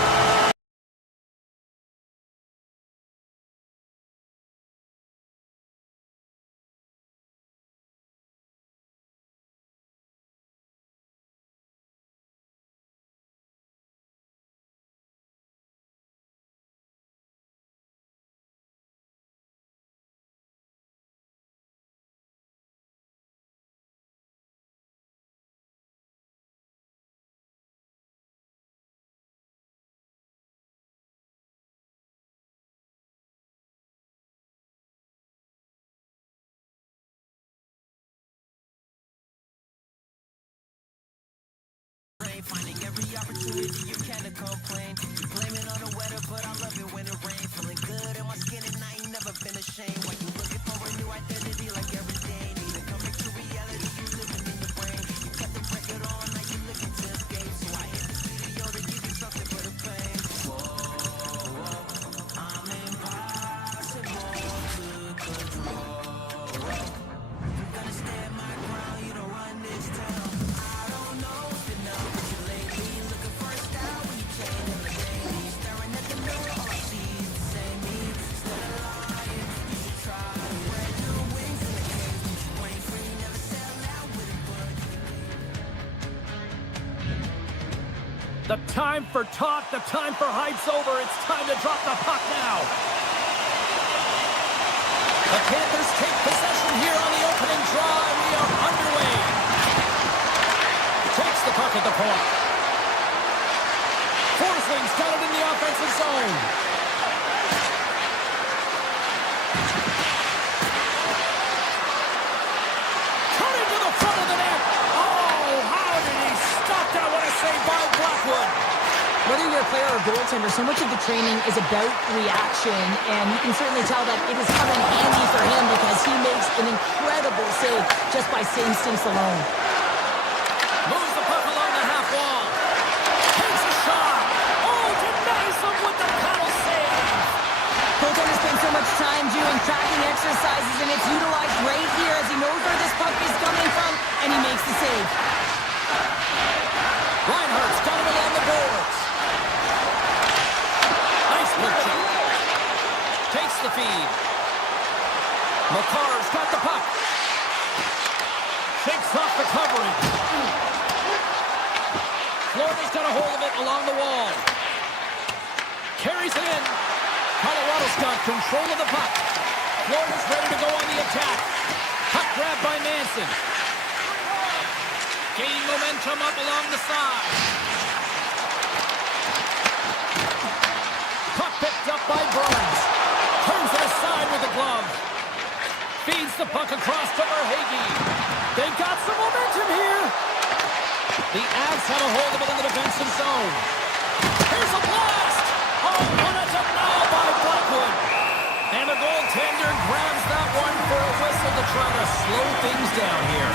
Finding every opportunity you can to complain. You blame it on the weather, but I love it when it rains. Feeling good in my skin and I ain't never been ashamed. Why you looking for a new identity like every day? Need to come back to reality, you living in the brain. You cut the record on, now you looking to escape. So I hit the studio to give you something for the pain. Whoa, I'm impossible. The time for talk, the time for hype's over. It's time to drop the puck now. The Panthers take possession here on the opening draw, and we are underway. Takes the puck at the point. Forsling's got it in the offensive zone. Cutting to the front of the net. Oh, how did he stop that? What a save by Blackwood. Whether you're a player or goaltender, so much of the training is about reaction, and you can certainly tell that it is coming handy for him because he makes an incredible save just by instincts alone. Moves the puck along the half wall. Takes a shot. Oh, denies him with the paddle save. Goaltender spends so much time doing tracking exercises, and it's utilized right here as he knows where this puck is coming from, and he makes the save. Reinhardt's got it along the boards. Nice puck check. Takes the feed. Makar's got the puck. Shakes off the covering. Florida's got a hold of it along the wall. Carries it in. Colorado's got control of the puck. Florida's ready to go on the attack. Puck grab by Manson. Gaining momentum up along the side. Puck picked up by Burns. Turns it aside with the glove. Feeds the puck across to Verhaeghe. They've got some momentum here. The Avs have a hold of it in the defensive zone. Here's a blast. Oh, what a denial by Blackwood. And the goaltender grabs that one for a whistle to try to slow things down here.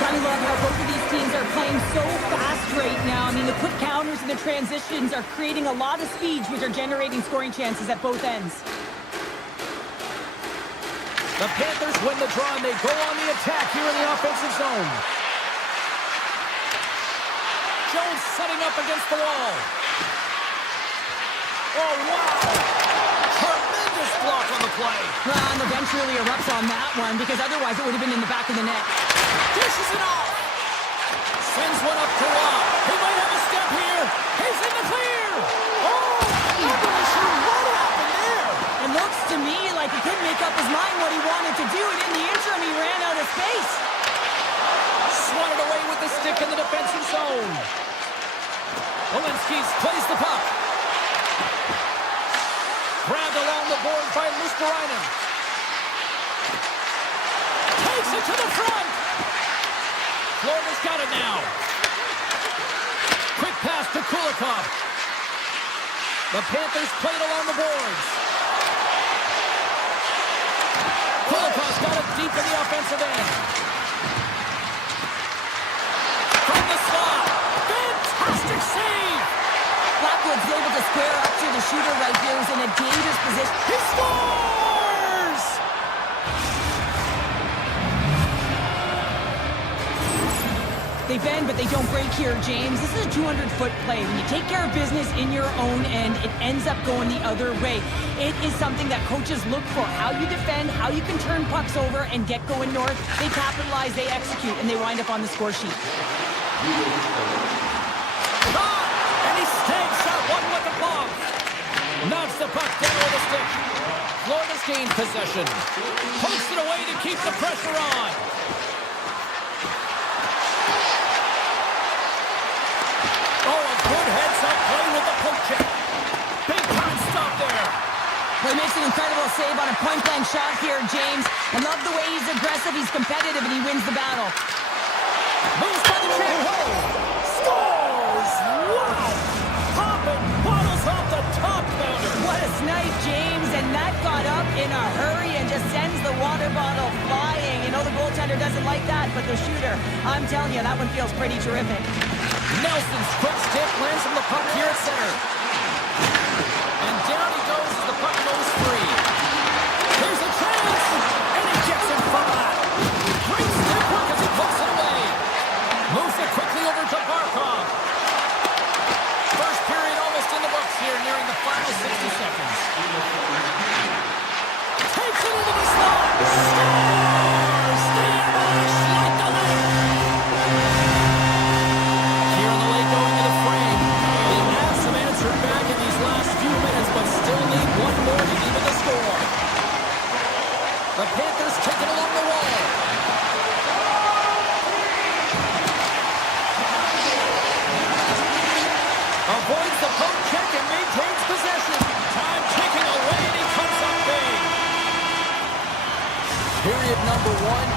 Gotta love how both of these teams are playing so fast right now. I mean, the quick counters and the transitions are creating a lot of speeds, which are generating scoring chances at both ends. The Panthers win the draw, and they go on the attack here in the offensive zone. Jones setting up against the wall. Oh, wow. Tremendous block on the play. Well, and the bench really erupts on that one, because otherwise it would have been in the back of the net. Dishes it off. Sends one up to Rob. He might have a step here. He's in the clear. Oh, not really sure what happened there. It looks to me like he couldn't make up his mind what he wanted to do, and in the interim he ran out of space. Swatted away with the stick in the defensive zone. Walensky plays the puck. Grabbed along the board by Luosterainen. Takes it to the front. Florida's got it now. Quick pass to Kulikov. The Panthers played along the boards. Kulikov's got it deep in the offensive end. From the slot. Fantastic save. Blackwood's able to square up to the shooter right here, who's in a dangerous position. He scores! They bend, but they don't break here, James. This is a 200-foot play. When you take care of business in your own end, it ends up going the other way. It is something that coaches look for. How you defend, how you can turn pucks over and get going north. They capitalize, they execute, and they wind up on the score sheet. And he snags that one with the glove. Knocks the puck down with a stick. Florida's gained possession. Pokes it away to keep the pressure on. Oh, a good heads-up play with the poke check. Big time stop there. Well, he makes an incredible save on a point-blank shot here, James. I love the way he's aggressive, he's competitive, and he wins the battle. Moves by the check. Scores! Wow! Popping bottles off the top counter. What a snipe, James, and that got up in a hurry and just sends the water bottle flying. You know the goaltender doesn't like that, but the shooter, I'm telling you, that one feels pretty terrific. Nelson's quick stick lands him the puck here at center. And down he goes as the puck goes free. Here's a chance! And he gets in front of that. Great stick work as he pokes it away. Moves it quickly over to Barkov. First period almost in the books here, nearing the final 60 seconds. Takes it into the slot. Scores! The Avalanche like the lake. Here on the lake going to the front.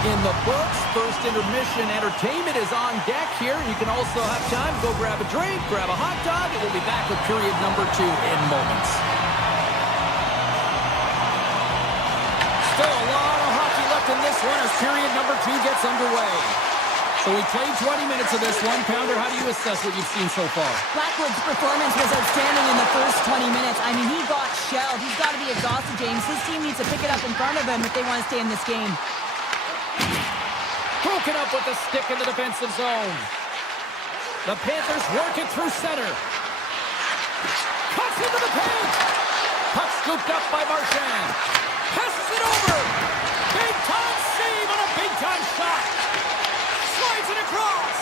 in the books. First intermission entertainment is on deck here. You can also have time to go grab a drink, grab a hot dog, and we'll be back with period number 2 in moments. Still a lot of hockey left in this one as period number 2 gets underway. So we played 20 minutes of this one. Pounder, how do you assess what you've seen so far? Blackwood's performance was outstanding in the first 20 minutes. I mean, he got shelled. He's got to be exhausted, James. His team needs to pick it up in front of him if they want to stay in this game. Broken up with the stick in the defensive zone. The Panthers work it through center. Cuts into the paint. Puck scooped up by Marchand. Passes it over. Big-time save on a big-time shot. Slides it across.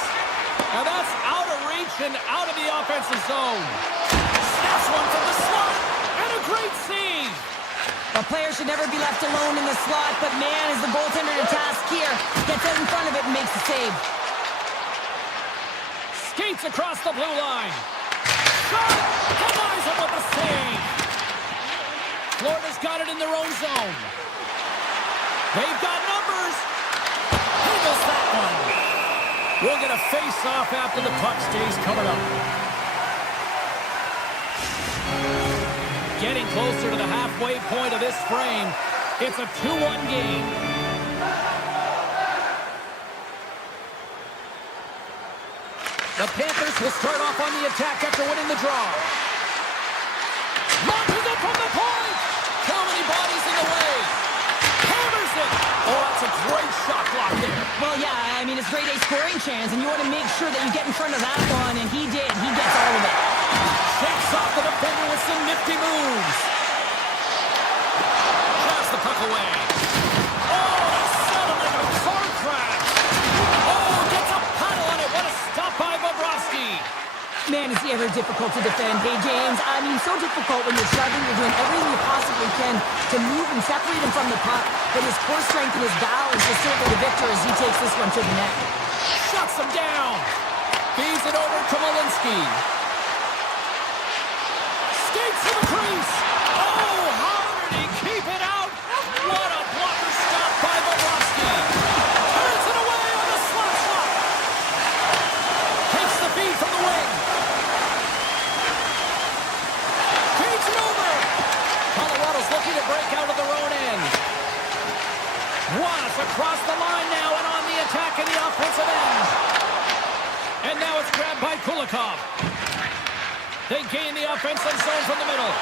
Now that's out of reach and out of the offensive zone. Snaps one from the slot. And a great save. A player should never be left alone in the slot, but man, is the goaltender to task here. Gets out in front of it and makes the save. Skates across the blue line. Shot! Denies him with the save. Florida's got it in their own zone. They've got numbers. He missed that one. We'll get a face-off after the puck stays coming up. Getting closer to the halfway point of this frame. It's a 2-1 game. The Panthers will start off on the attack after winning the draw. Launches it from the point. Too many bodies in the way. Hammers it. Oh, that's a great shot block there. Well, yeah, I mean, it's grade A scoring chance, and you want to make sure that you get in front of that one, and he did. He gets all of it. Shakes off the defender with some nifty moves. Drives the puck away. Oh, a settlement of a car crash. Oh, gets a paddle on it. What a stop by Bobrovsky. Man, is he ever difficult to defend. Hey, James, I mean, so difficult when you're struggling. You're doing everything you possibly can to move and separate him from the puck. But his core strength and his balance is certainly the victor as he takes this one to the net. Shuts him down. Feeds it over to Malinsky. Skates to the crease. Oh, how did he keep it out? What a blocker stop by Bobrovsky. Turns it away on the slot shot. Takes the feed from the wing. Feeds it over. Colorado's looking to break out of their own end. Once across the line now and on the attack in the offensive end. And now it's grabbed by Kulikov. They gain the offensive zone from the middle.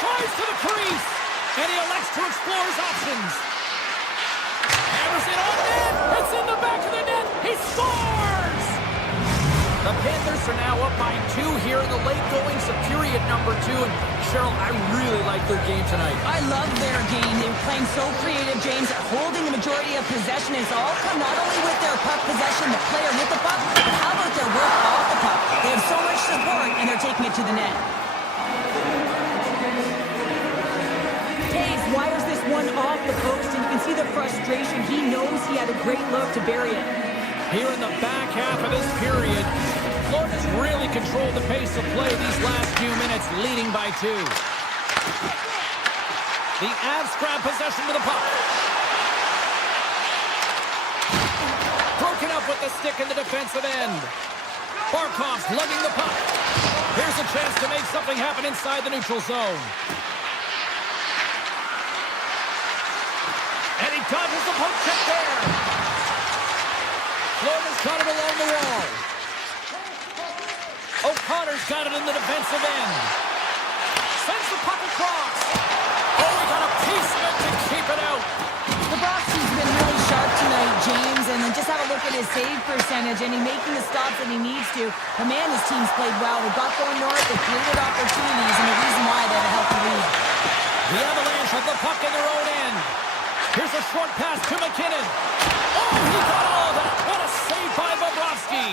Tries to the crease. And he elects to explore his options. Hammers it on net. It's in the back of the net. He scores! The Panthers are now up by 2 here in the late goings of period number 2. And Cheryl, I really like their game tonight. I love their game. They were playing so creative, James, holding the majority of possession. It's all come not only with their puck possession, the player with the puck, but how about their work off the puck? They have so much support, and they're taking it to the net. Taves wires this one off the post, and you can see the frustration. He knows he had a great look to bury it. Here in the back half of this period, Florida's really controlled the pace of play these last few minutes, leading by 2. The Avs grab possession with the puck. Broken up with the stick in the defensive end. Barkov's lugging the puck. Here's a chance to make something happen inside the neutral zone. And he dodges the poke check there. Florida's got it along the wall. O'Connor's got it in the defensive end. Sends the puck across. Oh, he got a piece of it to keep it out. Bobrovsky's been really sharp tonight, James, and then just have a look at his save percentage, and he's making the stops that he needs to. But man, his team's played well. They've got going north, they've created opportunities, and the reason why they have a healthy lead. The Avalanche have the puck in their own end. Here's a short pass to McKinnon. Oh, he got all of that. What a save by Bobrovsky.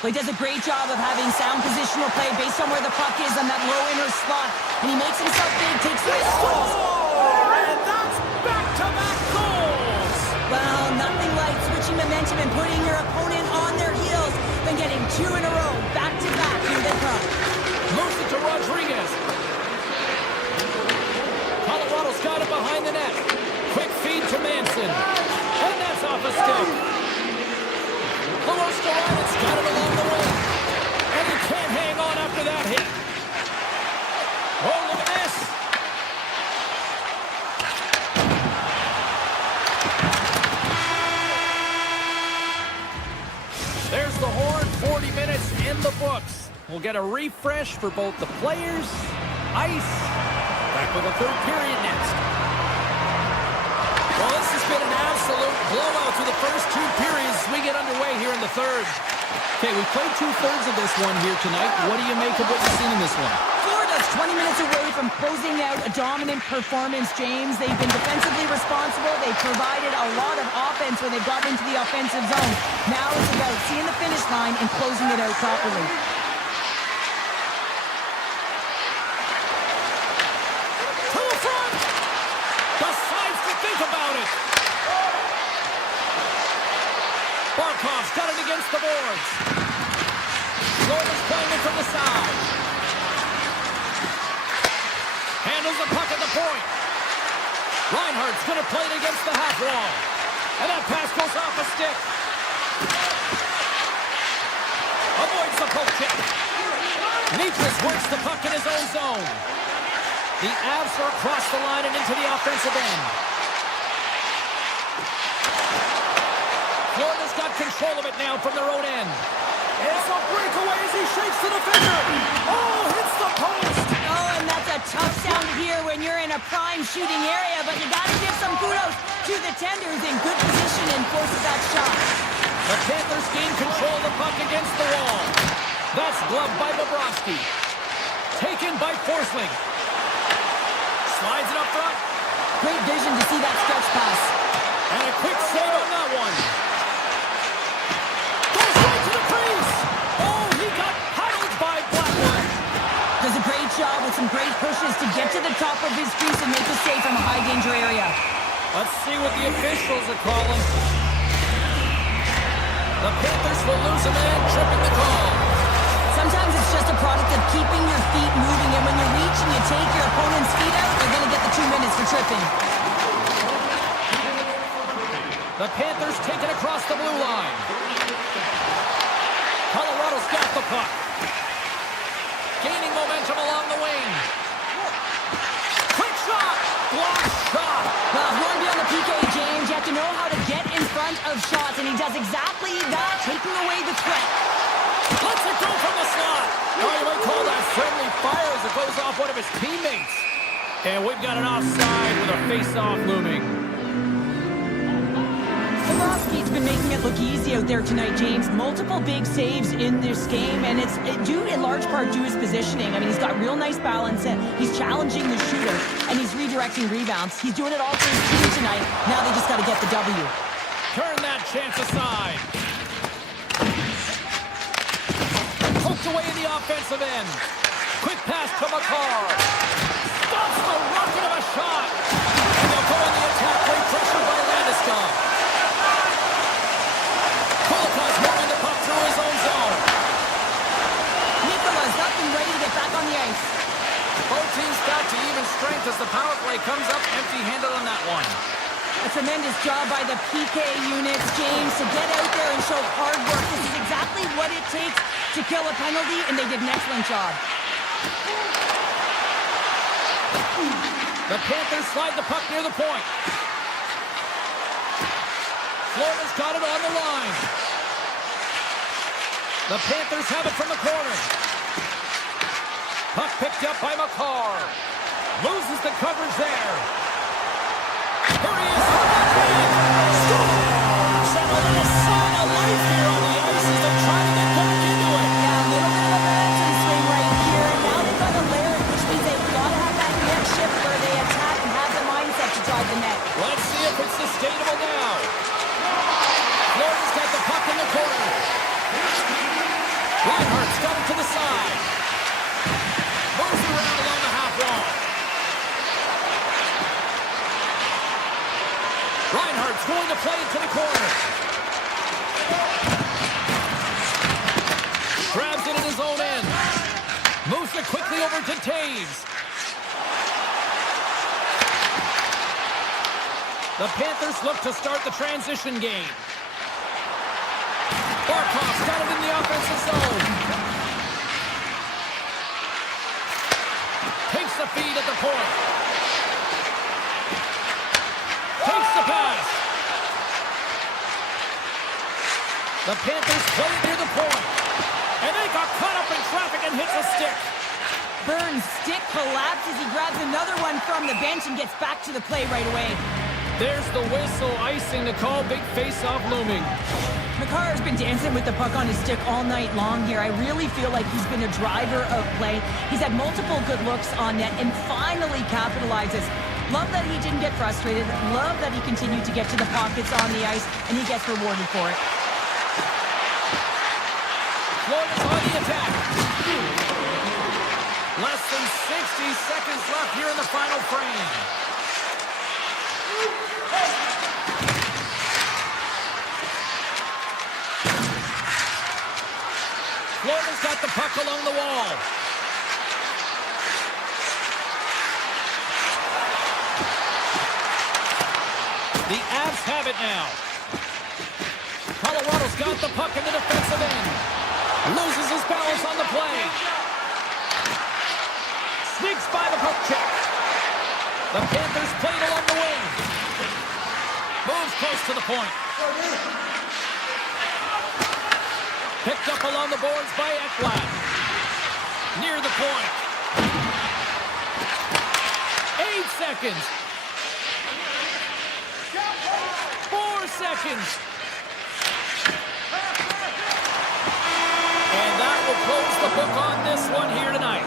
Well, he does a great job of having sound positional play based on where the puck is on that low inner slot. And he makes himself big, takes away the goals. And that's back-to-back goals. Well, nothing like switching momentum and putting your opponent on their heels than getting 2 in a row, back-to-back. Here they come. Moves it to Rodriguez. Colorado's got it behind the net. Quick feed to Manson. get a refresh for both the players, ice. Back with the third period next. Well, this has been an absolute blowout through the first two periods as we get underway here in the third. Okay, we played two-thirds of this one here tonight. What do you make of what you've seen in this one? Florida's 20 minutes away from closing out a dominant performance, James. They've been defensively responsible. They've provided a lot of offense when they've gotten into the offensive zone. Now it's about seeing the finish line and closing it out properly. To the front! Decides to think about it. Barkov's got it against the boards. Florida's playing it from the side. Handles the puck at the point. Reinhardt's going to play it against the half wall. And that pass goes off a stick. Avoids the poke check. Nietjes works the puck in his own zone. The Avs are across the line and into the offensive end. Florida's got control of it now from their own end. It's a breakaway as he shakes the defender. Oh, hits the post. Oh, and that's a tough sound to hear when you're in a prime shooting area, but you got to give some kudos to the tenders in good position and forces that shot. The Panthers gain control of the puck against the wall. That's gloved by Bobrovsky. Taken by Forsling. Slides it up front. Great vision to see that stretch pass. And a quick save on that one. Goes right to the crease. Oh, he got paddled by Blackwood. Does a great job with some great pushes to get to the top of his crease and make the save from a high danger area. Let's see what the officials are calling. The Panthers will lose a man, tripping the call. Sometimes it's just a product of keeping your feet moving, and when you reach and you take your opponent's feet out, you're going to get the 2 minutes for tripping. The Panthers take it across the blue line. Colorado's got the puck. Gaining momentum along the wing. Quick shot! Block shot! Well, if you want to be on the PK, James, you have to know how to get in front of shots, and he does exactly that, taking away the threat. Let's it go from the slot. Oh, you might call that friendly fire as it goes off one of his teammates. And we've got an offside with a face-off looming. Bobrovsky's been making it look easy out there tonight, James. Multiple big saves in this game, and it's due in large part to his positioning. I mean, he's got real nice balance, and he's challenging the shooter, and he's redirecting rebounds. He's doing it all for his team tonight. Now they just got to get the W. Turn that chance aside. Poked away in the offensive end. Quick pass to McCarr. Stops the rocket of a shot. And they'll go on the attack play, pressured by Landeskog. Kolokow's moving the puck through his own zone. Nikola's up and ready to get back on the ice. Both teams back to even strength as the power play comes up empty-handed on that one. A tremendous job by the PK units, James, to get out there and show hard work. This is exactly what it takes to kill a penalty, and they did an excellent job. The Panthers slide the puck near the point. Florida's got it on the line. The Panthers have it from the corner. Puck picked up by McCarr. Loses the coverage there. Here he is. Scores! And a little sign of life here on the ice as they try to get back into it. Yeah, a little bit of a momentum swing right here. And now they've got to layer it, which means they've got to have that net shift where they attack and have the mindset to drive the net. Let's see if it's sustainable now. Florida's got the puck in the corner. Reinhardt's got it to the side. Moves around along the half wall. Reinhardt's going to play it to the corner. Grabs it in his own end. Moves it quickly over to Taves. The Panthers look to start the transition game. Barkov's got it in the offensive zone. Takes the feed at the point. Takes the pass. The Panthers play it near the point. And They got caught up in traffic and hits a stick. Burns' stick collapses. He grabs another one from the bench and gets back to the play right away. There's the whistle, icing the call, big face-off looming. Makar's been dancing with the puck on his stick all night long here. I really feel like he's been a driver of play. He's had multiple good looks on net and finally capitalizes. Love that he didn't get frustrated. Love that he continued to get to the pockets on the ice, and he gets rewarded for it. Florida's on the attack. Less than 60 seconds left here in the final frame. Florida's got the puck along the wall. The Avs have it now. Colorado's got the puck in the defensive end. Loses his balance on the play. Sneaks by the puck check. The Panthers played along the wing. Moves close to the point. Picked up along the boards by Ekblad. Near the point. 8 seconds. 4 seconds. And that will close the book on this one here tonight.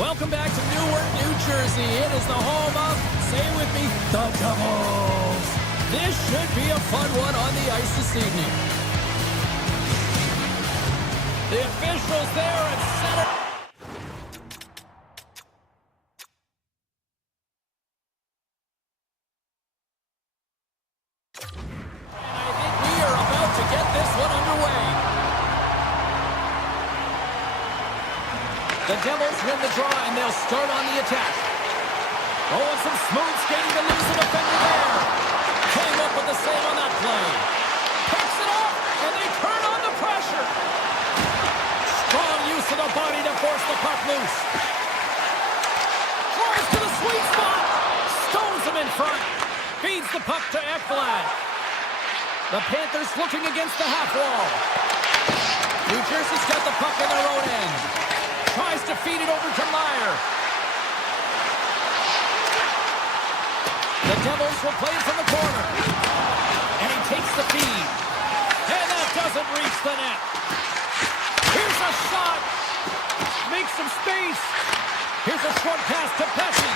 Welcome back to Newark, New Jersey. It is the home of, say it with me, the Devils. This should be a fun one on the ice this evening. The officials there at center. And I think we are about to get this one underway. The Devils win the draw, and they'll start on the attack. Oh, and some smooth skating to lose the defender there. Came up with the save on that play. Picks it up, and they turn on the pressure. Strong use of the body to force the puck loose. Drives to the sweet spot. Stones him in front. Feeds the puck to Ekblad. The Panthers looking against the half wall. New Jersey's got the puck in their own end. Tries to feed it over to Meyer. The Devils will play it from the corner. And he takes the feed. And that doesn't reach the net. Here's a shot. Makes some space. Here's a short pass to Pesci.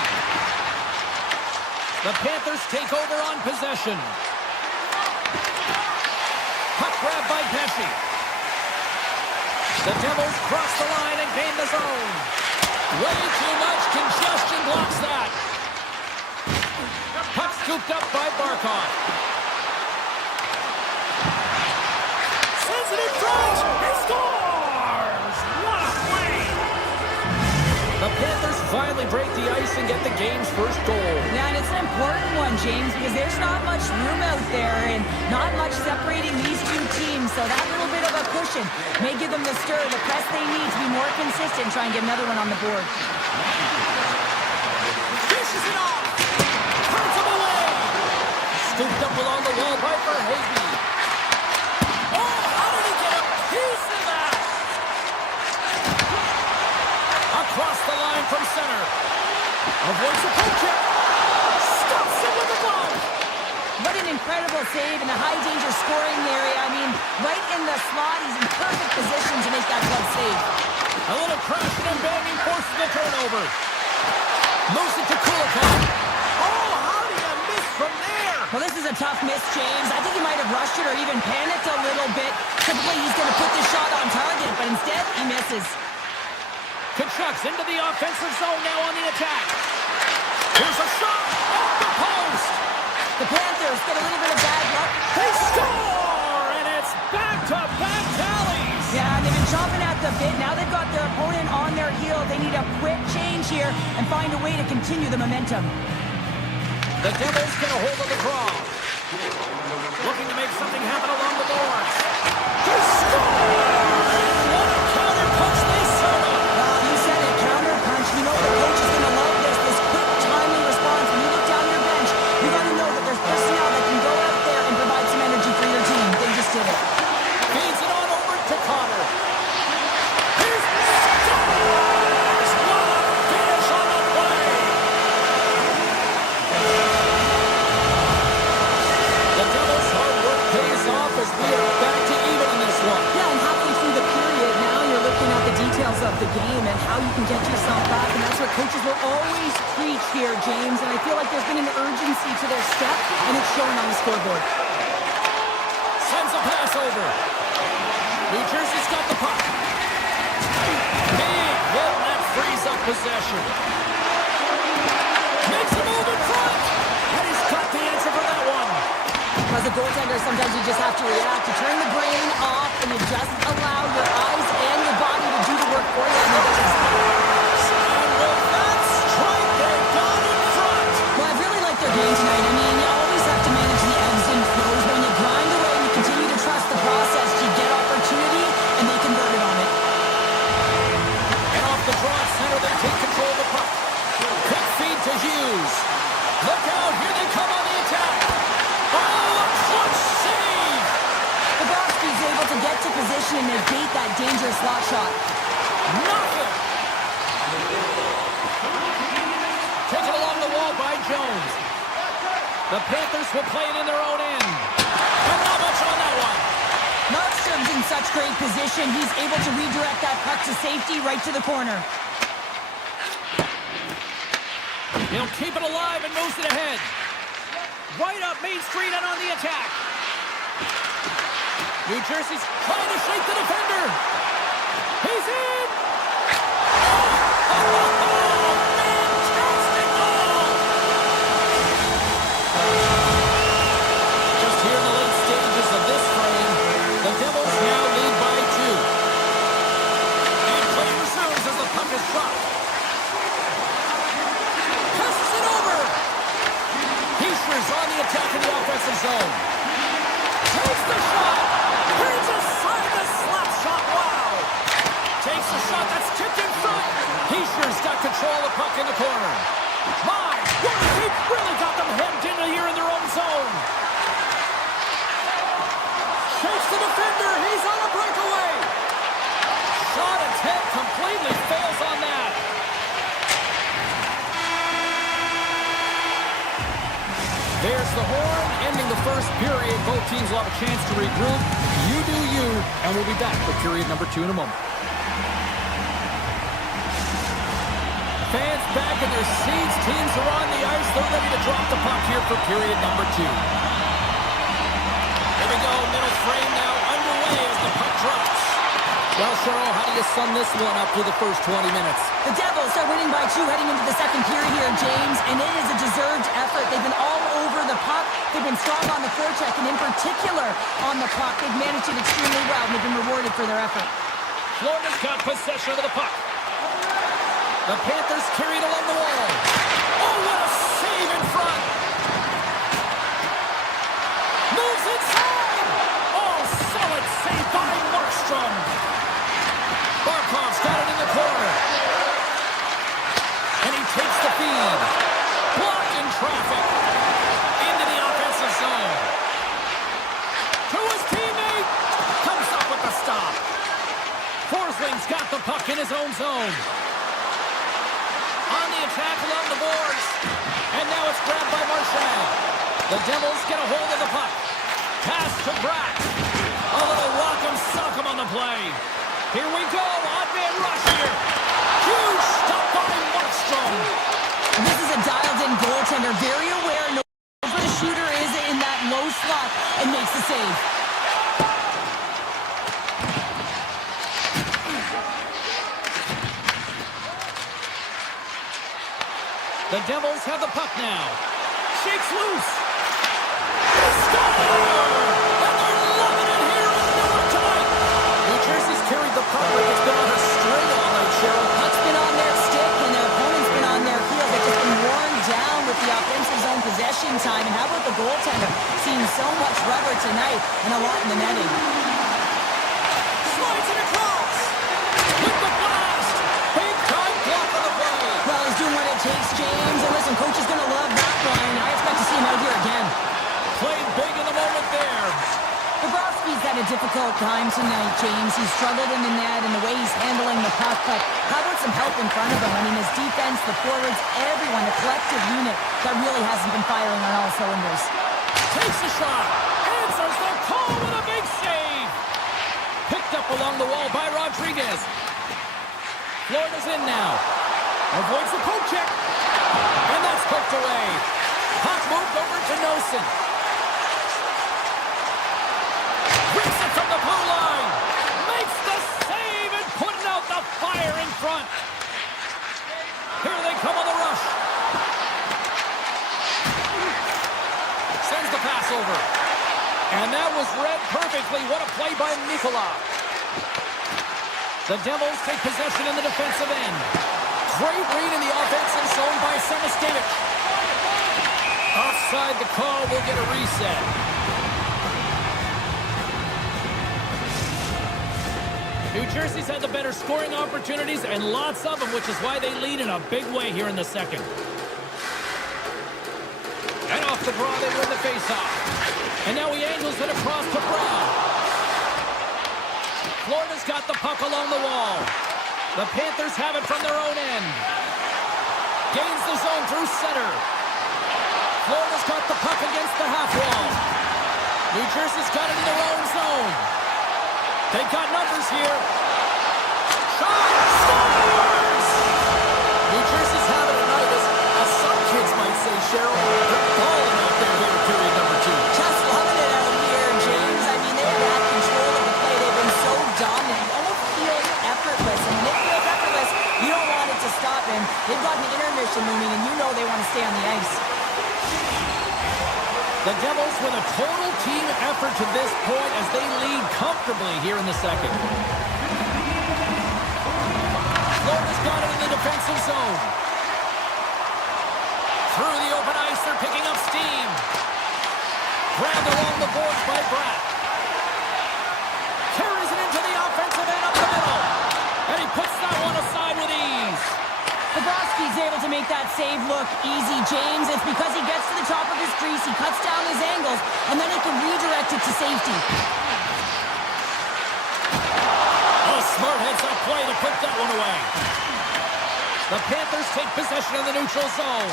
The Panthers take over on possession. Puck grab by Pesci. The Devils cross the line and gain the zone. Way too much congestion blocks that. Puck scooped up by Barkov. Sends it in front. He scores! What a play! The Panthers finally break the ice and get the game's first goal. Yeah, and it's an important one, James, because there's not much room out there and not much separating these two teams. So that little bit of a cushion may give them the stir, the press they need to be more consistent and try and get another one on the board. Dishes it off. Turns him away. Scooped up along the wall by Verhaeghe. Oh, how did he get a piece of that? Across the line from center. Avoids the poke check. Stops him with the glove. What an incredible save in the high-danger scoring area. I mean, right in the slot, he's in perfect position to make that glove save. A little crashing and banging forces the turnover. Moves it to Kodiak. Oh, how did you miss from there? Well, this is a tough miss, James. I think he might have rushed it or even panicked a little bit. Typically, he's going to put this shot on target, but instead, he misses. Kachuk's into the offensive zone now on the attack. Here's a shot off the post. The Panthers get a little bit of bad luck. They score, and it's back-to-back tallies. Yeah, they've been chomping at the bit. Now they've got their opponent on their heel. They need a quick change here and find a way to continue the momentum. The Devils get a hold of the draw. Looking to make something happen along the boards. They score! What a counter punch they set up. You said it, counter punch. You know the coach is going to love this. This quick, timely response. When you look down your bench, you got to know that there's personnel that can go out there and provide some energy for your team. They just did it. Feeds it on over to Connor. Here's scores! What a finish on the play! The Devils' hard work pays off as we are back to even in this one. Yeah, and halfway through the period, now you're looking at the details of the game and how you can get yourself back, and that's what coaches will always preach here, James, and I feel like there's been an urgency to their step, and it's showing on the scoreboard. Sends a pass over. New Jersey's got the puck. Big hit, and that frees up possession. Makes a move in front, and he's got the answer for that one. As a goaltender, sometimes you just have to react. You turn the brain off, and you just allow your eyes and your body to do the work for you, and it doesn't stop. And with that strike, they've gone in front. Well, I really like their game tonight. I mean, you always have to manage the ebbs and flows. When you grind away and you continue to trust the process, you get opportunity, and they convert it on it. And off the draw at center, they take control of the puck. Quick feed to Hughes. Look out, here they come on the attack. Oh, a clutch save! Bobrovsky's able to get to position and negate that dangerous slot shot. Nothing! Taken along the wall by Jones. The Panthers will play it in their own end. And not much on that one. Markstrom's in such great position. He's able to redirect that puck to safety right to the corner. He'll keep it alive and moves it ahead. Right up Main Street and on the attack. New Jersey's trying to shake the defender. He's in! Fantastic goal! Just here in the late stages of this frame, the Devils now lead by 2. And play resumes as the puck is dropped. Passes it over! Heischer's on the attack in the offensive zone. Takes the shot! Here's aside the slap shot! Wow! Takes the shot that's tipped in front. Heischer's got control of the puck in the corner. My! He really got them hemmed in here in their own zone. Shakes the defender. He's on a breakaway. Shot attempt completely fails on that. There's the horn, ending the first period. Both teams will have a chance to regroup. You do you, and we'll be back for period number 2 in a moment. Fans back in their seats. Teams are on the ice. They're ready to drop the puck here for period number 2. Here we go. Middle frame now underway as the puck drops. Well, Cheryl, how do you sum this one up through the first 20 minutes? The Devils are winning by 2 heading into the second period here, James, and it is a deserved effort. They've been all over the puck. They've been strong on the forecheck, and in particular on the puck. They've managed it extremely well, and they've been rewarded for their effort. Florida's got possession of the puck. The Panthers carried along the wall. Oh, what a save in front! Moves inside! Oh, solid save by Markstrom. Barkov's got it in the corner. And he takes the feed. Blocked in traffic. Into the offensive zone. To his teammate. Comes up with the stop. Forsling's got the puck in his own zone. On the attack along the boards. And now it's grabbed by Marchand. The Devils get a hold of the puck. Pass to Bratt. A little rock'em sock'em on the play. Here we go. Odd man rush here. Huge stop by Markstrom. This is a dialed-in goaltender. Very aware where the shooter is in that low slot and makes the save. The Devils have the puck now. Shakes loose. Score! And they're loving it here in Newark tonight. New Jersey's carried the puck like it's been on a string all night, Cheryl. Puck's been on their stick, and their opponent's been on their heel. They've just been worn down with the offensive zone possession time. And how about the goaltender? Seeing so much rubber tonight and a lot in the netting. Slides it across. With the blast. Big time block on the play. Well, he's doing what it takes, James. And listen, coach is going to love that one. I expect to see him out here again. Played big in the moment there. Bobrovsky's had a difficult time tonight, James. He's struggled in the net and the way he's handling the puck, but how about some help in front of him? I mean, his defense, the forwards, everyone, the collective unit that really hasn't been firing on all cylinders. Takes a shot. Answers the call with a big save. Picked up along the wall by Rodriguez. Florida's in now. Avoids the poke check. And that's poked away. Puck moved over to Nosen. Rips it from the blue line. Makes the save and putting out the fire in front. Here they come on the rush. Sends the pass over. And that was read perfectly. What a play by Nikola. The Devils take possession in the defensive end. Great read in the offensive zone by Samaskevich. Offside the call. Will get a reset. New Jersey's had the better scoring opportunities and lots of them, which is why they lead in a big way here in the second. And off the draw, they win the faceoff. And now he angles it across to Brown. Florida's got the puck along the wall. The Panthers have it from their own end. Gains the zone through center. Florida's got the puck against the half wall. New Jersey's got it in their own zone. They got numbers here. Shot! Scores! New Jersey's having a night as some The Devils with a total team effort to this point as they lead comfortably here in the second. Florida's got it in the defensive zone. Through the open ice, they're picking up steam. Grabbed along the boards by Bratt. Carries it into the offensive end up the middle. And he puts that one aside with ease. Bobrovsky's able to make that save look easy, James. It's because he gets to the top of his crease, he cuts down his angles, and then he can redirect it to safety. A smart heads-up play to put that one away. The Panthers take possession of the neutral zone.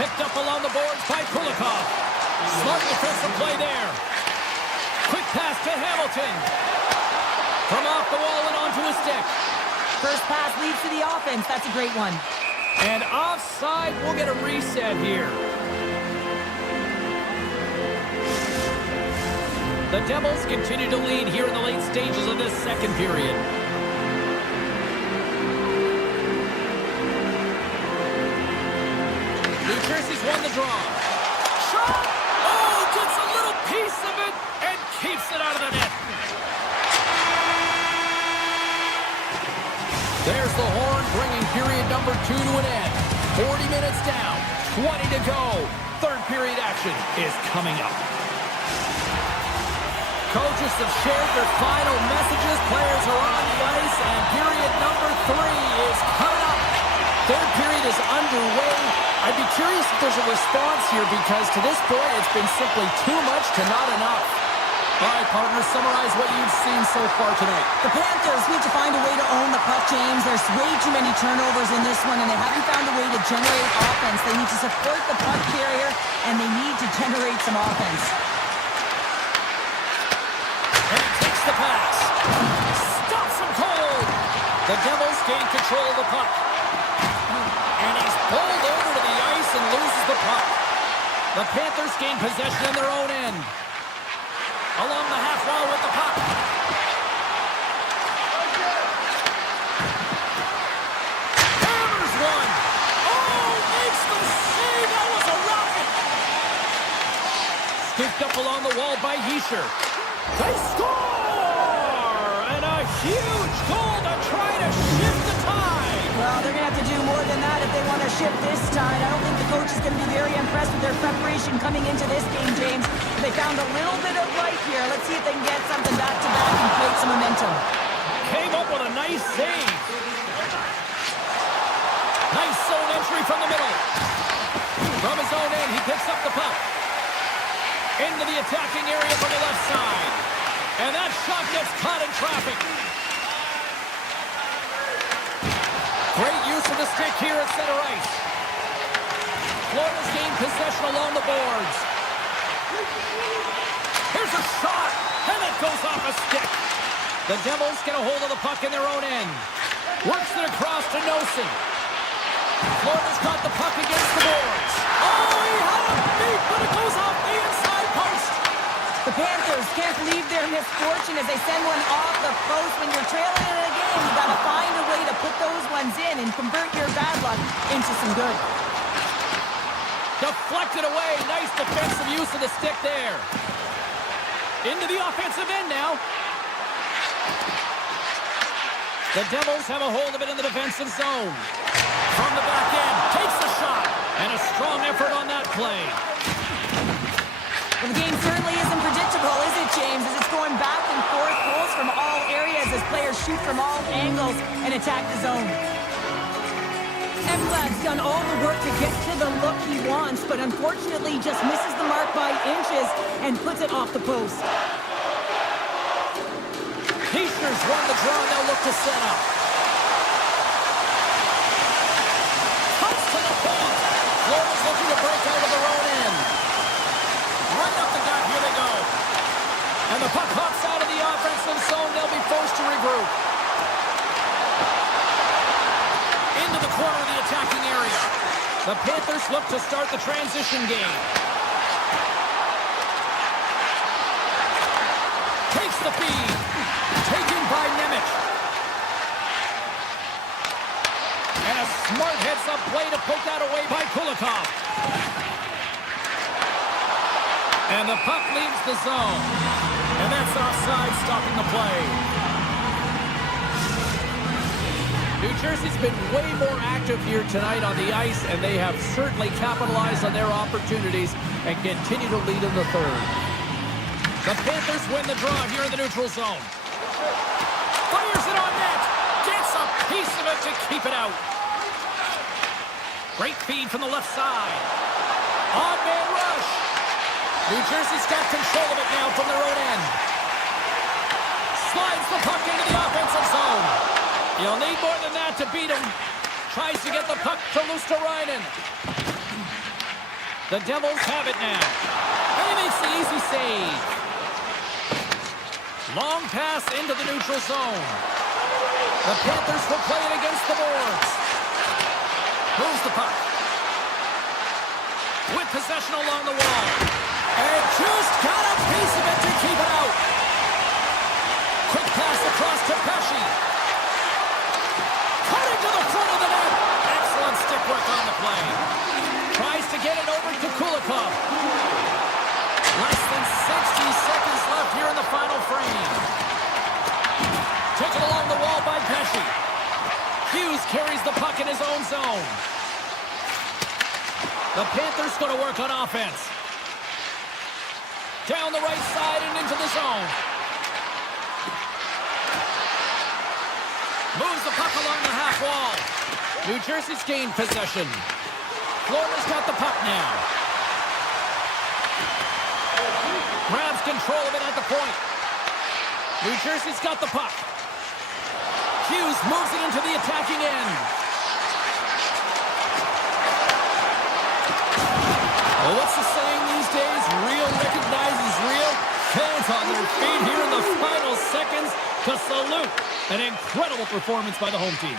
Picked up along the boards by Kodiak. Smart defensive play there. Quick pass to Hamilton. From off the wall and onto his stick. First pass leads to the offense. That's a great one. And offside, we'll get a reset here. The Devils continue to lead here in the late stages of this second period. New Jersey's won the draw. Shot! Oh, gets a little piece of it and keeps it out of the net. There's the horn, bringing period number 2 to an end. 40 minutes down, 20 to go. Third period action is coming up. Coaches have shared their final messages. Players are on the ice, and period number 3 is coming up. Third period is underway. I'd be curious if there's a response here because to this point, it's been simply too much to not enough. All right, partners, summarize what you've seen so far tonight. The Panthers need to find a way to own the puck, James. There's way too many turnovers in this one, and they haven't found a way to generate offense. They need to support the puck carrier, and they need to generate some offense. And he takes the pass. Stops him cold. The Devils gain control of the puck. And he's pulled over to the ice and loses the puck. The Panthers gain possession in their own end. Along the half wall with the puck. Hammers one. Oh, makes the save. That was a rocket. Scooped up along the wall by Hischier. They score! And a huge goal to try to shift the tide. Well, they're going to have to do more than that if they want to shift this tide. I don't think the coach is going to be very impressed with their preparation coming into this game, James. They found a little bit of life here. Let's see if they can get something back-to-back and create some momentum. Came up with a nice save. Nice zone entry from the middle. From his own end, he picks up the puck. Into the attacking area from the left side. And that shot gets caught in traffic. Great use of the stick here at center ice. Florida's gained possession along the boards. Here's a shot, and it goes off a stick. The Devils get a hold of the puck in their own end. Works it across to Nosen. Florida's got the puck against the boards. Oh, he had a beat, but it goes off the inside post. The Panthers can't believe their misfortune as they send one off the post. When you're trailing in a game, you've got to find a way to put those ones in and convert your bad luck into some good. Deflected away. Nice defensive use of the stick there. Into the offensive end now. The Devils have a hold of it in the defensive zone. From the back end, takes the shot. And a strong effort on that play. Well, the game certainly isn't predictable, is it, James? As it's going back and forth, goals from all areas as players shoot from all angles and attack the zone. Ekblad's done all the work to get to the look he wants, but unfortunately just misses the mark by inches and puts it off the post. Hischier's won the draw, and they'll look to set up. Comes to the point. Florida's looking to break out of their own end. Right up the gut, here they go. And the puck hops out of the offensive zone. They'll be forced to regroup. Into the corner of the attacking area. The Panthers look to start the transition game. Takes the feed. Taken by Nemec. And a smart heads-up play to poke that away by Kulikov. And the puck leaves the zone. And that's offside, stopping the play. New Jersey's been way more active here tonight on the ice, and they have certainly capitalized on their opportunities and continue to lead in the third. The Panthers win the draw here in the neutral zone. Fires it on net. Gets a piece of it to keep it out. Great feed from the left side. On-man rush. New Jersey's got control of it now from their own end. Slides the puck into the offensive zone. You'll need more than that to beat him. Tries to get the puck to Luosterainen. The Devils have it now. And he makes the easy save. Long pass into the neutral zone. The Panthers will play it against the boards. Moves the puck. With possession along the wall. And just got a piece of it to keep it out. Quick pass across to Pesci. Cutting to the front of the net. Excellent stick work on the play. Tries to get it over to Kulikov. Less than 60 seconds left here in the final frame. Taken along the wall by Pesci. Hughes carries the puck in his own zone. The Panthers going to work on offense. Down the right side and into the zone. Moves the puck along the half wall. New Jersey's gained possession. Florida's got the puck now. Grabs control of it at the point. New Jersey's got the puck. Hughes moves it into the attacking end. Well, what's the saying these days? Real recognizes real. Fans on their feet here in the final seconds to salute an incredible performance by the home team.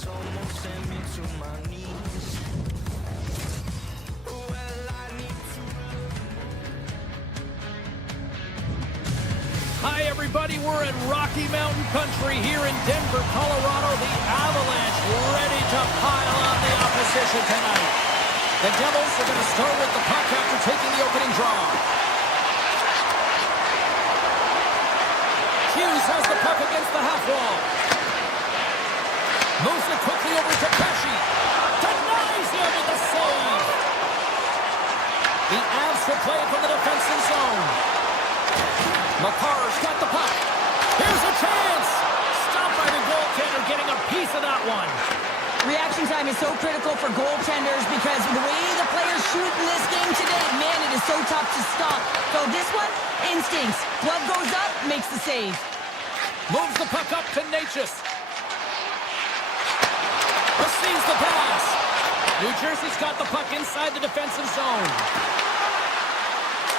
It's almost sent me to my knees. Well, I need to. Hi, everybody. We're in Rocky Mountain Country here in Denver, Colorado. The Avalanche ready to pile on the opposition tonight. The Devils are going to start with the puck after taking the opening draw. Hughes has the puck against the half wall. Moves it quickly over to Pesci. Denies him with the save. The Avs will play it from the defensive zone. McCarr's got the puck. Here's a chance. Stopped by the goaltender, getting a piece of that one. Reaction time is so critical for goaltenders because the way the players shoot in this game today, man, it is so tough to stop. So this one, instincts. Glove goes up, makes the save. Moves the puck up to Natchez. Receives the pass. New Jersey's got the puck inside the defensive zone.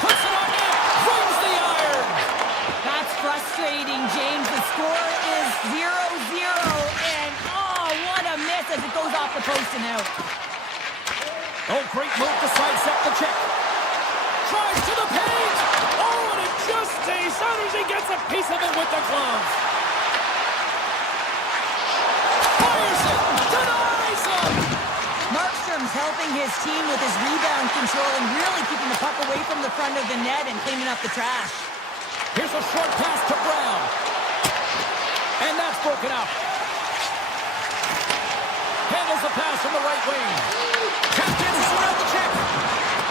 Puts it on net. Brings the iron. That's frustrating, James. The score is 0-0, and oh, what a miss as it goes off the post and out. Oh, great move to sidestep the check. Tries to the paint. Oh, and it just stays out as he gets a piece of it with the glove. Fires it. Denies him. Markstrom's helping his team with his rebound control and really keeping the puck away from the front of the net and cleaning up the trash. Here's a short pass to Brown. And that's broken up. Handles the pass from the right wing. Captains around the check.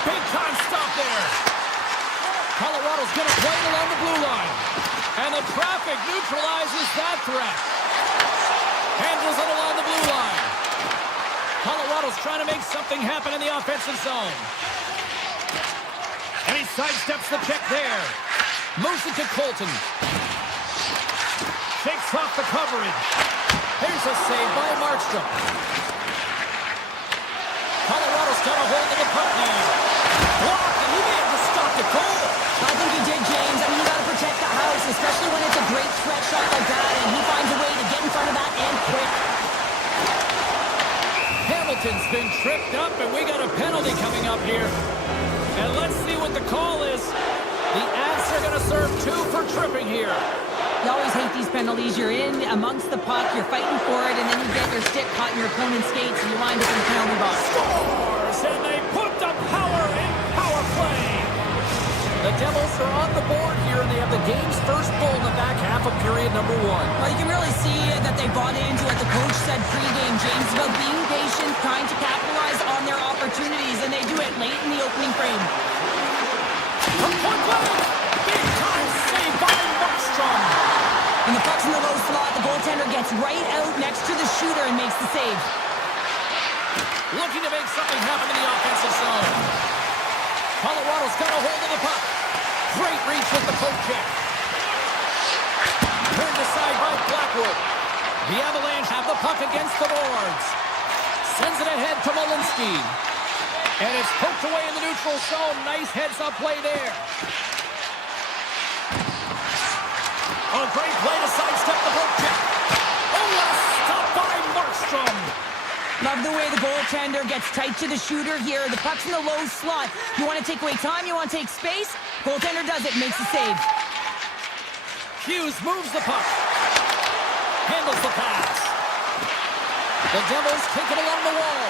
Big time stop there. Colorado's going to play it along the blue line. And the traffic neutralizes that threat. Handles it along the blue line. Colorado's trying to make something happen in the offensive zone. And he sidesteps the check there. Moves it to Colton. Shakes off the coverage. Here's a save by Markstrom. Colorado's got a hold of the puck now. Blocked, and he may have just stopped the goal. I think he did, James. I mean, you got to protect the house, especially when it's a great stretch shot like that, and he finds a way to get in front of that and quick. Hamilton's been tripped up, and we got a penalty coming up here. And let's see what the call is. The Avs are going to serve 2 for tripping here. You always hate these penalties. You're in amongst the puck, you're fighting for it, and then you get your stick caught in your opponent's skates, and you wind up in the penalty box. Scores, and they put the power in power play. The Devils are on the board here, and they have the game's first goal in the back half of period number 1. Well, you can really see that they bought into what the coach said pregame, James, about being patient, trying to capitalize on their opportunities, and they do it late in the opening frame. From point blank, big time save by Markstrom. And the puck's in the low slot, the goaltender gets right out next to the shooter and makes the save. Looking to make something happen in the offensive zone. Colorado's got a hold of the puck. Great reach with the poke check. Turned aside by Blackwood. The Avalanche have the puck against the boards. Sends it ahead to Malinsky. And it's poked away in the neutral zone. Nice heads-up play there. Oh, great play to sidestep the poke check. Oh, what a stop by Markstrom. Love the way the goaltender gets tight to the shooter here. The puck's in the low slot. You want to take away time, you want to take space. Goaltender does it, makes the save. Hughes moves the puck. Handles the pass. The Devils take it along the wall.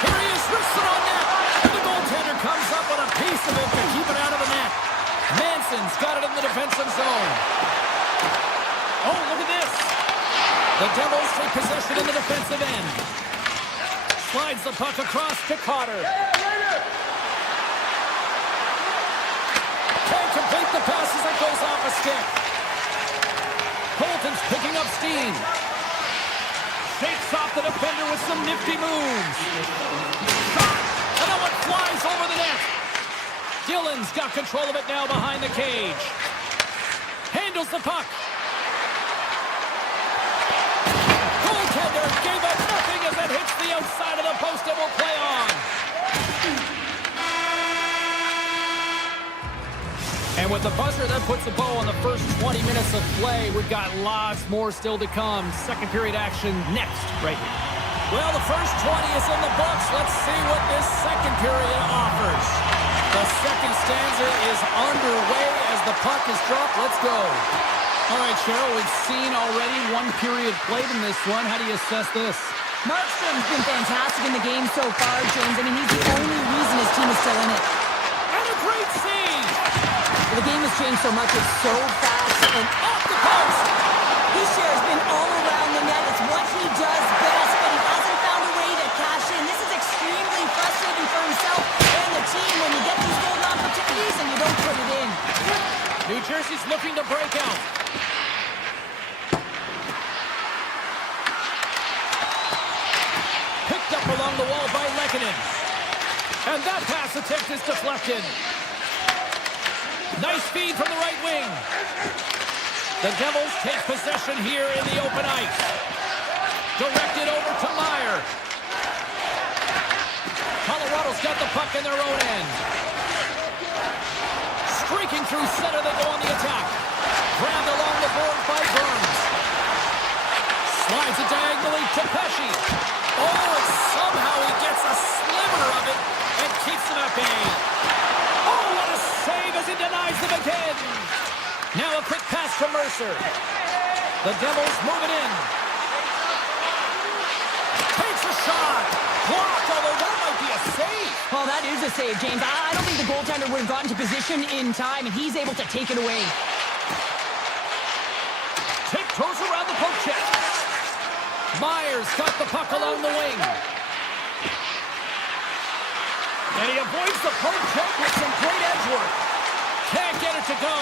Here he is, wrists it on net. And the goaltender comes up with a piece of it to keep it out of the net. Manson's got it in the defensive zone. Oh, look at this. The Devils take possession in the defensive end. Slides the puck across to Cotter. Can't complete the pass as it goes off a stick. Colton's picking up steam. Shakes off the defender with some nifty moves. Shot! And that one flies over the net. Dillon's got control of it now behind the cage. Handles the puck. Goaltender gave it nothing as it hits the outside of the post and will play on. And And with the buzzer, that puts a bow on the first 20 minutes of play. We've got lots more still to come. Second period action next, right here. Well, the first 20 is in the books. Let's see what this second period offers. The second stanza is underway as the puck is dropped. Let's go. All right, Cheryl, we've seen already one period played in this one. How do you assess this? Markstrom's been fantastic in the game so far, James. I mean, he's the only reason his team is still in it. And a great save! The game has changed so much. It's so fast and Off the post! his share has been all around the net. It's what he does best, but he hasn't found a way to cash in. This is extremely frustrating for himself and the team when you get these golden opportunities and you don't put it in. New Jersey's looking to break out. Picked up along the wall by Lehkonen. And that pass attempt is deflected. Nice feed from the right wing. The Devils take possession here in the open ice. Directed over to Meyer. Colorado's got the puck in their own end. Streaking through center, they go on the attack. Grabbed along the boards by Burns. Slides it diagonally to Pesce. Oh, and somehow he gets a sliver of it and keeps them at bay. Oh, what a save as he denies them again. Now a quick pass to Mercer. The Devils move it in. Takes a shot. Blocked, although that might be a save. Well, that is a save, James. I don't think the goaltender would have gotten to position in time, and he's able to take it away. Tiptoes around the poke check. Myers got the puck along the wing. And he avoids the poke check with some great edge work. Can't get it to go.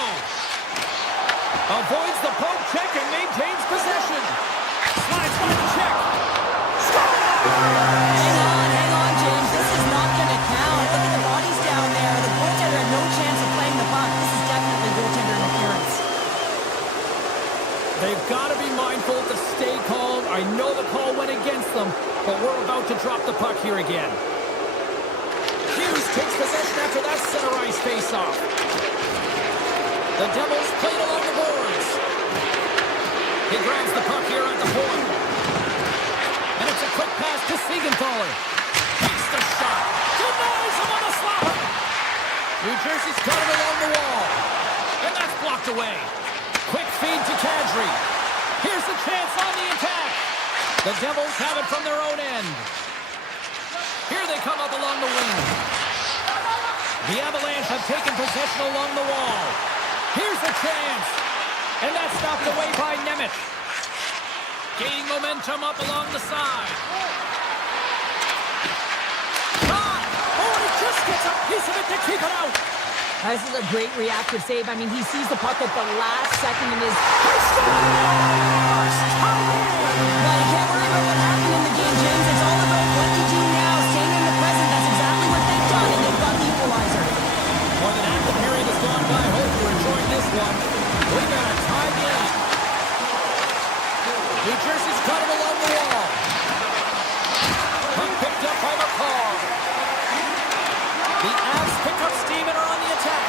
Avoids the poke check and maintains possession. Slides by the check. Score! Hang on, James. This is not going to count. Look at the bodies down there. The goaltender had no chance of playing the puck. This is definitely goaltender interference. They've got to be mindful to stay calm. I know the call went against them, but we're about to drop the puck here again. Hughes takes possession after that center ice face-off. The Devils play it along the boards. He grabs the puck here at the point. And it's a quick pass to Siegenthaler. Takes the shot. Denies him on the slap. New Jersey's got it along the wall. And that's blocked away. Quick feed to Kadri. Here's the chance on the attack. The Devils have it from their own end. Here they come up along the wing. The Avalanche have taken possession along the wall. Here's a chance. And that's stopped away by Nemeth. Gaining momentum up along the side. Shot! Oh, and he just gets a piece of it to keep it out. This is a great reactive save. I mean, he sees the puck at the last second and is... Well, you can't worry about what happened in the game, James. It's all about what you do now, staying in the present. That's exactly what they've done, and they've got the equalizer. More than half the period has gone by. Hope you're enjoying this one. We got a tie game. New Jersey's got it along the wall. Puck picked up by McCall. The Avs pick up steam and are on the attack.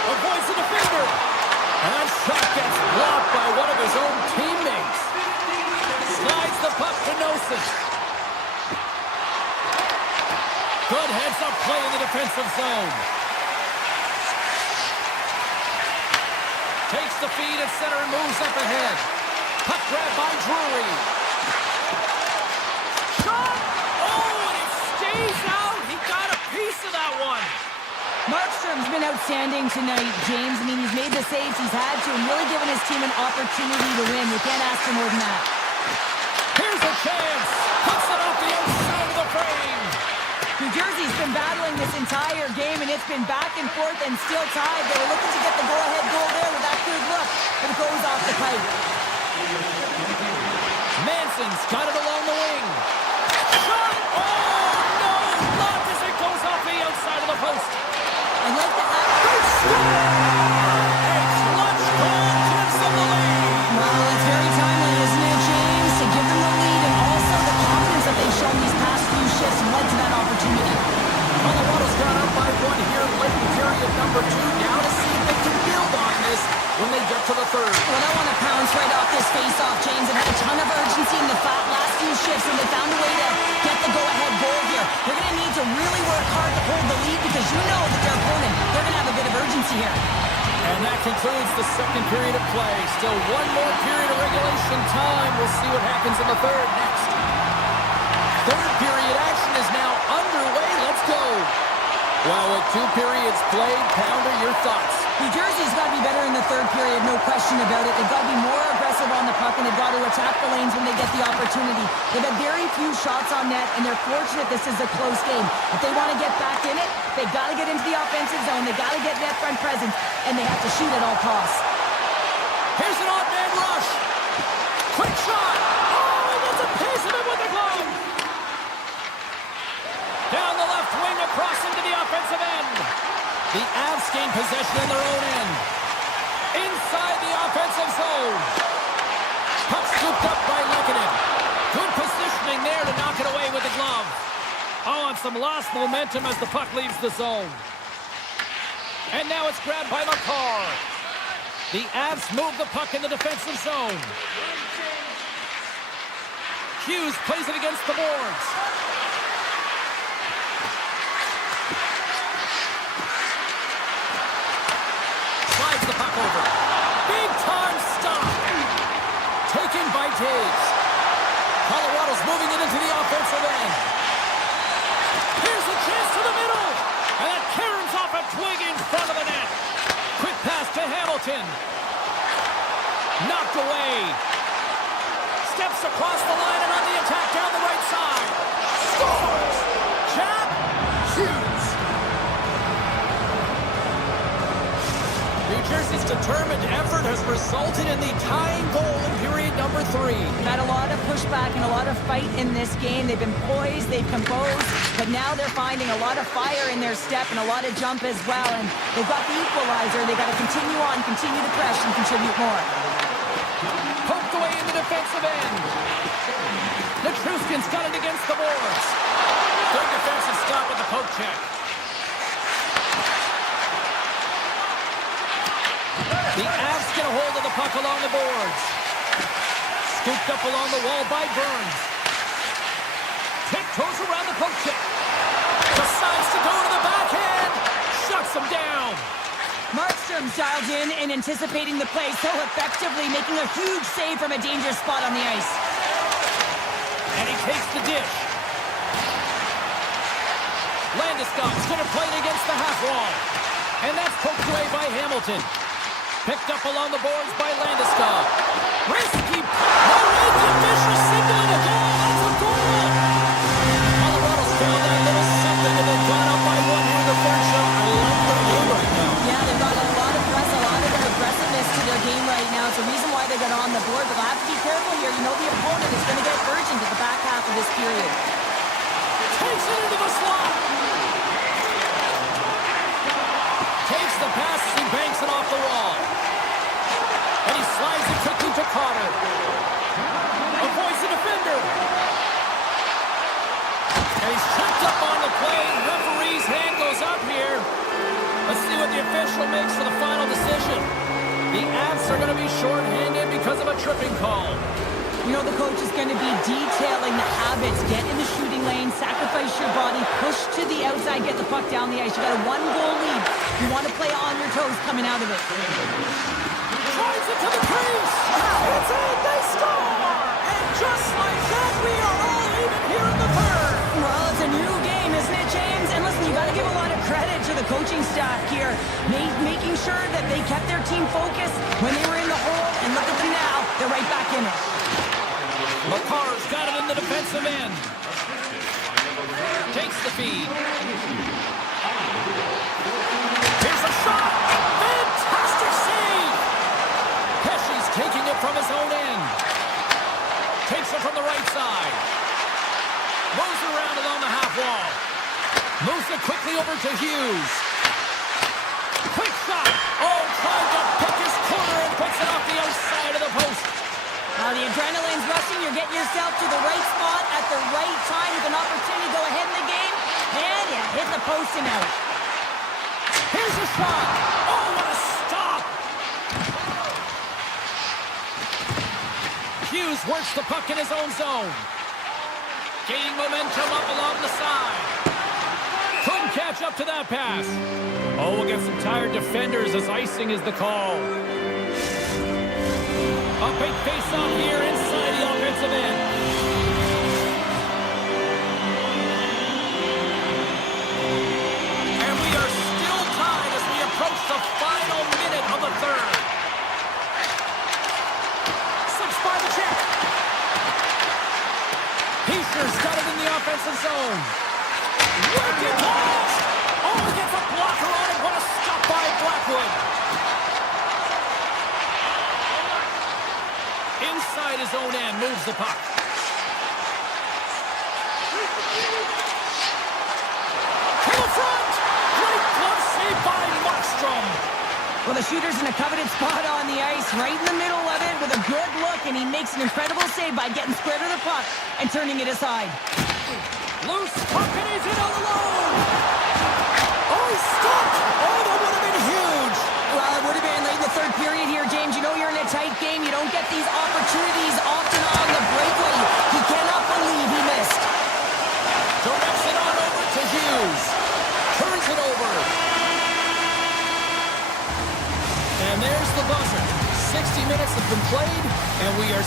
Avoids the defender. And that shot gets blocked by one of his own teammates. Slides the puck to Nosen. Good heads-up play in the defensive zone. Takes the feed at center and moves up ahead. Puck grab by Drury. Shot! Oh, and it stays out. He got a piece of that one. Markstrom's been outstanding tonight, James. I mean, he's made the saves he's had to and really given his team an opportunity to win. You can't ask for more than that. Here's a chance. Puts it off the outside of the frame. New Jersey's been battling this entire game, and it's been back and forth and still tied. They were looking to get the go-ahead goal there with that good look, but it goes off the pipe. Manson's got it along the wing. Shot! Oh, no! Blocked as it goes off the outside of the post. And like the... A clutch goal gives them the lead. Well, it's very timely, isn't it, James? To give them the lead and also the confidence that they've shown these past few shifts led to that opportunity. Colorado's got up by one here late in period number 2. James. They've had a ton of urgency in the last few shifts, and they found a way to get the go-ahead goal here. They're going to need to really work hard to hold the lead because you know that their opponent, they're going to have a bit of urgency here. And that concludes the second period of play. Still one more period of regulation time. We'll see what happens in the third next. Third period action is now underway. Let's go. Well, with 2 periods played, Pounder, your thoughts? New Jersey's got to be better in the third period, no question about it. They've got to be more aggressive on the puck, and they've got to attack the lanes when they get the opportunity. They've had very few shots on net, and they're fortunate this is a close game. If they want to get back in it, they've got to get into the offensive zone. They've got to get net front presence, and they have to shoot at all costs. Here's an odd-man rush. Quick shot. Oh, he gets a piece of it with the glove. Down the left wing, across into the offensive end. The Avs gain possession in their own end. Inside the offensive zone. Puck scooped up by Lekanen. Good positioning there to knock it away with the glove. Oh, and some lost momentum as the puck leaves the zone. And now it's grabbed by McCarr. The Avs move the puck in the defensive zone. Hughes plays it against the boards. Slides the puck over. Big time stop. Taken by Taves. Colorado's moving it into the offensive end. Here's a chance to the middle. And that caroms off a twig in front of the net. Quick pass to Hamilton. Knocked away. Steps across the line and on the attack down the right side. Scores! Jab. Hughes. New Jersey's determined effort has resulted in the tying goal in period number 3. Had a lot of pushback and a lot of fight in this game. They've been poised, they've composed, but now they're finding a lot of fire in their step and a lot of jump as well. And they've got the equalizer. They've got to continue on, continue to press, and contribute more. Poked away in the defensive end. Netruskin's got it against the boards. Good defensive stop with the poke check. The Avs get a hold of the puck along the boards. Scooped up along the wall by Burns. Tiptoes around the poke check. Decides to go to the backhand. Shuts him down. Markstrom's dialed in and anticipating the play so effectively, making a huge save from a dangerous spot on the ice. And he takes the dish. Landeskog's going to play it against the half wall. And that's poked away by Hamilton. Picked up along the boards by Landeskog. Risky. The official signaling a goal. That's a goal. Colorado's found that little something and they've gone up by 1 here in the third shot. I like their game right now. Yeah, they've got a lot of press, a lot of aggressiveness to their game right now. It's a reason why they got on the board, but they'll have to be careful here. You know the opponent is going to get urgent at the back half of this period. Takes it into the slot. Takes the pass as he banks it off the wall. And he slides it quickly to Carter. Avoids the defender. And he's tripped up on the play. Referee's hand goes up here. Let's see what the official makes for the final decision. The Avs are going to be shorthanded because of a tripping call. You know the coach is going to be detailing the habits. Get in the shooting lane, sacrifice your body, push to the outside, get the puck down the ice. You got a 1-goal lead. You want to play on your toes coming out of it. Drives it to the crease. It's in, they score! And just like that, we are all even here in the third. Well, it's a new game, isn't it, James? And listen, you got to give a lot of credit to the coaching staff here, making sure that they kept their team focused when they were in the hole. And look at them now. They're right back in it. McCarr's got it in the defensive end. Takes the feed. Here's a shot. Fantastic save. Pesci's taking it from his own end. Takes it from the right side. Moves it around along the half wall. Moves it quickly over to Hughes. Quick shot. Oh, tried to pick his corner and puts it off the outside of the post. The adrenaline's rushing. You're getting yourself to the right spot at the right time with an opportunity to go ahead in the game. And you hit the post and out. Here's a shot. Oh, what a stop. Hughes works the puck in his own zone. Gaining momentum up along the side. Couldn't catch up to that pass. Oh, we'll get some tired defenders as icing is the call. A big face-off here inside the offensive end. And we are still tied as we approach the final minute of the third. Slips by the check. Heischer's got it in the offensive zone. Wicked pass! Oh, he gets a blocker on it. What a stop by Blackwood. Inside his own end, moves the puck. To the front! Great glove save by Markstrom. Well, the shooter's in a coveted spot on the ice, right in the middle of it with a good look, and he makes an incredible save by getting square to the puck and turning it aside. Loose puck, and he's in all alone. Oh, he's stopped. Oh, that would have been huge. Well, it would have been late in the third period here, James. You know you're in a tight game. You don't get these opportunities often on the breakaway. He cannot believe he missed. Directs it on over to Hughes. Turns it over. And there's the buzzer. 60 minutes have been played, and we are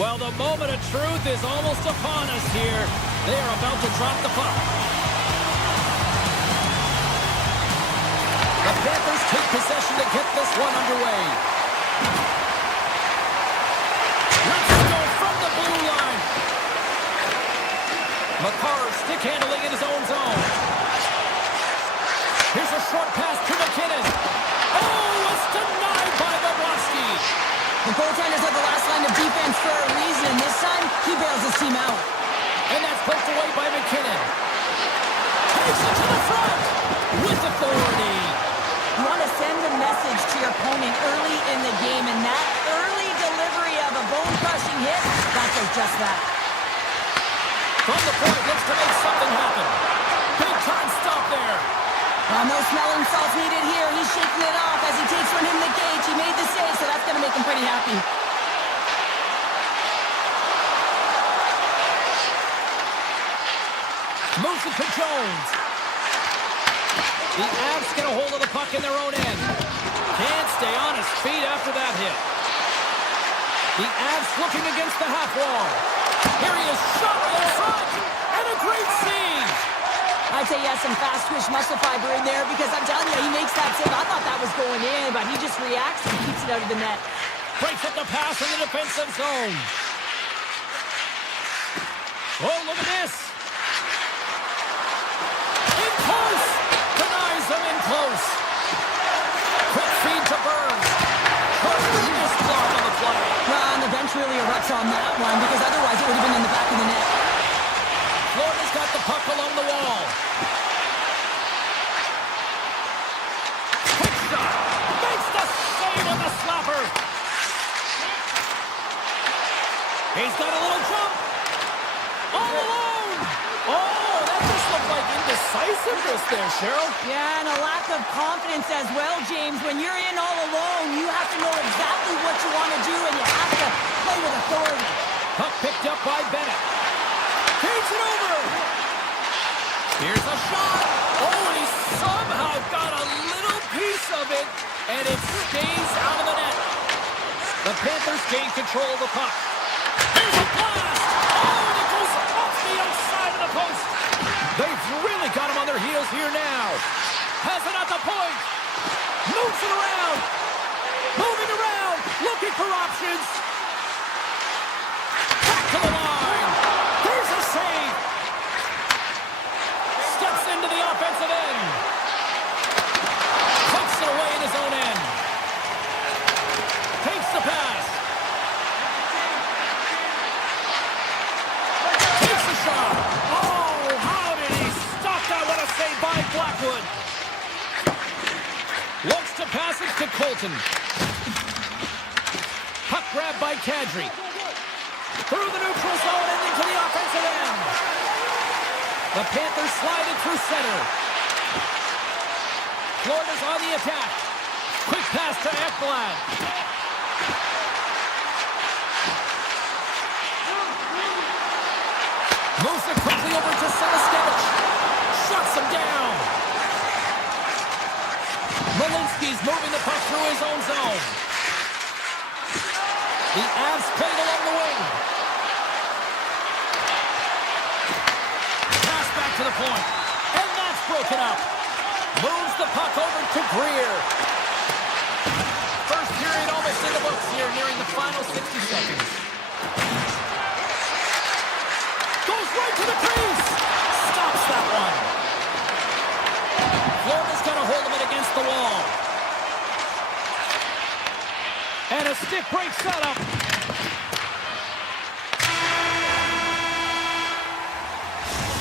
Well, the moment of truth is almost upon us here. They are about to drop the puck. The Panthers take possession to get this one underway. Let's go from the blue line. McCarr stick handling in his own zone. Here's a short pass to McKinnon. Oh, it's denied by Bobrovsky. The goaltenders are the last line of defense for a reason. This time, he bails his team out. And that's poked away by McKinnon. Takes it to the front with authority. You want to send a message to your opponent early in the game, and that early delivery of a bone-crushing hit, that does just that. From the point, looks to make something happen. Big time stop there. No smelling salts needed here. He's shaking it off as he takes from him the gauge. He made the save, so that's going to make him pretty happy. Moves it to Jones. The Avs get a hold of the puck in their own end. Can't stay on his feet after that hit. The Avs looking against the half wall. Here he is, shot in front, and a great save. I'd say he has some fast-twitch muscle fiber in there because I'm telling you, he makes that save. I thought that was going in, but he just reacts and keeps it out of the net. Breaks up the pass in the defensive zone. Oh, look at this. In close. Denies them in close. Quick feed to Burns. Tremendous block on the play. Well, and the bench really erupts on that one because otherwise it would have been in the back of the net. Florida's got the puck along the wall. Quick shot. Makes the save on the slapper. He's got a little jump. All alone. Oh, that just looked like indecisiveness there, Cheryl. Yeah, and a lack of confidence as well, James. When you're in all alone, you have to know exactly what you want to do, and you have to play with authority. Puck picked up by Bennett. Takes it over. Here's a shot. Oh, and he somehow got a little piece of it, and it stays out of the net. The Panthers gain control of the puck. Here's a blast. Oh, and it goes off the outside of the post. They've really got him on their heels here now. Has it at the point. Moves it around. Moving around. Looking for options. Back to the line. There's a save. Steps into the offensive end. Puts it away in his own end. Takes the pass. Takes the shot. Oh, how did he stop that? What a save by Blackwood. Looks to pass it to Colton. Puck grab by Kadri. Through the neutral zone and into the offensive end. The Panthers slide it through center. Florida's on the attack. Quick pass to Ekblad. Moves it quickly over to Selaskevich. Shuts him down. Malinsky's moving the puck through his own zone. The Avs played along the wing. Pass back to the point. And that's broken up. Moves the puck over to Greer. First period almost in the books here, nearing the final 60 seconds. Goes right to the crease. Stops that one. Florida's got a hold of it against the wall. And a stick break setup.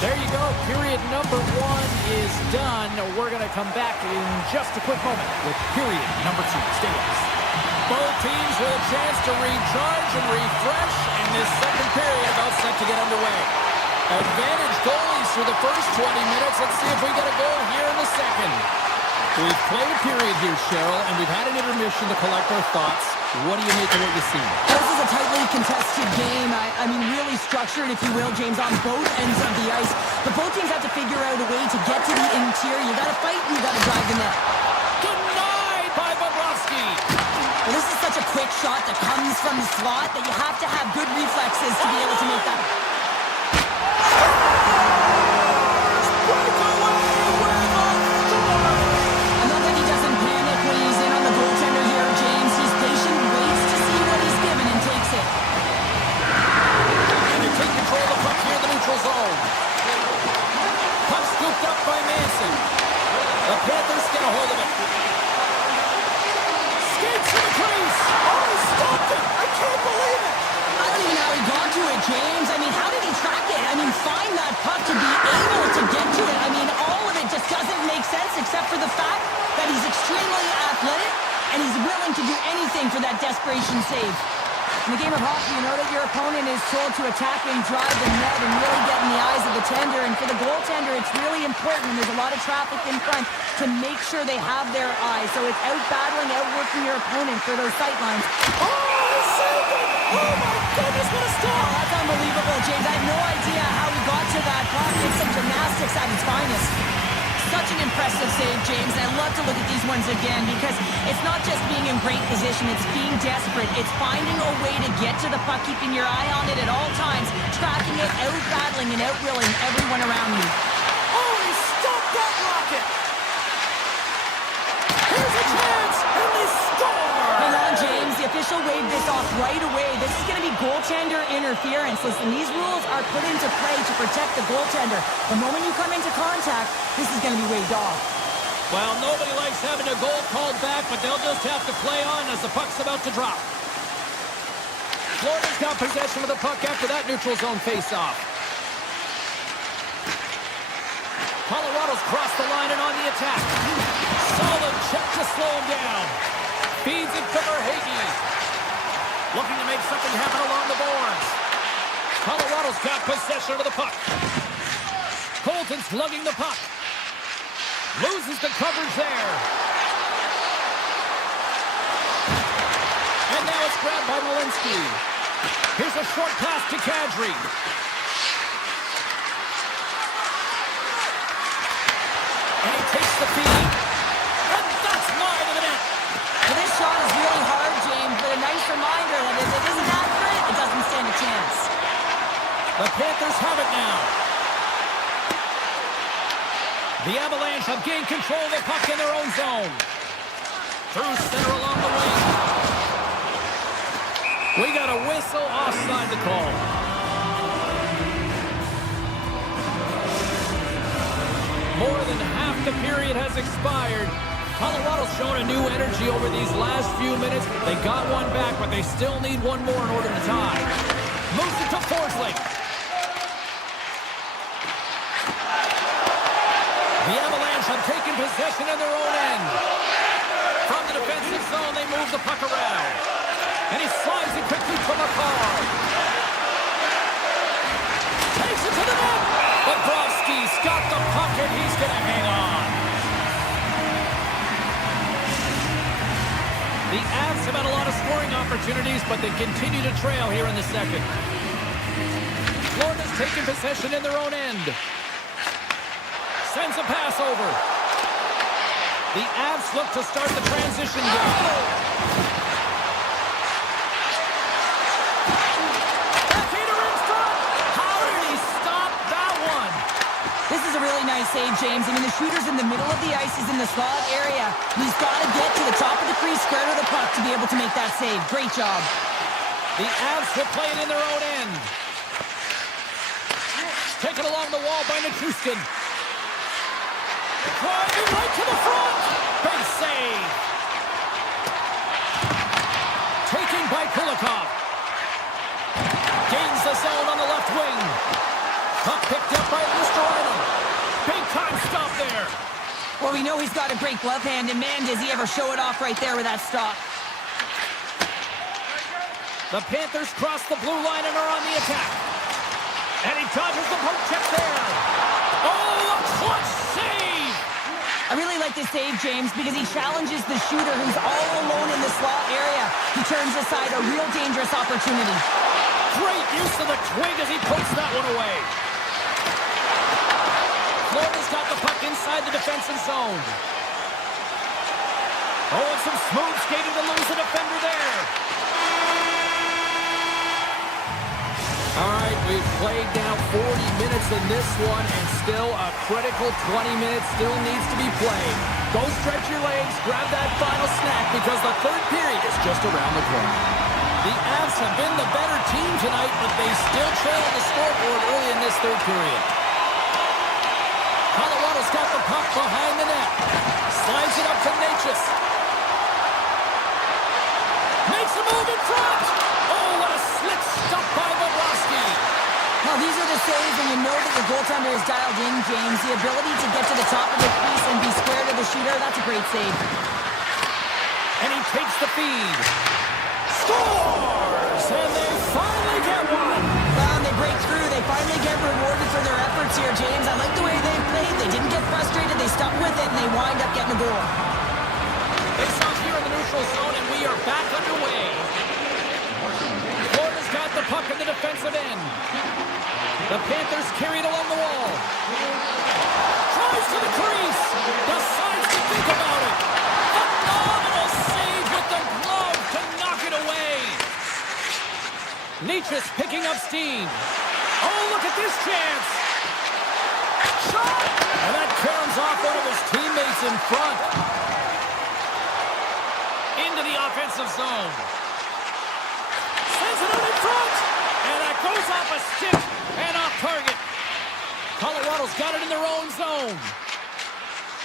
There you go. Period number 1 is done. We're going to come back in just a quick moment with period number 2. Stay with us. Both teams with a chance to recharge and refresh, and this second period about set to get underway. Advantage goalies through the first 20 minutes. Let's see if we get a goal here in the second. We've played a period here, Cheryl, and we've had an intermission to collect our thoughts. What do you make of what you see? This is a tightly contested game. I mean, really structured, if you will, James, on both ends of the ice. But both teams have to figure out a way to get to the interior. You got to fight and you got to drive the net. Denied by Bobrovsky. Well, this is such a quick shot that comes from the slot that you have to have good reflexes to be able to make that. I love that he doesn't panic when he's in on the goaltender here, James. He's patient, waits to see what he's given, and takes it. And they take control of the puck here in the neutral zone. Puck scooped up by Manson. The Panthers get a hold of it. Skates to the crease. Oh, he stopped it. I can't believe it. I don't even know how he got to it, James. I mean, how did he track it? I mean, find that puck to be able to get to it. I mean, all of it just doesn't make sense except for the fact that he's extremely athletic and he's willing to do anything for that desperation save. In the game of hockey, you know that your opponent is told to attack and drive the net and really get in the eyes of the tender. And for the goaltender, it's really important when there's a lot of traffic in front to make sure they have their eyes. So it's out-battling, outworking your opponent for those sight lines. Oh, he saved it. Oh, my goodness, what a stop. Oh, that's unbelievable, James. I have no idea how he got to that puck. It's some gymnastics at its finest. Such an impressive save, James. And I love to look at these ones again because it's not just being in great position, it's being desperate. It's finding a way to get to the puck, keeping your eye on it at all times, tracking it, out-battling and out-willing everyone around you. Oh, he stopped that rocket. Here's a chance, and they score. Hang on, James. The official waved this off right away. This is going to be goaltender interference. Listen, these rules are put into play to protect the goaltender. The moment you come into contact, this is going to be waved off. Well, nobody likes having a goal called back, but they'll just have to play on as the puck's about to drop. Florida's got possession of the puck after that neutral zone face-off. Colorado's crossed the line and on the attack. Solid check to slow him down. Feeds it to Verhaeghe. Looking to make something happen along the boards. Colorado's got possession of the puck. Colton's lugging the puck. Loses the coverage there. And now it's grabbed by Malinsky. Here's a short pass to Kadri. And he takes the feed. And that's wide of the net. Well, this shot is really hard, James, but a nice reminder that if it isn't accurate, it doesn't stand a chance. The Panthers have it now. The Avalanche have gained control of the puck in their own zone. Through center along the wing. We got a whistle offside the call. More than half the period has expired. Colorado's shown a new energy over these last few minutes. They got one back, but they still need one more in order to tie. Moves it to Forsling. The Avalanche have taken possession in their own end. From the defensive zone, they move the puck around. And he slides it quickly to McCall. Takes it to the net. Bobrovsky's got the puck and he's going to hang on. The Avs have had a lot of scoring opportunities, but they continue to trail here in the second. Florida's taken possession in their own end. Sends a pass over. The Avs look to start the transition game. This is a really nice save, James. I mean, the shooter's in the middle of the ice. He's in the slot area. He's got to get to the top of the crease, square to the puck to be able to make that save. Great job. The Avs will play it in their own end. Taken along the wall by Nichushkin. Driving right to the front. Big save. Taken by Kulikov. Gains the zone on the left wing. Puck picked up by Luostarinen. Big time stop there. Well, we know he's got a great glove hand, and man, does he ever show it off right there with that stop. The Panthers cross the blue line and are on the attack. And he dodges the poke check there. Oh, a clutch save! I really like this save, James, because he challenges the shooter who's all alone in the slot area. He turns aside a real dangerous opportunity. Great use of the twig as he puts that one away. Florida's got the puck inside the defensive zone. Oh, and some smooth skating to lose a defender there. All right, we've played now 40 minutes in this one, and still a critical 20 minutes still needs to be played. Go stretch your legs, grab that final snack, because the third period is just around the corner. The Avs have been the better team tonight, but they still trail on the scoreboard early in this third period. Colorado's got the puck behind the net. Slides it up to Natchez. Makes a move in front. Oh, what a slick stop by Bobrovsky. Well, these are the saves, and you know that your goaltender is dialed in, James. The ability to get to the top of the crease and be square to the shooter, that's a great save. And he takes the feed. Scores! And they finally get one. Well, and they break through. They finally get rewarded for their efforts here, James. I like the way they played. They didn't get frustrated. They stuck with it, and they wind up getting a goal. They stop here in the neutral zone, and we are back underway. Florida's got the puck in the defensive end. The Panthers carry it along the wall. Tries to the crease. Decides to think about it. Phenomenal save with the glove to knock it away. Natchez picking up steam. Oh, look at this chance. Shot! And that caroms off one of his teammates in front. Into the offensive zone. Sends it out in front. And that goes off a stick and off target. Colorado's got it in their own zone.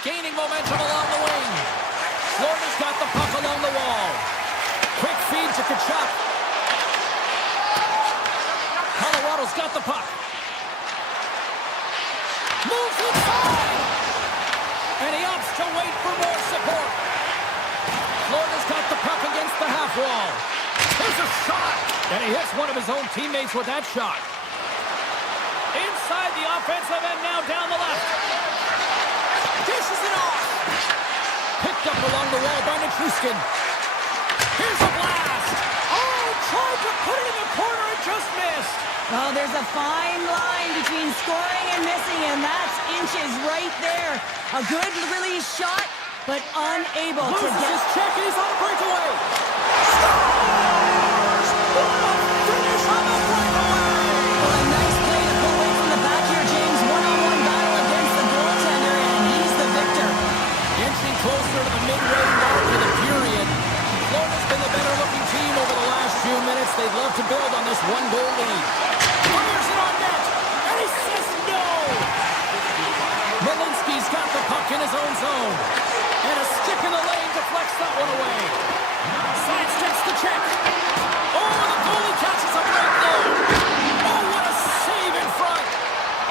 Gaining momentum along the wing. Florida's got the puck along the wall. Quick feed to Kodiak. Colorado's got the puck. Moves inside. And he opts to wait for more support. Florida's got the puck against the half wall. There's a shot. And he hits one of his own teammates with that shot. Inside the offensive end, now down the left. Dishes it off. Picked up along the wall by Nichushkin. Here's a blast. Oh, tried to put it in the corner and just missed. Well, there's a fine line between scoring and missing, and that's inches right there. A good release shot, but unable to Loses get... his check, and he's on a breakaway. Scores! What a finish on the breakaway! Well, a nice play to pull away from the back here, James. One-on-one battle against the goaltender, and he's the victor. Inching closer to the midway mark of the period. Florida's been the better-looking team over the last few minutes. They'd love to build on this one-goal lead. Fires it on net, and he says no! Malinsky's got the puck in his own zone. And a stick in the lane deflects that one away. Sidesteps the check. Oh, the goalie catches a break there. Oh, what a save in front.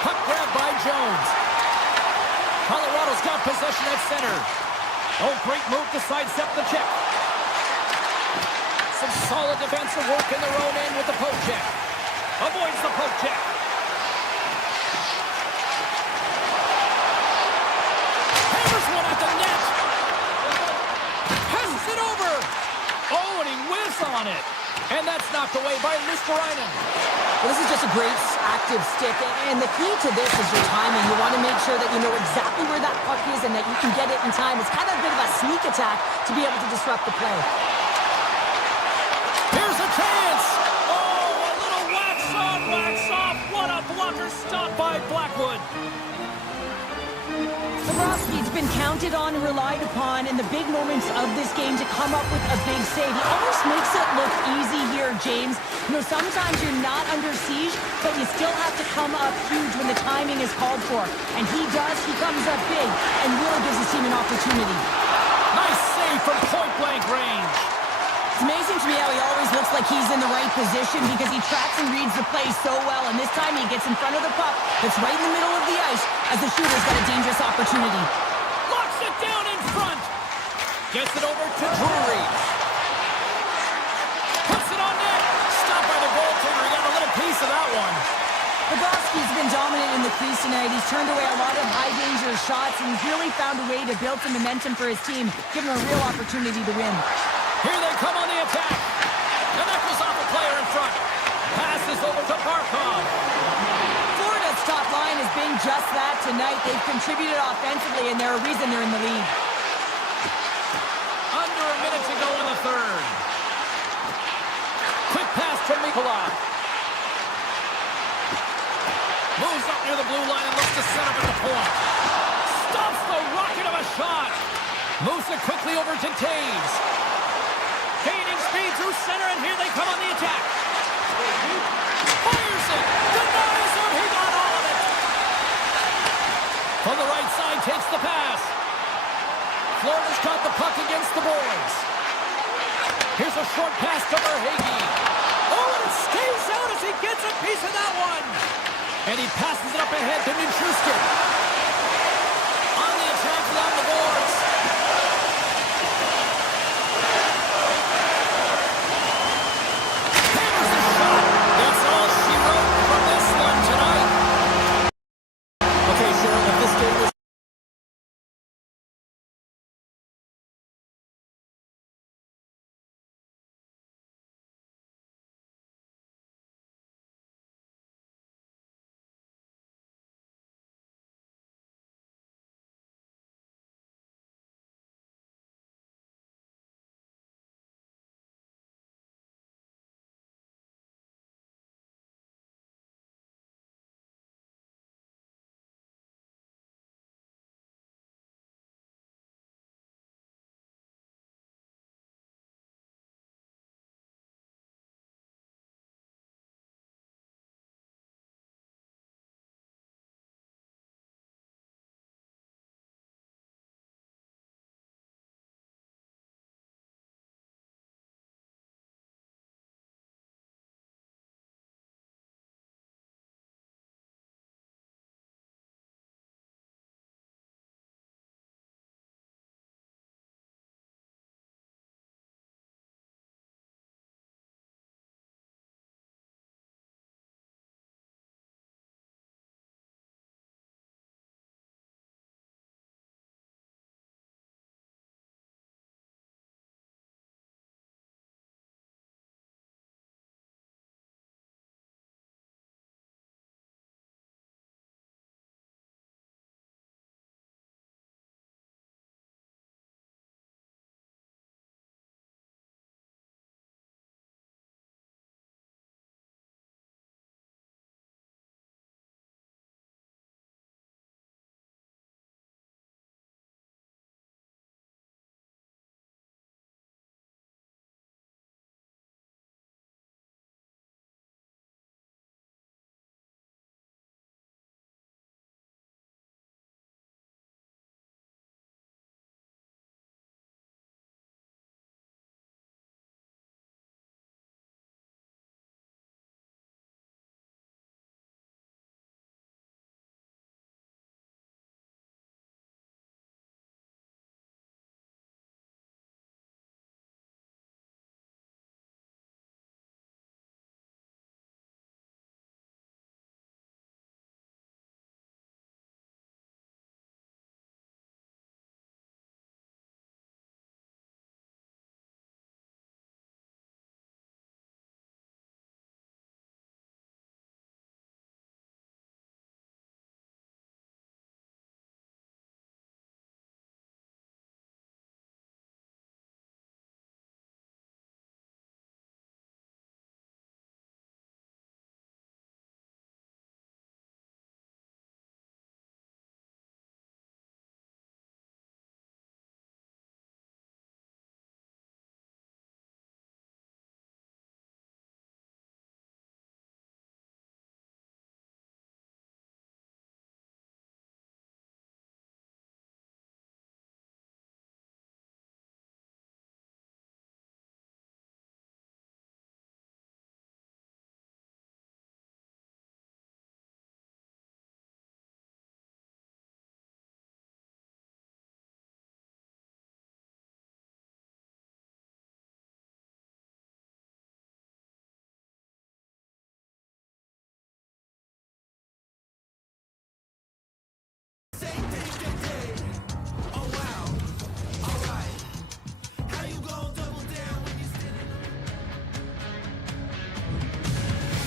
Puck grab by Jones. Colorado's got possession at center. Oh, great move to sidestep the check. Some solid defensive work in their own end with the poke check. Avoids the poke check. Hammers one at the net. Passes it over. Oh, and he whiffs on it. And that's knocked away by Luskarainen. Well, this is just a great active stick, and the key to this is your timing. You want to make sure that you know exactly where that puck is and that you can get it in time. It's kind of a bit of a sneak attack to be able to disrupt the play. Here's a chance. Oh, a little wax on, wax off. What a blocker stop by Blackwood. Bobrovsky's been counted on and relied upon in the big moments of this game to come up with a big save. He almost makes it look easy here, James. You know, sometimes you're not under siege, but you still have to come up huge when the timing is called for. And he does. He comes up big and really gives his team an opportunity. Nice save from point-blank range. It's amazing to me how he always looks like he's in the right position because he tracks and reads the play so well. And this time he gets in front of the puck that's right in the middle of the ice as the shooter's got a dangerous opportunity. Locks it down in front. Gets it over to Drury. Puts it on net. Stopped by the goaltender. He got a little piece of that one. Bobrovsky's been dominant in the crease tonight. He's turned away a lot of high-danger shots, and he's really found a way to build some momentum for his team, giving him a real opportunity to win. Here they come on the attack. And that goes off a player in front. Passes over to Barkov. Florida's top line has been just that tonight. They've contributed offensively, and they're a reason they're in the lead. Moves up near the blue line and looks to set up at the point. Stops the rocket of a shot. Moves it quickly over to Taves. Gaining speed through center, and here they come on the attack. Fires it. Denies him. He got all of it. From the right side, takes the pass. Florida's got the puck against the boards. Here's a short pass to Verhaeghe. Oh, and it stays out as he gets a piece of that one. And he passes it up ahead to Nichushkin. On the attack along the boards. Hammers the shot. That's all she wrote from this one tonight. Okay, Cheryl, if this game was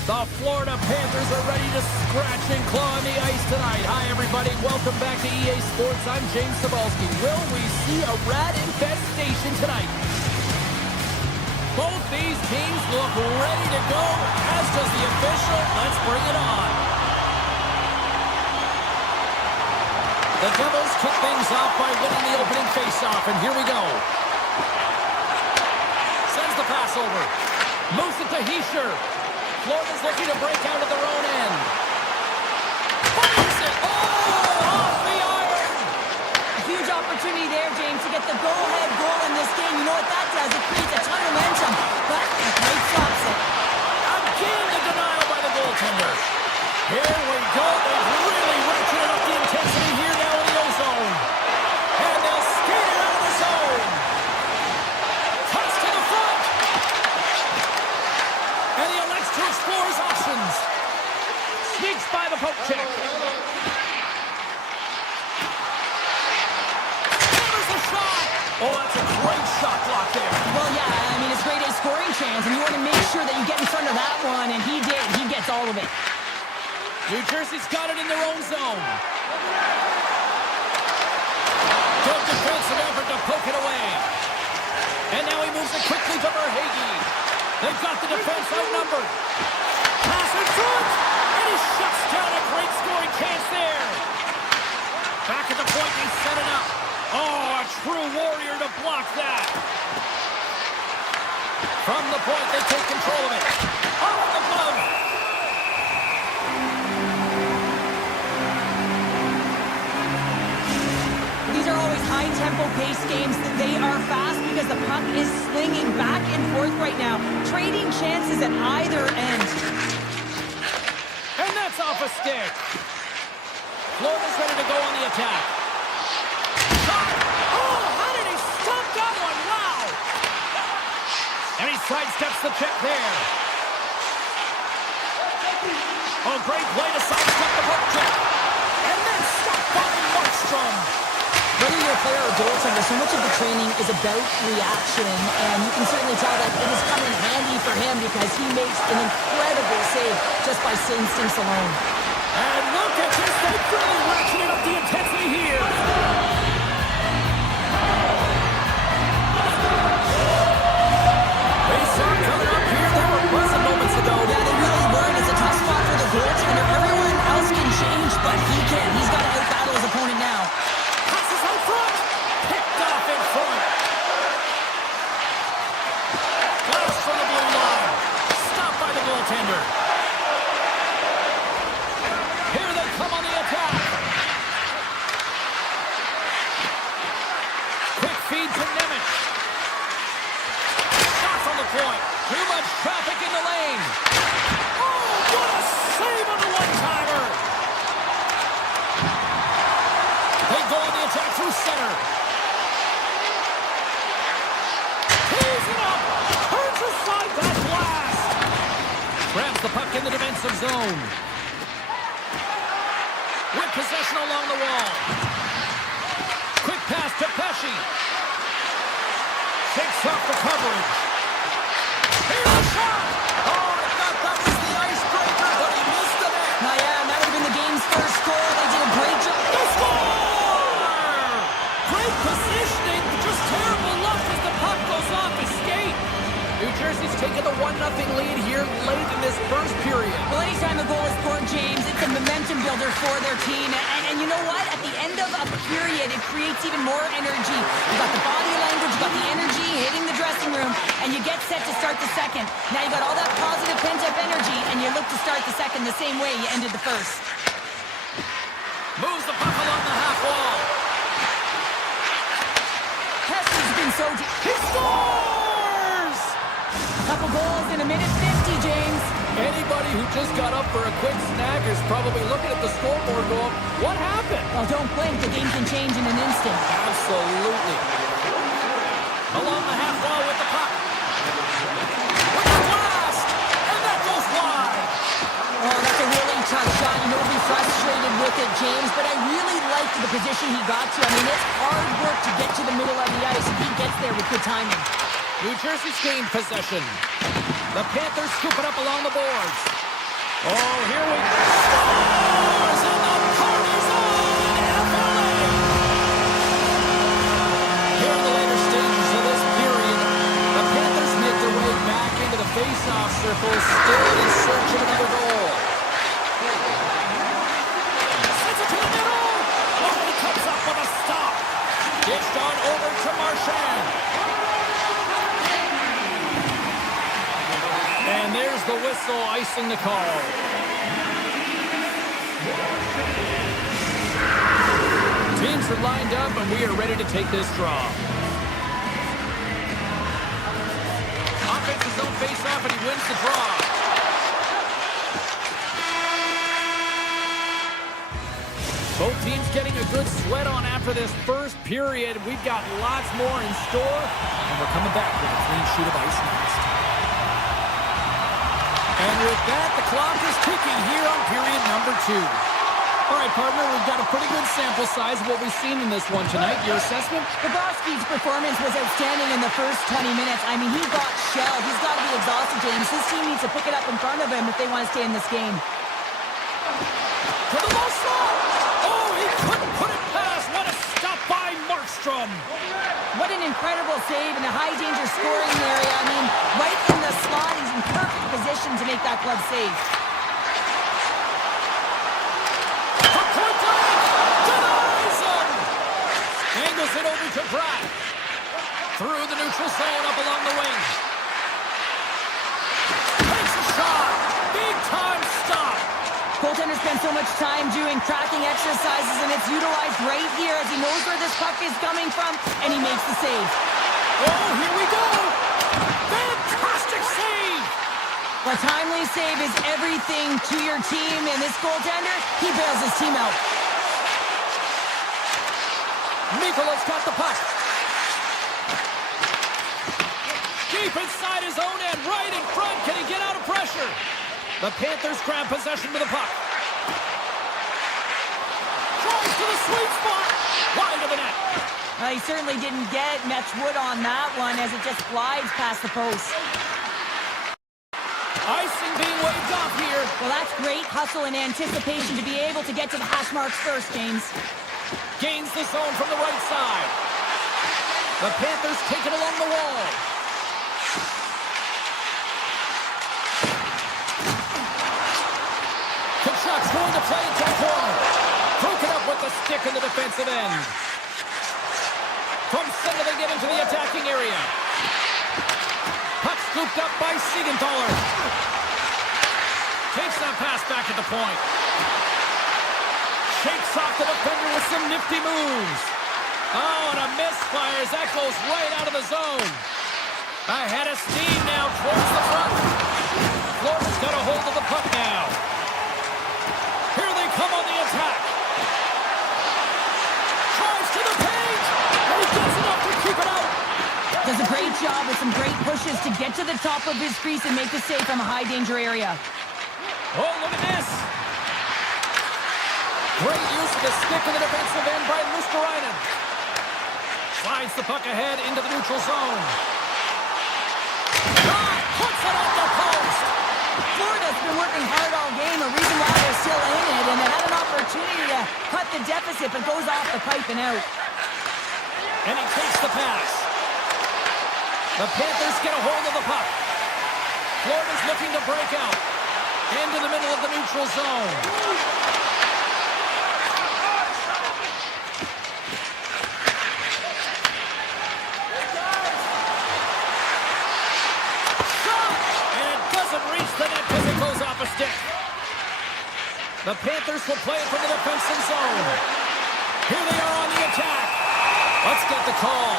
The Florida Panthers are ready to scratch and claw on the ice tonight. Hi, everybody. Welcome back to EA Sports. I'm James Cybulski. Will we see a rat infestation tonight? Both these teams look ready to go, as does the official. Let's bring it on. The Devils kick things off by winning the opening faceoff, and here we go. Sends the pass over. Moves it to Heischer. Florida's looking to break out of their own end. Fires it! Oh, off the iron! Huge opportunity there, James, to get the go-ahead goal in this game. You know what that does? It creates a ton of momentum, but the plate stops it. Again, the denial by the goaltender. Here we go. They've really ratcheted up the intensity here now in the O-zone. And they'll skate it out of the zone. Toss to the front. And he elects to explore his options. Sneaks by the poke check. Hammers a shot. Oh, that's a great shot block there. Well, yeah, I mean, it's great a scoring chance, and you want to make sure that you get in front of that one, and he did. He gets all of it. New Jersey's got it in their own zone. Good defensive effort to poke it away. And now he moves it quickly to Verhaeghe. They've got the defense outnumbered. Pass in front, and he shuts down a great scoring chance there. Back at the point, they set it up. Oh, a true warrior to block that. From the point, they take control of it. Off the glove. These are always high-tempo pace games. They are fast because the puck is slinging back and forth right now, trading chances at either end. And that's off a stick. Florida's ready to go on the attack. Shot! Oh, how did he stop that one? Wow! And he sidesteps the check there. Oh, great play to sidestep the poke check. And then stopped by Markstrom. Whether you're a player or goaltender, so much of the training is about reaction, and you can certainly tell that it has come in handy for him because he makes an incredible save just by instincts alone. And look at this, they've really ratcheted up the intensity here. They saw it coming up here, they were buzzing moments ago. Yeah, they really were, and it's a tough spot for the goaltender. Everyone else can change, but he can't. He's got to out-battle his opponent now. Passes out front. Picked off in front. Glass from the blue line. Stopped by the goaltender. Here they come on the attack. Quick feed to Nemeth. Shot from the point. Too much traffic in the lane. Oh, what a save on the one-timer. They go on the attack through center. Tees it up. Turns aside that blast. Grabs the puck in the defensive zone. With possession along the wall. Quick pass to Pesce. Takes off the coverage. Here's a shot. Oh, I thought that was the icebreaker, but he missed it. Now, yeah, and that would have been the game's first goal. They did a great job. They score! Great positioning, just terrible luck as the puck goes off his skate. New Jersey's taken the 1-0 lead here late in this first period. Well, anytime a goal is scored, James, it's a momentum builder for their team. And you know what? At the end of a period, it creates even more energy. You got the body language, you got the energy hitting the dressing room, and you get set to start the second. Now you got all that positive pent-up energy, and you look to start the second the same way you ended the first. Moves the puck along the half wall. Pesce's been so deep. He scores! A couple goals in a minute 50, James. Anybody who just got up for a quick snack is probably looking at the scoreboard going, what happened? Well, don't blink. The game can change in an instant. Absolutely. Along the half wall with the puck. With the blast! And that goes wide! Oh, that's a really tough shot. You know, he'll be frustrated with it, James, but I really liked the position he got to. I mean, it's hard work to get to the middle of the ice, and he gets there with good timing. New Jersey's gained possession. The Panthers scoop it up along the boards. Oh, here we go. Scores! And the party's on! Avalanche! Here in the later stages of this period, the Panthers make their way back into the face-off circle, still in search of another goal. Sends it to the middle! Oh, he cut the whistle, icing the call. Teams are lined up, and we are ready to take this draw. Offensive zone face-off, and he wins the draw. Both teams getting a good sweat on after this first period. We've got lots more in store, and we're coming back with a clean sheet of ice next. And with that, the clock is ticking here on period number 2. All right, partner, we've got a pretty good sample size of what we've seen in this one tonight. Your assessment? Bobrovsky's performance was outstanding in the first 20 minutes. I mean, he got shelled. He's got to be exhausted, James. His team needs to pick it up in front of him if they want to stay in this game. To the low slot! Oh, he couldn't put it past. What a stop by Markstrom. What an incredible save in a high-danger scoring area. I mean, right in the slot, he's in perfect position to make that glove save. Angles it over to Pratt. Through the neutral zone, up along the wing. Takes a shot. Big time stop. Goaltender spends so much time doing tracking exercises, and it's utilized right here as he knows where this puck is coming from, and he makes the save. Oh, here we go. Fantastic save. A timely save is everything to your team, and this goaltender, he bails his team out. Mikola's got the puck. Deep inside his own end, right in front. Can he get out of pressure? The Panthers grab possession with the puck. Tries to the sweet spot. Wide of the net. He certainly didn't get much wood on that one as it just glides past the post. Icing being waved off here. Well, that's great hustle and anticipation to be able to get to the hash marks first, James. Gains the zone from the right side. The Panthers take it along the wall. Kachuk's going to play into the corner. Broke it up with the stick in the defensive end. From center they get into the attacking area. Puck scooped up by Siegenthaler. Takes that pass back at the point. Shakes off the defender with some nifty moves. Oh, and a misfire as that goes right out of the zone. Ahead of steam now towards the front. Florida's got a hold of the puck now. Here they come on the attack. Tries to the page. And he gets enough to keep it out. Does a great job with some great pushes to get to the top of his crease and make the save from a high-danger area. Oh, look at this. Great use of the stick in the defensive end by Luosterainen. Slides the puck ahead into the neutral zone. Shot! Puts it on the post! Florida's been working hard all game, a reason why they're still in it, and they had an opportunity to cut the deficit, but goes off the pipe and out. And he takes the pass. The Panthers get a hold of the puck. Florida's looking to break out. Into the middle of the neutral zone. The Panthers will play it from the defensive zone. Here they are on the attack. Let's get the call.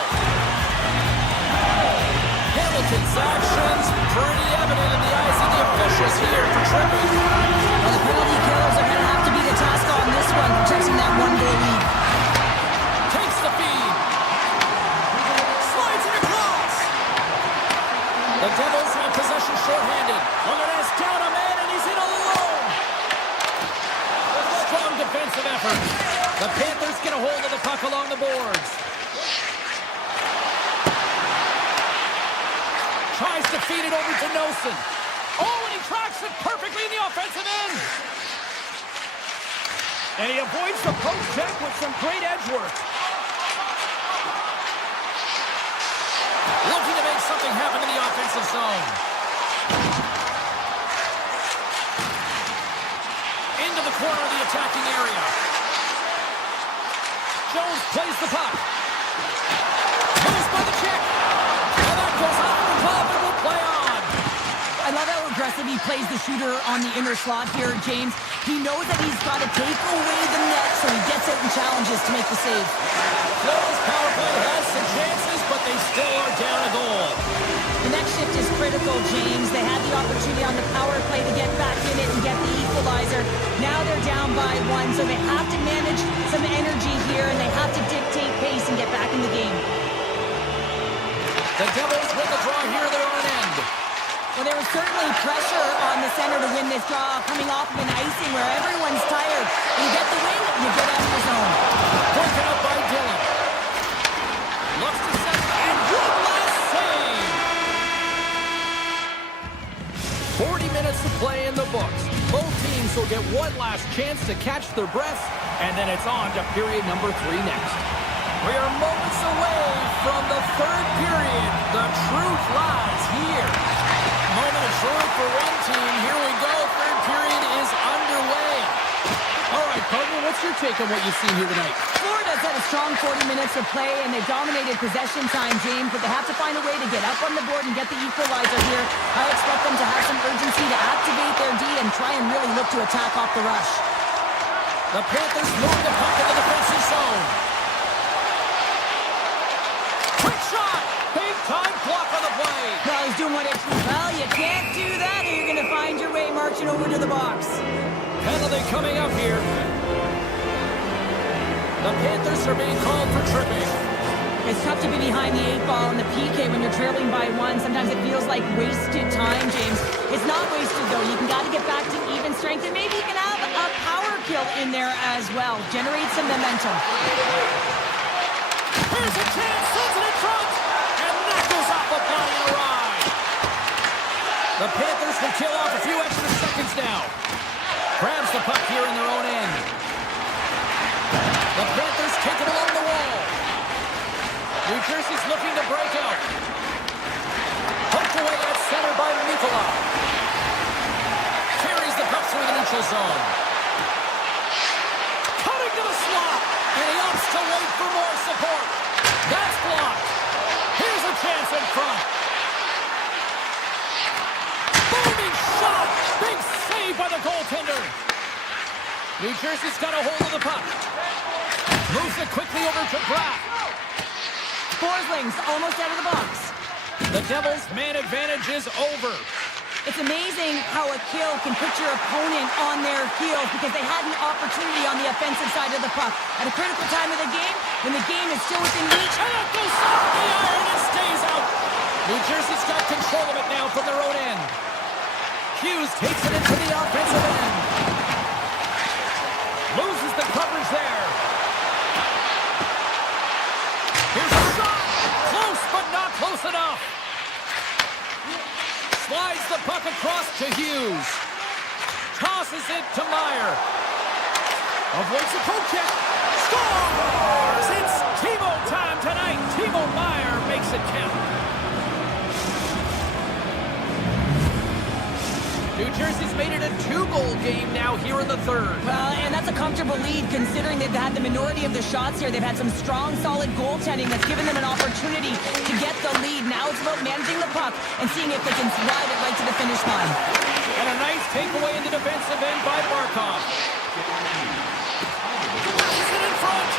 Hamilton's actions pretty evident in the eyes of the officials here for tripping. Well, the penalty killers are going to have to be the task on this one, protecting that one-goal lead. Takes the feed. Slides it across. The Devils have possession shorthanded. Look at this, down a man, and he's in alone. Strong defensive effort. The Panthers get a hold of the puck along the boards. Tries to feed it over to Nelson. Oh, and he tracks it perfectly in the offensive end. And he avoids the post check with some great edge work. Looking to make something happen in the offensive zone. Into the corner of the attacking area. Jones plays the puck. Moves by the check. And that goes off the glove and will play on. I love love how aggressive he plays the shooter on the inner slot here, James. He knows that he's got to take away the net, so he gets out and challenges to make the save. Florida's power play has some chances, but they still are down a goal. The next shift is critical, James. They had the opportunity on the power play to get back in it and get the equalizer. Now they're down by 1, so they have to manage some energy here, and they have to dictate pace and get back in the game. The Devils win the draw here. They're on an end. Well, there was certainly pressure on the center to win this draw, coming off of an icing where everyone's tired. You get the win, you get out of the zone. Broken out by Dylan. Looks to set, and one last save. 40 minutes to play in the books. Both teams will get one last chance to catch their breaths, and then it's on to period number 3 next. We are moments away from the third period. The truth lies here. Moment of truth for one team. Here we go. Third period is underway. All right, partner, what's your take on what you've seen here tonight? Florida's had a strong 40 minutes of play, and they dominated possession time, James, but they have to find a way to get up on the board and get the equalizer here. I expect them to have some urgency to activate their D and try and really look to attack off the rush. The Panthers move the puck in the defensive zone. Quick shot! Big time block on the play. Well, he's doing what it... Well, you can't do that, or you're going to find your way marching over to the box. Penalty coming up here. The Panthers are being called for tripping. It's tough to be behind the 8 ball in the PK when you're trailing by 1. Sometimes it feels like wasted time, James. It's not wasted, though. You got to get back to even strength, and maybe you can have a power kill in there as well. Generate some momentum. Here's a chance, sends it in front, and that goes off the body and awry. The Panthers can kill off a few extra seconds now. Grabs the puck here in their own end. The Panthers take it along the wall. New Jersey's looking to break out. Poked away at center by Buffallo. Carries the puck through the neutral zone. Cutting to the slot, and he opts to wait for more support. That's blocked. Here's a chance in front. Booming shot. Big save by the goaltender. New Jersey's got a hold of the puck. Moves it quickly over to Bratt. Forsling's almost out of the box. The Devils' man advantage is over. It's amazing how a kill can put your opponent on their heels because they had an opportunity on the offensive side of the puck. At a critical time of the game, when the game is still within reach, And it goes off the iron and stays out. New Jersey's got control of it now from their own end. Hughes takes it into the offensive end. Loses the coverage there. Here's a shot. Close, but not close enough. Slides the puck across to Hughes. Tosses it to Meyer. Avoids a poke check. Scores! It's Timo time tonight. Timo Meyer makes it count. New Jersey's made it a 2-goal game now here in the third. well, and that's a comfortable lead considering they've had the minority of the shots here. They've had some strong, solid goaltending that's given them an opportunity to get the lead. Now it's about managing the puck and seeing if they can ride it right to the finish line. And a nice takeaway in the defensive end by Barkov. Is it in front?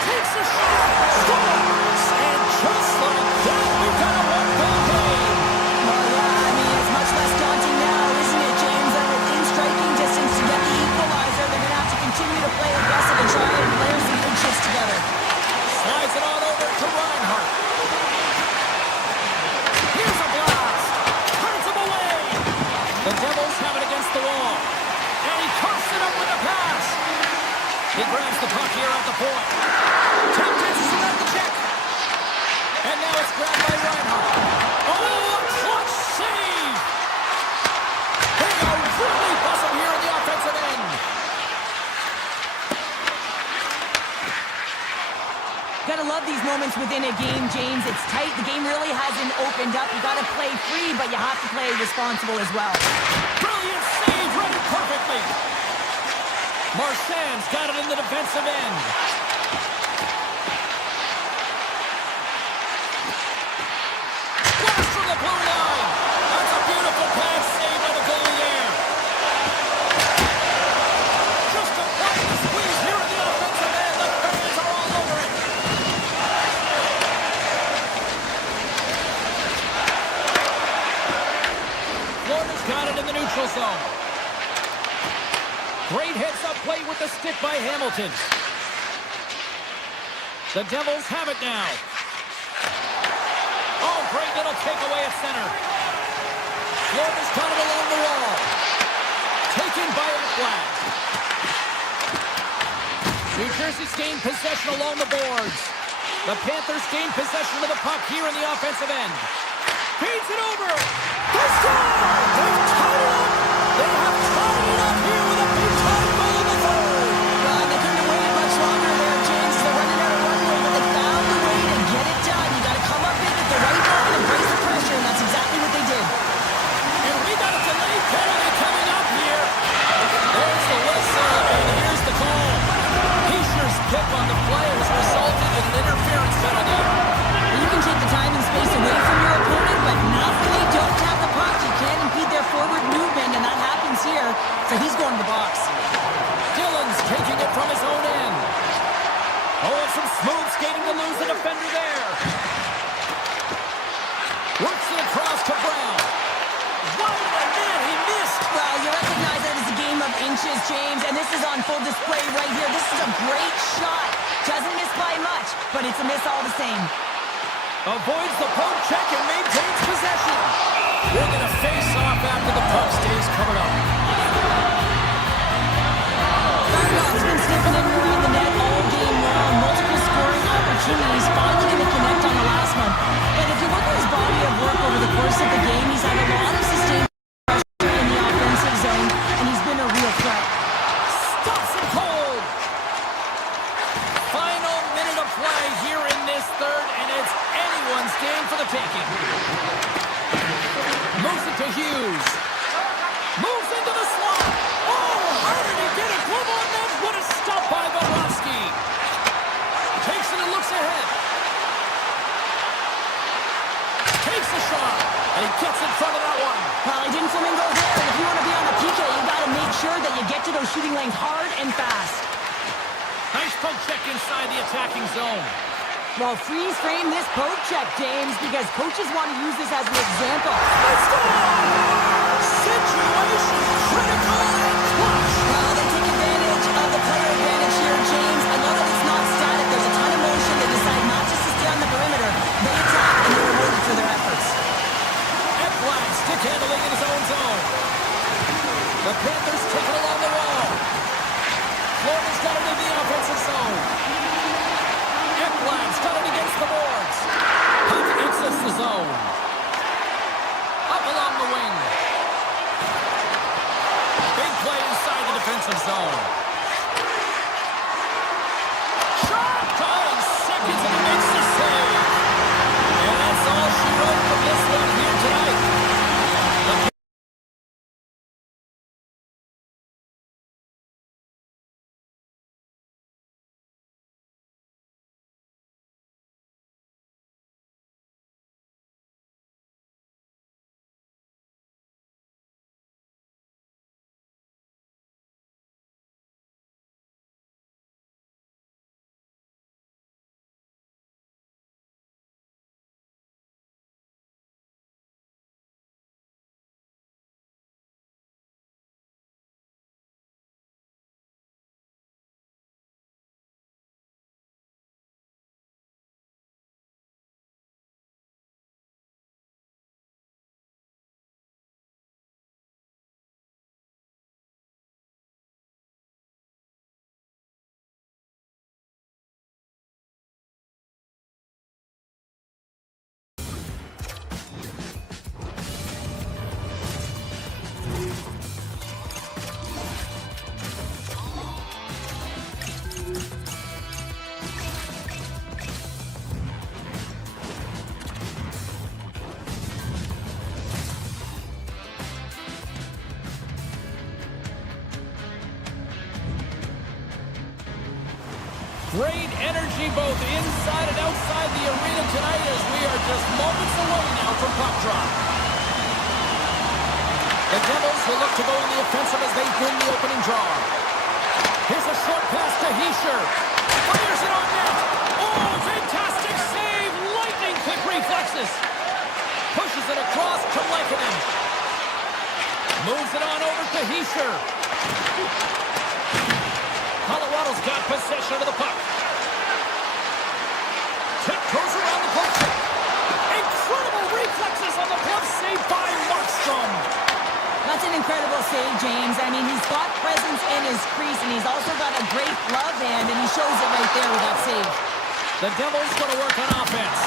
Takes a shot. Scores! And just like that, we've got a 1-goal game. Well, yeah, I mean, it's much less daunting now, isn't it, James? They're within striking distance to get the equalizer. They're going to have to continue to play aggressive and try and layer some good shifts together. Slides it on over to Reinhart. Here's a blast. Turns him away. The Devils have it against the wall. And he coughs it up with a pass. He grabs the puck here at the point. Top chances around the check. And now it's grabbed by Reinhart. Oh, a clutch save. They are really buzzing here in the offensive end. Gotta love these moments within a game, James. It's tight. The game really hasn't opened up. You gotta play free, but you have to play responsible as well. Brilliant save, read it perfectly. Marchand's got it in the defensive end. Blast from the blue line. That's a beautiful the neutral zone. Great heads-up play with the stick by Hamilton. The Devils have it now. Oh, great little takeaway at center. Florida's got it along the wall. Taken by Ekblad. New Jersey's gained possession along the boards. The Panthers gain possession of the puck here in the offensive end. Feeds it over. They score! They've tied it up. They have tied it up here with a big-time goal in the third. They couldn't have waited much longer there, James. They're running out of runway, but they found a way to get it done. You got to come up big at the right moment and brace the pressure, and that's exactly what they did. And we got a delayed penalty coming up here. There's the whistle, and here's the call. Heischer's pick on the play has resulted in an interference penalty. You can take the time and space away from your opponent, but not when they don't have the puck. You can't impede their forward movement, and that happens here. So he's going to the box. Dillon's taking it from his own end. Oh, and some smooth skating to lose the defender there. Works it across to Brown. Wide of the net, he missed. Well, you recognize that it's a game of inches, James, and this is on full display right here. This is a great shot. Doesn't miss by much, but it's a miss all the same. Avoids the poke check and maintains possession. We're going to face off after the puck stays covered up. Buffallo's been sniffing in around the net all game long. Multiple scoring opportunities. Finally going to connect on the last one. And if you look at his body of work over the course of the game, he's had a lot of sustained pressure in the offensive zone, and he's been a real threat. Stops it cold. Final minute of play here in this third, and it's anyone's game for the taking. Moves it to Hughes. Moves into the slot. Oh, how did he get it? Glove on net. What a stop by Bobrovsky. Takes it and looks ahead. Takes the shot, and he gets in front of that one. Well, he didn't flamingo there, and if you want to be on the PK, you got to make sure that you get to those shooting lanes hard and fast. Nice poke check inside the attacking zone. Well, freeze frame this poke check, James, because coaches want to use this as an example. Situation critical and clutch. Well, they take advantage of the player advantage here, James. I love that it's not static. There's a ton of motion. They decide not just to stay on the perimeter. They attack, and they're rewarded for their efforts. Ekblad stick handling in his own zone. The Panthers take it along the wall. Florida's got it in the offensive zone. Ekblad's got it against the boards. Puck exits the zone. Up along the wing. Big play inside the defensive zone. Shot! Oh, in seconds, and he makes the save. And that's all she wrote from this one here tonight. Great energy both inside and outside the arena tonight as we are just moments away now from puck drop. The Devils will look to go on the offensive as they win the opening draw. Here's a short pass to Hischier. Fires it on net. Oh, fantastic save. Lightning quick reflexes. Pushes it across to Lehkonen. Moves it on over to Heischer. Colorado's got possession of the puck. Tiptoes around the post. Incredible reflexes on the glove save by Markstrom. That's an incredible save, James. I mean, he's got presence in his crease, and he's also got a great glove hand, and he shows it right there with that save. The Devils going to work on offense.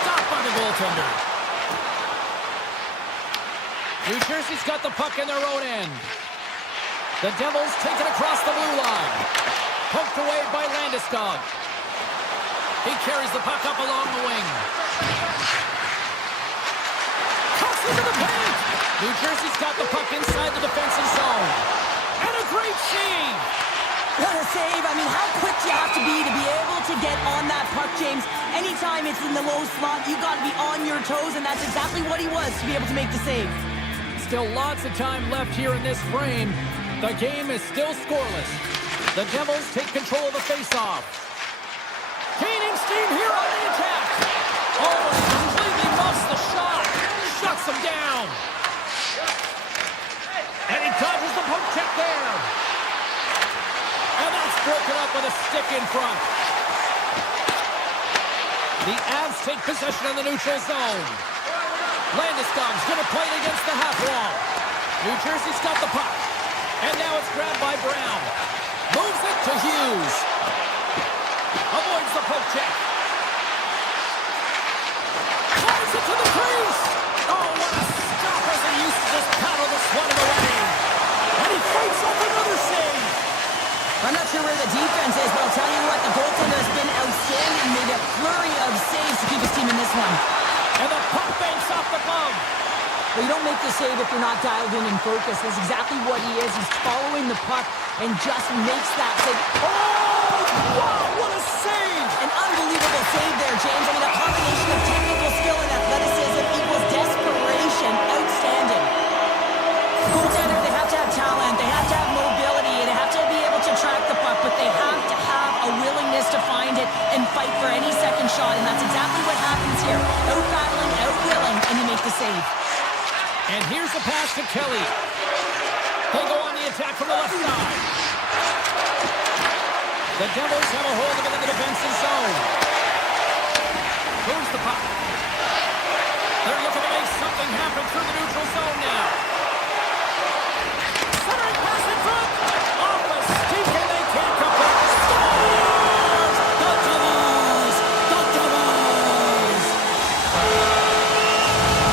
Stopped by the goaltender. New Jersey's got the puck in their own end. The Devils take it across the blue line. Poked away by Landeskog. He carries the puck up along the wing. Cuts into the paint. New Jersey's got the puck inside the defensive zone. And a great save. What a save. I mean, how quick you have to be able to get on that puck, James. Anytime it's in the low slot, you got to be on your toes, and that's exactly what he was to be able to make the save. Still lots of time left here in this frame. The game is still scoreless. The Devils take control of the faceoff. Gaining steam here on the attack. Oh, he completely muffs the shot. Shuts him down. And he dodges the poke check there. And that's broken up with a stick in front. The Avs take possession of the neutral zone. Landeskog's going to play it against the half wall. New Jersey's got the puck. And now it's grabbed by Brown. Moves it to Hughes. Avoids the poke check. Fires it to the crease. Oh, what a stop as he used to just paddle the sweat of away. And he fights off another save. I'm not sure where the defense is, but I'll tell you what, the goaltender has been outstanding. Made a flurry of saves to keep his team in this one. And the puck banks off the glove. Well, you don't make the save if you're not dialed in and focused. That's exactly what he is. He's following the puck and just makes that save. Oh, wow, what a save. An unbelievable save there, James. I mean, a combination of technical skill and athleticism equals desperation. Outstanding. Goaltender, they have to have talent. They have to have mobility. They have to be able to track the puck, but they have to have a willingness to find it and fight for any second shot, and that's exactly what happens here. Out-battling, out-willing, and you make the save. And here's the pass to Kelly. They go on the attack from the left side. The Devils have a hold of it in the defensive zone. Moves the puck. They're looking to make something happen through the neutral zone now. Centering pass in front. Off the stick, and they can't come back. Scores! The Devils! The Devils!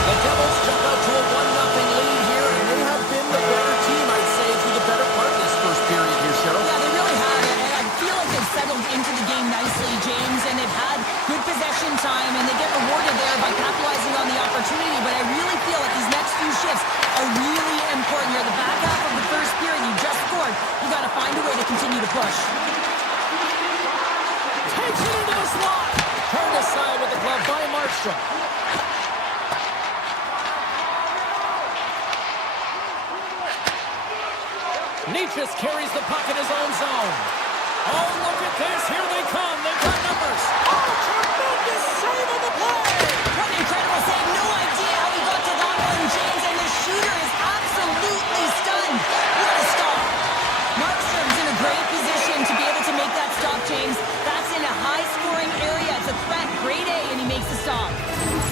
The Devils jump out to a 1-0 lead here, and they have been the better team, I'd say, through the better part of this first period here, Cheryl. Yeah, they really have it, and I feel like they've settled into the game nicely, James, and they've had good possession time, and they get rewarded there by capitalizing on the opportunity, but I really feel like these next few shifts are really important. You're the back half of the first period, you just scored. You got to find a way to continue to push. Takes it into the slot. Turned aside with the glove by Markstrom. Nietzsche carries the puck in his own zone. Oh, look at this. Here they come. They've got numbers. Oh, tremendous save on the play. What an incredible save. No idea how he got to that one, James, and the shooter is absolutely stunned. What a stop. Markstrom's in a great position to be able to make that stop, James. That's in a high-scoring area. It's a threat. Grade A, and he makes the stop.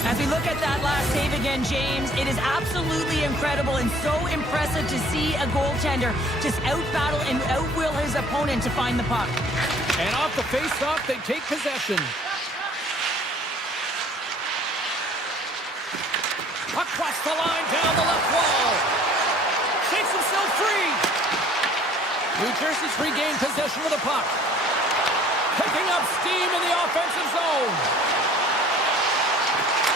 As we look at that last save again, James, it is absolutely incredible and so impressive to see a goaltender just out-battle and out-will his opponent to find the puck. And off the face-off, they take possession. Across the line, down the left wall. Shakes himself free. New Jersey's regained possession of the puck. Picking up steam in the offensive zone.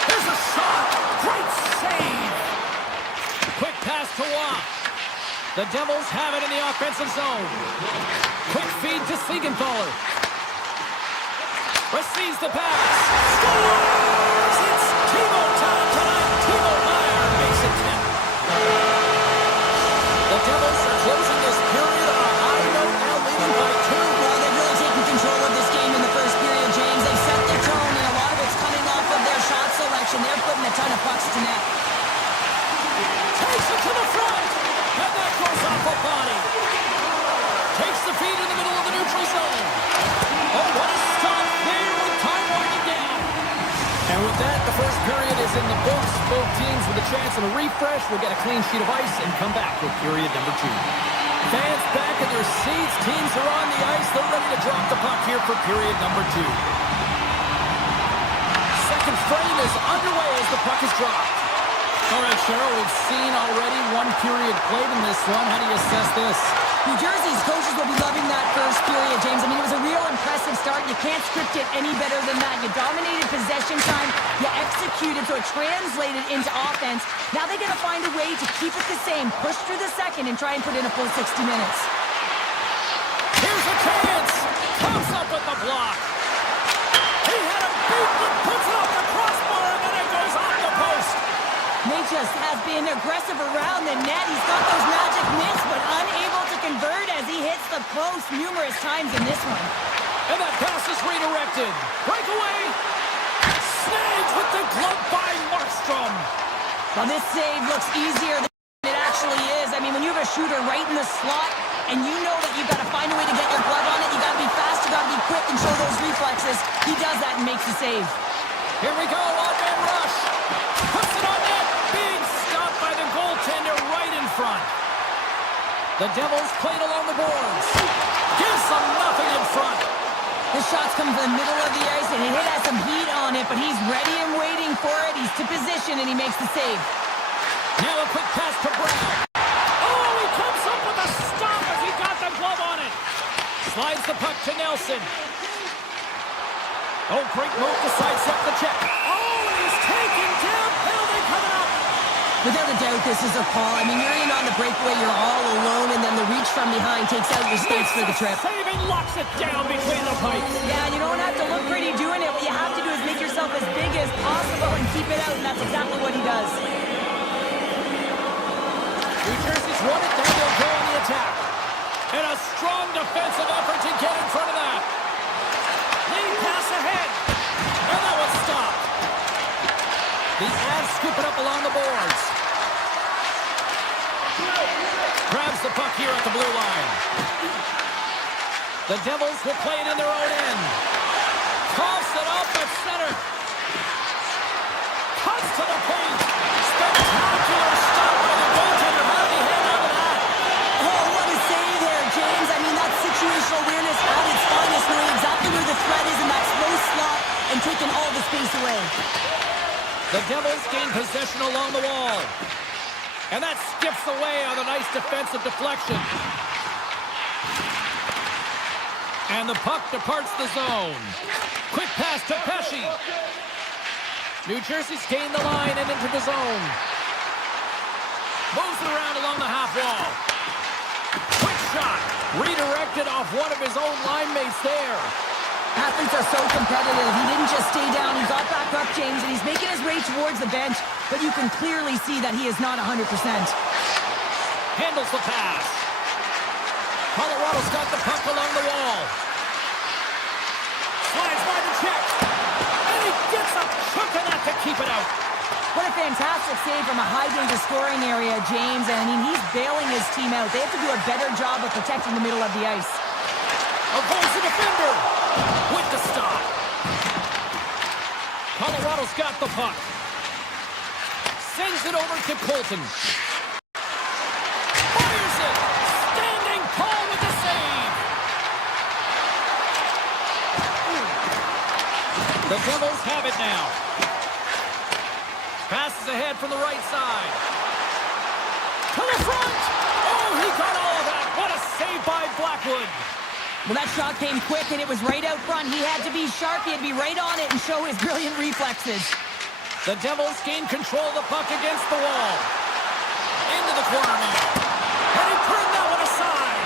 There's a shot. Great save. Quick pass to Watt. The Devils have it in the offensive zone. Quick feed to Siegenthaler. Receives the pass. Scores! It's Timo time tonight. Timo Meier makes it 10. The Devils are closing this period on a high note, now leading by 2. Well, they've really taken control of this game in the first period, James. They've set the tone, and a lot of it's coming off of their shot selection. They're putting a ton of pucks to net. Takes it to the front. both teams with a chance and a refresh. We'll get a clean sheet of ice and come back with period number 2. Fans back in their seats. Teams are on the ice. They're ready to drop the puck here for period number 2. Second frame is underway as the puck is dropped. All right, Cheryl, we've seen already one period played in this one. How do you assess this? New Jersey's coaches will be loving that first period, James. I mean, it was a real impressive start. You can't script it any better than that. You dominated possession time. You executed, so it translated into offense. Now they got to find a way to keep it the same, push through the second, and try and put in a full 60 minutes. Here's a chance. Comes up with the block. He had a beat, but puts it off the crossbar, and then it goes off the post. Nate just has been aggressive around the net. He's got those magic mitts, but unable to convert as he hits the post numerous times in this one. And that pass is redirected. Breakaway. Snagged with the glove by Markstrom. Well, this save looks easier than it actually is. I mean, when you have a shooter right in the slot, and you know that you've got to find a way to get your glove on it, you got to be fast, you got to be quick, and show those reflexes. He does that and makes the save. Here we go, on-man rush. Puts it on net. Big stop by the goaltender right in front. The Devils played along the boards. Gives them nothing in front. The shots come from the middle of the ice, and it has some heat on it, but he's ready and waiting for it. He's to position, and he makes the save. Now a quick pass to Brown. Oh, he comes up with a stop as he got the glove on it. Slides the puck to Nelson. Oh, great move to sidestep the check. Oh, and he's taken down. Penalty coming up. Without a doubt, this is a call. I mean, you're in on the breakaway, you're all alone, and then the reach from behind takes out your skates for the trip. Saving, locks it down between the pipes. Yeah, you don't have to look pretty doing it. What you have to do is make yourself as big as possible and keep it out, and that's exactly what he does. New Jersey's won it, now they'll go on the attack. And a strong defensive effort to get in front of that. Lead pass ahead. And that was stopped. The Avs scoop it up along the boards. Grabs the puck here at the blue line. The Devils will play it in their own end. Toss it up at center. Cuts to the paint. Spectacular stop by the goaltender. How did he hang on to that? Oh, what a save there, James. I mean, that's situational awareness at its finest, knowing exactly where the threat is in that slow slot and taking all the space away. The Devils gain possession along the wall. And that skips away on a nice defensive deflection. And the puck departs the zone. Quick pass to Pesci. New Jersey's gained the line and into the zone. Moves it around along the half wall. Quick shot. Redirected off one of his own line mates there. Athletes are so competitive. He didn't just stay down. He got back up, James, and he's making his way towards the bench, but you can clearly see that he is not 100%. Handles the pass. Colorado's got the puck along the wall. Slides by the check. And he gets a chunk of that to keep it out. What a fantastic save from a high-danger scoring area, James. And I mean, he's bailing his team out. They have to do a better job of protecting the middle of the ice. Avoids the defender with the stop. Colorado's got the puck. Sends it over to Colton. Fires it. Standing tall with the save. The Devils have it now. Passes ahead from the right side. To the front. Oh, he got all of that. What a save by Blackwood. Well, that shot came quick, and it was right out front. He had to be sharp. He had to be right on it and show his brilliant reflexes. The Devils gain control of the puck against the wall. Into the corner now. And he turned that one aside.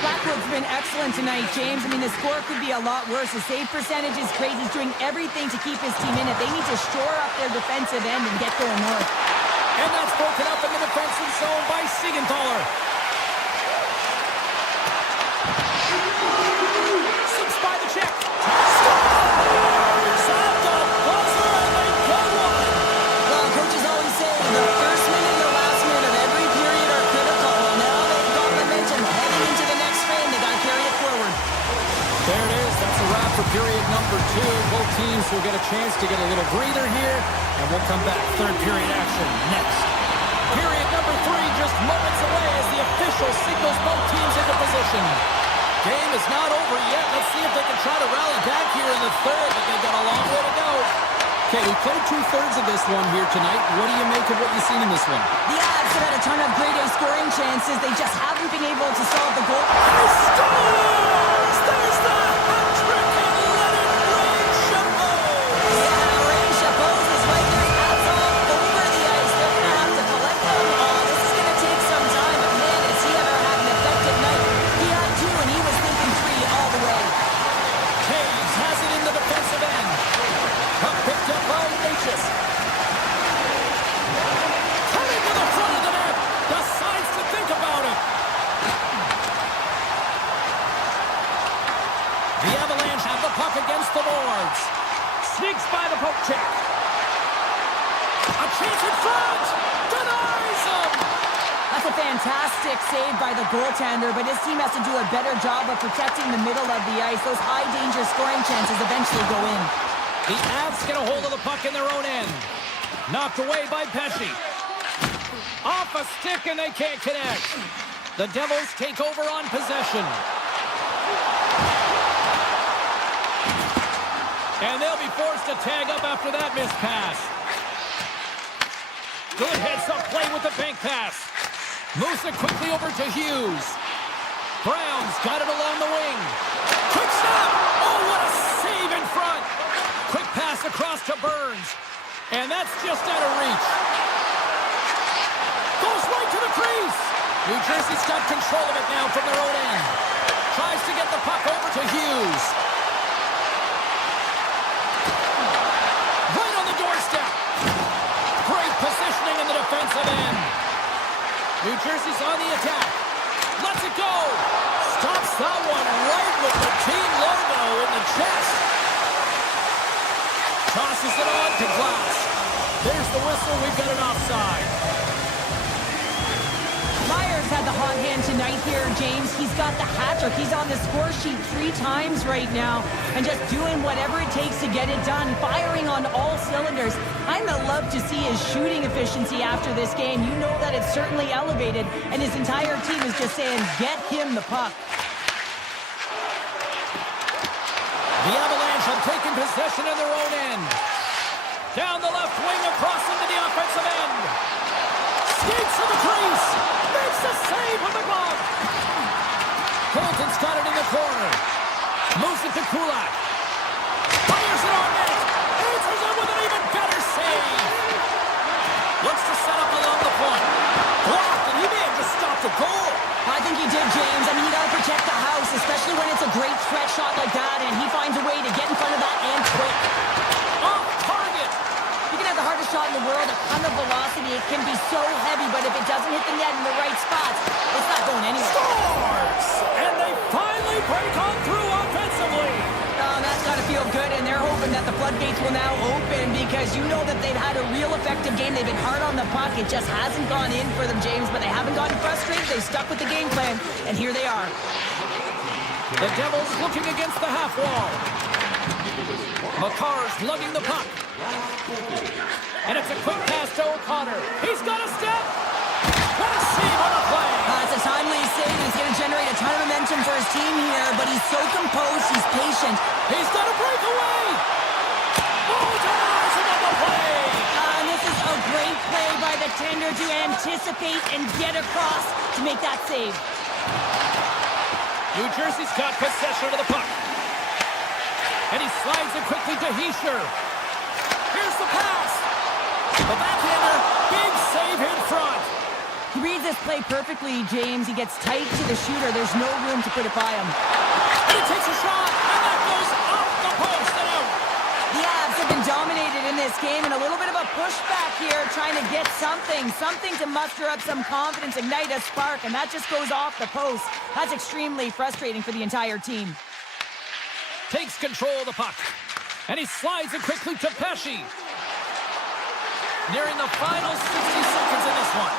Blackwood's been excellent tonight, James. I mean, the score could be a lot worse. The save percentage is crazy. He's doing everything to keep his team in it. They need to shore up their defensive end and get going north. And that's broken up in the defensive zone by Siegenthaler. Slips by the check. Scores! At the buzzer, and they go one. Well, coaches always say the first minute and the last minute of every period are critical. Well, now they've got momentum heading into the next frame. They got to carry it forward. There it is. That's a wrap for period number 2. Both teams will get a chance to get a little breather here, and we'll come back. Third period action next. Period number 3 just moments away as the official signals both teams into position. Game is not over yet. Let's see if they can try to rally back here in the third, but they've got a long way to go. Okay, we played 2/3 of this one here tonight. What do you make of what you've seen in this one? The Avs have had a ton of grade A scoring chances. They just haven't been able to solve the goal. He scores! There's the hat trick and let it rain, Chapeau! Yeah, Ray Chapeau is right there. Avs all over the ice. They're going to have to collect them. This is going to take some time, but man, has he ever had an effective night. He had 2, and he was thinking 3 all the way. Hayes has it in the defensive end. Puck picked up by Natchez. Coming to the front of the net. Decides to think about it. The Avalanche have the puck against the boards. Sneaks by the poke check. A chance in front. Denies him. That's a fantastic save by the goaltender, but his team has to do a better job of protecting the middle of the ice. Those high-danger scoring chances eventually go in. The Avs get a hold of the puck in their own end. Knocked away by Pesce. Off a stick and they can't connect. The Devils take over on possession. And they'll be forced to tag up after that missed pass. Good heads-up play with the bank pass. Moves it quickly over to Hughes. Brown's got it along the wing. Quick stop! Oh, what a save in front! Quick pass across to Burns. And that's just out of reach. Goes right to the crease. New Jersey's got control of it now from their own end. Tries to get the puck over to Hughes. Right on the doorstep. Great positioning in the defensive end. New Jersey's on the attack. Lets it go. Stops that one right with the team logo in the chest. Tosses it on to Glass. There's the whistle. We've got an offside. Myers had the hot hand tonight here, James. He's got the hat trick. He's on the score sheet 3 times right now and just doing whatever it takes to get it done, firing on all cylinders. I'm going to love to see his shooting efficiency after this game. You know that it's certainly elevated, and his entire team is just saying, get him the puck. The Avalanche have taken possession in their own end. Down the left wing, across into the offensive end. Skates to the crease. Makes the save with the glove. Colton's got it in the corner. Moves it to Kulak. Fires it on net. Answers it with an even better save. Looks to set up along the point. Blocked, and he may have just stopped the goal. I think he did, James. I mean, you got to protect the house, especially when it's a great threat shot like that, and he finds a way to get in front of that and quick. Off target. You can have the hardest shot in the world, a ton of velocity. It can be so heavy, but if it doesn't hit the net in the right spots, it's not going anywhere. Scores! And they finally break on through offensively. Oh, that's got to feel good, and they're hoping that the floodgates will now open because you know that they've had a real effective game. They've been hard on the puck. It just hasn't gone in for them, James, but they haven't gotten frustrated. They've stuck with the game plan, and here they are. The Devils looking against the half wall. Makar's lugging the puck. And it's a quick pass to O'Connor. He's got a step. What a save on the play. It's a timely save. He's going to generate a ton of momentum for his team here, but he's so composed. He's patient. He's got a breakaway. Oh, denies him on the play. And this is a great play by the tender to anticipate and get across to make that save. New Jersey's got possession of the puck. And he slides it quickly to Hischier. Here's the pass. The backhander, big save in front. He reads this play perfectly, James. He gets tight to the shooter. There's no room to put it by him. And he takes a shot, and that goes off the post and out. The Avs have been dominated in this game, and a little bit of a pushback here, trying to get something to muster up some confidence, ignite a spark, and that just goes off the post. That's extremely frustrating for the entire team. Takes control of the puck. And he slides it quickly to Pesce. Nearing the final 60 seconds in this one.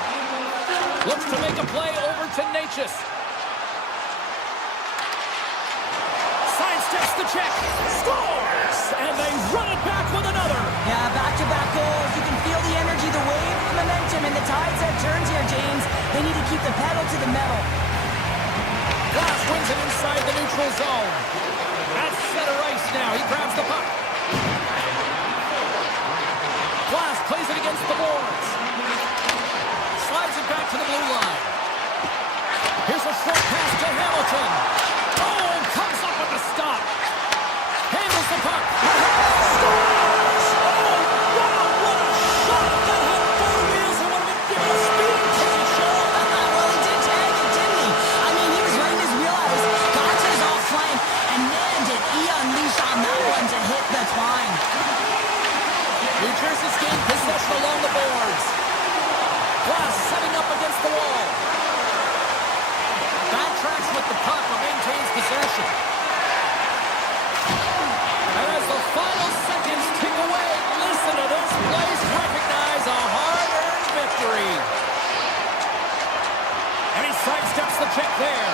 Looks to make a play over to Natchez. Sidesteps the check. Scores! And they run it back with another. Yeah, back-to-back goals. You can feel the energy, the wave, the momentum, and the tides have turned here, James. They need to keep the pedal to the metal. Glass wins it inside the neutral zone. At center ice now. He grabs the puck. Glass plays it against the boards. Slides it back to the blue line. Here's a short pass to Hamilton. Oh, comes up with the stop. Handles the puck. Scores! Oh, wow, what a shot. That had four wheels and would have been given a speeding ticket, Sean. Well, he did tag it, didn't he? I mean, he was right in his wheelhouse. Got to his off flank, and man, did he unleash on that one to hit the twine. New Jersey's gained possession along the boards. Glass setting up against the wall. Backtracks with the puck and maintains possession. And as the final seconds tick away, listen to this place recognize a hard-earned victory. And he sidesteps the check there.